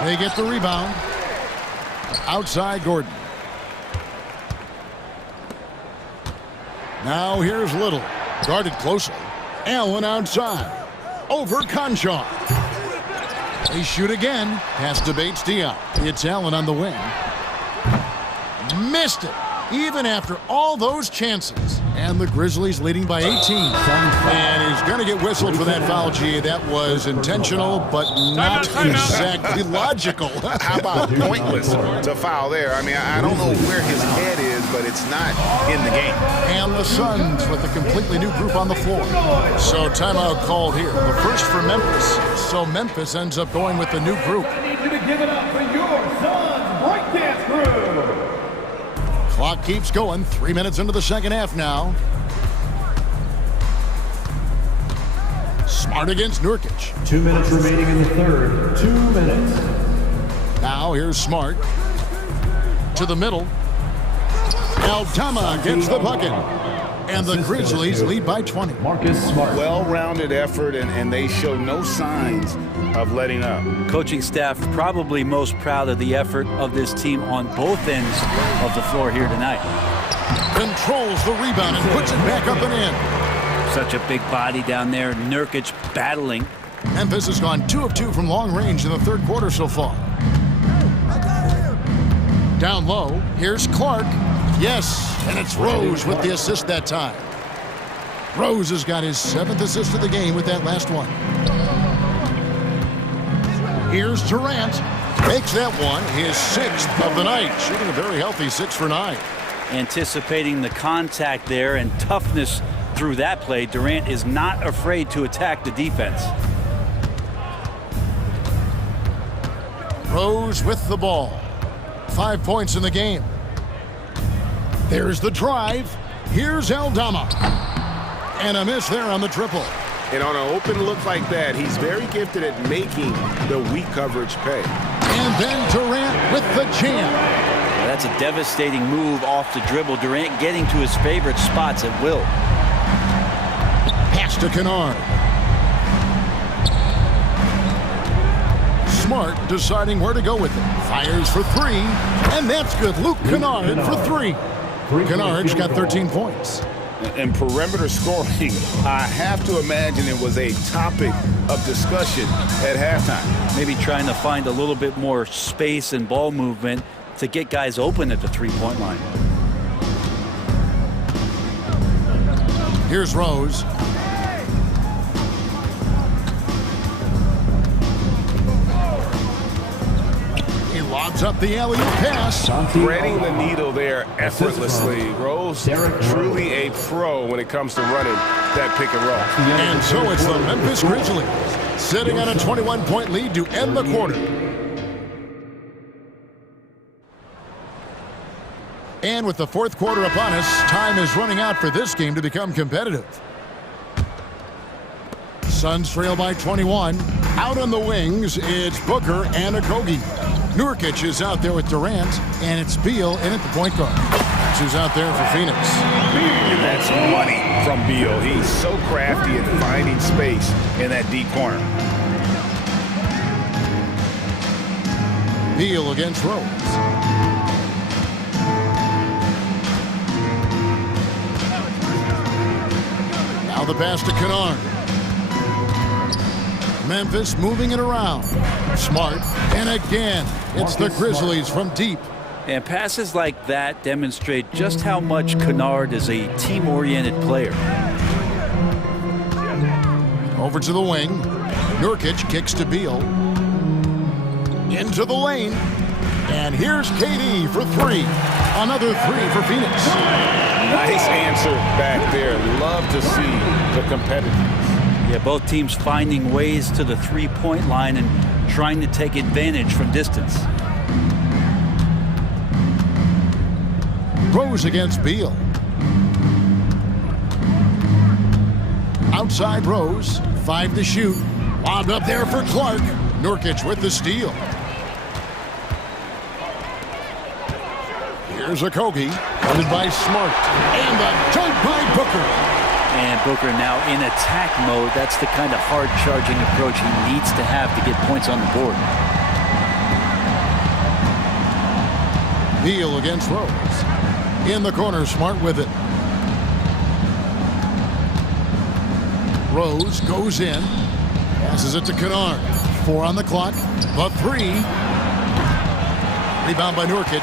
They get the rebound. Outside Gordon. Now here's Little. Guarded closely. Allen outside. Over Conchon. They shoot again. Pass to Bates Diop. It's Allen on the wing. Missed it. Even after all those chances. And the Grizzlies leading by 18. And he's going to get whistled for that foul, G. That was intentional, but not exactly logical. How about pointless to foul there? I mean, I don't know where his head is, but it's not in the game. And the Suns with a completely new group on the floor. So timeout called here. The first for Memphis. So Memphis ends up going with the new group. I need you to give it up for your Suns breakdance crew. Clock keeps going. 3 minutes into the second half now. Smart against Nurkic. 2 minutes remaining in the third. 2 minutes. Now here's Smart. To the middle. Aldama gets the bucket. And the Grizzlies lead by 20. Marcus Smart. Well-rounded effort, and they show no signs of letting up. Coaching staff probably most proud of the effort of this team on both ends of the floor here tonight. Controls the rebound and puts it back up and in. Such a big body down there. Nurkic battling. Memphis has gone 2 of 2 from long range in the third quarter so far. Down low, here's Clark. Yes, and it's Rose with the assist that time. Rose has got his 7th assist of the game with that last one. Here's Durant. Makes that one his 6th of the night. Shooting a very healthy 6 for 9. Anticipating the contact there and toughness through that play, Durant is not afraid to attack the defense. Rose with the ball. 5 points in the game. There's the drive. Here's Aldama. And a miss there on the triple. And on an open look like that, he's very gifted at making the weak coverage pay. And then Durant with the jam. That's a devastating move off the dribble. Durant getting to his favorite spots at will. Pass to Kennard. Smart deciding where to go with it. Fires for 3. And that's good. Luke Kennard for 3. Kennard's got 13 points. And perimeter scoring, I have to imagine it was a topic of discussion at halftime. Maybe trying to find a little bit more space and ball movement to get guys open at the three-point line. Here's Rose. He lobs Sets up the alley-oop pass. Threading the needle there effortlessly. Rose, truly a pro when it comes to running that pick and roll. And so it's the Memphis Grizzlies sitting on a 21-point lead to end the quarter. And with the fourth quarter upon us, time is running out for this game to become competitive. Suns trail by 21. Out on the wings, it's Booker and Okogie. Nurkic is out there with Durant, and it's Beal in at the point guard. That's who's out there for Phoenix. And that's money from Beal. He's so crafty in finding space in that deep corner. Beal against Rose. Now the pass to Kennard. Memphis moving it around. Smart. And again, it's the Grizzlies from deep. And passes like that demonstrate just how much Kennard is a team-oriented player. Over to the wing. Nurkic kicks to Beal. Into the lane. And here's KD for three. Another three for Phoenix. Nice answer back there. Love to see the competitiveness. Yeah, both teams finding ways to the three-point line and trying to take advantage from distance. Rose against Beal. Outside Rose. 5 to shoot. Lobbed up there for Clark. Nurkic with the steal. Here's Okogie. Headed by Smart. And the dunk by Booker. And Booker now in attack mode. That's the kind of hard-charging approach he needs to have to get points on the board. Beal against Rose. In the corner, Smart with it. Rose goes in. Passes it to Kennard. 4 on the clock. The three. Rebound by Nurkic.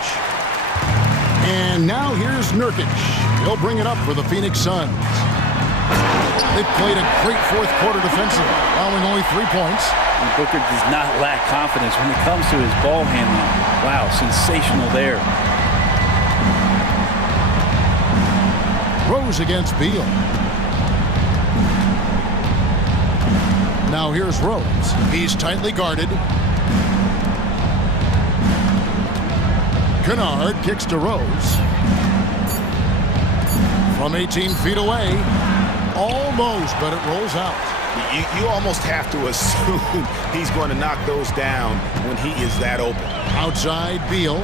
And now here's Nurkic. He'll bring it up for the Phoenix Suns. They've played a great fourth quarter defensively, allowing only 3 points. And Booker does not lack confidence when it comes to his ball handling. Wow, sensational there. Rose against Beal. Now here's Rose. He's tightly guarded. Kennard kicks to Rose. From 18 feet away. Almost, but it rolls out. You almost have to assume he's going to knock those down when he is that open. Outside Beal.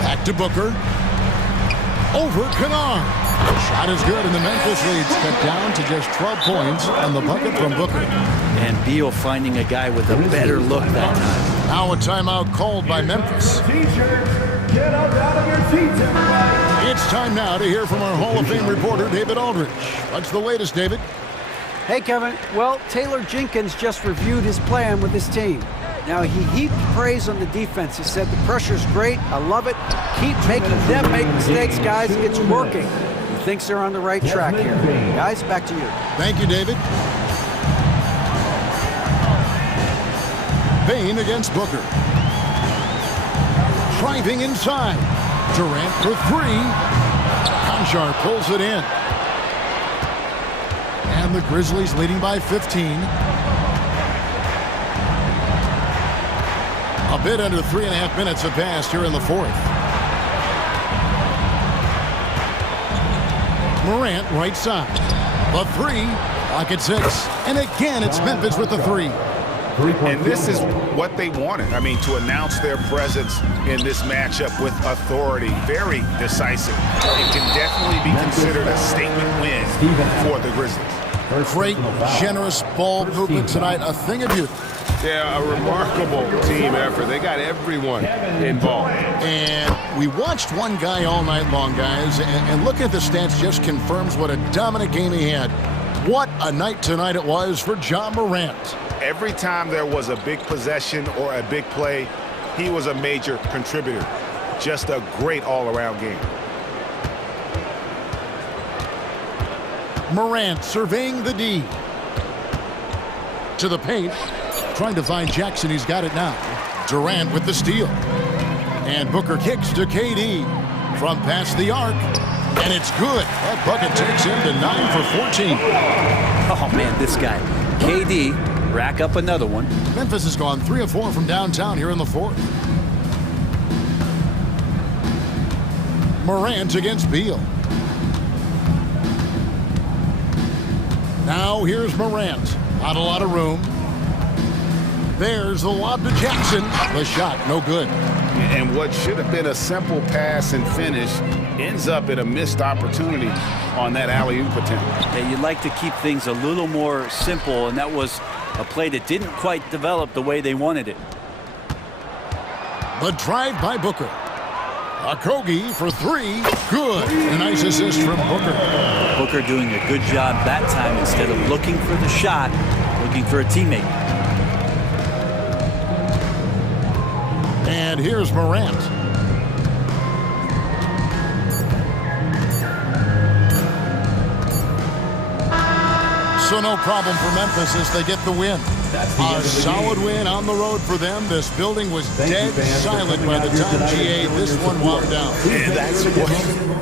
Back to Booker. Over Kennard. Shot is good, and the Memphis lead's cut down to just 12 points on the bucket from Booker. And Beal finding a guy with a better look that time. Now a timeout called by Memphis. Get up out of your seats, everybody. It's time now to hear from our Hall of Fame reporter, David Aldridge. What's the latest, David? Hey, Kevin. Well, Taylor Jenkins just reviewed his plan with his team. Now, he heaped praise on the defense. He said, the pressure's great. I love it. Keep making them make mistakes, guys. It's working. He thinks they're on the right track here. Guys, back to you. Thank you, David. Payne against Booker. Driving inside. Durant for three. Conchar pulls it in. And the Grizzlies leading by 15. A bit under 3.5 minutes have passed here in the fourth. Morant right side. The three. Clock at 6. And again, it's Memphis with the three. And this is what they wanted. I mean, to announce their presence in this matchup with authority. Very decisive. It can definitely be considered a statement win for the Grizzlies. Great, generous ball movement tonight. A thing of beauty. Yeah, a remarkable team effort. They got everyone involved. And we watched one guy all night long, guys, and looking at the stats just confirms what a dominant game he had. What a night tonight it was for Ja Morant. Every time there was a big possession or a big play, he was a major contributor. Just a great all-around game. Morant surveying the D. To the paint. Trying to find Jackson. He's got it now. Durant with the steal. And Booker kicks to KD. From past the arc. And it's good. That bucket takes him to 9 for 14. Oh, man, this guy. KD, rack up another one. Memphis has gone 3 of 4 from downtown here in the fourth. Morant against Beal. Now here's Morant. Not a lot of room. There's the lob to Jackson. The shot, no good. And what should have been a simple pass and finish ends up in a missed opportunity on that alley-oop attempt. Yeah, you'd like to keep things a little more simple, and that was a play that didn't quite develop the way they wanted it. The drive by Booker. Okogie for 3. Good. A nice assist from Booker. Booker doing a good job that time. Instead of looking for the shot, looking for a teammate. And here's Morant. So no problem for Memphis as they get the win. A solid win on the road for them. This building was dead silent by the time GA this one wound down. Yeah, that's what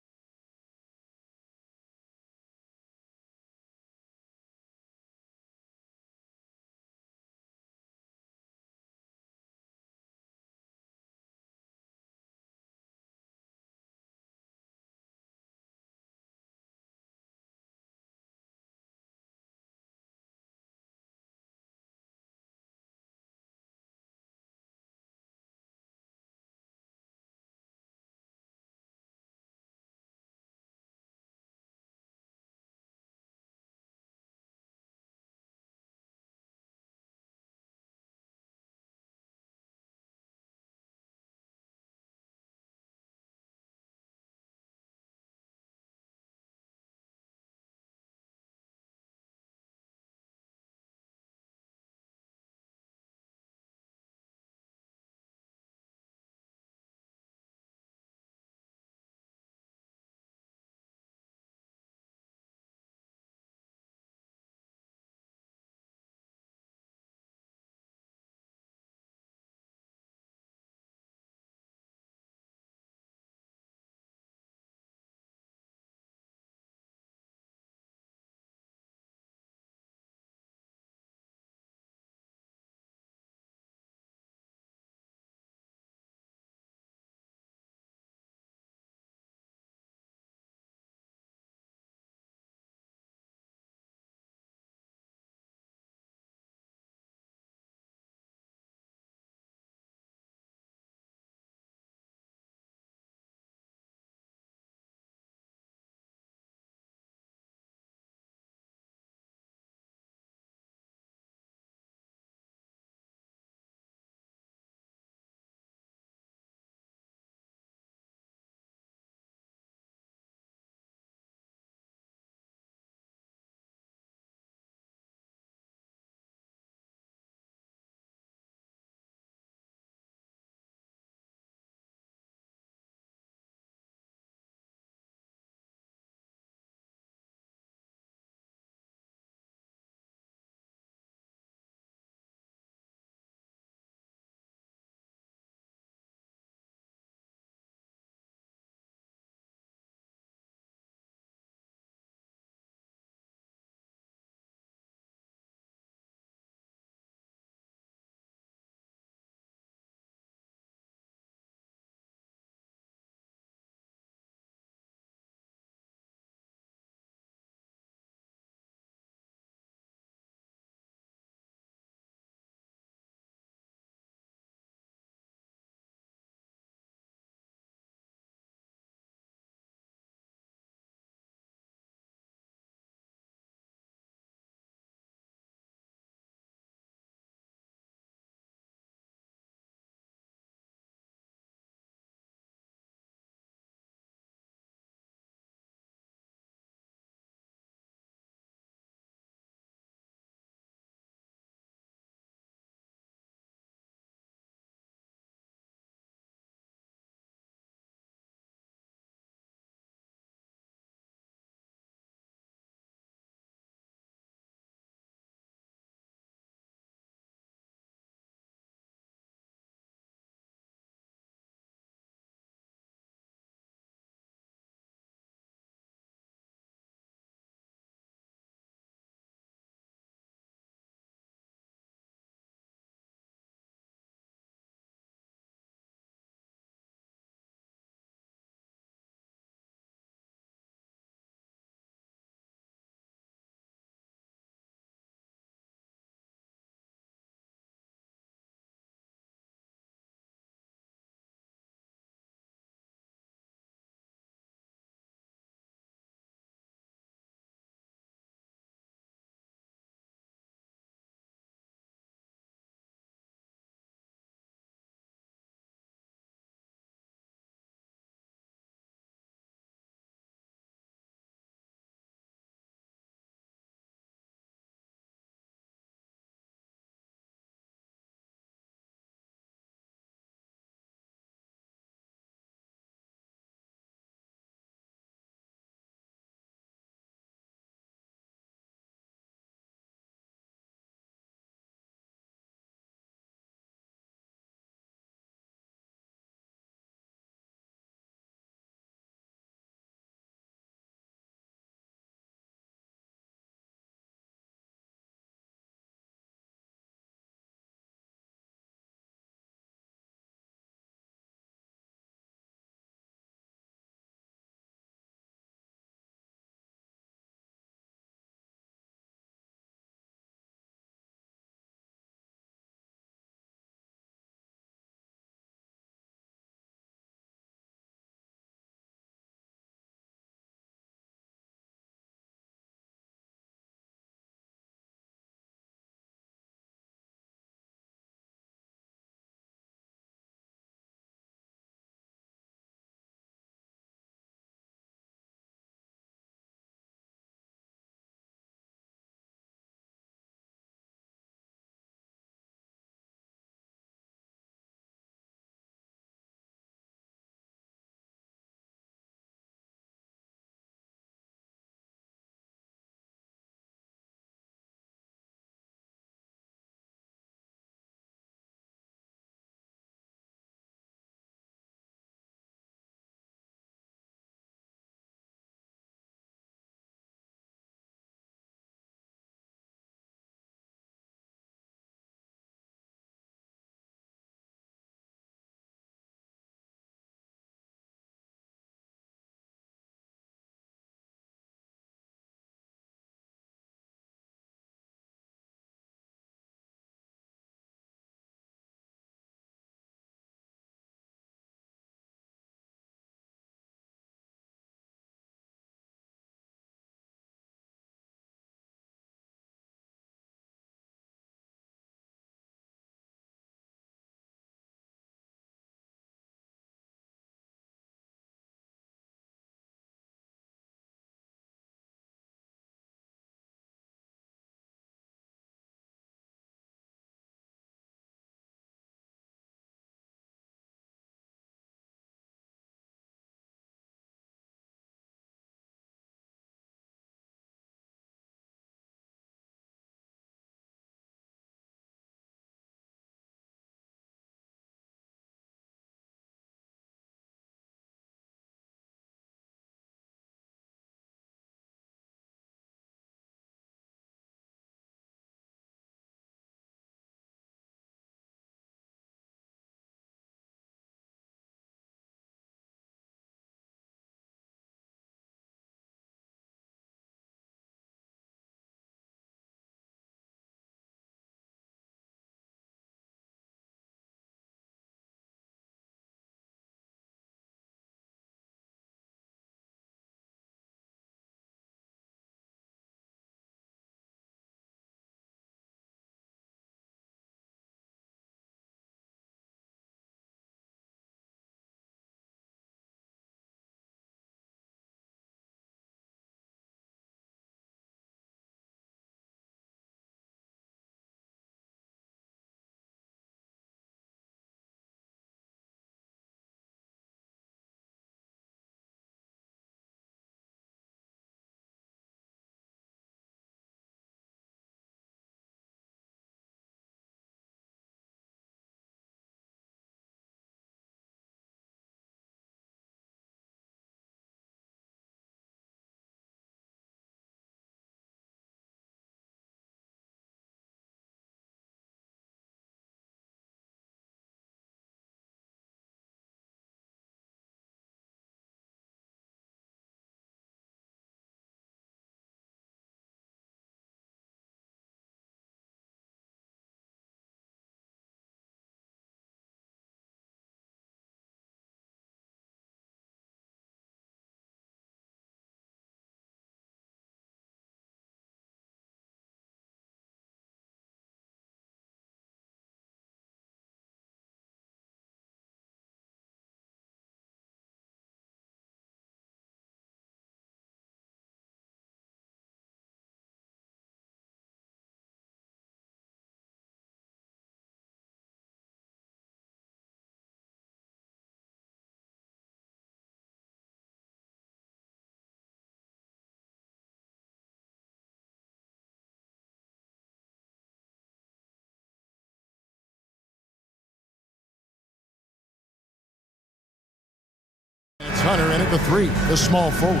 Hunter in at the 3, the small forward.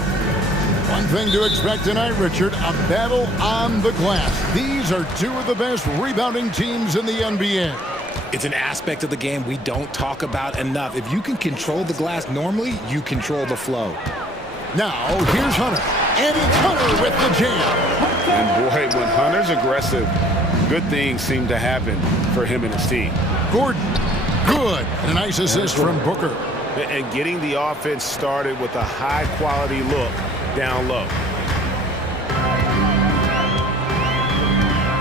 One thing to expect tonight, Richard, a battle on the glass. These are two of the best rebounding teams in the NBA. It's an aspect of the game we don't talk about enough. If you can control the glass normally, you control the flow. Now, here's Hunter. And it's Hunter with the jam. And boy, when Hunter's aggressive, good things seem to happen for him and his team. Gordon, good. And a nice assist from Booker. And getting the offense started with a high-quality look down low.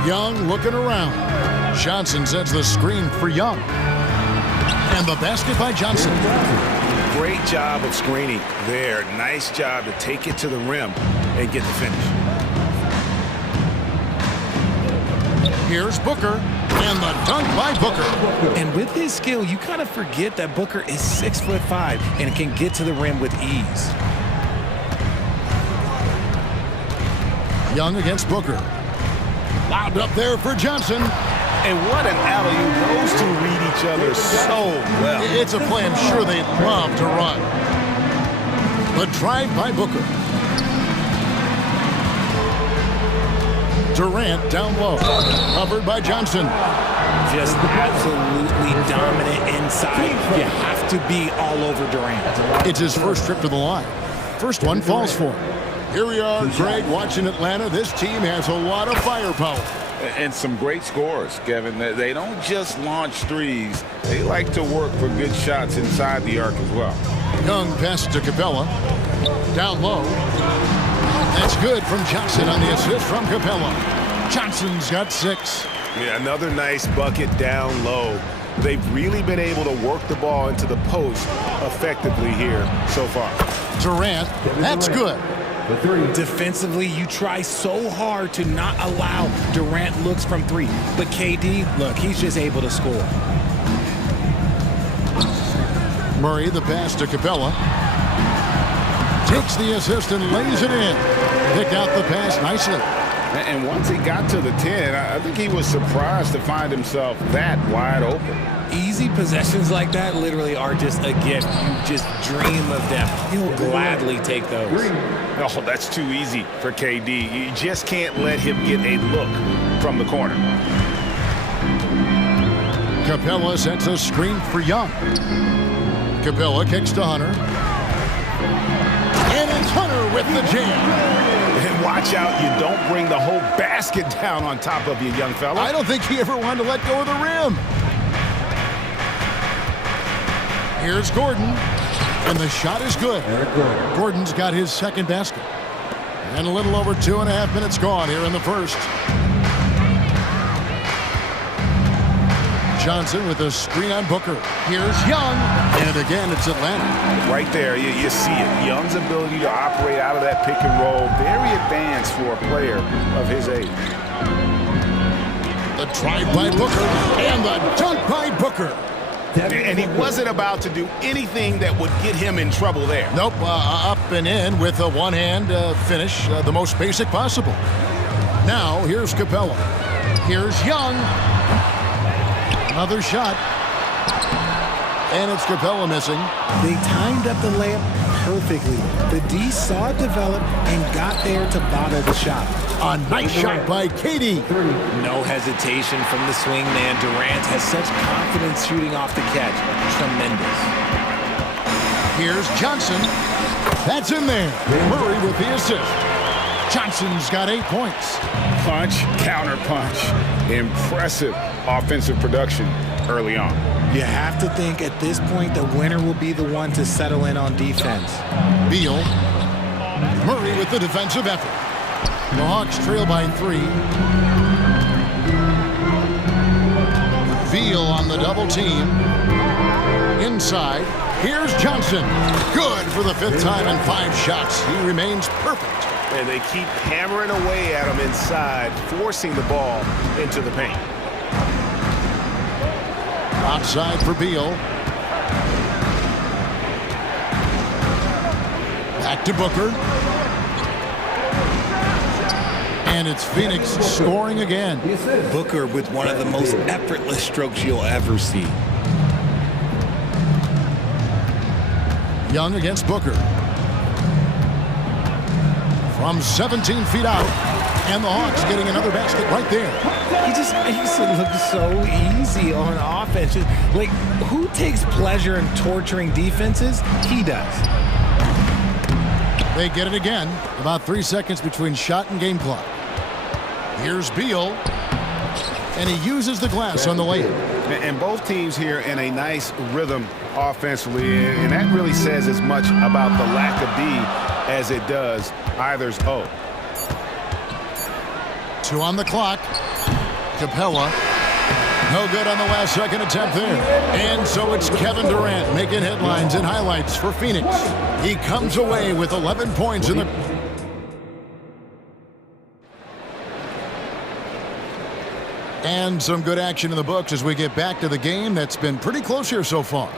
Young looking around. Johnson sets the screen for Young. And the basket by Johnson. Great job of screening there. Nice job to take it to the rim and get the finish. Here's Booker. And the dunk by Booker. And with his skill, you kind of forget that Booker is 6'5" and can get to the rim with ease. Young against Booker. Lobbed up there for Johnson. And what an alley-oop. Those two read each other so well. It's a play I'm sure they'd love to run. The drive by Booker. Durant down low. Covered by Johnson. Just absolutely dominant inside. You have to be all over Durant. It's his first trip to the line. First one falls for him. Here we are, Greg, watching Atlanta. This team has a lot of firepower. And some great scores, Kevin. They don't just launch threes. They like to work for good shots inside the arc as well. Young pass to Capella. Down low. That's good from Johnson on the assist from Capella. Johnson's got 6. Yeah, another nice bucket down low. They've really been able to work the ball into the post effectively here so far. Durant, that's good. Defensively, you try so hard to not allow Durant looks from 3. But KD, look, he's just able to score. Murray, the pass to Capella. Takes the assist and lays it in. Picked out the pass nicely. And once he got to the 10, I think he was surprised to find himself that wide open. Easy possessions like that literally are just a gift. You just dream of them. He'll gladly take those. Oh, that's too easy for KD. You just can't let him get a look from the corner. Capella sets a screen for Young. Capella kicks to Hunter. And it's Hunter with the jam. And watch out, you don't bring the whole basket down on top of you, young fella. I don't think he ever wanted to let go of the rim. Here's Gordon. And the shot is good. Gordon's got his second basket. And a little over 2.5 minutes gone here in the first. Johnson with a screen on Booker. Here's Young. And again, it's Atlanta. Right there, you see it. Young's ability to operate out of that pick and roll. Very advanced for a player of his age. The drive by Booker. And the dunk by Booker. And he wasn't about to do anything that would get him in trouble there. Nope, up and in with a one-hand finish, the most basic possible. Now, here's Capella. Here's Young. Another shot. And it's Capella missing. They timed up the layup perfectly. The D saw it develop and got there to bottle the shot. A nice shot by KD. No hesitation from the swing man. Durant has such confidence shooting off the catch. Tremendous. Here's Johnson. That's in there. Murray with the assist. Johnson's got 8 points. Punch, counter punch. Impressive offensive production early on. You have to think at this point the winner will be the one to settle in on defense. Beal. Murray with the defensive effort. The Hawks trail by 3. Beal on the double team. Inside. Here's Johnson. Good for the 5th time in 5 shots. He remains perfect. And they keep hammering away at him inside, forcing the ball into the paint. Outside for Beal. Back to Booker. And it's Phoenix scoring again. Booker with one of the most effortless strokes you'll ever see. Young against Booker. From 17 feet out, and the Hawks getting another basket right there. He just makes it look so easy on offense. Like, who takes pleasure in torturing defenses? He does. They get it again. About 3 seconds between shot and game clock. Here's Beal, and he uses the glass on the layup. And both teams here in a nice rhythm offensively, and that really says as much about the lack of D as it does either's O. 2 on the clock. Capella. No good on the last second attempt there. And so it's Kevin Durant making headlines and highlights for Phoenix. He comes away with 11 points in the... And some good action in the books as we get back to the game that's been pretty close here so far.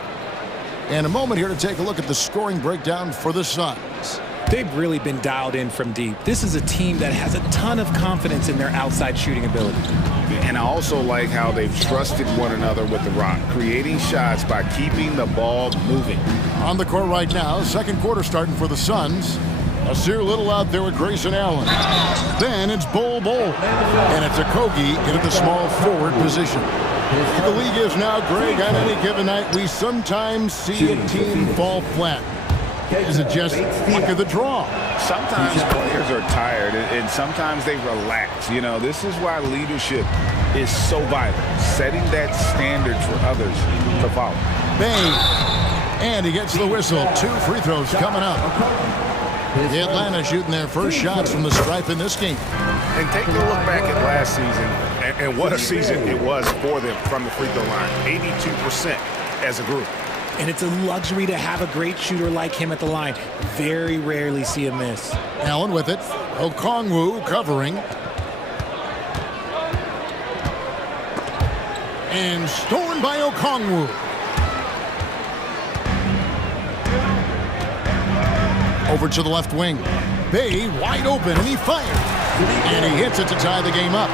And a moment here to take a look at the scoring breakdown for the Suns. They've really been dialed in from deep. This is a team that has a ton of confidence in their outside shooting ability. And I also like how they've trusted one another with the rock, creating shots by keeping the ball moving. On the court right now, second quarter starting for the Suns. Nasir Little out there with Grayson Allen. Then it's Bol, and it's Okogie into the small forward position. The league is now, Greg, on any given night, we sometimes see a team fall flat. Is it just luck of the draw? Sometimes players are tired, and sometimes they relax. You know, this is why leadership is so vital, setting that standard for others to follow. Bang, and he gets the whistle. 2 free throws coming up. The Atlanta shooting their first shots from the stripe in this game. And take a look back at last season, and what a season it was for them from the free throw line. 82% as a group. And it's a luxury to have a great shooter like him at the line. Very rarely see him miss. Allen with it. Okongwu covering. And stolen by Okongwu. Over to the left wing. Bay wide open, and he fires. And he hits it to tie the game up.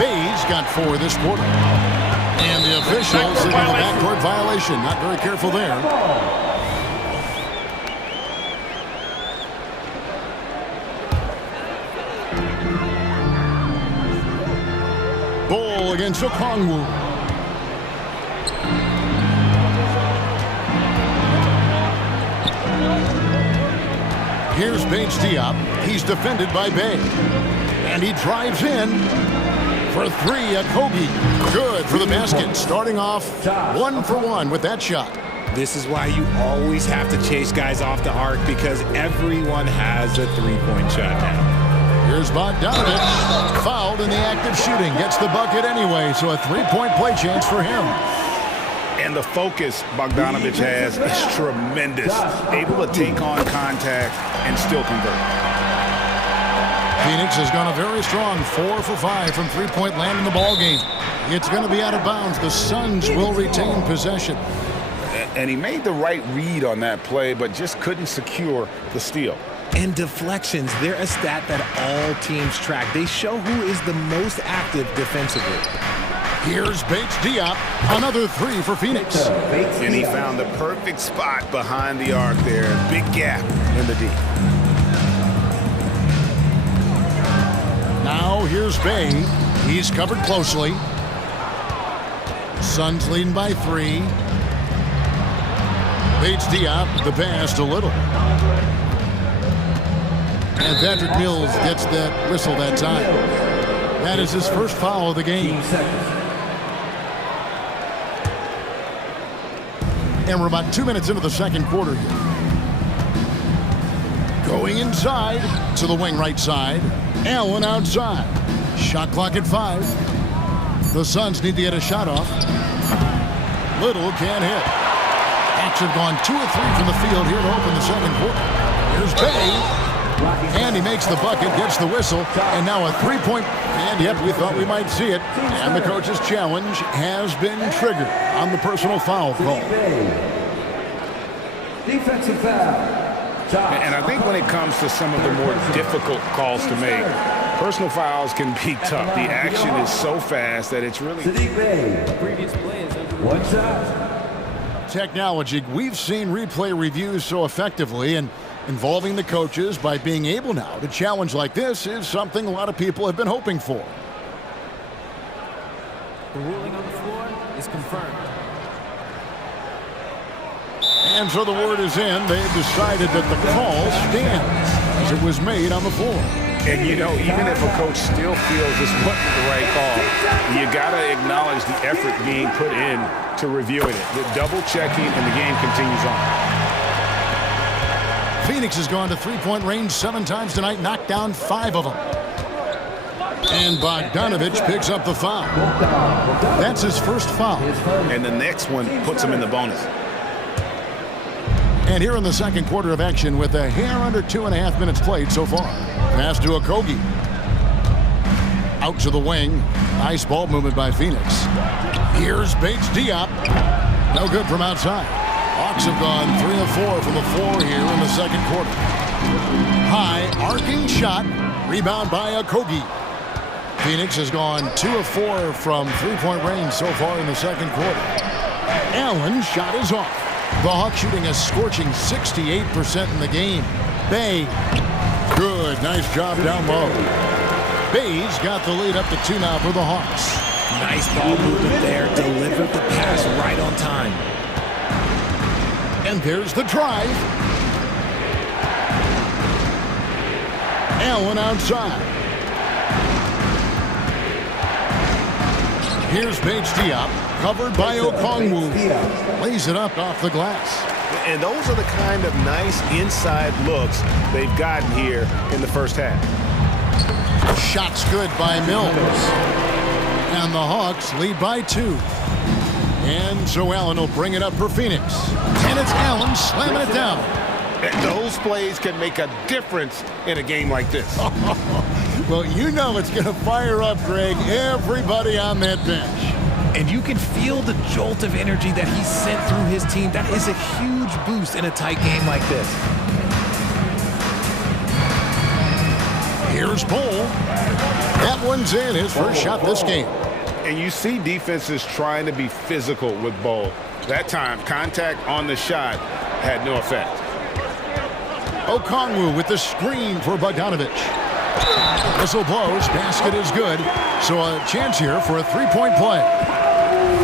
Bay's got 4 this quarter. And the official sitting in the backcourt violation. Not very careful there. Ball against Okongwu. Here's Bates Diop. He's defended by Bay. And he drives in. For 3, Okogie. Good for the basket. Starting off 1 for 1 with that shot. This is why you always have to chase guys off the arc, because everyone has a three-point shot now. Here's Bogdanovich. Fouled in the act of shooting. Gets the bucket anyway, so a 3-point play chance for him. And the focus Bogdanovich has is tremendous. Able to take on contact and still convert. Phoenix has gone a very strong 4 for 5 from three-point land in the ball game. It's going to be out of bounds. The Suns will retain possession. And he made the right read on that play, but just couldn't secure the steal. And deflections, they're a stat that all teams track. They show who is the most active defensively. Here's Bates Diop. Another 3 for Phoenix. And he found the perfect spot behind the arc there. Big gap in the D. Now here's Bay. He's covered closely. Suns leading by 3. Bates Diop, the pass to Little. And Patrick Mills gets that whistle that time. That is his first foul of the game. And we're about 2 minutes into the second quarter here. Going inside to the wing right side. Allen outside. Shot clock at 5. The Suns need to get a shot off. Little can't hit. Hawks have gone 2 of 3 from the field here to open the second quarter. Here's Bay. And he makes the bucket, gets the whistle, and now a 3-point. And yep, we thought we might see it. And the coach's challenge has been triggered on the personal foul call. Defensive foul. And I think when it comes to some of the more difficult calls to make, personal fouls can be tough. The action is so fast that it's really... Previous play is under 1 shot. technology, we've seen replay reviews so effectively, and involving the coaches by being able now to challenge like this is something a lot of people have been hoping for. The ruling on the floor is confirmed. And so the word is in. They've decided that the call stands as it was made on the floor. And, you know, even if a coach still feels this wasn't the right call, you got to acknowledge the effort being put in to reviewing it. The double-checking, and the game continues on. Phoenix has gone to three-point range 7 times tonight, knocked down 5 of them. And Bogdanovich picks up the foul. That's his first foul. And the next one puts him in the bonus. And here in the second quarter of action with a hair under 2.5 minutes played so far. Pass to Okogie. Out to the wing. Nice ball movement by Phoenix. Here's Bates Diop. No good from outside. Hawks have gone 3 of 4 from the floor here in the second quarter. High arcing shot. Rebound by Okogie. Phoenix has gone 2 of 4 from three-point range so far in the second quarter. Allen's shot is off. The Hawks shooting a scorching 68% in the game. Bay. Good. Nice job down low. Bay's got the lead up to 2 now for the Hawks. Nice ball movement there. Delivered the pass right on time. And there's the drive. Allen outside. Here's Bates Diop, covered by Okongwu. Lays it up off the glass. And those are the kind of nice inside looks they've gotten here in the first half. Shot's good by Mills. And the Hawks lead by 2. And so Allen will bring it up for Phoenix. And it's Allen slamming it down. And those plays can make a difference in a game like this. Well, you know it's going to fire up, Greg, everybody on that bench. And you can feel the jolt of energy that he sent through his team. That is a huge boost in a tight game like this. Here's Bull. That one's in, his first shot this game. And you see defenses trying to be physical with Bull. That time, contact on the shot had no effect. Okongwu with the screen for Bogdanovich. Whistle blows, basket is good. So a chance here for a three-point play.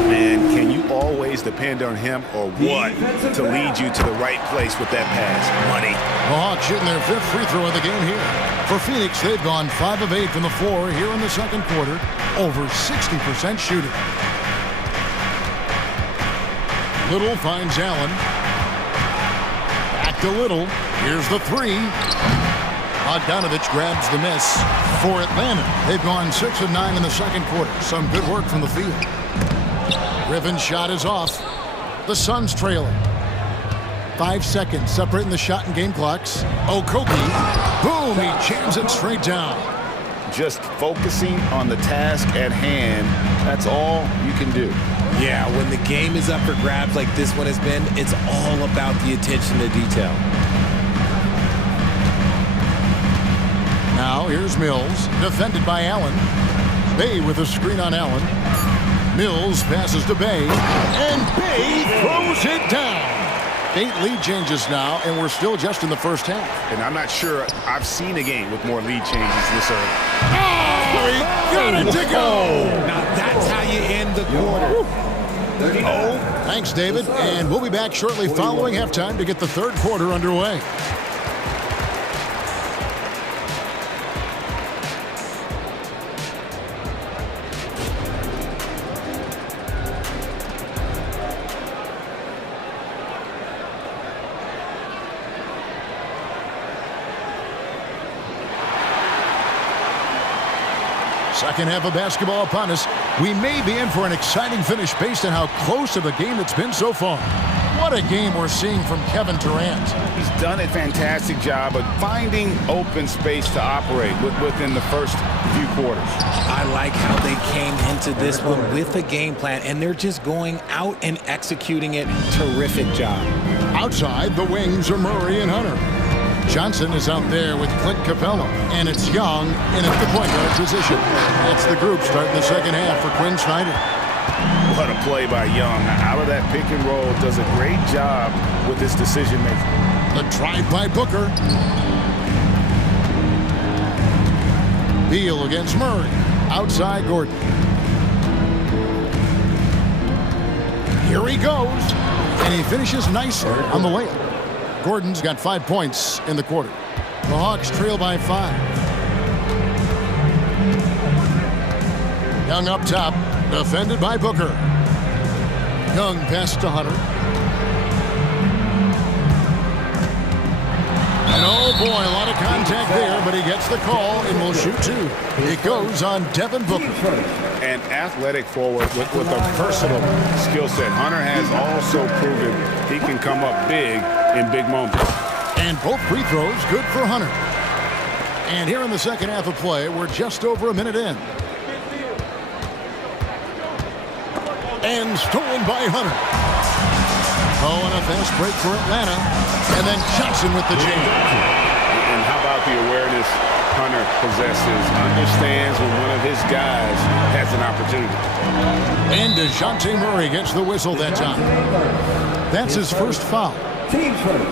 Man, can you always depend on him or what to lead you to the right place with that pass? Money. The Hawks shooting their 5th free throw of the game here. For Phoenix, they've gone 5 of 8 from the floor here in the second quarter. Over 60% shooting. Little finds Allen. Back to Little. Here's the 3. Bogdanovich grabs the miss for Atlanta. They've gone 6 of 9 in the second quarter. Some good work from the field. Griffin's shot is off. The Suns trailing. 5 seconds separating the shot and game clocks. Okogie. Boom! He jams it straight down. Just focusing on the task at hand. That's all you can do. Yeah, when the game is up for grabs like this one has been, it's all about the attention to detail. Now here's Mills, defended by Allen. Bay with a screen on Allen. Mills passes to Bay, and Bay throws it down. 8 lead changes now, and we're still just in the first half. And I'm not sure I've seen a game with more lead changes this early. Oh, he got it to go! Now that's how you end the quarter. Oh, thanks, David. And we'll be back shortly following halftime to get the third quarter underway. Second half of basketball upon us. We may be in for an exciting finish based on how close of a game it's been so far. What a game we're seeing from Kevin Durant. He's done a fantastic job of finding open space to operate within the first few quarters. I like how they came into this one with a game plan, and they're just going out and executing it. Terrific job. Outside, the wings are Murray and Hunter. Johnson is out there with Clint Capella, and it's Young in at the point guard position. That's the group starting the second half for Quinn Snyder. What a play by Young. Out of that pick and roll, does a great job with his decision making. The drive by Booker. Beal against Murray. Outside Gordon. Here he goes. And he finishes nicely on the layup. Gordon's got 5 points in the quarter. The Hawks trail by 5. Young up top. Defended by Booker. Young pass to Hunter. And oh boy, a lot of contact there, but he gets the call and will shoot 2. It goes on Devin Booker. An athletic forward with a versatile skill set. Hunter has also proven he can come up big in big moments. And both free throws good for Hunter. And here in the second half of play, we're just over a minute in. And stolen by Hunter. Oh, and a fast break for Atlanta. And then Johnson with the jam. And how about the awareness Hunter possesses? Understands when one of his guys has an opportunity. And DeJounte Murray gets the whistle that time. That's his first foul. Team first.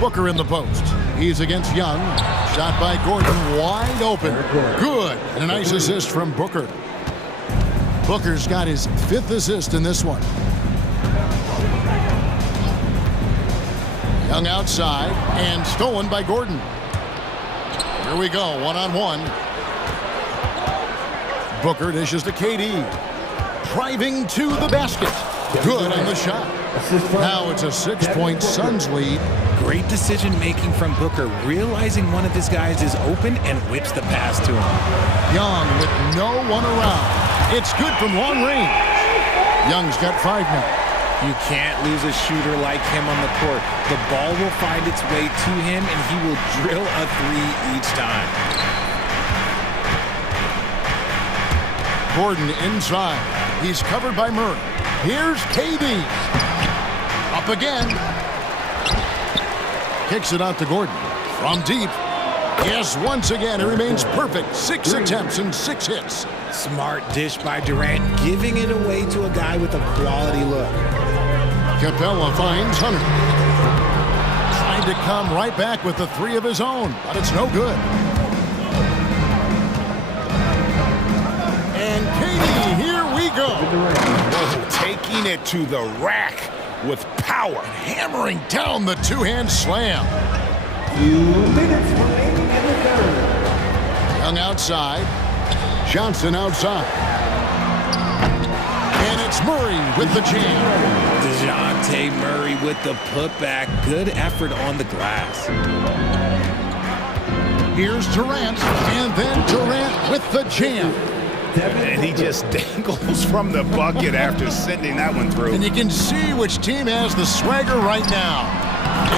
Booker in the post. He's against Young. Shot by Gordon, wide open. Good. And a nice assist from Booker. Booker's got his 5th assist in this one. Young outside and stolen by Gordon. Here we go, one-on-one. Booker dishes to KD. Driving to the basket. Good on the shot. Now it's a 6-point Suns lead. Great decision-making from Booker, realizing one of his guys is open and whips the pass to him. Young with no one around. It's good from long range. Young's got 5 now. You can't lose a shooter like him on the court. The ball will find its way to him, and he will drill a 3 each time. Gordon inside. He's covered by Murray. Here's KD. Up again. Kicks it out to Gordon. From deep. Yes, once again, it remains perfect. 6 attempts and 6 hits. Smart dish by Durant, giving it away to a guy with a quality look. Capella finds Hunter. Trying to come right back with the 3 of his own, but it's no good. And KD, here we go. Taking it to the rack with power. Hammering down the 2-hand slam. 2 minutes remaining in the third. Young outside. Johnson outside. And it's Murray with the jam. DeJounte Murray with the putback. Good effort on the glass. Here's Durant. And then Durant with the jam. And he just dangles from the bucket after sending that one through. And you can see which team has the swagger right now.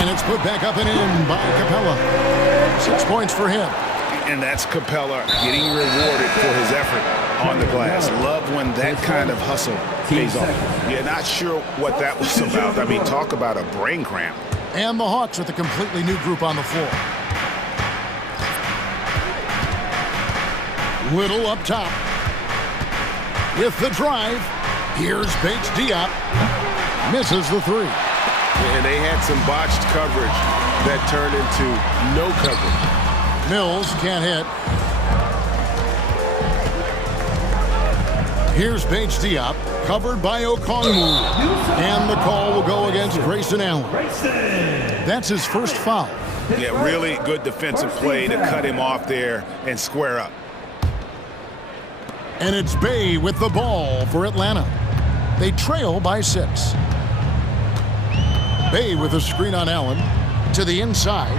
And it's put back up and in by Capella. 6 points for him. And that's Capella getting rewarded for his effort on the glass. Love when that kind of hustle pays off. Yeah, not sure what that was about. I mean, talk about a brain cramp. And the Hawks with a completely new group on the floor. Little up top. With the drive, here's Bates Diop. Misses the 3. And they had some botched coverage that turned into no coverage. Mills can't hit. Here's Bates Diop, covered by Okongwu. And the call will go against Grayson Allen. That's his first foul. Yeah, really good defensive play to cut him off there and square up. And it's Bay with the ball for Atlanta. They trail by 6. Bay with a screen on Allen. To the inside.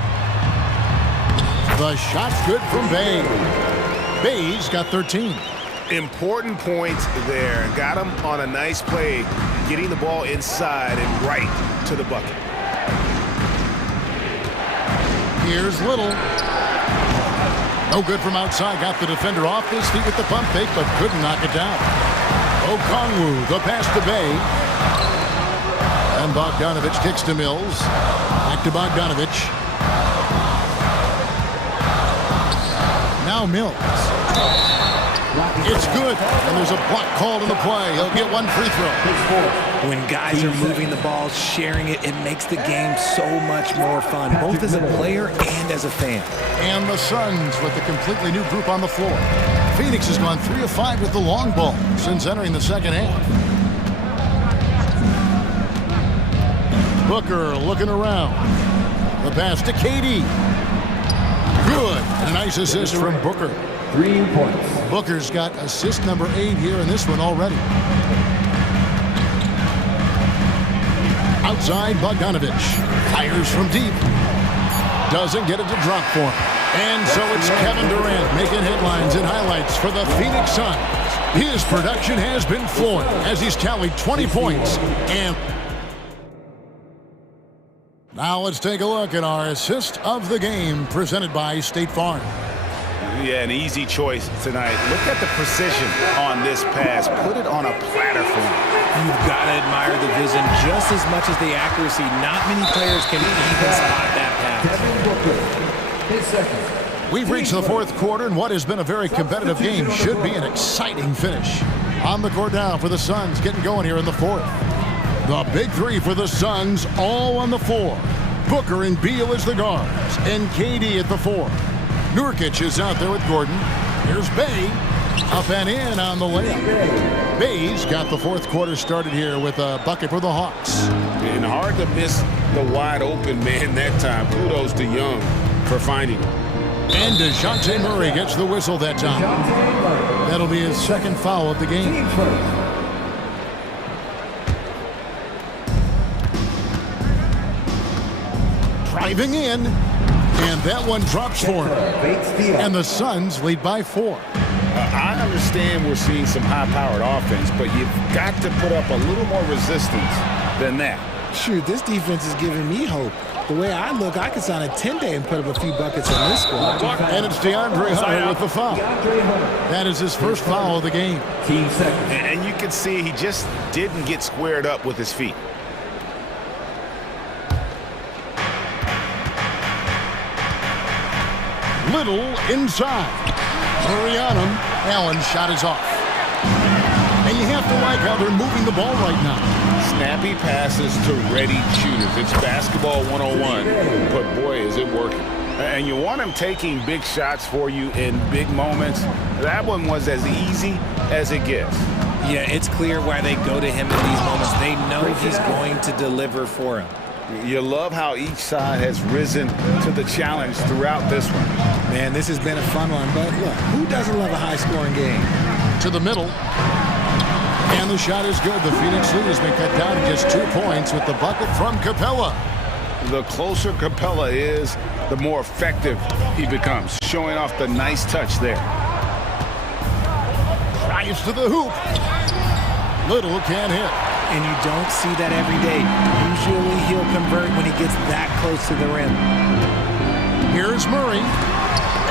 The shot's good from Bay. Bay's got 13. Important points there. Got him on a nice play, getting the ball inside and right to the bucket. Here's Little. No good from outside. Got the defender off his feet with the pump fake, but couldn't knock it down. Okongwu, the pass to Bay. And Bogdanovich kicks to Mills. Back to Bogdanovich. Now Mills. It's good, and there's a block called in the play. He'll get one free throw. When guys are moving the ball, sharing it, it makes the game so much more fun, both as a player and as a fan. And the Suns with a completely new group on the floor. Phoenix has gone 3 of 5 with the long ball since entering the second half. Booker looking around. The pass to KD. Good. A nice assist from Booker. 3 points. Booker's got assist number 8 here in this one already. Outside, Bogdanovich fires from deep. Doesn't get it to drop for him. And so it's Kevin Durant making headlines and highlights for the Phoenix Suns. His production has been flowing as he's tallied 20 points. And now let's take a look at our assist of the game presented by State Farm. Yeah, an easy choice tonight. Look at the precision on this pass. Put it on a platter for him. You've got to admire the vision just as much as the accuracy. Not many players can even spot that pass. We've reached the fourth quarter, and what has been a very competitive game should be an exciting finish. On the court now for the Suns, getting going here in the fourth. The big three for the Suns, all on the floor. Booker and Beal as the guards, and KD at the 4. Nurkic is out there with Gordon. Here's Bay, up and in on the layup. Bay's got the fourth quarter started here with a bucket for the Hawks. And hard to miss the wide open man that time. Kudos to Young for finding him. And DeJounte Murray gets the whistle that time. That'll be his second foul of the game. Driving in, and that one drops for him. And the Suns lead by 4. I understand we're seeing some high-powered offense, but you've got to put up a little more resistance than that. Shoot, this defense is giving me hope. The way I look, I could sign a 10-day and put up a few buckets on this squad. And it's DeAndre Hunter with the foul. That is his first foul of the game. And you can see he just didn't get squared up with his feet. Little inside. Murray on him. Allen's shot is off. And you have to like how they're moving the ball right now. Snappy passes to ready shooters. It's basketball 101, but boy, is it working. And you want him taking big shots for you in big moments. That one was as easy as it gets. Yeah, it's clear why they go to him in these moments. They know he's going to deliver for him. You love how each side has risen to the challenge throughout this one. Man, this has been a fun one, but look, who doesn't love a high-scoring game? To the middle. And the shot is good. The Phoenix lead has been cut down to just 2 points with the bucket from Capella. The closer Capella is, the more effective he becomes, showing off the nice touch there. Drives to the hoop. Little can't hit. And you don't see that every day. Usually he'll convert when he gets that close to the rim. Here's Murray.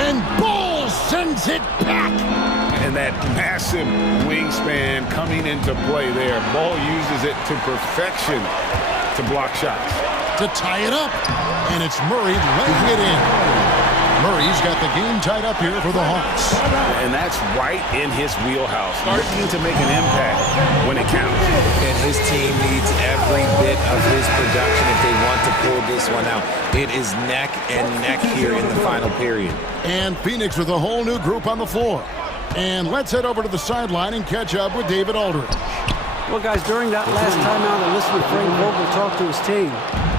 And Ball sends it back. And that massive wingspan coming into play there. Ball uses it to perfection to block shots. To tie it up. And it's Murray letting it in. Murray's got the game tied up here for the Hawks. And that's right in his wheelhouse. Starting to make an impact when it counts. And his team needs every bit of his production if they want to pull this one out. It is neck and neck here in the final period. And Phoenix with a whole new group on the floor. And let's head over to the sideline and catch up with David Aldridge. Well, guys, during that last timeout, I listened to Frank Vogel talk to his team.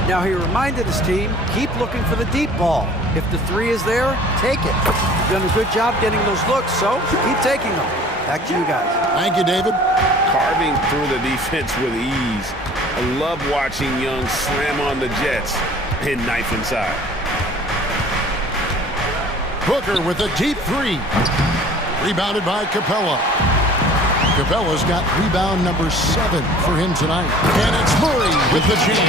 Now, he reminded his team, keep looking for the deep ball. If the 3 is there, take it. You've done a good job getting those looks, so keep taking them. Back to you guys. Thank you, David. Carving through the defense with ease. I love watching Young slam on the Jets and knife inside. Booker with a deep 3. Rebounded by Capella. Capella's got rebound number 7 for him tonight. And it's Murray with the jam.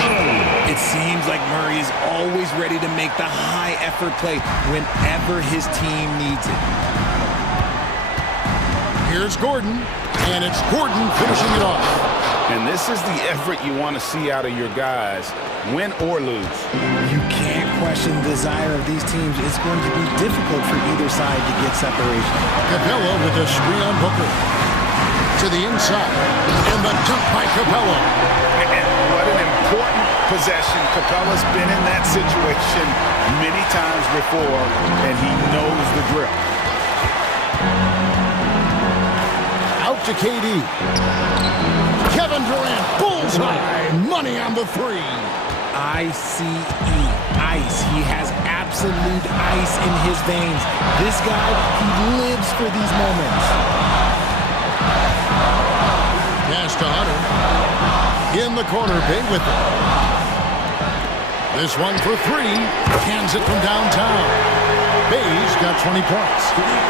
It seems like Murray is always ready to make the high-effort play whenever his team needs it. Here's Gordon, and it's Gordon finishing it off. And this is the effort you want to see out of your guys, win or lose. You can't question the desire of these teams. It's going to be difficult for either side to get separation. Capella with a screen on Booker. To the inside. And the dunk by Capella. And what an important possession. Capella's been in that situation many times before, and he knows the drill. Out to KD. Kevin Durant, bullseye, money on the three. ICE, ice. He has absolute ice in his veins. This guy, he lives for these moments. Pass to Hunter. In the corner, Bay with it. This one for three. Hands it from downtown. Bay's got 20 points.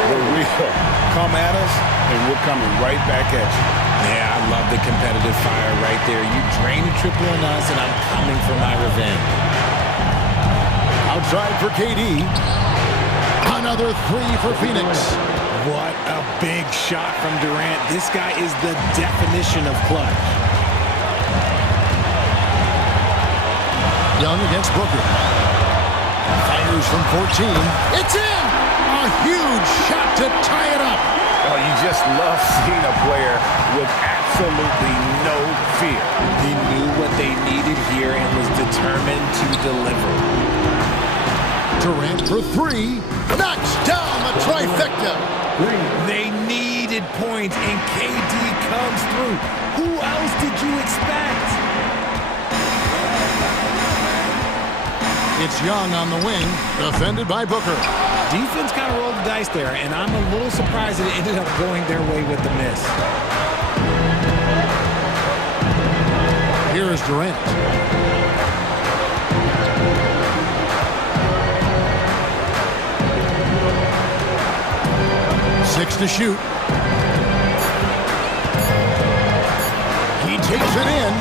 The real. Come at us, and we're coming right back at you. Yeah, I love the competitive fire right there. You drain a triple on us, and I'm coming for my revenge. Outside for KD. Another three for Phoenix. What a big shot from Durant. This guy is the definition of clutch. Young against Booker. Fires from 14. It's in! A huge shot to tie it up. Oh, you just love seeing a player with absolutely no fear. He knew what they needed here and was determined to deliver. Durant for three. Knocks down the trifecta. They needed points, and KD comes through. Who else did you expect? It's Young on the wing, defended by Booker. Defense kind of rolled the dice there, and I'm a little surprised that it ended up going their way with the miss. Here is Durant. Six to shoot. He takes it in.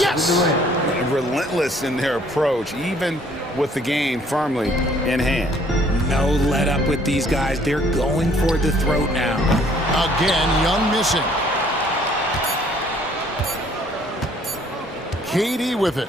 Yes! Relentless in their approach, even with the game firmly in hand. No let up with these guys. They're going for the throat now. Again, Young missing. KD with it.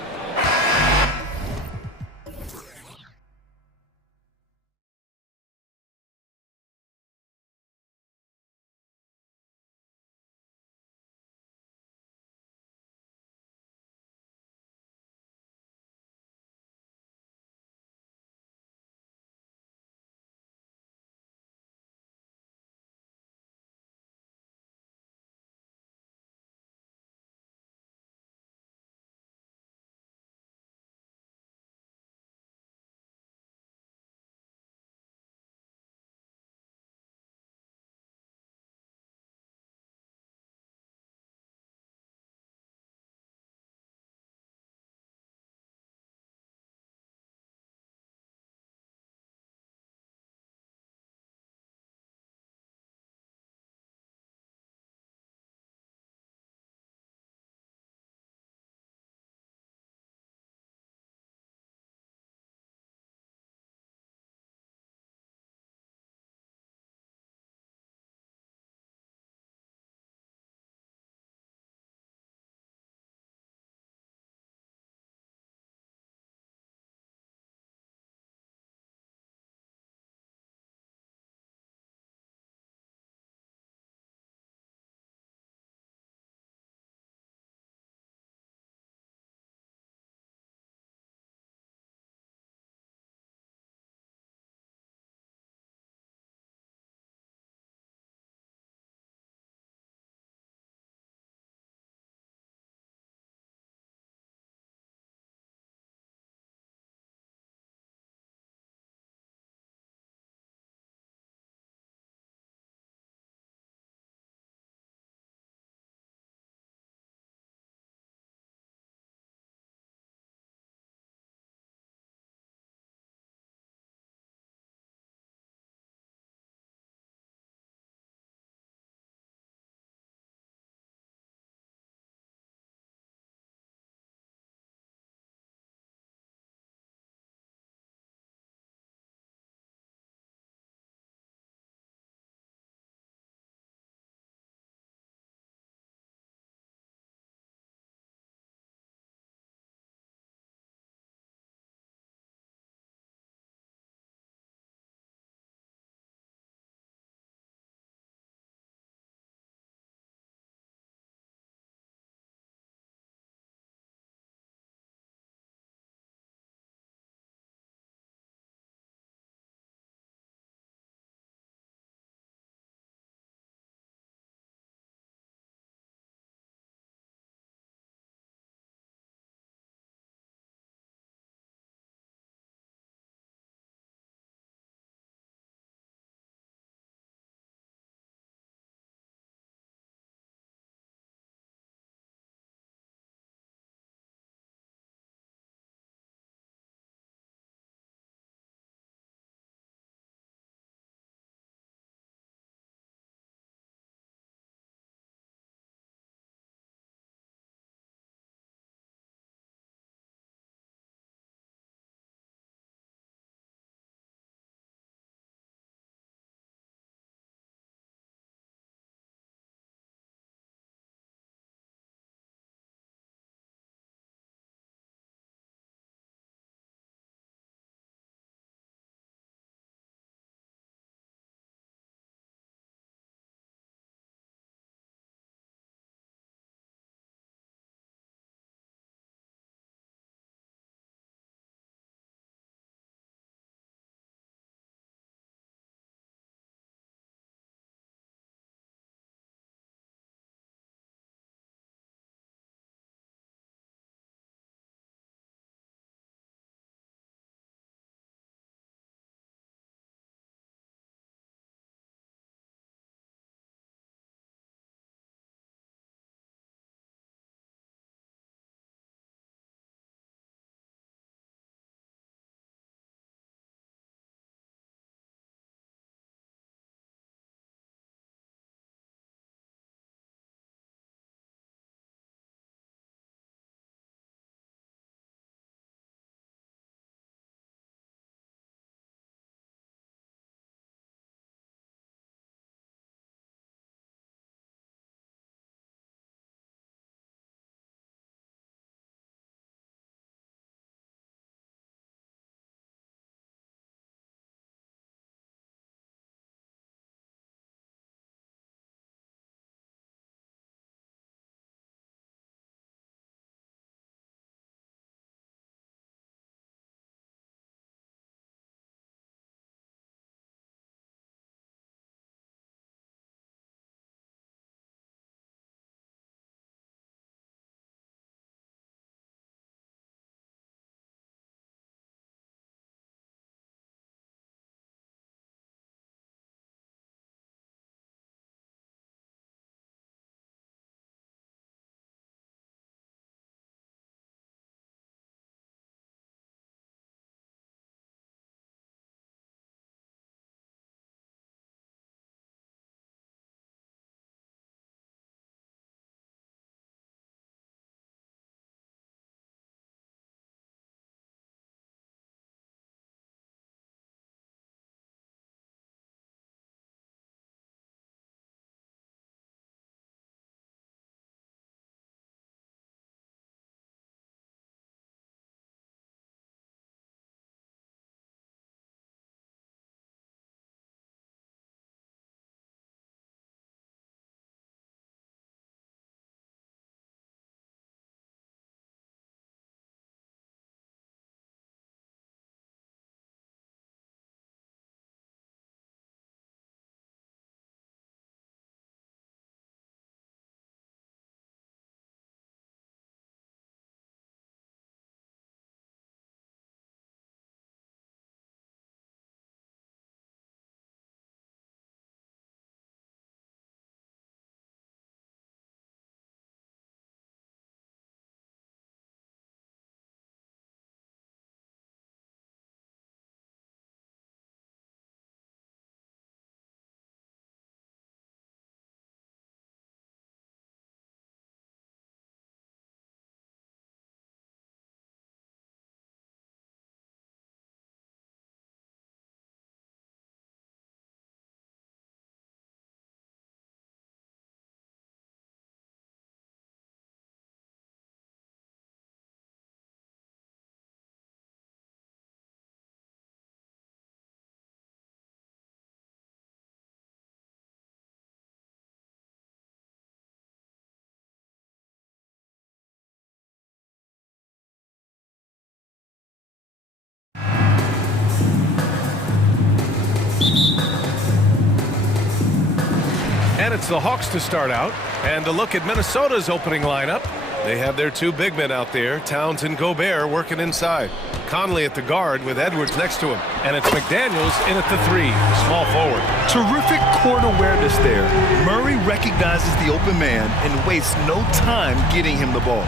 It's the Hawks to start out. And to look at Minnesota's opening lineup, they have their two big men out there, Towns and Gobert, working inside. Conley at the guard with Edwards next to him. And it's McDaniels in at the 3, small forward. Terrific court awareness there. Murray recognizes the open man and wastes no time getting him the ball.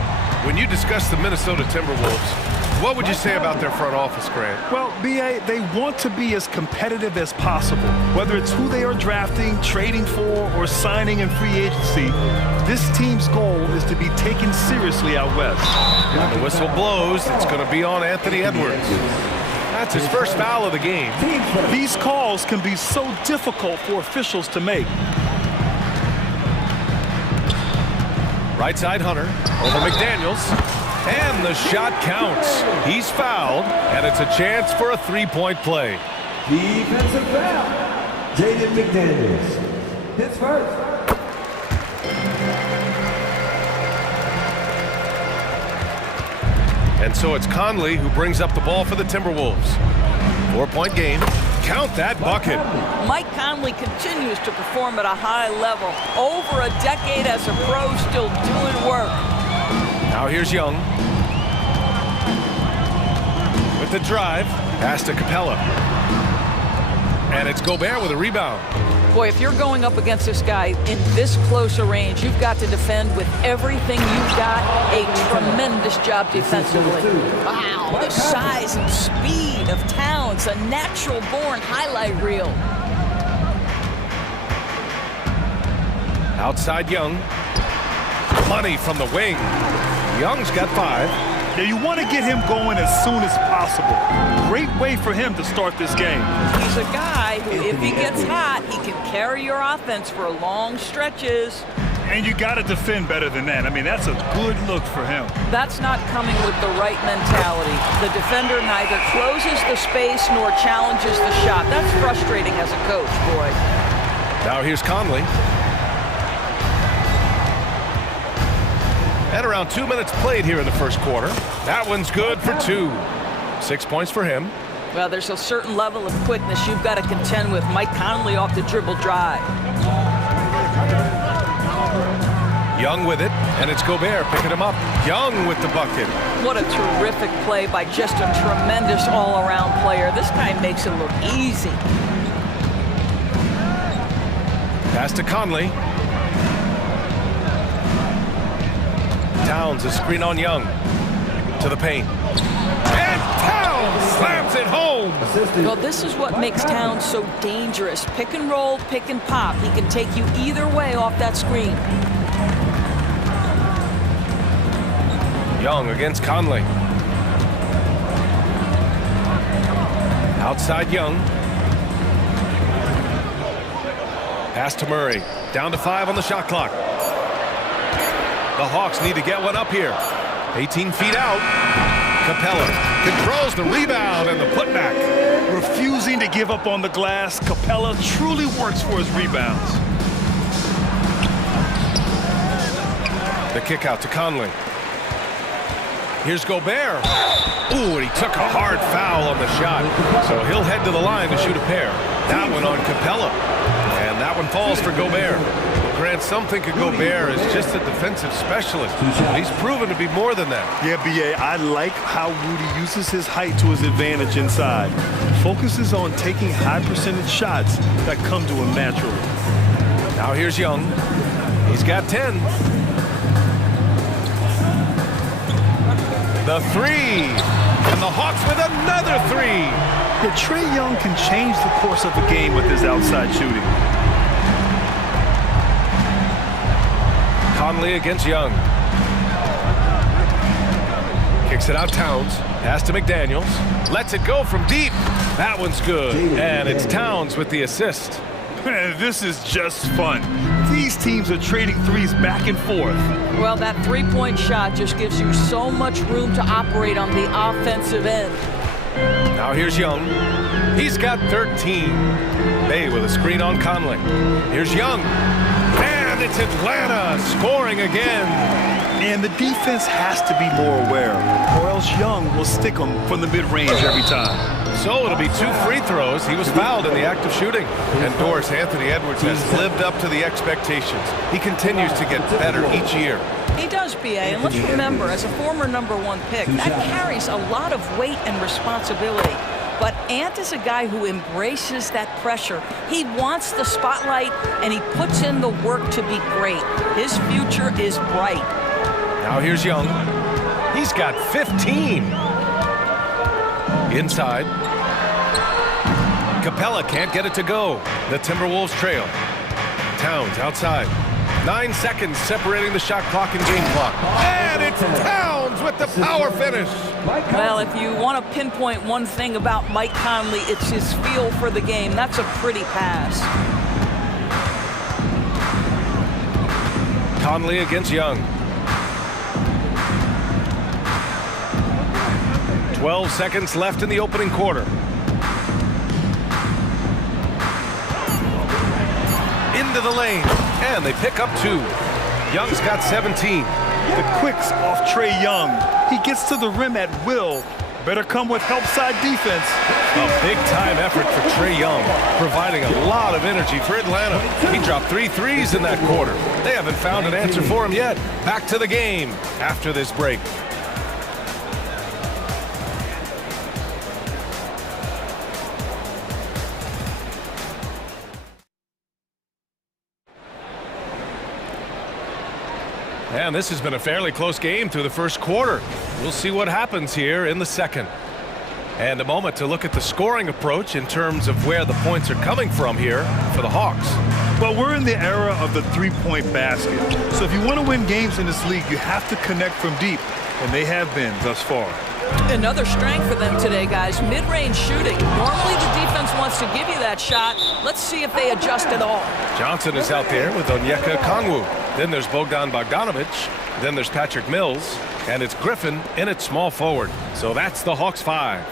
When you discuss the Minnesota Timberwolves, what would you say about their front office, Grant? Well, B.A., they want to be as competitive as possible. Whether it's who they are drafting, trading for, or signing in free agency, this team's goal is to be taken seriously out west. When the whistle blows, it's going to be on Anthony Edwards. That's his first foul of the game. These calls can be so difficult for officials to make. Right side Hunter over McDaniels. And the shot counts. He's fouled, and it's a chance for a three-point play. Defensive foul. Jaden McDaniels. His first. And so it's Conley who brings up the ball for the Timberwolves. 4-point game. Count that bucket. Mike Conley continues to perform at a high level. Over a decade as a pro, still doing work. Now here's Young. With the drive, pass to Capella. And it's Gobert with a rebound. Boy, if you're going up against this guy in this close a range, you've got to defend with everything you've got. A tremendous job defensively. Wow, the size and speed of Towns, a natural-born highlight reel. Outside Young. Money from the wing. Young's got 5. Yeah, you want to get him going as soon as possible. Great way for him to start this game. He's a guy who, if he gets hot, he can carry your offense for long stretches. And you got to defend better than that. I mean, that's a good look for him. That's not coming with the right mentality. The defender neither closes the space nor challenges the shot. That's frustrating as a coach, boy. Now here's Conley. And around 2 minutes played here in the first quarter. That one's good for 2. 6 points for him. Well, there's a certain level of quickness you've got to contend with. Mike Conley off the dribble drive. Young with it, and it's Gobert picking him up. Young with the bucket. What a terrific play by just a tremendous all-around player. This guy makes it look easy. Pass to Conley. Towns, a screen on Young. To the paint. And Towns slams it home. Well, this is what makes Towns so dangerous. Pick and roll, pick and pop. He can take you either way off that screen. Young against Conley. Outside Young. Pass to Murray. Down to 5 on the shot clock. The Hawks need to get one up here. 18 feet out. Capella controls the rebound and the putback. Refusing to give up on the glass, Capella truly works for his rebounds. The kick out to Conley. Here's Gobert. Ooh, and he took a hard foul on the shot. So he'll head to the line to shoot a pair. That one on Capella. And that one falls for Gobert. Grant, some think of Gobert as just a defensive specialist. But he's proven to be more than that. Yeah, B.A., I like how Rudy uses his height to his advantage inside. Focuses on taking high percentage shots that come to him naturally. Now here's Young. He's got 10. The 3. And the Hawks with another 3. Yeah, Trae Young can change the course of a game with his outside shooting. Conley against Young. Kicks it out Towns. Pass to McDaniels. Lets it go from deep. That one's good. And it's Towns with the assist. This is just fun. These teams are trading threes back and forth. Well, that three-point shot just gives you so much room to operate on the offensive end. Now here's Young. He's got 13. Bay with a screen on Conley. Here's Young. And it's Atlanta scoring again. And the defense has to be more aware, or else Young will stick them from the mid-range every time. So it'll be 2 free throws. He was fouled in the act of shooting. And Doris Anthony Edwards has lived up to the expectations. He continues to get better each year. He does, BA, and let's remember, as a former #1 pick, that carries a lot of weight and responsibility. But Ant is a guy who embraces that pressure. He wants the spotlight, and he puts in the work to be great. His future is bright. Now here's Young. He's got 15. Inside. Capella can't get it to go. The Timberwolves trail. Towns outside. 9 seconds separating the shot clock and game clock. And it's Towns with the power finish. Well, if you want to pinpoint one thing about Mike Conley, it's his feel for the game. That's a pretty pass. Conley against Young. 12 seconds left in the opening quarter. Into the lane, and they pick up 2. Young's got 17. The quicks off Trae Young. He gets to the rim at will. Better come with help side defense. A big-time effort for Trae Young, providing a lot of energy for Atlanta. He dropped 3 threes in that quarter. They haven't found an answer for him yet. Back to the game after this break. And this has been a fairly close game through the first quarter. We'll see what happens here in the second. And a moment to look at the scoring approach in terms of where the points are coming from here for the Hawks. Well, we're in the era of the three-point basket. So if you want to win games in this league, you have to connect from deep. And they have been thus far. Another strength for them today, guys. Mid-range shooting. Normally the defense wants to give you that shot. Let's see if they adjust at all. Johnson is out there with Onyeka Okongwu. Then there's Bogdan Bogdanovic. Then there's Patrick Mills. And it's Griffin in at small forward. So that's the Hawks 5.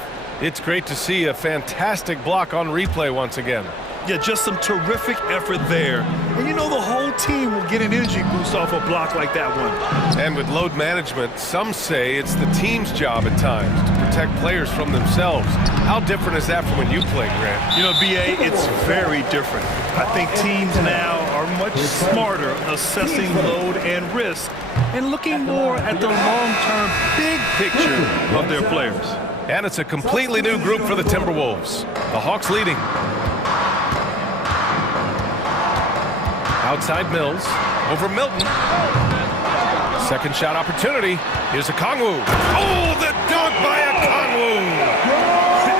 It's great to see a fantastic block on replay once again. Yeah, just some terrific effort there. And you know the whole team will get an energy boost off a block like that one. And with load management, some say it's the team's job at times to protect players from themselves. How different is that from when you played, Grant? You know, BA, it's very different. I think teams now are much smarter assessing load and risk and looking more at the long-term big picture of their players. And it's a completely new group for the Timberwolves. The Hawks leading. Outside Mills, over Milton. Second shot opportunity. Here's Okongwu. Oh, the dunk by Okongwu!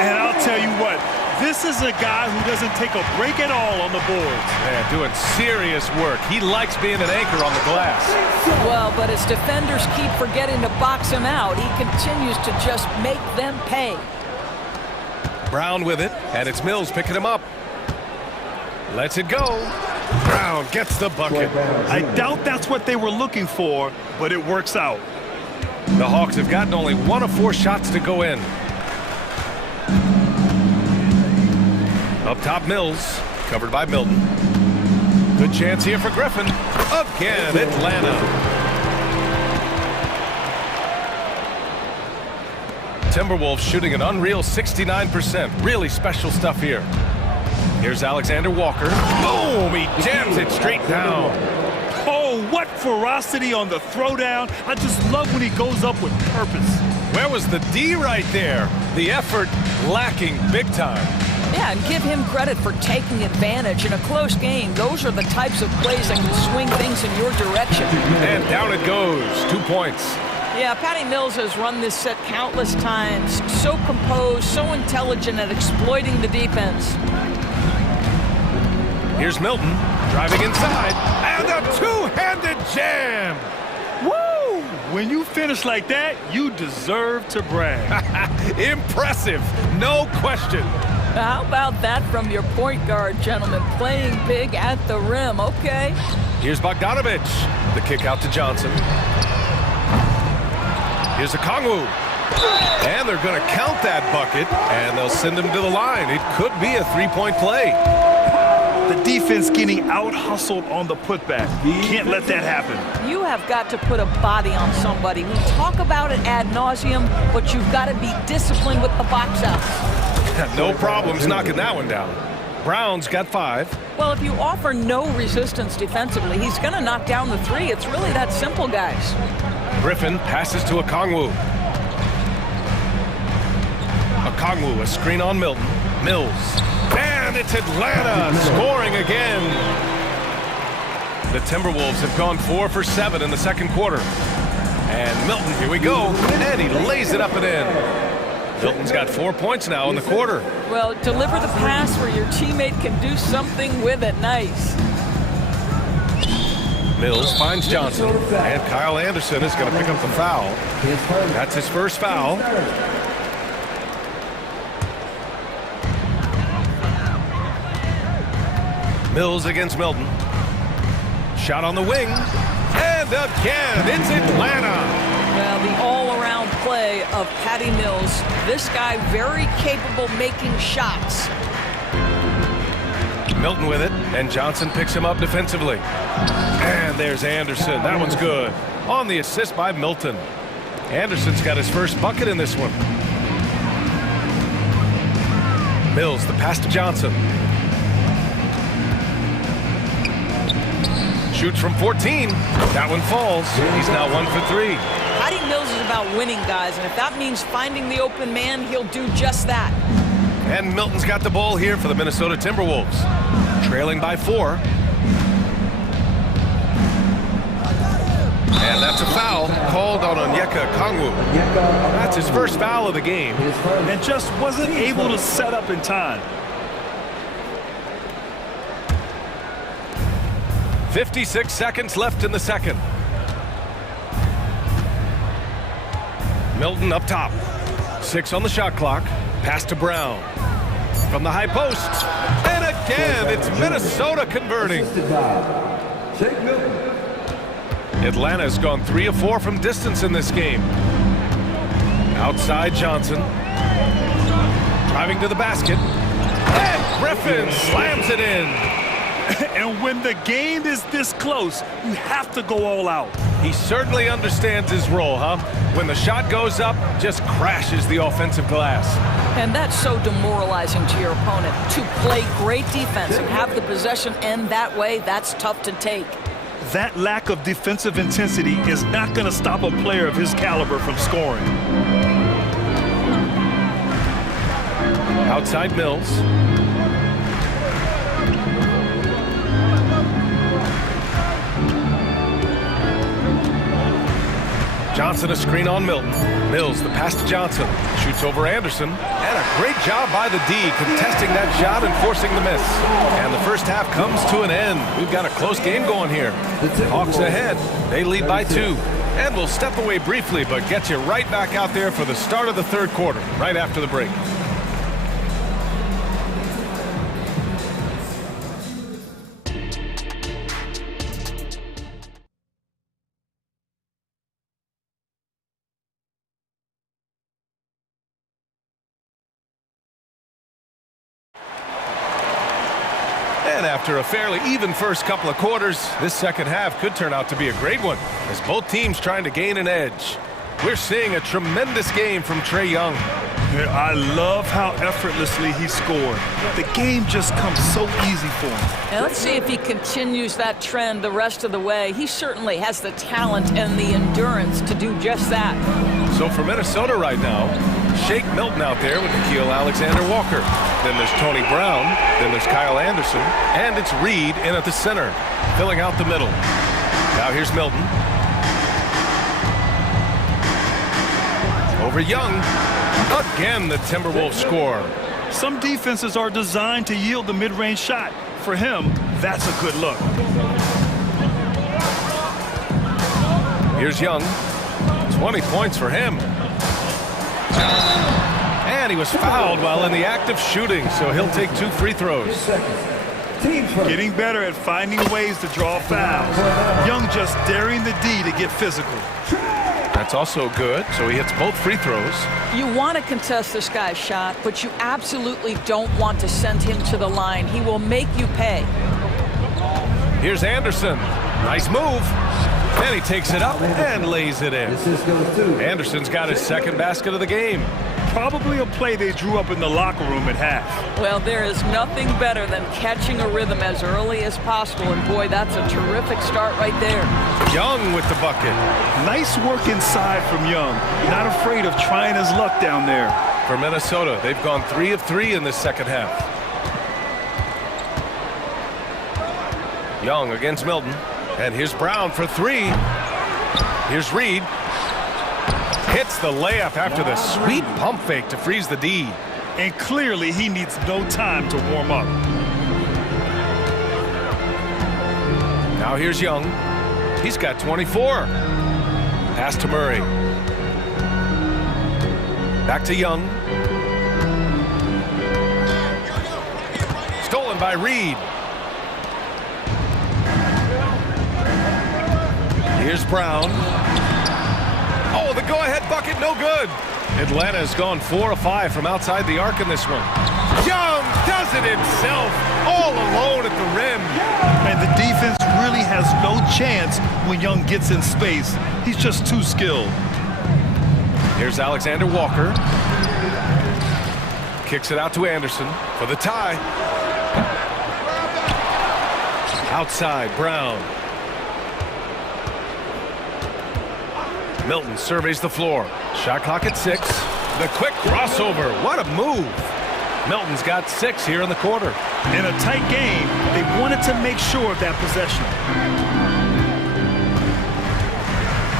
And I'll tell you what, this is a guy who doesn't take a break at all on the boards. Man, doing serious work. He likes being an anchor on the glass. Well, but as defenders keep forgetting to box him out, he continues to just make them pay. Brown with it, and it's Mills picking him up. Lets it go. Brown gets the bucket. I doubt that's what they were looking for, but it works out. The Hawks have gotten only 1 of 4 shots to go in. Up top, Mills, covered by Milton. Good chance here for Griffin. Again, Atlanta. Timberwolves shooting an unreal 69%. Really special stuff here. Here's Alexander Walker. Boom! He jams it straight down. Oh, what ferocity on the throwdown. I just love when he goes up with purpose. Where was the D right there? The effort lacking big time. Yeah, and give him credit for taking advantage in a close game. Those are the types of plays that can swing things in your direction. And down it goes. 2 points. Yeah, Patty Mills has run this set countless times. So composed, so intelligent at exploiting the defense. Here's Milton, driving inside, and a two-handed jam! Woo! When you finish like that, you deserve to brag. Impressive, no question. How about that from your point guard, gentlemen? Playing big at the rim, okay. Here's Bogdanovic, the kick out to Johnson. Here's Okongwu. And they're going to count that bucket, and they'll send him to the line. It could be a three-point play. The defense getting out-hustled on the putback. Can't let that happen. You have got to put a body on somebody. We talk about it ad nauseum, but you've got to be disciplined with the box outs. No problems knocking that one down. Brown's got 5. Well, if you offer no resistance defensively, he's going to knock down the 3. It's really that simple, guys. Griffin passes to Okongwu. Okongwu, a screen on Milton. Mills. And it's Atlanta scoring again. The Timberwolves have gone 4 for 7 in the second quarter. And Milton, here we go. And he lays it up and in. Milton's got 4 points now in the quarter. Well, deliver the pass where your teammate can do something with it. Nice. Mills finds Johnson, and Kyle Anderson is going to pick up the foul. That's his first foul. Mills against Milton. Shot on the wing. And again, it's Atlanta. Well, the all-around play of Patty Mills. This guy very capable making shots. Milton with it, and Johnson picks him up defensively. And there's Anderson. That one's good. On the assist by Milton. Anderson's got his first bucket in this one. Mills, the pass to Johnson. Shoots from 14. That one falls. He's now 1 for 3. Patty Mills is about winning, guys, and if that means finding the open man, he'll do just that. And Milton's got the ball here for the Minnesota Timberwolves. Trailing by 4. And that's a foul called on Onyeka Okongwu. That's his first foul of the game. And just wasn't able to set up in time. 56 seconds left in the second. Milton up top. 6 on the shot clock. Pass to Brown. From the high post. And again, it's Minnesota converting. Atlanta's gone 3 of 4 from distance in this game. Outside Johnson. Driving to the basket. And Griffin slams it in. And when the game is this close, you have to go all out. He certainly understands his role, huh? When the shot goes up, just crashes the offensive glass. And that's so demoralizing to your opponent. To play great defense and have the possession end that way, that's tough to take. That lack of defensive intensity is not going to stop a player of his caliber from scoring. Outside Mills. Johnson a screen on Milton. Mills the pass to Johnson. Shoots over Anderson. And a great job by the D contesting that shot and forcing the miss. And the first half comes to an end. We've got a close game going here. Hawks ahead. They lead by 2. And we'll step away briefly, but get you right back out there for the start of the third quarter, right after the break. And after a fairly even first couple of quarters, this second half could turn out to be a great one as both teams trying to gain an edge. We're seeing a tremendous game from Trae Young. I love how effortlessly he scored. The game just comes so easy for him. Now let's see if he continues that trend the rest of the way. He certainly has the talent and the endurance to do just that. So for Minnesota right now, Shake Milton out there with Nickeil Alexander-Walker. Then there's Tony Brown. Then there's Kyle Anderson. And it's Reed in at the center, filling out the middle. Now here's Milton. Over Young. Again, the Timberwolves score. Some defenses are designed to yield the mid-range shot. For him, that's a good look. Here's Young. 20 points for him. And he was fouled while in the act of shooting, so he'll take 2 free throws. Getting better at finding ways to draw fouls. Young just daring the D to get physical. That That's also good, so he hits both free throws. You want to contest this guy's shot, but you absolutely don't want to send him to the line. He will make you pay. Here's Anderson. Nice move. And he takes it up and lays it in. Anderson's got his second basket of the game. Probably a play they drew up in the locker room at half. Well, there is nothing better than catching a rhythm as early as possible, and boy, that's a terrific start right there. Young with the bucket. Nice work inside from Young. Not afraid of trying his luck down there. For Minnesota, they've gone 3 of 3 in this second half. Young against Milton. And here's Brown for 3. Here's Reed. Hits the layup after the sweet pump fake to freeze the D. And clearly he needs no time to warm up. Now here's Young. He's got 24. Pass to Murray. Back to Young. Stolen by Reed. Here's Brown. Oh, the go-ahead bucket, no good. Atlanta's gone 4 of 5 from outside the arc in this one. Young does it himself, all alone at the rim. And the defense really has no chance when Young gets in space. He's just too skilled. Here's Alexander Walker. Kicks it out to Anderson for the tie. Outside, Brown. Milton surveys the floor. Shot clock at 6. The quick crossover. What a move. Milton's got 6 here in the quarter. In a tight game, they wanted to make sure of that possession.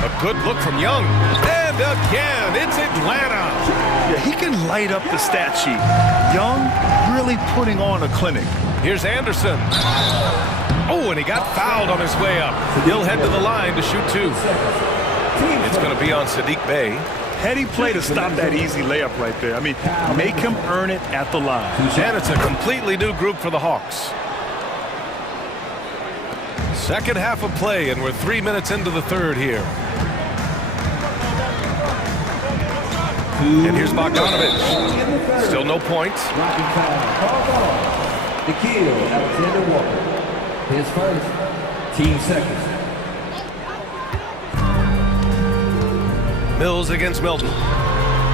A good look from Young. And again, it's Atlanta. Yeah, he can light up the stat sheet. Young really putting on a clinic. Here's Anderson. Oh, and he got fouled on his way up. He'll head to the line to shoot 2. It's going to be on Sadiq Bey. Heady play to stop that easy layup right there. I mean, make him earn it at the line. And it's a completely new group for the Hawks. Second half of play, and we're 3 minutes into the third here. And here's Bogdanovich. Still no points. Alexander Walker. His first, team second. Mills against Milton.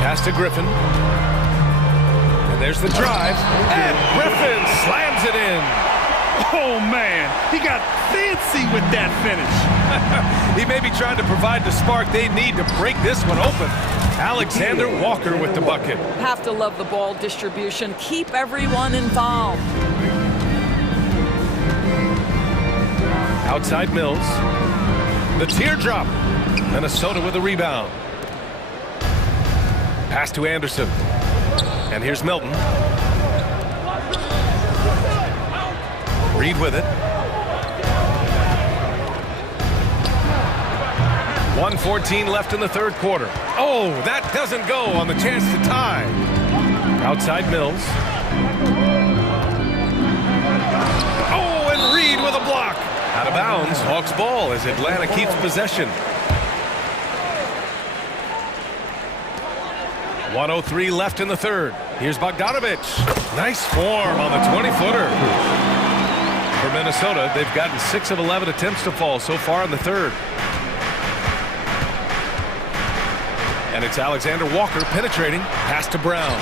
Pass to Griffin. And there's the drive. And Griffin slams it in. Oh, man. He got fancy with that finish. He may be trying to provide the spark they need to break this one open. Alexander Walker with the bucket. Have to love the ball distribution. Keep everyone involved. Outside Mills. The teardrop. Minnesota with a rebound. Pass to Anderson. And here's Milton. Reed with it. 1:14 left in the third quarter. Oh, that doesn't go on the chance to tie. Outside Mills. Oh, and Reed with a block. Out of bounds, Hawks ball as Atlanta keeps possession. 1:03 left in the third. Here's Bogdanovich. Nice form on the 20-footer. For Minnesota, they've gotten 6 of 11 attempts to fall so far in the third. And it's Alexander Walker penetrating. Pass to Brown.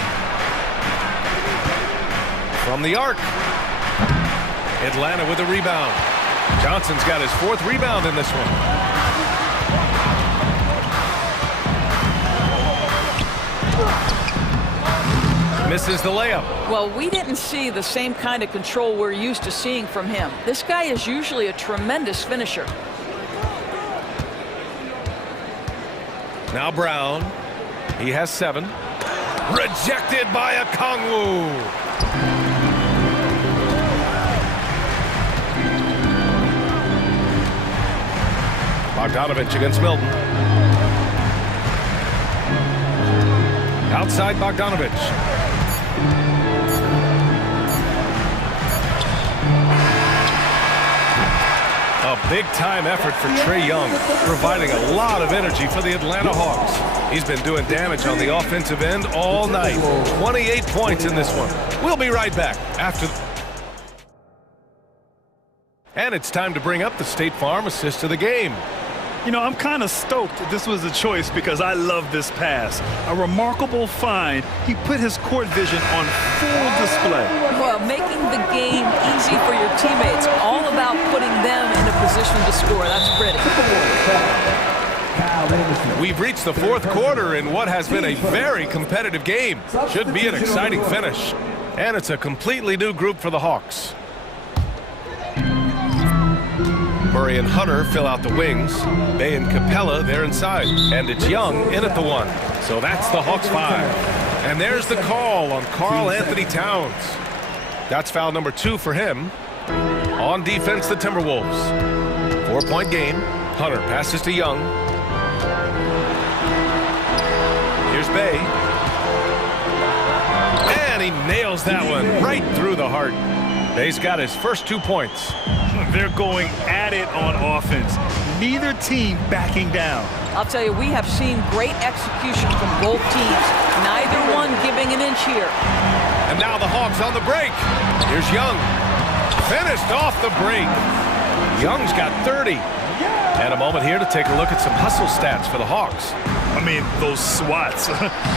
From the arc. Atlanta with a rebound. Johnson's got his 4th rebound in this one. Misses the layup. Well, we didn't see the same kind of control we're used to seeing from him. This guy is usually a tremendous finisher. Now Brown. He has 7. Rejected by Okongwu. Bogdanovich against Milton. Outside Bogdanovich. A Big-time effort for Trae Young, providing a lot of energy for the Atlanta Hawks. He's been doing damage on the offensive end all night. 28 points in this one. We'll be right back after... And it's time to bring up the State Farm assist of the game. You know, I'm kind of stoked this was a choice because I love this pass. A remarkable find. He put his court vision on full display. Well, making the game easy for your teammates. All about putting them in a position to score. That's pretty. We've reached the fourth quarter in what has been a very competitive game. Should be an exciting finish. And it's a completely new group for the Hawks. Murray and Hunter fill out the wings. Bay and Capella, they're inside. And it's Young in at the 1. So that's the Hawks 5. And there's the call on Karl Anthony Towns. That's foul number 2 for him. On defense, the Timberwolves. 4-point game. Hunter passes to Young. Here's Bay. And he nails that one right through the heart. Bay's got his first 2 points. They're going at it on offense. Neither team backing down. I'll tell you, we have seen great execution from both teams. Neither one giving an inch here. And now the Hawks on the break. Here's Young. Finished off the break. Young's got 30. And a moment here to take a look at some hustle stats for the Hawks. I mean, those swats,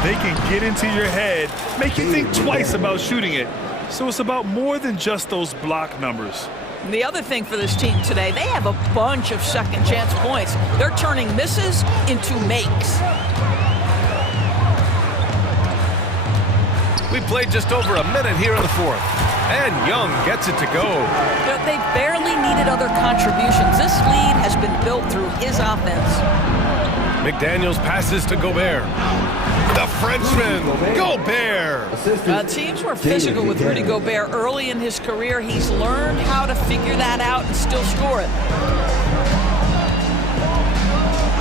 they can get into your head, make you think twice about shooting it. So it's about more than just those block numbers. And the other thing for this team today, they have a bunch of second chance points. They're turning misses into makes. We played just over a minute here in the fourth. And Young gets it to go. But they barely needed other contributions. This lead has been built through his offense. McDaniels passes to Gobert. The Frenchman, Gobert! Teams were physical with Rudy Gobert early in his career. He's learned how to figure that out and still score it.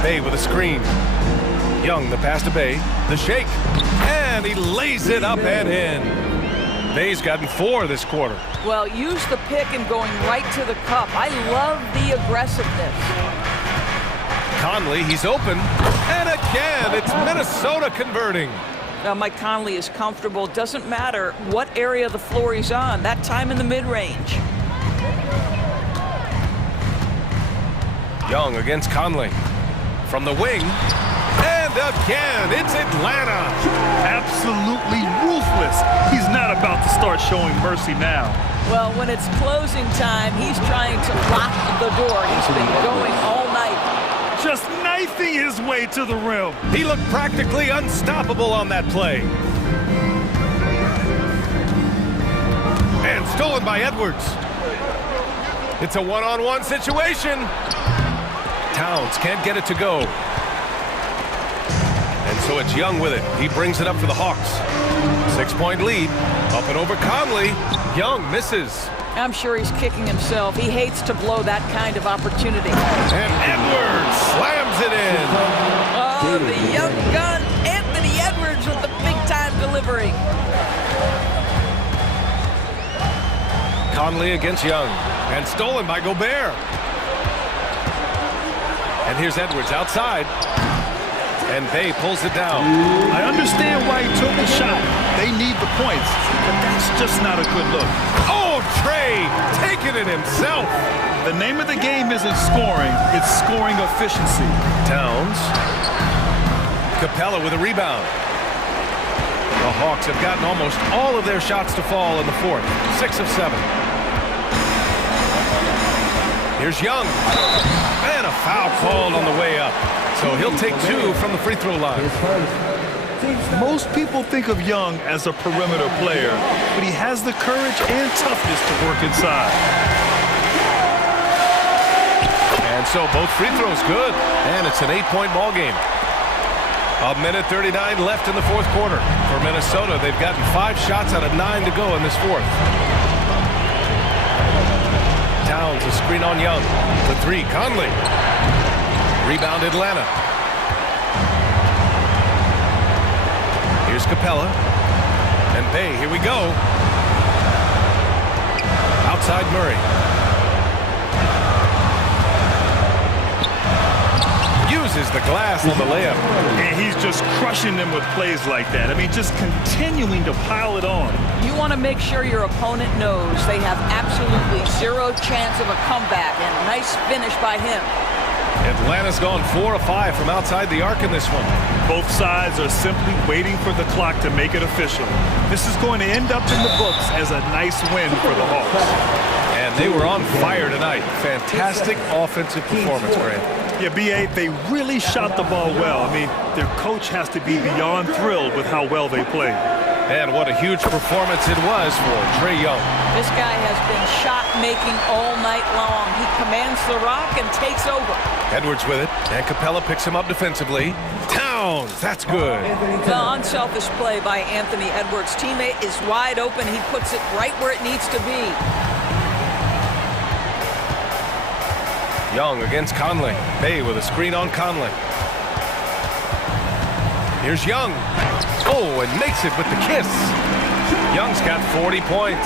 Bay with a screen. Young, the pass to Bay. The shake. And he lays it up and in. Bay's gotten 4 this quarter. Well, use the pick and going right to the cup. I love the aggressiveness. Conley, he's open. And again, it's Minnesota converting. Mike Conley is comfortable. Doesn't matter what area of the floor he's on. That time in the mid-range. Young against Conley. From the wing. And again, it's Atlanta. Absolutely ruthless. He's not about to start showing mercy now. Well, when it's closing time, he's trying to lock the door. He's been going all night. Just knifing his way to the rim. He looked practically unstoppable on that play. And stolen by Edwards. It's a one-on-one situation. Towns can't get it to go. And so it's Young with it. He brings it up for the Hawks. 6-point lead. Up and over Conley. Young misses. I'm sure he's kicking himself. He hates to blow that kind of opportunity. And Edwards slams it in. Oh, the young gun, Anthony Edwards with the big-time delivery. Conley against Young. And stolen by Gobert. And here's Edwards outside. And Bay pulls it down. I understand why he took the shot. They need the points, but that's just not a good look. Oh, Trae taking it himself. The name of the game isn't scoring, it's scoring efficiency. Towns. Capella with a rebound. The Hawks have gotten almost all of their shots to fall in the fourth. 6 of 7. Here's Young. And a foul called on the way up. So he'll take 2 from the free throw line. Most people think of Young as a perimeter player, but he has the courage and toughness to work inside. And so both free throws good. And it's an 8-point ball game. 1:39 left in the fourth quarter. For Minnesota, they've gotten 5 shots out of 9 to go in this fourth. Towns, a screen on Young. The 3, Conley. Rebound Atlanta. Here's Capella. And Bay, here we go. Outside Murray. uses the glass on the layup. And he's just crushing them with plays like that. I mean, just continuing to pile it on. You want to make sure your opponent knows they have absolutely zero chance of a comeback, and nice finish by him. Atlanta's gone 4 of 5 from outside the arc in this one. Both sides are simply waiting for the clock to make it official. This is going to end up in the books as a nice win for the Hawks. And they were on fire tonight. Fantastic offensive performance, Grant. Yeah, B.A., they really shot the ball well. I mean, their coach has to be beyond thrilled with how well they played. And what a huge performance it was for Trae Young. This guy has been shot-making all night long. He commands the rock and takes over. Edwards with it, and Capella picks him up defensively. Towns, that's good. The unselfish play by Anthony Edwards' teammate is wide open. He puts it right where it needs to be. Young against Conley. Bay with a screen on Conley. Here's Young. Oh, and makes it with the kiss. Young's got 40 points.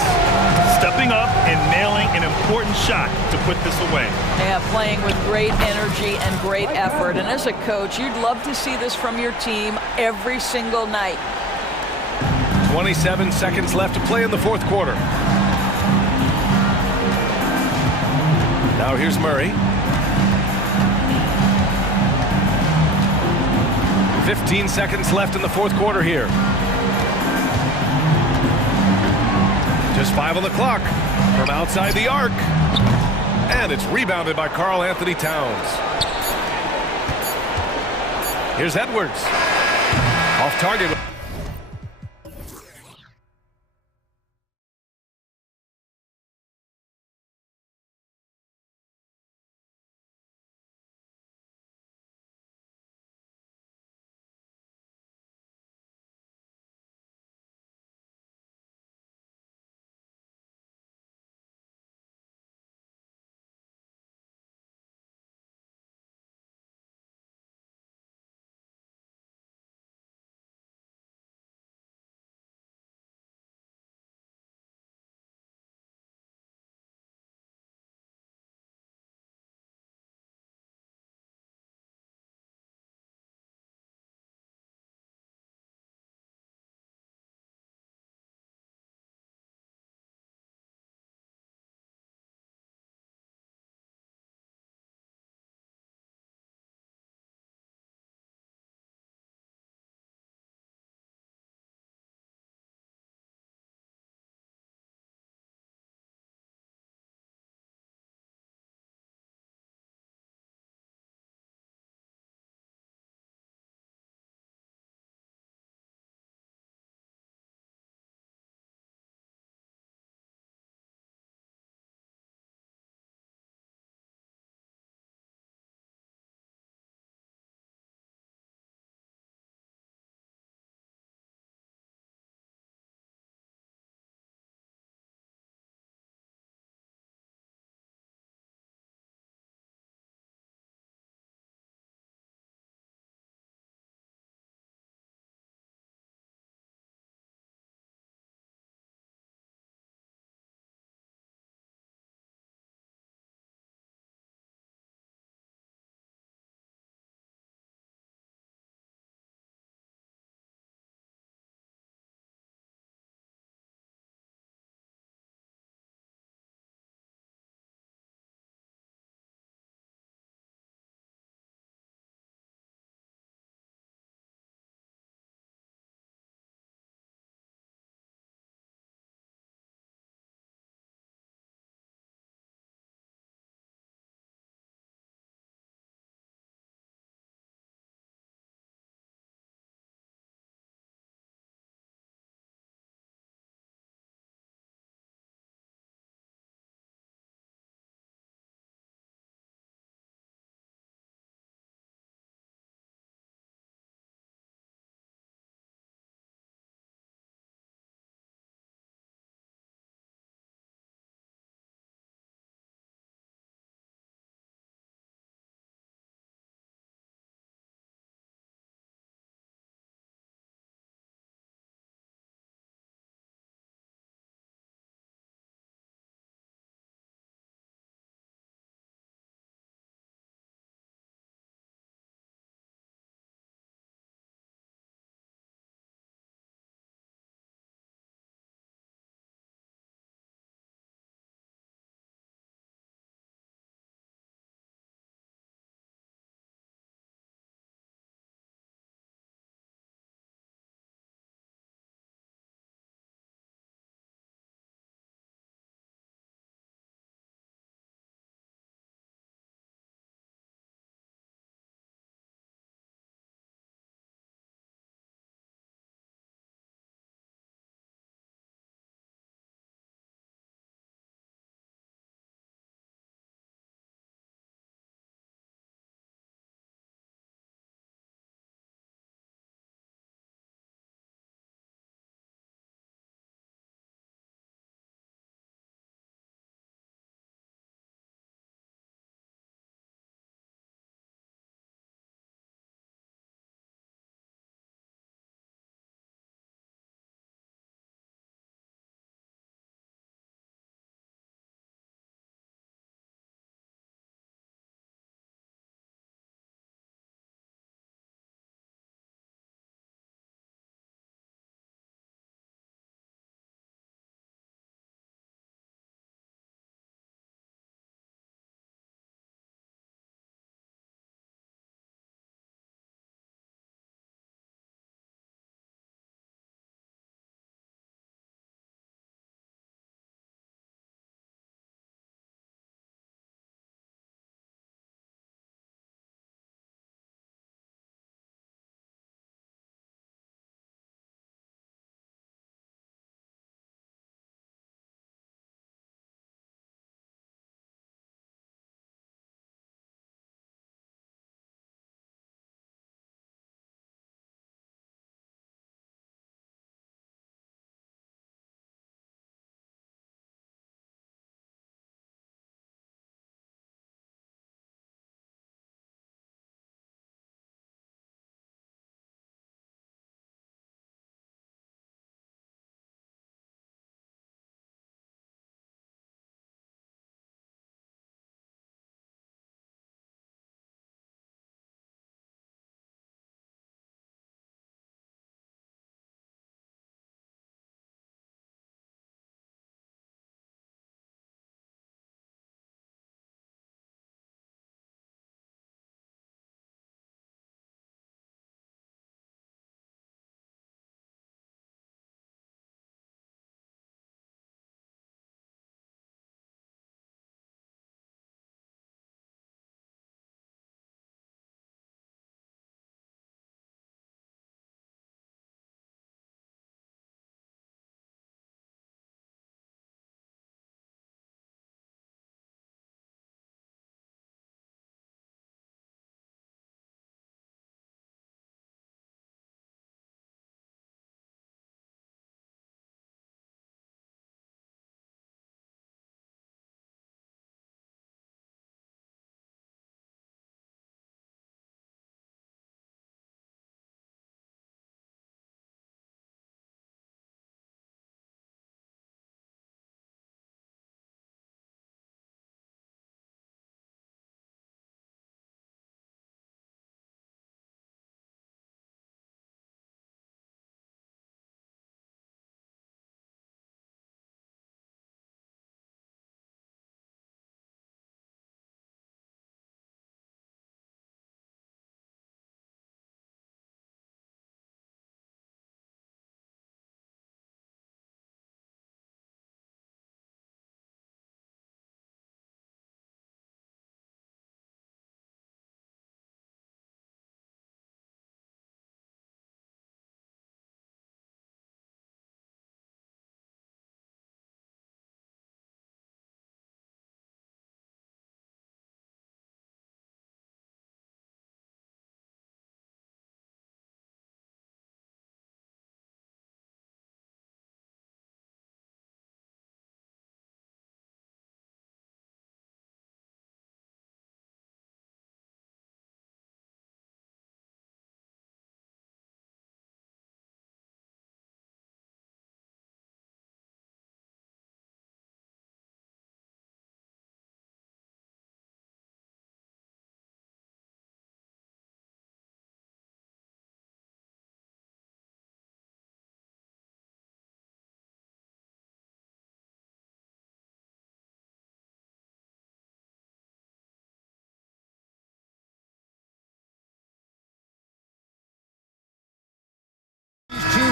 Stepping up and nailing an important shot to put this away. Yeah, playing with great energy and great effort. And as a coach, you'd love to see this from your team every single night. 27 seconds left to play in the fourth quarter. Now here's Murray. 15 seconds left in the fourth quarter here. Just 5 on the clock from outside the arc. And it's rebounded by Karl Anthony Towns. Here's Edwards. Off target.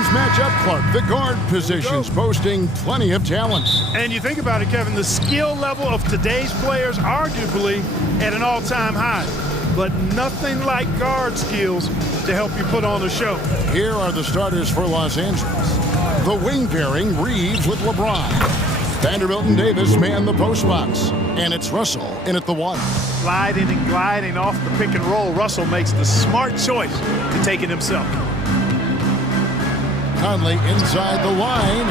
Today's matchup, Clark, the guard positions boasting plenty of talent. And you think about it, Kevin, the skill level of today's players arguably at an all-time high. But nothing like guard skills to help you put on a show. Here are the starters for Los Angeles. The wing pairing, Reeves with LeBron. Vanderbilt and Davis man the post box. And it's Russell in at the 1. Sliding and gliding off the pick and roll, Russell makes the smart choice to take it himself. Conley inside the line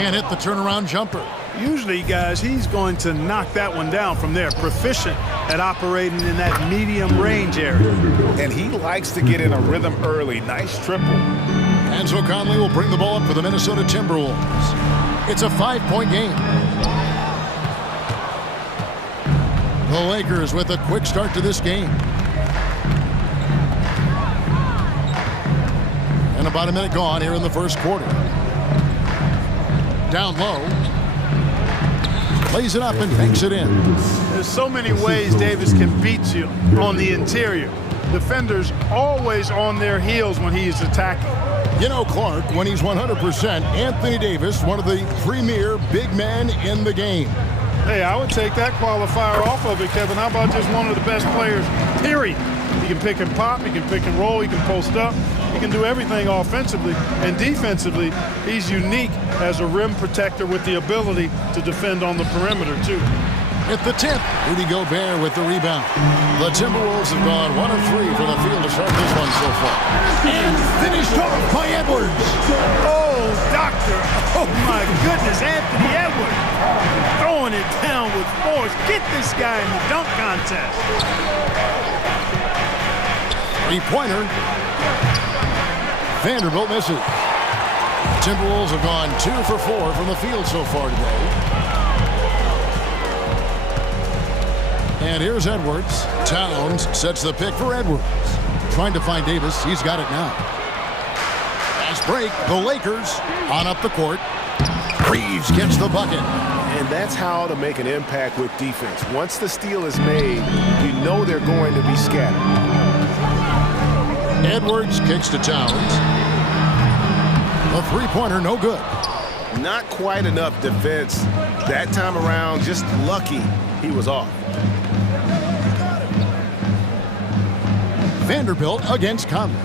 and hit the turnaround jumper. Usually, guys, he's going to knock that one down from there. Proficient at operating in that medium range area. And he likes to get in a rhythm early. Nice triple. And so Conley will bring the ball up for the Minnesota Timberwolves. It's a 5-point game. The Lakers with a quick start to this game. And about a minute gone here in the first quarter. Down low. Lays it up and banks it in. There's so many ways Davis can beat you on the interior. Defenders always on their heels when he is attacking. You know, Clark, when he's 100%, Anthony Davis, one of the premier big men in the game. Hey, I would take that qualifier off of it, Kevin. How about just one of the best players, period? He can pick and pop, he can pick and roll, he can post up. He can do everything offensively, and defensively, he's unique as a rim protector with the ability to defend on the perimeter, too. At the tip, Rudy Gobert with the rebound. The Timberwolves have gone 1 of 3 from the field to start this one so far. And finished off by Edwards. Oh, doctor. Oh, my goodness, Anthony Edwards. Throwing it down with force. Get this guy in the dunk contest. Three-pointer. Vanderbilt misses. Timberwolves have gone 2 for 4 from the field so far today. And here's Edwards. Towns sets the pick for Edwards. Trying to find Davis. He's got it now. Nice break. The Lakers on up the court. Reeves gets the bucket. And that's how to make an impact with defense. Once the steal is made, you know they're going to be scattered. Edwards kicks to Towns. The three-pointer, no good. Not quite enough defense. That time around, just lucky he was off. Vanderbilt against Conley.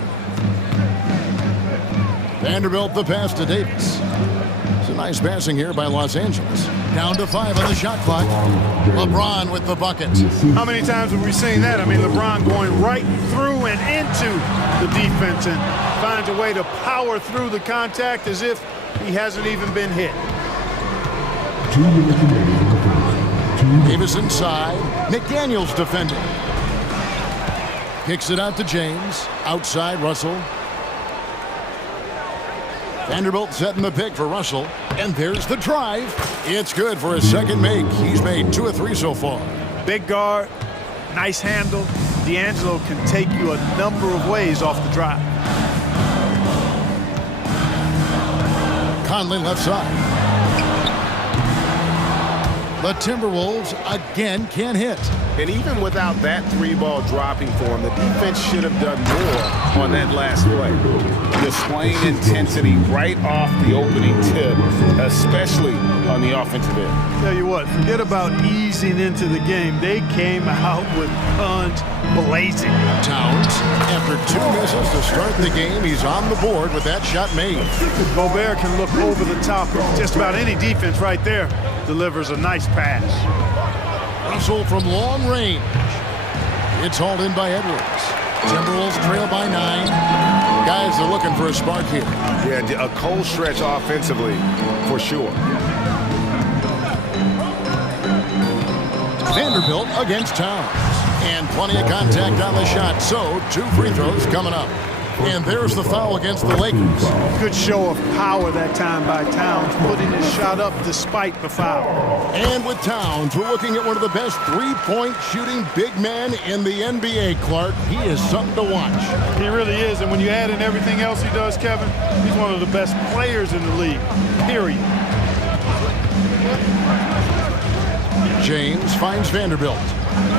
Vanderbilt the pass to Davis. It's a nice passing here by Los Angeles. Down to 5 on the shot clock. LeBron with the bucket. How many times have we seen that? I mean, LeBron going right through and into the defense and finds a way to power through the contact as if he hasn't even been hit. 2 minutes remaining in the first. Davis inside. McDaniels defending. Kicks it out to James. Outside Russell. Vanderbilt setting the pick for Russell. And there's the drive. It's good for his second make. He's made 2 of 3 so far. Big guard, nice handle. D'Angelo can take you a number of ways off the drive. Conley left side. The Timberwolves again can't hit. And even without that 3-ball dropping for him, the defense should have done more on that last play. Displaying intensity right off the opening tip, especially on the offensive end. Tell you what, forget about easing into the game. They came out with guns blazing. Towns, after 2 misses to start the game, he's on the board with that shot made. Gobert can look over the top of just about any defense right there. Delivers a nice pass. Russell from long range. It's hauled in by Edwards. Timberwolves trail by 9. Guys are looking for a spark here. Yeah, a cold stretch offensively, for sure. Vanderbilt against Towns. And plenty of contact on the shot, so 2 free throws coming up. And there's the foul against the Lakers. Good show of power that time by Towns, putting his shot up despite the foul. And with Towns, we're looking at one of the best 3-point shooting big men in the NBA, Clark. He is something to watch. He really is, and when you add in everything else he does, Kevin, he's one of the best players in the league, period. James finds Vanderbilt.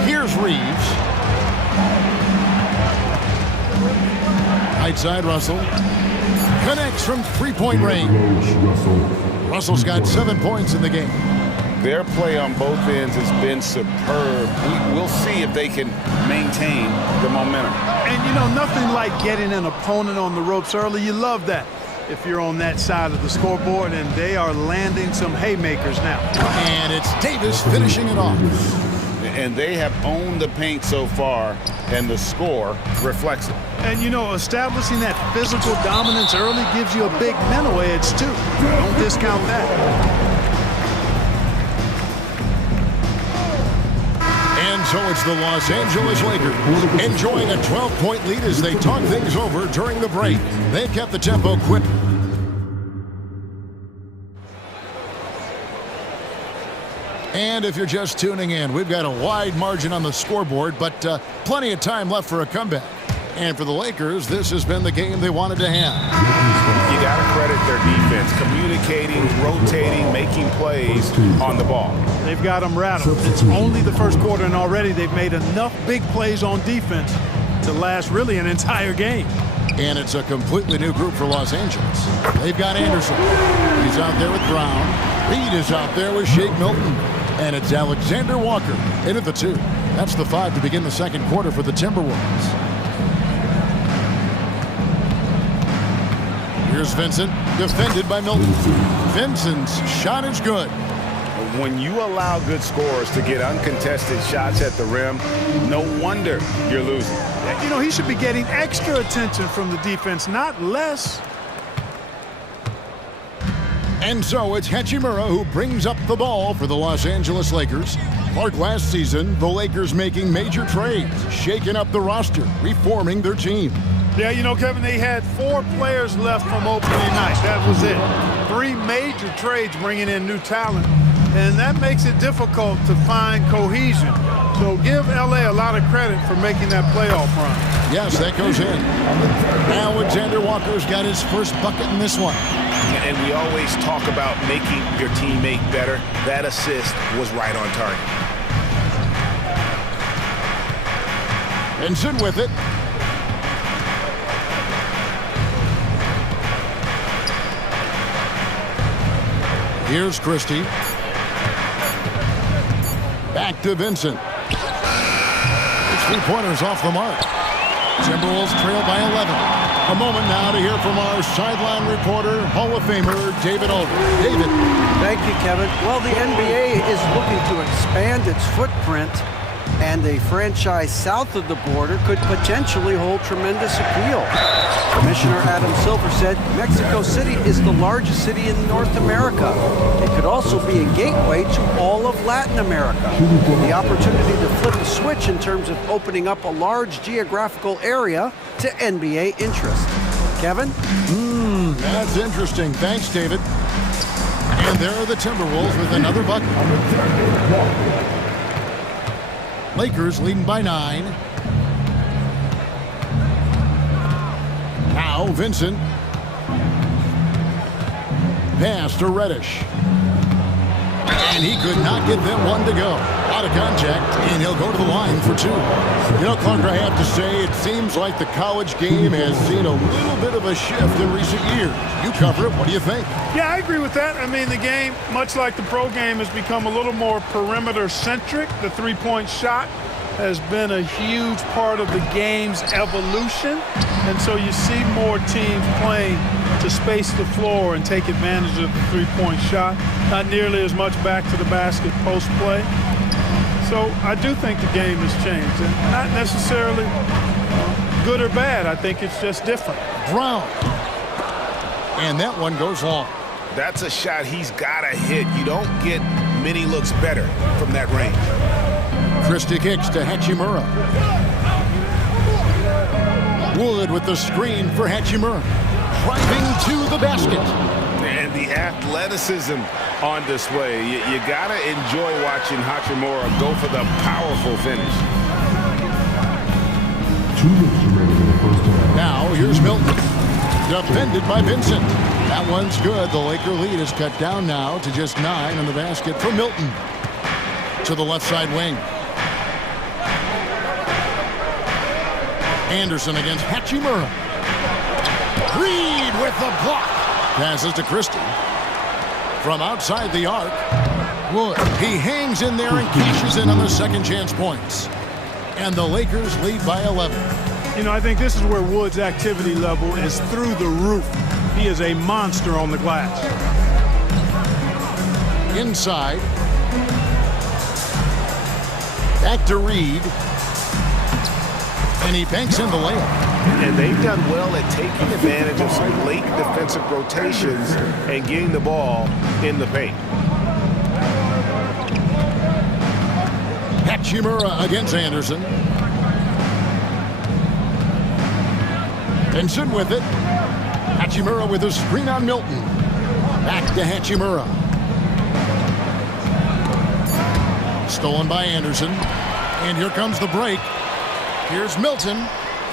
Here's Reeves. Right side, Russell. Connects from three-point range. Russell's got 7 points in the game. Their play on both ends has been superb. We'll see if they can maintain the momentum. And, you know, nothing like getting an opponent on the ropes early. You love that if you're on that side of the scoreboard, and they are landing some haymakers now. And it's Davis finishing it off. And they have owned the paint so far, and the score reflects it. And, you know, establishing that physical dominance early gives you a big mental edge, too. Don't discount that. And so it's the Los Angeles Lakers enjoying a 12-point lead as they talk things over during the break. They've kept the tempo quick. And if you're just tuning in, we've got a wide margin on the scoreboard, but plenty of time left for a comeback. And for the Lakers, this has been the game they wanted to have. You got to credit their defense, communicating, rotating, making plays on the ball. They've got them rattled. It's only the first quarter, and already they've made enough big plays on defense to last really an entire game. And it's a completely new group for Los Angeles. They've got Anderson. He's out there with Brown. Reed is out there with Shake Milton. And it's Alexander Walker in at the 2. That's the 5 to begin the second quarter for the Timberwolves. Here's Vincent, defended by Milton. Vincent's shot is good. When you allow good scorers to get uncontested shots at the rim, no wonder you're losing. You know, he should be getting extra attention from the defense, not less. And so it's Hachimura who brings up the ball for the Los Angeles Lakers. Like last season, the Lakers making major trades, shaking up the roster, reforming their team. Yeah, you know, Kevin, they had 4 players left from opening night. That was it. 3 major trades bringing in new talent. And that makes it difficult to find cohesion. So give LA a lot of credit for making that playoff run. Yes, that goes in. Alexander Walker's got his first bucket in this one. And we always talk about making your teammate better. That assist was right on target. Vincent with it. Here's Christie. Back to Vincent. It's 3-pointers off the mark. Timberwolves trail by 11. A moment now to hear from our sideline reporter, Hall of Famer, David Aldridge. David. Thank you, Kevin. Well, the NBA is looking to expand its footprint, and a franchise south of the border could potentially hold tremendous appeal. Commissioner Adam Silver said Mexico City is the largest city in North America. It could also be a gateway to all of Latin America. The opportunity to flip a switch in terms of opening up a large geographical area to NBA interest. Kevin? That's interesting. Thanks, David. And there are the Timberwolves with another bucket. Lakers leading by 9. Now Vincent. Pass to Reddish. And he could not get them one to go. Out of contact, and he'll go to the line for 2. You know, Clark, I have to say, it seems like the college game has seen a little bit of a shift in recent years. You cover it. What do you think? Yeah, I agree with that. I mean, the game, much like the pro game, has become a little more perimeter-centric. The three-point shot has been a huge part of the game's evolution. And so you see more teams playing to space the floor and take advantage of the three-point shot. Not nearly as much back to the basket post play. So I do think the game has changed, and not necessarily good or bad. I think it's just different. Brown. And that one goes long. That's a shot he's got to hit. You don't get many looks better from that range. Christie kicks to Hachimura. Wood with the screen for Hachimura. Driving to the basket. And the athleticism on display. You got to enjoy watching Hachimura go for the powerful finish. Now here's Milton. Defended by Vincent. That one's good. The Laker lead is cut down now to just 9 in the basket for Milton. To the left side wing. Anderson against Hachimura. Reed with with the block. Passes to Christie. From outside the arc, Wood. He hangs in there and cashes in on the second chance points. And the Lakers lead by 11. You know, I think this is where Wood's activity level is through the roof. He is a monster on the glass. Inside. Back to Reed. And he banks in the layup. And they've done well at taking advantage of some late defensive rotations and getting the ball in the paint. Hachimura against Anderson. Vincent with it. Hachimura with a screen on Milton. Back to Hachimura. Stolen by Anderson. And here comes the break. Here's Milton.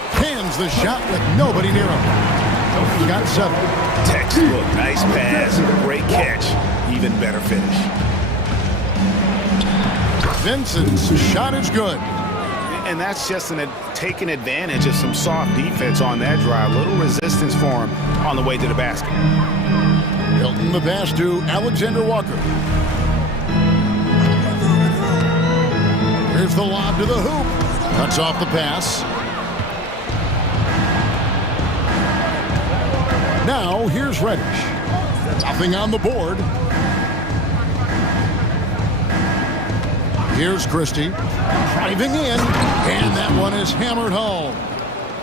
Hands the shot with nobody near him. He got 7. Textbook, nice pass, great catch, even better finish. Vincent's shot is good. And that's just taking advantage of some soft defense on that drive. Little resistance for him on the way to the basket. Milton the pass to Alexander Walker. Here's the lob to the hoop. Cuts off the pass. Now here's Reddish. Nothing on the board. Here's Christie. Driving in. And that one is hammered home.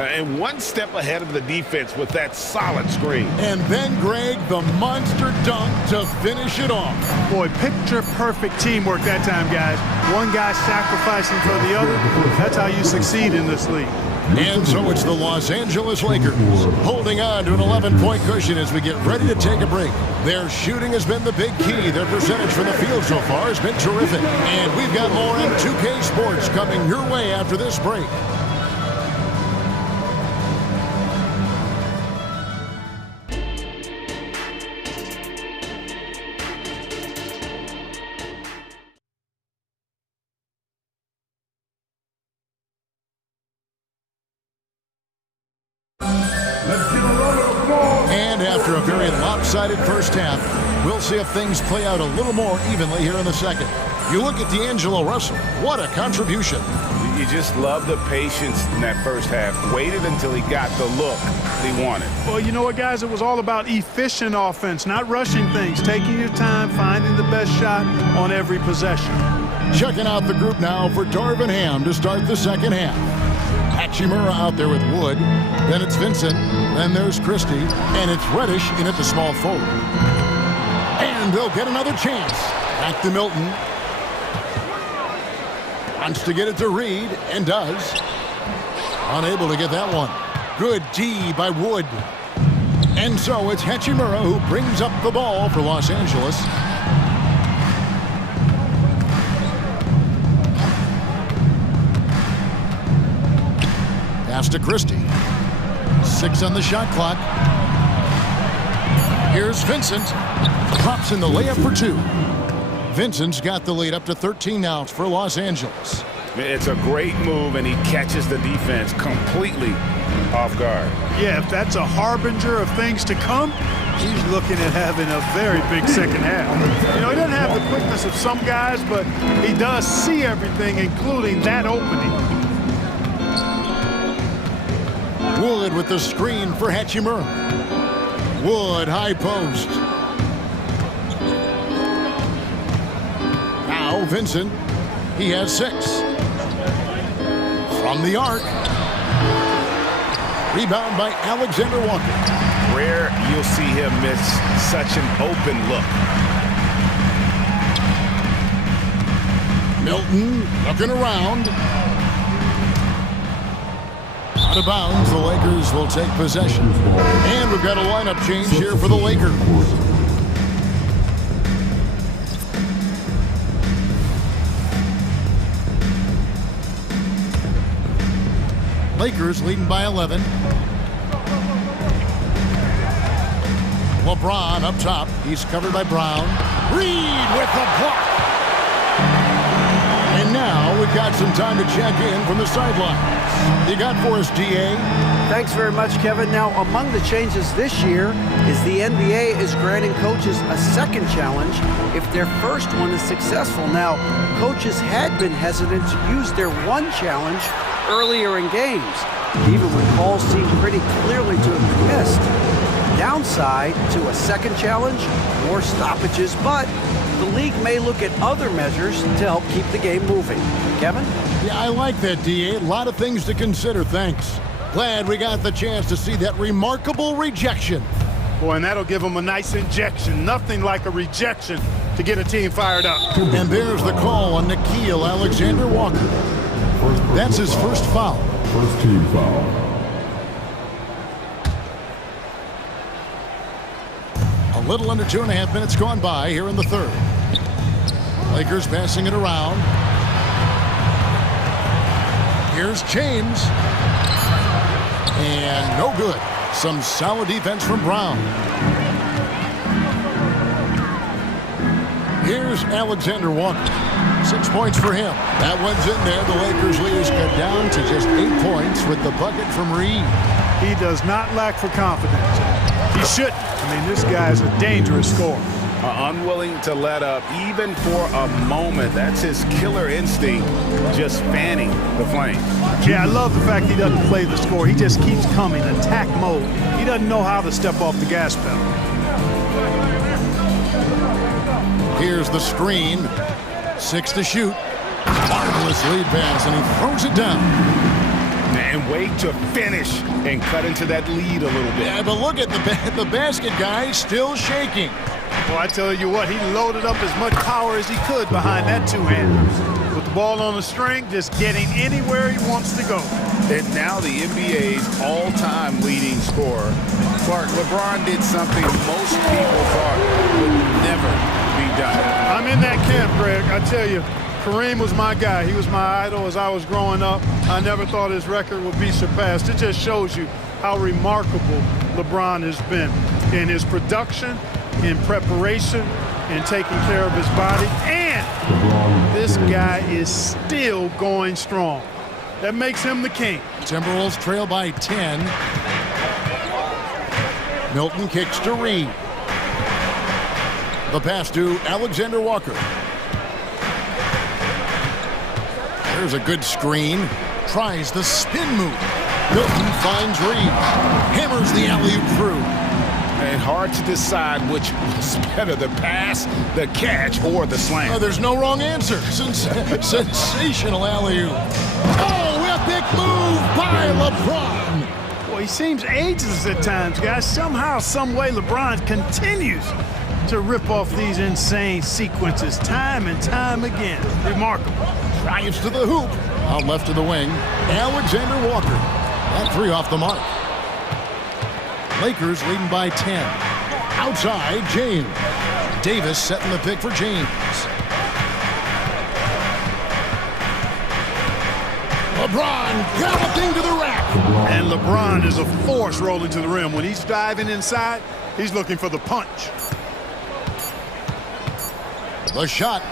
And one step ahead of the defense with that solid screen. And then Greg, the monster dunk to finish it off. Boy, picture-perfect teamwork that time, guys. One guy sacrificing for the other. That's how you succeed in this league. And so it's the Los Angeles Lakers holding on to an 11-point cushion as we get ready to take a break. Their shooting has been the big key. Their percentage from the field so far has been terrific. And we've got more in 2K Sports coming your way after this break. And after a very lopsided first half, we'll see if things play out a little more evenly here in the second. You look at D'Angelo Russell. What a contribution. You just love the patience in that first half. Waited until he got the look he wanted. Well, you know what, guys? It was all about efficient offense, not rushing things, taking your time, finding the best shot on every possession. Checking out the group now for Darvin Ham to start the second half. Hachimura out there with Wood. Then it's Vincent. Then there's Christie. And it's Reddish in at the small forward. And they'll get another chance. Back to Milton. Wants to get it to Reed. And does. Unable to get that one. Good D by Wood. And so it's Hachimura who brings up the ball for Los Angeles. Pass to Christie. 6 on the shot clock. Here's Vincent. Drops in the layup for 2. Vincent's got the lead up to 13 now for Los Angeles. It's a great move, and he catches the defense completely off guard. Yeah, if that's a harbinger of things to come, he's looking at having a very big second half. You know, he doesn't have the quickness of some guys, but he does see everything, including that opening. Wood with the screen for Hachimura. Wood, high post. Now Vincent. He has 6. From the arc. Rebound by Alexander Walker. Rare you'll see him miss such an open look. Milton looking around. Out of bounds, the Lakers will take possession. And we've got a lineup change here for the Lakers. Lakers leading by 11. LeBron up top. He's covered by Brown. Reed with the block. And now we've got some time to check in from the sidelines. You got for us, DA? Thanks very much, Kevin. Now, among the changes this year is the NBA is granting coaches a second challenge if their first one is successful. Now, coaches had been hesitant to use their one challenge earlier in games, even when calls seemed pretty clearly to have been missed. Downside to a second challenge, more stoppages, but the league may look at other measures to help keep the game moving. Kevin? Yeah, I like that, D.A. A lot of things to consider, thanks. Glad we got the chance to see that remarkable rejection. Boy, and that'll give them a nice injection. Nothing like a rejection to get a team fired up. And there's the call on Nickeil Alexander-Walker. That's his first foul. First team foul. A little under 2.5 minutes gone by here in the third. Lakers passing it around. Here's James. And no good. Some solid defense from Brown. Here's Alexander Walker. 6 points for him. That one's in there. The Lakers lead is cut down to just 8 points with the bucket from Reed. He does not lack for confidence. He shouldn't. I mean, this guy is a dangerous scorer. Unwilling to let up even for a moment. That's his killer instinct, just fanning the flame. Yeah, I love the fact he doesn't play the score. He just keeps coming, attack mode. He doesn't know how to step off the gas pedal. Here's the screen. 6 to shoot. Marvelous lead pass, and he throws it down. And wait to finish and cut into that lead a little bit. Yeah, but look at the basket guy still shaking. Well, I tell you what, he loaded up as much power as he could behind that two-hander. With the ball on the string, just getting anywhere he wants to go. And now the NBA's all-time leading scorer. Clark, LeBron did something most people thought would never be done. I'm in that camp, Greg. I tell you, Kareem was my guy. He was my idol as I was growing up. I never thought his record would be surpassed. It just shows you how remarkable LeBron has been in his production, in preparation, in taking care of his body, and this guy is still going strong. That makes him the king. Timberwolves trail by 10. Milton kicks to Reed. The pass to Alexander Walker. There's a good screen. Tries the spin move. Milton finds Reed. Hammers the alley-oop through. And hard to decide which was better, the pass, the catch, or the slam. Oh, there's no wrong answer. Sensational alley-oop. Oh, epic move by LeBron. Well, he seems ageless at times, guys. Somehow, some way, LeBron continues to rip off these insane sequences time and time again. Remarkable. Drives to the hoop. Out left to the wing. Alexander Walker. That three off the mark. Lakers leading by 10. Outside, James. Davis setting the pick for James. LeBron galloping to the rack. And LeBron is a force rolling to the rim. When he's diving inside, he's looking for the punch. The shot.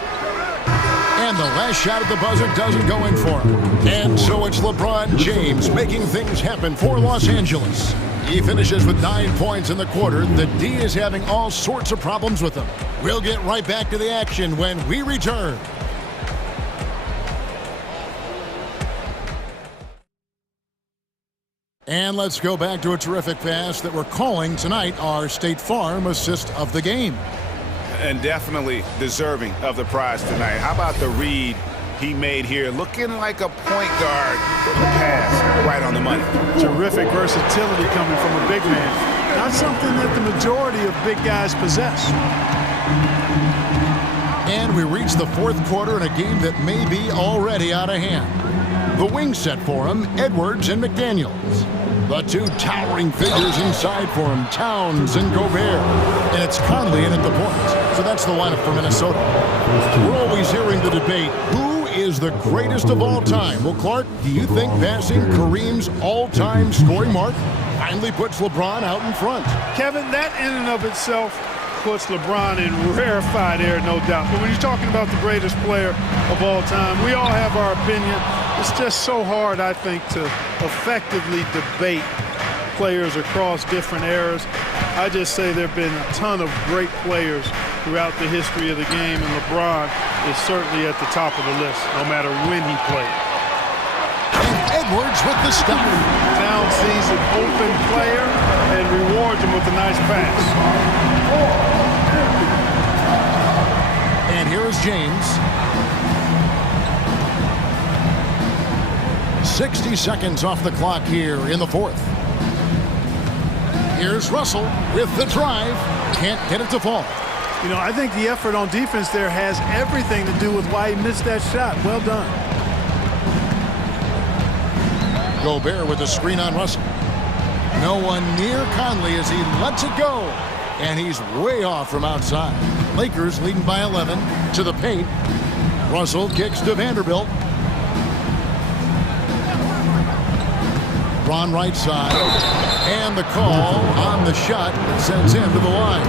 And the last shot at the buzzer doesn't go in for him. And so it's LeBron James making things happen for Los Angeles. He finishes with 9 points in the quarter. The D is having all sorts of problems with him. We'll get right back to the action when we return. And let's go back to a terrific pass that we're calling tonight our State Farm assist of the game. And definitely deserving of the prize tonight. How about the read he made here? Looking like a point guard with the pass right on the money. Terrific versatility coming from a big man. Not something that the majority of big guys possess. And we reach the fourth quarter in a game that may be already out of hand. The wing set for him, Edwards and McDaniels. The two towering figures inside for him, Towns and Gobert. And it's Conley in at the point. So that's the lineup for Minnesota. We're always hearing the debate, who is the greatest of all time? Well, Clark, do you think passing Kareem's all-time scoring mark finally puts LeBron out in front? Kevin, that in and of itself puts LeBron in rarefied air, no doubt. But when you're talking about the greatest player of all time, we all have our opinion. It's just so hard, I think, to effectively debate players across different eras. I just say there have been a ton of great players throughout the history of the game, and LeBron is certainly at the top of the list, no matter when he played. And Edwards with the stop. Towns sees an open player and rewards him with a nice pass. And here is James. 60 seconds off the clock here in the fourth. Here's Russell with the drive. Can't get it to fall. You know, I think the effort on defense there has everything to do with why he missed that shot. Well done. Gobert with a screen on Russell. No one near Conley as he lets it go. And he's way off from outside. Lakers leading by 11 to the paint. Russell kicks to Vanderbilt. Ron right side. And the call on the shot that sends him to the line.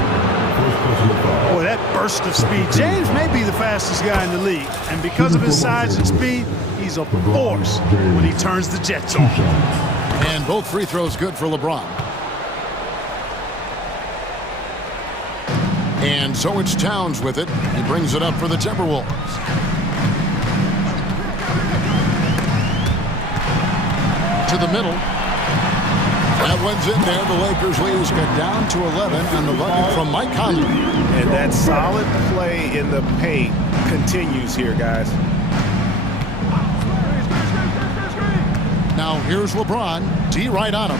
Boy, that burst of speed. James may be the fastest guy in the league. And because of his size and speed, he's a force when he turns the Jets on. And both free throws good for LeBron. And so it's Towns with it. He brings it up for the Timberwolves. To the middle. That one's in there. The Lakers lead is cut down to 11 on the bucket from Mike Conley. And that solid play in the paint continues here, guys. Now here's LeBron. D right on him.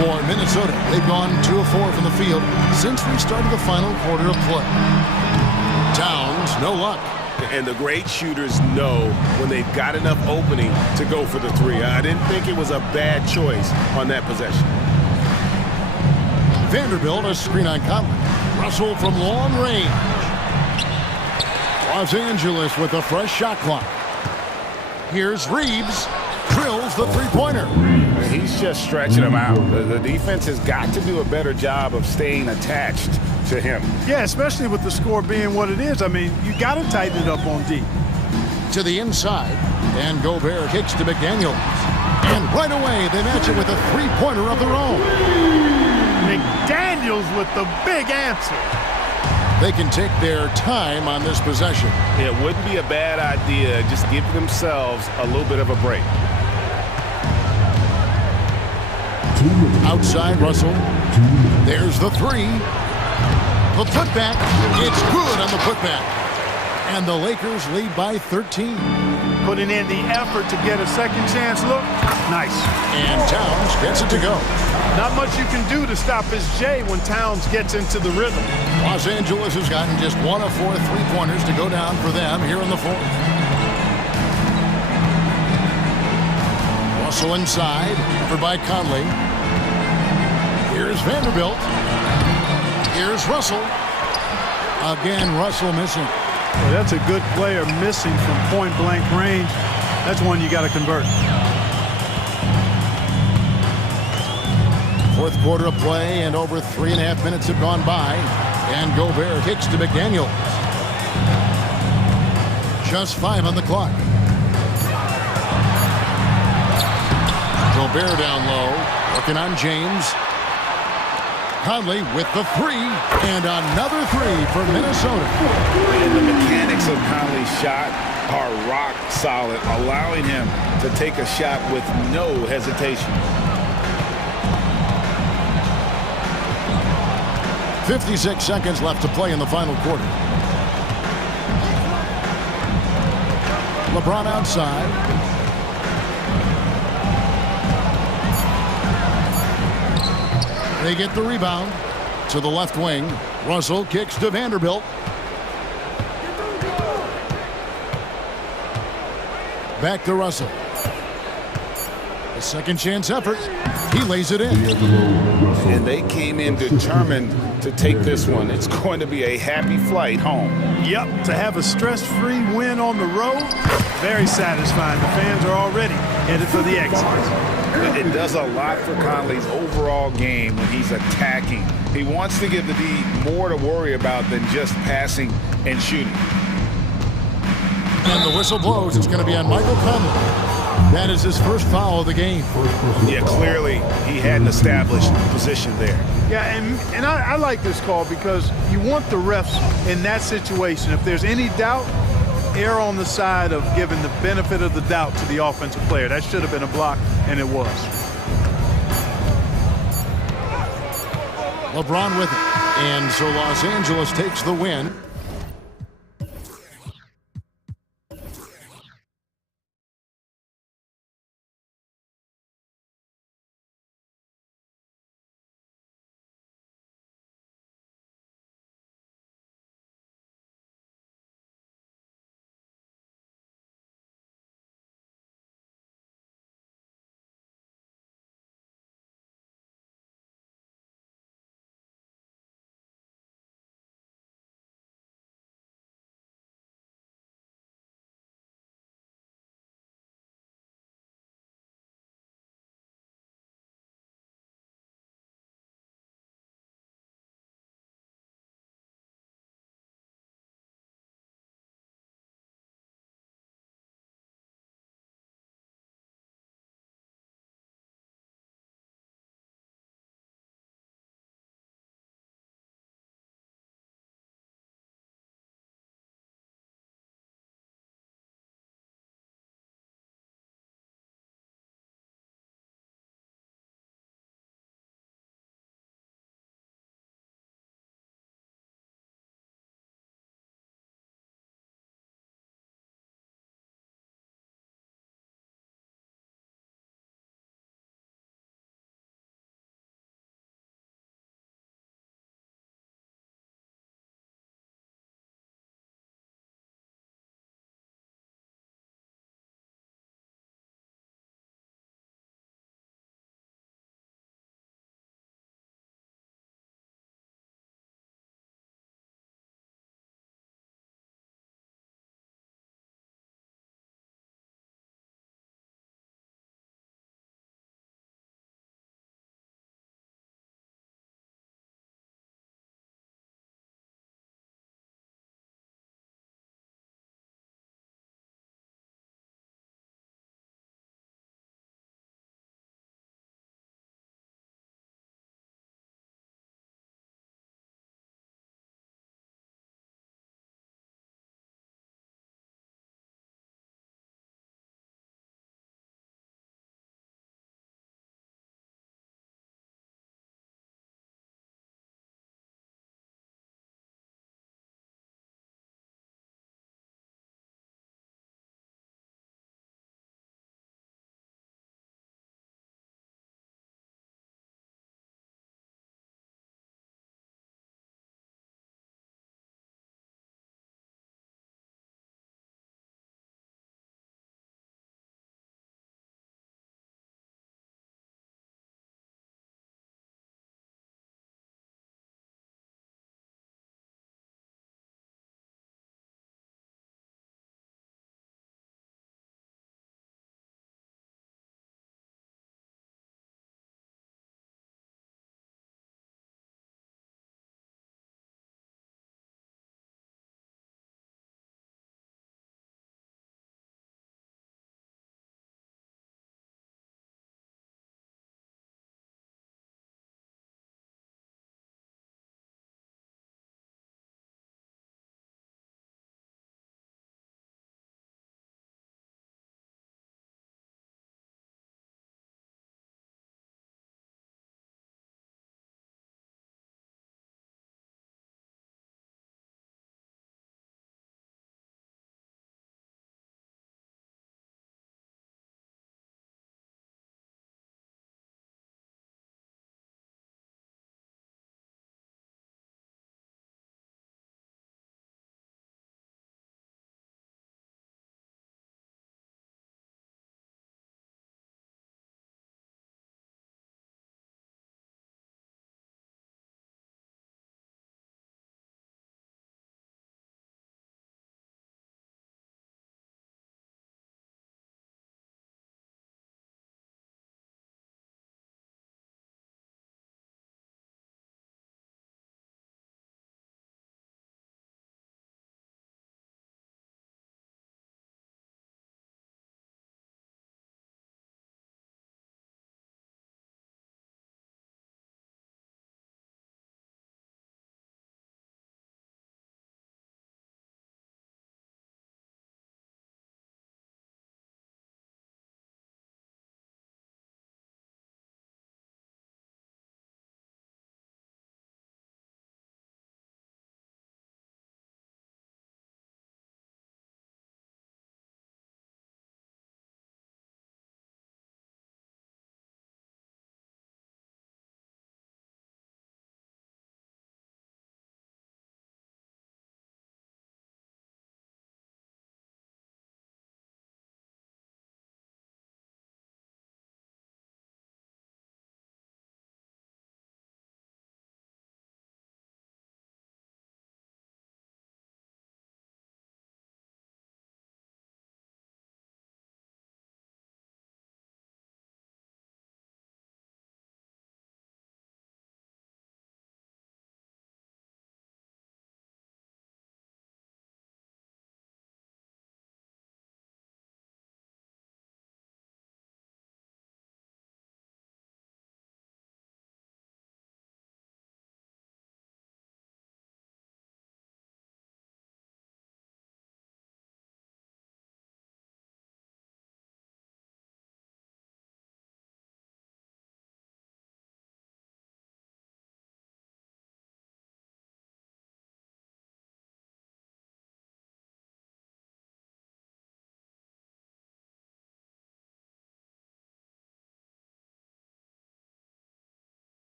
For Minnesota, they've gone 2 of 4 from the field since we started the final quarter of play. Towns, no luck. And the great shooters know when they've got enough opening to go for the three. I didn't think it was a bad choice on that possession. Vanderbilt, a screen on Conley. Russell from long range. Los Angeles with a fresh shot clock. Here's Reeves. Drills the three-pointer. He's just stretching him out. The defense has got to do a better job of staying attached to him. Yeah, especially with the score being what it is. I mean, you got to tighten it up on D. To the inside. And Gobert kicks to McDaniels. And right away, they match it with a three-pointer of their own. McDaniels with the big answer. They can take their time on this possession. It wouldn't be a bad idea. Just give themselves a little bit of a break. Outside Russell. There's the three. The putback. It's good on the putback. And the Lakers lead by 13. Putting in the effort to get a second chance look. Nice. And Towns gets it to go. Not much you can do to stop his J when Towns gets into the rhythm. Los Angeles has gotten just 1 of 4 three-pointers to go down for them here in the fourth. Russell inside, covered by Conley. Here's Vanderbilt. Here's Russell. Again, Russell missing. Well, that's a good player missing from point-blank range. That's one you got to convert. Fourth quarter of play, and over 3.5 minutes have gone by. And Gobert kicks to McDaniels. Just 5 on the clock. Gobert down low, working on James. Conley with the three, and another three for Minnesota. And the mechanics of Conley's shot are rock solid, allowing him to take a shot with no hesitation. 56 seconds left to play in the final quarter. LeBron outside. They get the rebound to the left wing. Russell kicks to Vanderbilt. Back to Russell. A second chance effort. He lays it in. And they came in determined to take this one. It's going to be a happy flight home. Yep, to have a stress-free win on the road, Very satisfying. The fans are already headed for the exit. It does a lot for Conley's overall game when he's attacking. He wants to give the D more to worry about than just passing and shooting. And the whistle blows. It's going to be on Michael Conley. That is his first foul of the game. Yeah, clearly he had an established position there. Yeah, and I like this call because you want the refs in that situation. If there's any doubt, err on the side of giving the benefit of the doubt to the offensive player. That should have been a block, and it was. LeBron with it. And so Los Angeles takes the win.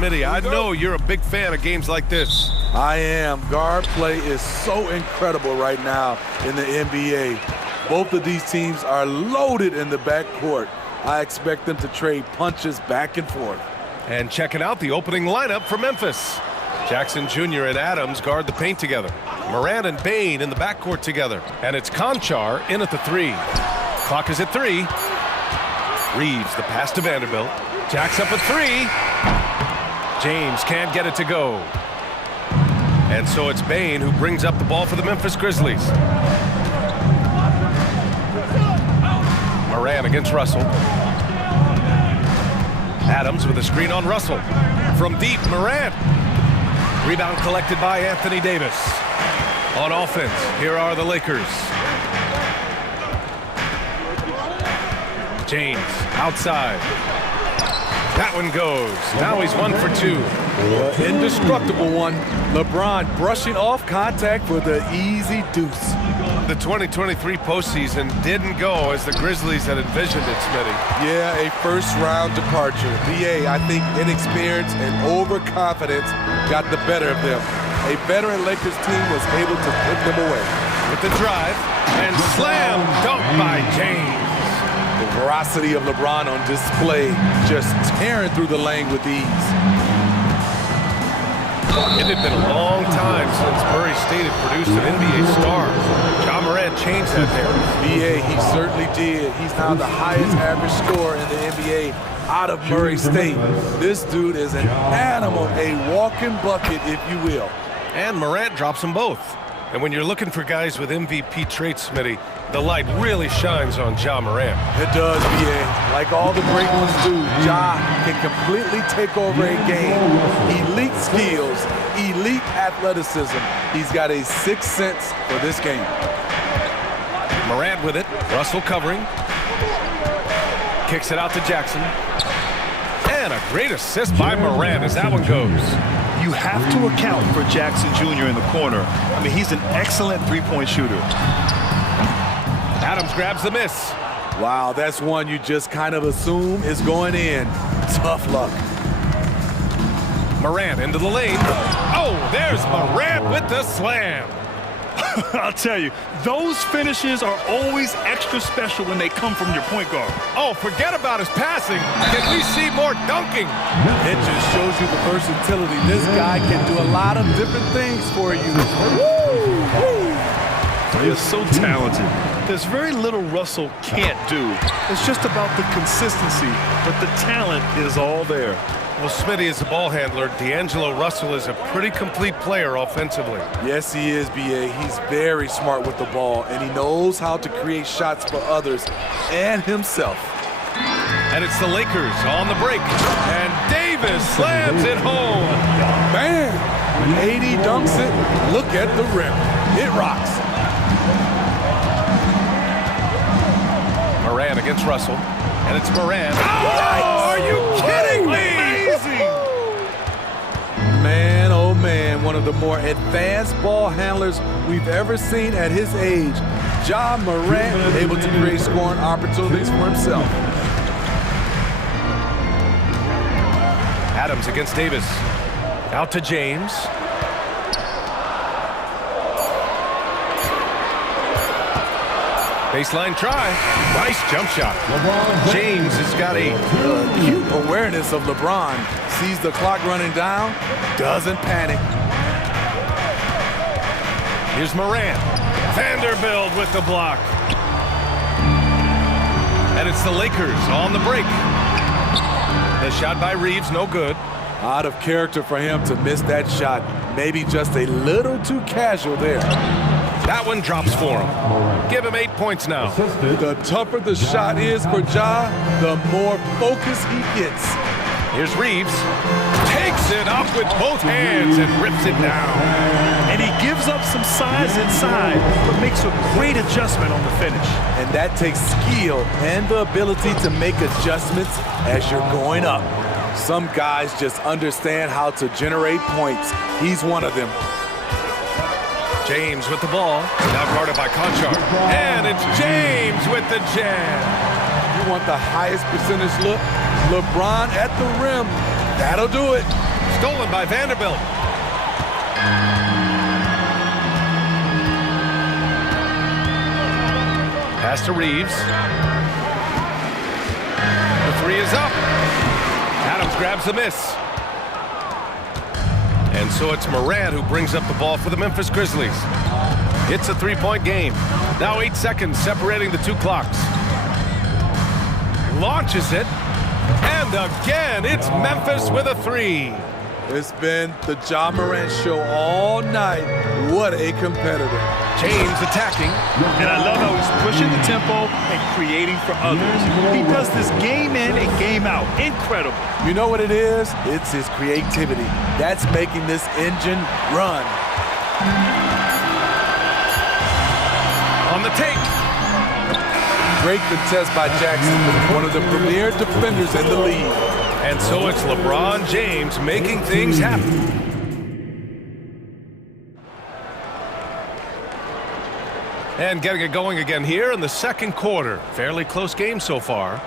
Smitty, I know you're a big fan of games like this. I am. Guard play is so incredible right now in the NBA. Both of these teams are loaded in the backcourt. I expect them to trade punches back and forth. And checking out the opening lineup for Memphis. Jackson Jr. and Adams guard the paint together. Morant and Bane in the backcourt together. And it's Conchar in at the 3. Clock is at 3. Reeves, the pass to Vanderbilt. Jack's up at 3. James can't get it to go. And so it's Bane who brings up the ball for the Memphis Grizzlies. Morant against Russell. Adams with a screen on Russell. From deep, Morant. Rebound collected by Anthony Davis. On offense, here are the Lakers. James, outside. That one goes. Now he's 1 for 2. The indestructible one. LeBron brushing off contact for the easy deuce. The 2023 postseason didn't go as the Grizzlies had envisioned it, Smitty. Yeah, a first-round departure. BA, I think inexperience and overconfidence got the better of them. A veteran Lakers team was able to put them away. With the drive, and slam dunk by James. The veracity of LeBron on display, just tearing through the lane with ease. It had been a long time since Murray State had produced an NBA star. Ja Morant changed that there. BA, he certainly did. He's now the highest average scorer in the NBA out of Murray State. This dude is an animal, a walking bucket, if you will. And Morant drops them both. And when you're looking for guys with MVP traits, Smitty, the light really shines on Ja Morant. It does, BA. Like all the great ones do, Ja can completely take over a game. Elite skills, elite athleticism. He's got a sixth sense for this game. Morant with it. Russell covering. Kicks it out to Jackson. And a great assist by Morant as that one goes. You have to account for Jackson Jr. in the corner. I mean, he's an excellent three-point shooter. Adams grabs the miss. Wow, that's one you just kind of assume is going in. Tough luck. Morant into the lane. Oh, there's Morant with the slam. I'll tell you, those finishes are always extra special when they come from your point guard. Oh, forget about his passing. Can we see more dunking? It just shows you the versatility. This guy can do a lot of different things for you. He is so talented. There's very little Russell can't do. It's just about the consistency, but the talent is all there. Well, Smitty is a ball handler. D'Angelo Russell is a pretty complete player offensively. Yes, he is, BA. He's very smart with the ball, and he knows how to create shots for others and himself. And it's the Lakers on the break. And Davis slams it home. Bam! When AD dunks it, look at the rim. It rocks. Morant against Russell. And it's Morant. Oh, are you kidding me? Man, oh man, one of the more advanced ball handlers we've ever seen at his age. Ja Morant able to create scoring opportunities for himself. Adams against Davis. Out to James. Baseline try. Nice jump shot. James has got a cute awareness of LeBron. Sees the clock running down, doesn't panic. Here's Morant. Vanderbilt with the block. And it's the Lakers on the break. The shot by Reeves, no good. Out of character for him to miss that shot. Maybe just a little too casual there. That one drops for him. Give him 8 points now. The tougher the shot is for Ja, the more focus he gets. Here's Reeves. Takes it up with both hands and rips it down. And he gives up some size inside, but makes a great adjustment on the finish. And that takes skill and the ability to make adjustments as you're going up. Some guys just understand how to generate points. He's one of them. James with the ball, now guarded by Conchar. And it's James with the jam. You want the highest percentage look? LeBron at the rim. That'll do it. Stolen by Vanderbilt. Pass to Reeves. The three is up. Adams grabs the miss. And so it's Morant who brings up the ball for the Memphis Grizzlies. It's a three-point game. Now 8 seconds separating the two clocks. Launches it. And again, it's Memphis with a three. It's been the Ja Morant show all night. What a competitor. James attacking. And I love how he's pushing the tempo and creating for others. He does this game in and game out. Incredible. You know what it is? It's his creativity. That's making this engine run. On the take. Great contest by Jackson, one of the premier defenders in the league. And so it's LeBron James making things happen. And getting it going again here in the second quarter. Fairly close game so far.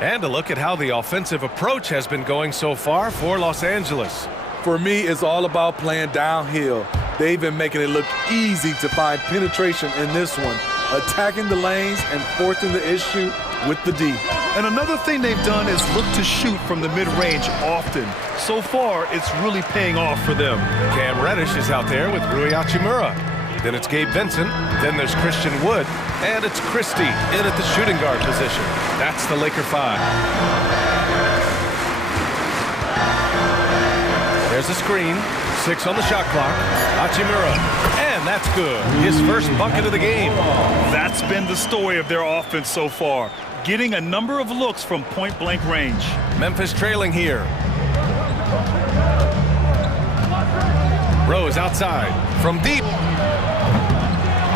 And a look at how the offensive approach has been going so far for Los Angeles. For me, it's all about playing downhill. They've been making it look easy to find penetration in this one, attacking the lanes and forcing the issue with the D. And another thing they've done is look to shoot from the mid-range often. So far, it's really paying off for them. Cam Reddish is out there with Rui Hachimura. Then it's Gabe Vincent. Then there's Christian Wood. And it's Christie in at the shooting guard position. That's the Laker 5. There's a screen. 6 on the shot clock. Hachimura. And that's good. His first bucket of the game. That's been the story of their offense so far. Getting a number of looks from point-blank range. Memphis trailing here. Rose outside. From deep.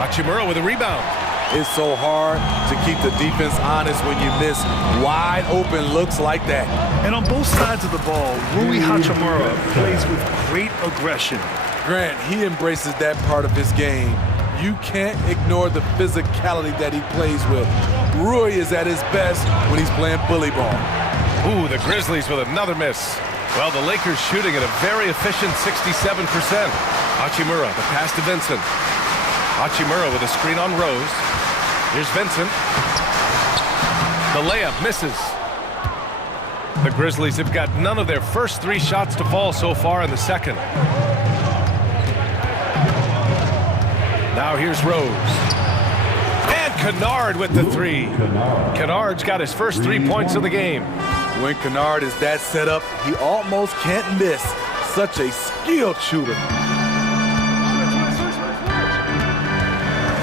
Hachimura with a rebound. It's so hard to keep the defense honest when you miss wide open looks like that. And on both sides of the ball, Rui Hachimura plays with great aggression. Grant, he embraces that part of his game. You can't ignore the physicality that he plays with. Rui is at his best when he's playing bully ball. Ooh, the Grizzlies with another miss. Well, the Lakers shooting at a very efficient 67%. Hachimura, the pass to Vincent. Hachimura with a screen on Rose. Here's Vincent. The layup misses. The Grizzlies have got none of their first 3 shots to fall so far in the second. Now here's Rose. And Kennard with the 3. Kennard's got his first 3 points of the game. When Kennard is that set up, he almost can't miss. Such a skilled shooter.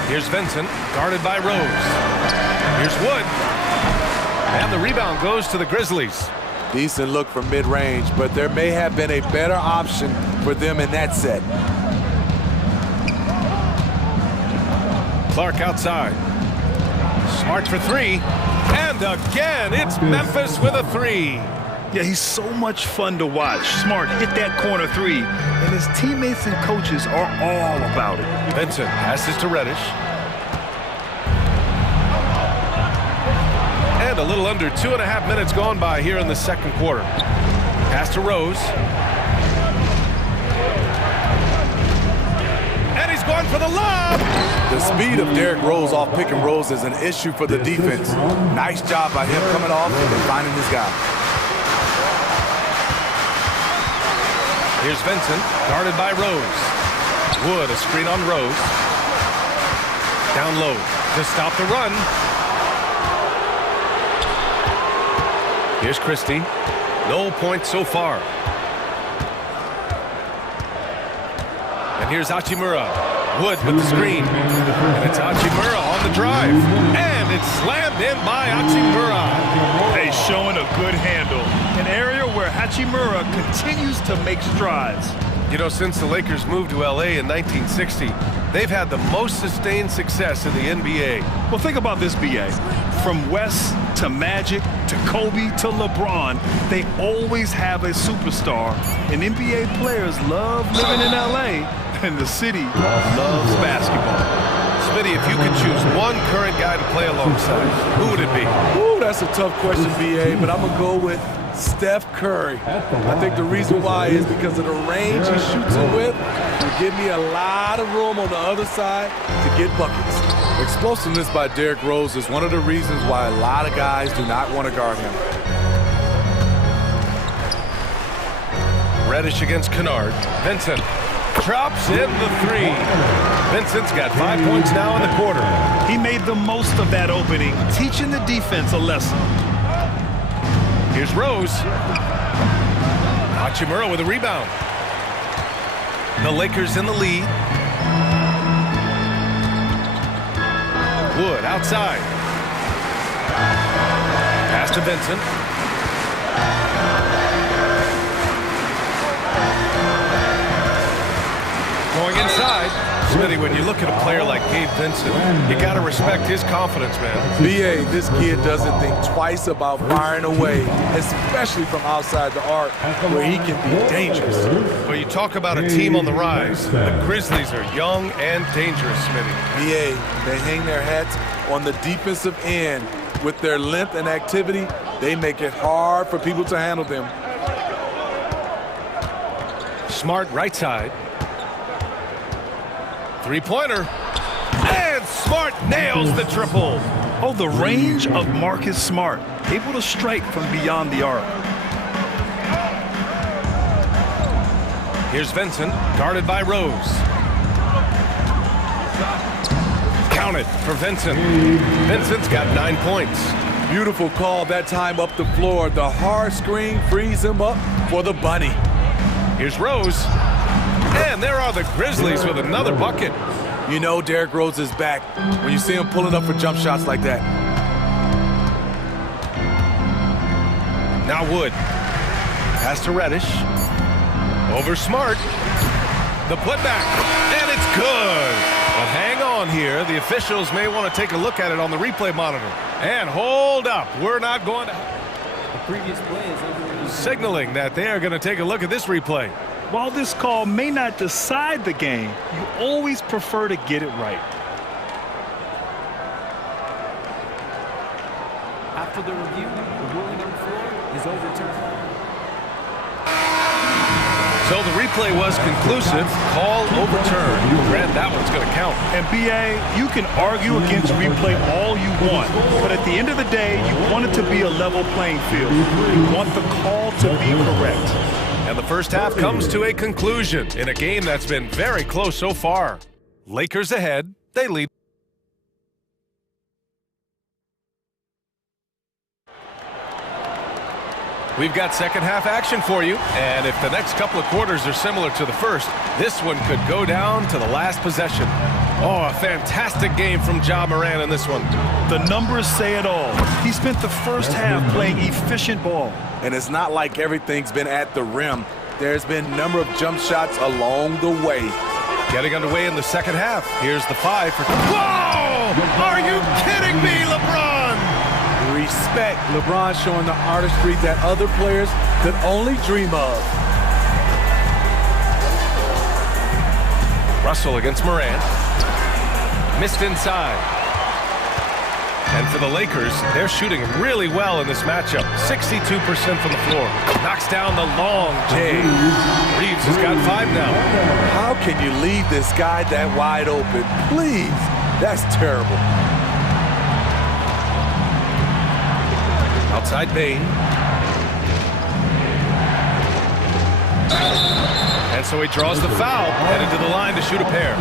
Here's Vincent, guarded by Rose. Here's Wood. And the rebound goes to the Grizzlies. Decent look from mid-range, but there may have been a better option for them in that set. Clark outside. Smart for 3. And again, it's Memphis with a 3. Yeah, he's so much fun to watch. Smart hit that corner 3. And his teammates and coaches are all about it. Vincent passes to Reddish. And a little under 2.5 minutes gone by here in the second quarter. Pass to Rose. And he's going for the lob. The speed of Derrick Rose off pick and rolls is an issue for the defense. Nice job by him coming off and finding his guy. Here's Vincent, guarded by Rose. Wood, a screen on Rose. Down low to stop the run. Here's Christie. No points so far. And here's Hachimura. Wood with the screen. And it's Hachimura on the drive. And it's slammed in by Hachimura. Hey, showing a good handle. An area where Hachimura continues to make strides. You know, since the Lakers moved to LA in 1960, they've had the most sustained success in the NBA. Well, think about this, B.A. From West to Magic to Kobe to LeBron, they always have a superstar. And NBA players love living in LA, and the city loves basketball. Smitty, if you could choose one current guy to play alongside, who would it be? Ooh, that's a tough question, B.A., but I'm going to go with Steph Curry. I think the reason why is because of the range he shoots it with. Will give me a lot of room on the other side to get buckets. Explosiveness by Derrick Rose is one of the reasons why a lot of guys do not want to guard him. Reddish against Kennard. Vincent drops in the three. Vincent's got 5 points now in the quarter. He made the most of that opening, teaching the defense a lesson. Here's Rose. Hachimura with a rebound. The Lakers in the lead. Wood outside. Pass to Vincent. Going inside. Smitty, when you look at a player like Gabe Vincent, you got to respect his confidence, man. B.A., this kid doesn't think twice about firing away, especially from outside the arc, where he can be dangerous. Well, you talk about a team on the rise. The Grizzlies are young and dangerous, Smitty. B.A., they hang their hats on the defensive end. With their length and activity, they make it hard for people to handle them. Smart right side. Three-pointer. And Smart nails the triple. Oh, the range of Marcus Smart. Able to strike from beyond the arc. Here's Vincent, guarded by Rose. Counted for Vincent. Vincent's got 9 points. Beautiful call that time up the floor. The hard screen frees him up for the bunny. Here's Rose. And there are the Grizzlies with another bucket. You know Derrick Rose is back when you see him pulling up for jump shots like that. Now Wood. Pass to Reddish. Over Smart. The putback. And it's good. But hang on here. The officials may want to take a look at it on the replay monitor. And hold up. We're not going to... The previous play is over. Signaling that they are going to take a look at this replay. While this call may not decide the game, you always prefer to get it right. After the review, the ruling on the floor is overturned. So the replay was conclusive. Call overturned. Grant, that one's going to count. And B.A., you can argue against replay all you want, but at the end of the day, you want it to be a level playing field. You want the call to be correct. And the first half comes to a conclusion in a game that's been very close so far. Lakers ahead. They lead. We've got second half action for you. And if the next couple of quarters are similar to the first, this one could go down to the last possession. Oh, a fantastic game from Ja Morant in this one. The numbers say it all. He spent the first half playing efficient ball. And it's not like everything's been at the rim. There's been a number of jump shots along the way. Getting underway in the second half. Here's the 5 for... Whoa! Are you kidding me, LeBron? Respect. LeBron showing the artistry that other players could only dream of. Russell against Morant. Missed inside. And for the Lakers, they're shooting really well in this matchup. 62% from the floor. Knocks down the long J. Reeves has got 5 now. How can you leave this guy that wide open? Please. That's terrible. Outside Bain. And so he draws the foul, headed to the line to shoot a pair.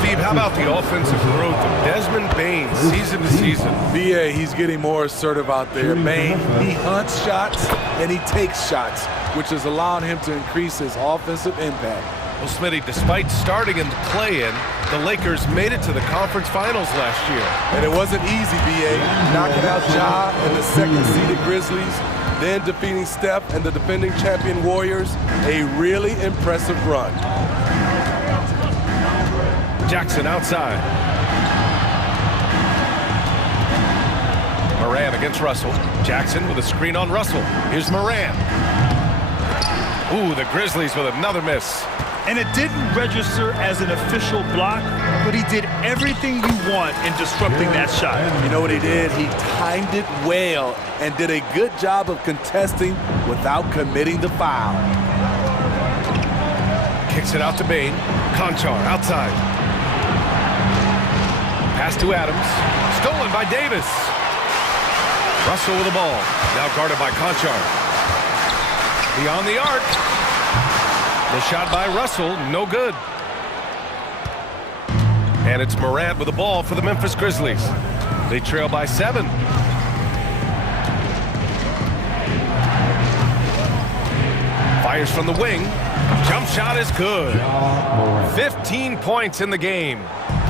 Steve, how about the offensive growth of Desmond Bain season to season? B.A., he's getting more assertive out there. Bain, he hunts shots and he takes shots, which has allowed him to increase his offensive impact. Well, Smitty, despite starting in the play-in, the Lakers made it to the conference finals last year. And it wasn't easy, B.A. Knocking out Ja and the second-seeded Grizzlies, then defeating Steph and the defending champion Warriors. A really impressive run. Jackson outside. Morant against Russell. Jackson with a screen on Russell. Here's Morant. Ooh, the Grizzlies with another miss. And it didn't register as an official block, but he did everything you want in disrupting that shot. You know what he did? He timed it well and did a good job of contesting without committing the foul. Kicks it out to Bain. Conchar outside. Pass to Adams. Stolen by Davis. Russell with the ball. Now guarded by Conchar. Beyond the arc. The shot by Russell, no good. And it's Morant with the ball for the Memphis Grizzlies. They trail by 7. Fires from the wing. Jump shot is good. 15 points in the game.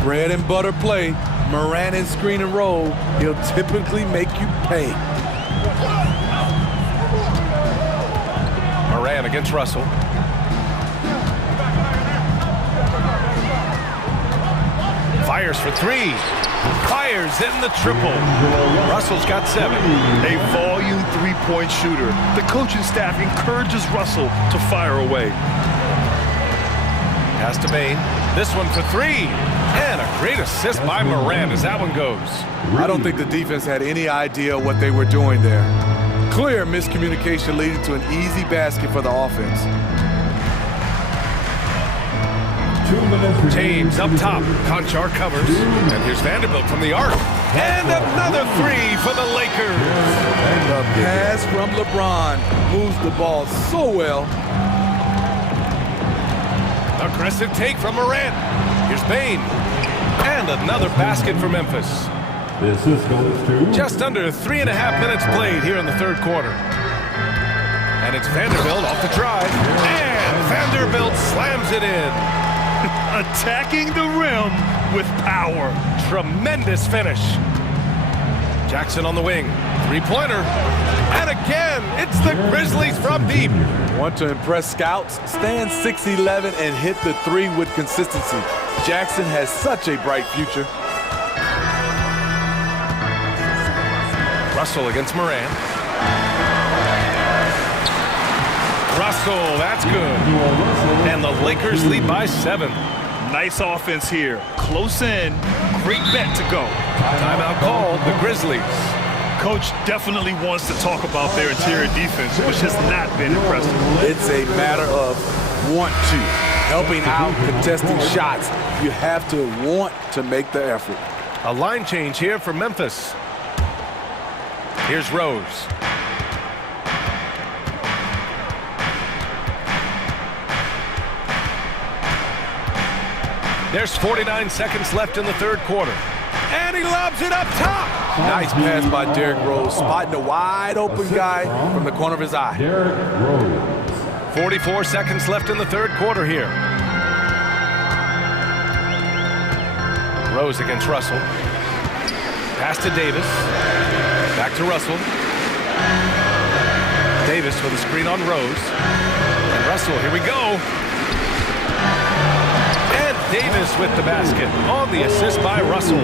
Bread and butter play. Morant in screen and roll. He'll typically make you pay. Morant against Russell. Fires for 3. Fires in the triple. Russell's got 7. A volume three-point shooter. The coaching staff encourages Russell to fire away. Pass to Bain. This one for 3. And a great assist by Morant as that one goes. I don't think the defense had any idea what they were doing there. Clear miscommunication leading to an easy basket for the offense. James up top. Conchar covers. And here's Vanderbilt from the arc. And another 3 for the Lakers. The pass from LeBron moves the ball so well. Aggressive take from Morant. Here's Bain. And another basket for Memphis. This is goes to just under 3.5 minutes played here in the third quarter. And it's Vanderbilt off the drive. And Vanderbilt slams it in. Attacking the rim with power. Tremendous finish. Jackson on the wing. Three-pointer. And again, it's the Grizzlies from deep. Want to impress scouts? Stand 6'11" and hit the 3 with consistency. Jackson has such a bright future. Russell against Morant. Russell, that's good. And the Lakers lead by 7. Nice offense here. Close in. Great bet to go. Timeout called, the Grizzlies. Coach definitely wants to talk about their interior defense, which has not been impressive. It's a matter of want to. Helping out, contesting shots. You have to want to make the effort. A line change here for Memphis. Here's Rose. There's 49 seconds left in the third quarter. And he lobs it up top. Nice pass by Derrick Rose, spotting a wide open guy from the corner of his eye. Derrick Rose. 44 seconds left in the third quarter here. Rose against Russell. Pass to Davis. Back to Russell. Davis with a screen on Rose. And Russell, here we go. Davis with the basket on the assist by Russell.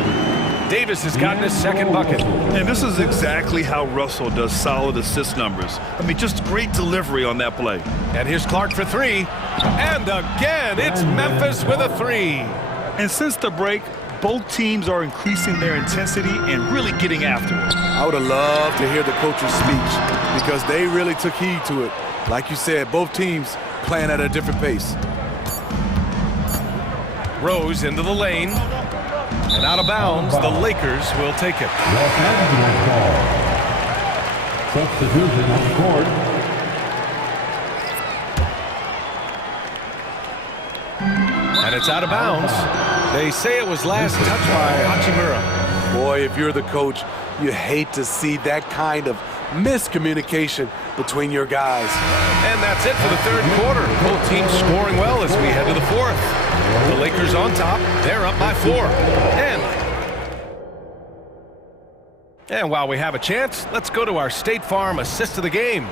Davis has gotten his second bucket. And this is exactly how Russell does solid assist numbers. I mean, just great delivery on that play. And here's Clark for 3. And again, it's Memphis with a 3. And since the break, both teams are increasing their intensity and really getting after it. I would have loved to hear the coach's speech because they really took heed to it. Like you said, both teams playing at a different pace. Rose into the lane. And out of bounds, the Lakers will take it. Los Angeles ball. Substitution on the court. And it's out of bounds. They say it was last touched by Hachimura. Boy, if you're the coach, you hate to see that kind of miscommunication between your guys. And that's it for the third quarter. Both teams scoring well as we head to the fourth. The Lakers on top. They're up by 4. And while we have a chance, let's go to our State Farm assist of the game.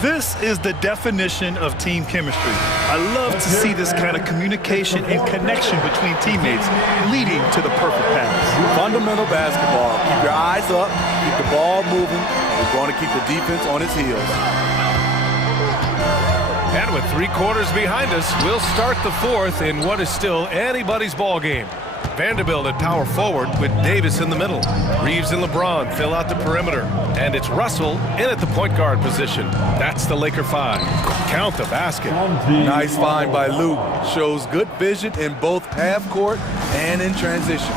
This is the definition of team chemistry. I love to see this kind of communication and connection between teammates leading to the perfect pass. Fundamental basketball. Keep your eyes up, keep the ball moving. We're going to keep the defense on its heels. And with 3 quarters behind us, we'll start the 4th in what is still anybody's ball game. Vanderbilt at power forward with Davis in the middle. Reeves and LeBron fill out the perimeter. And it's Russell in at the point guard position. That's the Laker 5. Count the basket. Nice find by Luke. Shows good vision in both half court and in transition.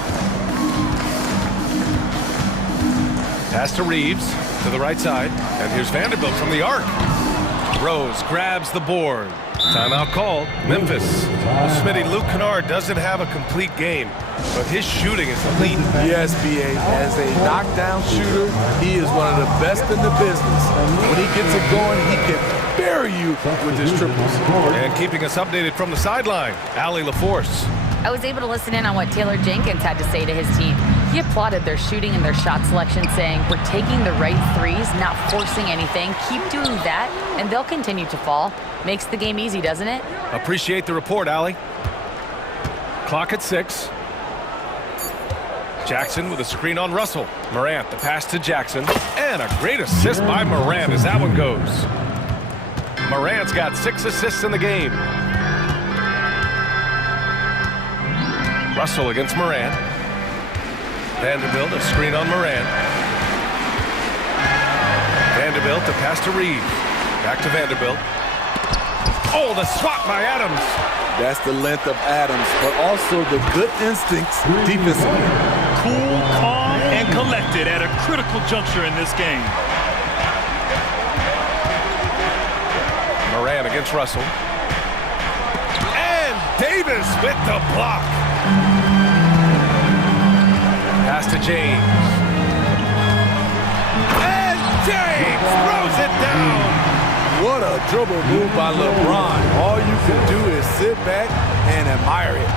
Pass to Reeves to the right side. And here's Vanderbilt from the arc. Rose grabs the board. Timeout called. Memphis. Well, Smitty, Luke Kennard doesn't have a complete game, but his shooting is elite. Yes, B.A. As a knockdown shooter, he is one of the best in the business. When he gets it going, he can bury you with his triples. And keeping us updated from the sideline, Allie LaForce. I was able to listen in on what Taylor Jenkins had to say to his team. He applauded their shooting and their shot selection, saying, "We're taking the right threes, not forcing anything. Keep doing that, and they'll continue to fall." Makes the game easy, doesn't it? Appreciate the report, Allie. Clock at 6. Jackson with a screen on Russell. Morant, the pass to Jackson. And a great assist by Morant as that one goes. Morant's got 6 assists in the game. Russell against Morant. Vanderbilt, a screen on Morant. Vanderbilt, the pass to Reeves. Back to Vanderbilt. Oh, the swat by Adams. That's the length of Adams, but also the good instincts defensively. Cool, calm, and collected at a critical juncture in this game. Morant against Russell. And Davis with the block. Pass to James. And James throws it down. What a dribble move by LeBron. All you can do is sit back and admire it.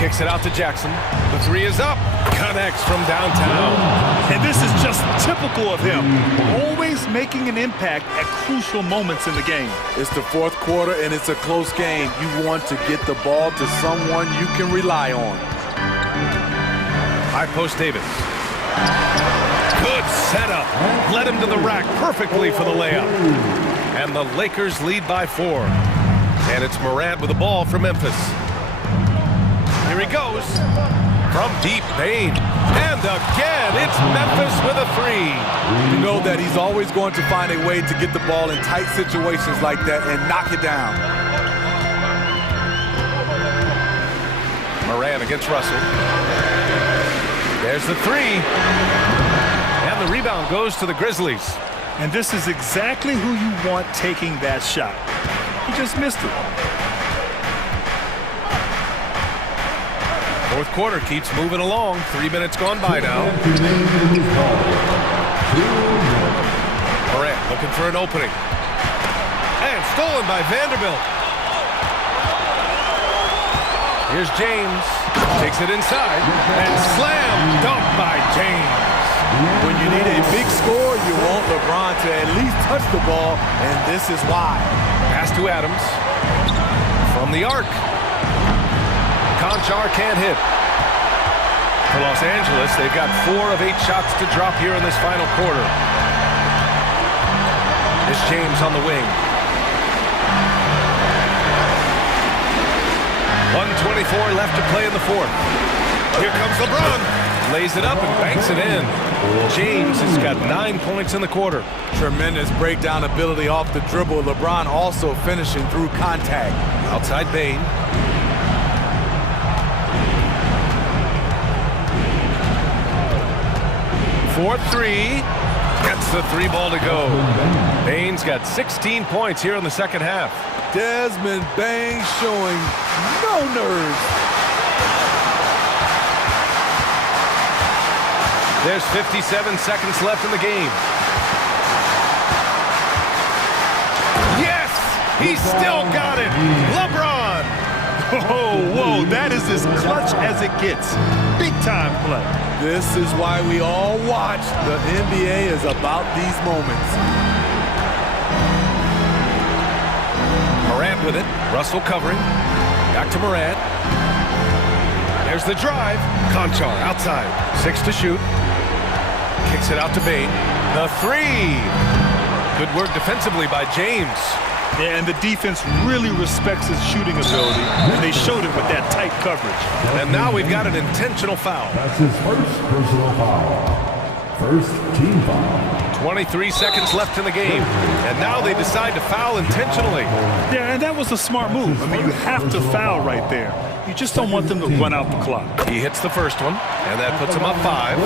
Kicks it out to Jackson. The 3 is up. Connects from downtown. And this is just typical of him. Always making an impact at crucial moments in the game. It's the 4th quarter and it's a close game. You want to get the ball to someone you can rely on. High post Davis. Good setup. Led him to the rack perfectly for the layup. And the Lakers lead by 4. And it's Morant with the ball for Memphis. Here he goes. From deep, Bane. And again, it's Memphis with a 3. You know that he's always going to find a way to get the ball in tight situations like that and knock it down. Morant against Russell. There's the 3. And the rebound goes to the Grizzlies. And this is exactly who you want taking that shot. He just missed it. 4th quarter keeps moving along. 3 minutes gone by now. Morant looking for an opening. And stolen by Vanderbilt. Here's James. Takes it inside. And slam dunk by James. When you need a big score, you want LeBron to at least touch the ball, and this is why. Pass to Adams. From the arc. Conchar can't hit. For Los Angeles, they've got 4 of 8 shots to drop here in this final quarter. It's James on the wing. 1:24 left to play in the 4th. Here comes LeBron. Lays it up and banks it in. James has got 9 points in the quarter. Tremendous breakdown ability off the dribble. LeBron also finishing through contact. Outside Bane. For 3. Gets the 3 ball to go. Bane's got 16 points here in the second half. Desmond Bane showing no nerves. There's 57 seconds left in the game. Yes! He still got it! LeBron! Oh, whoa, that is as clutch as it gets. Big time play. This is why we all watch. The NBA is about these moments. Morant with it. Russell covering. Back to Morant. There's the drive. Conchar outside. 6 to shoot. Kicks it out to Bane. The 3. Good work defensively by James. Yeah, and the defense really respects his shooting ability, and they showed it with that tight coverage. And now we've got an intentional foul. That's his first personal foul. First team foul. 23 seconds left in the game, and now they decide to foul intentionally. Yeah, and that was a smart move. I mean, you have to foul right there. You just don't want them to run out the clock. He hits the first one, and that puts him up 5.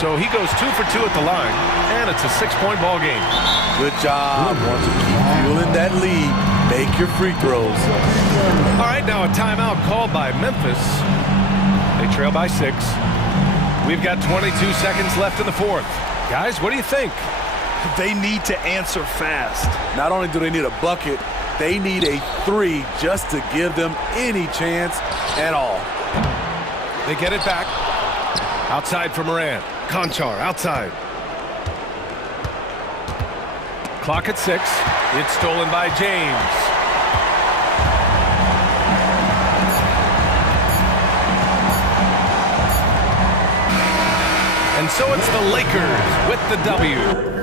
So he goes 2 for 2 at the line, and it's a 6-point ball game. Good job. Want to keep fueling that lead. Make your free throws. All right, now a timeout called by Memphis. They trail by 6. We've got 22 seconds left in the 4th. Guys, what do you think? They need to answer fast. Not only do they need a bucket, they need a 3 just to give them any chance at all. They get it back. Outside for Moran. Conchar outside. Clock at 6. It's stolen by James. And so it's the Lakers with the W.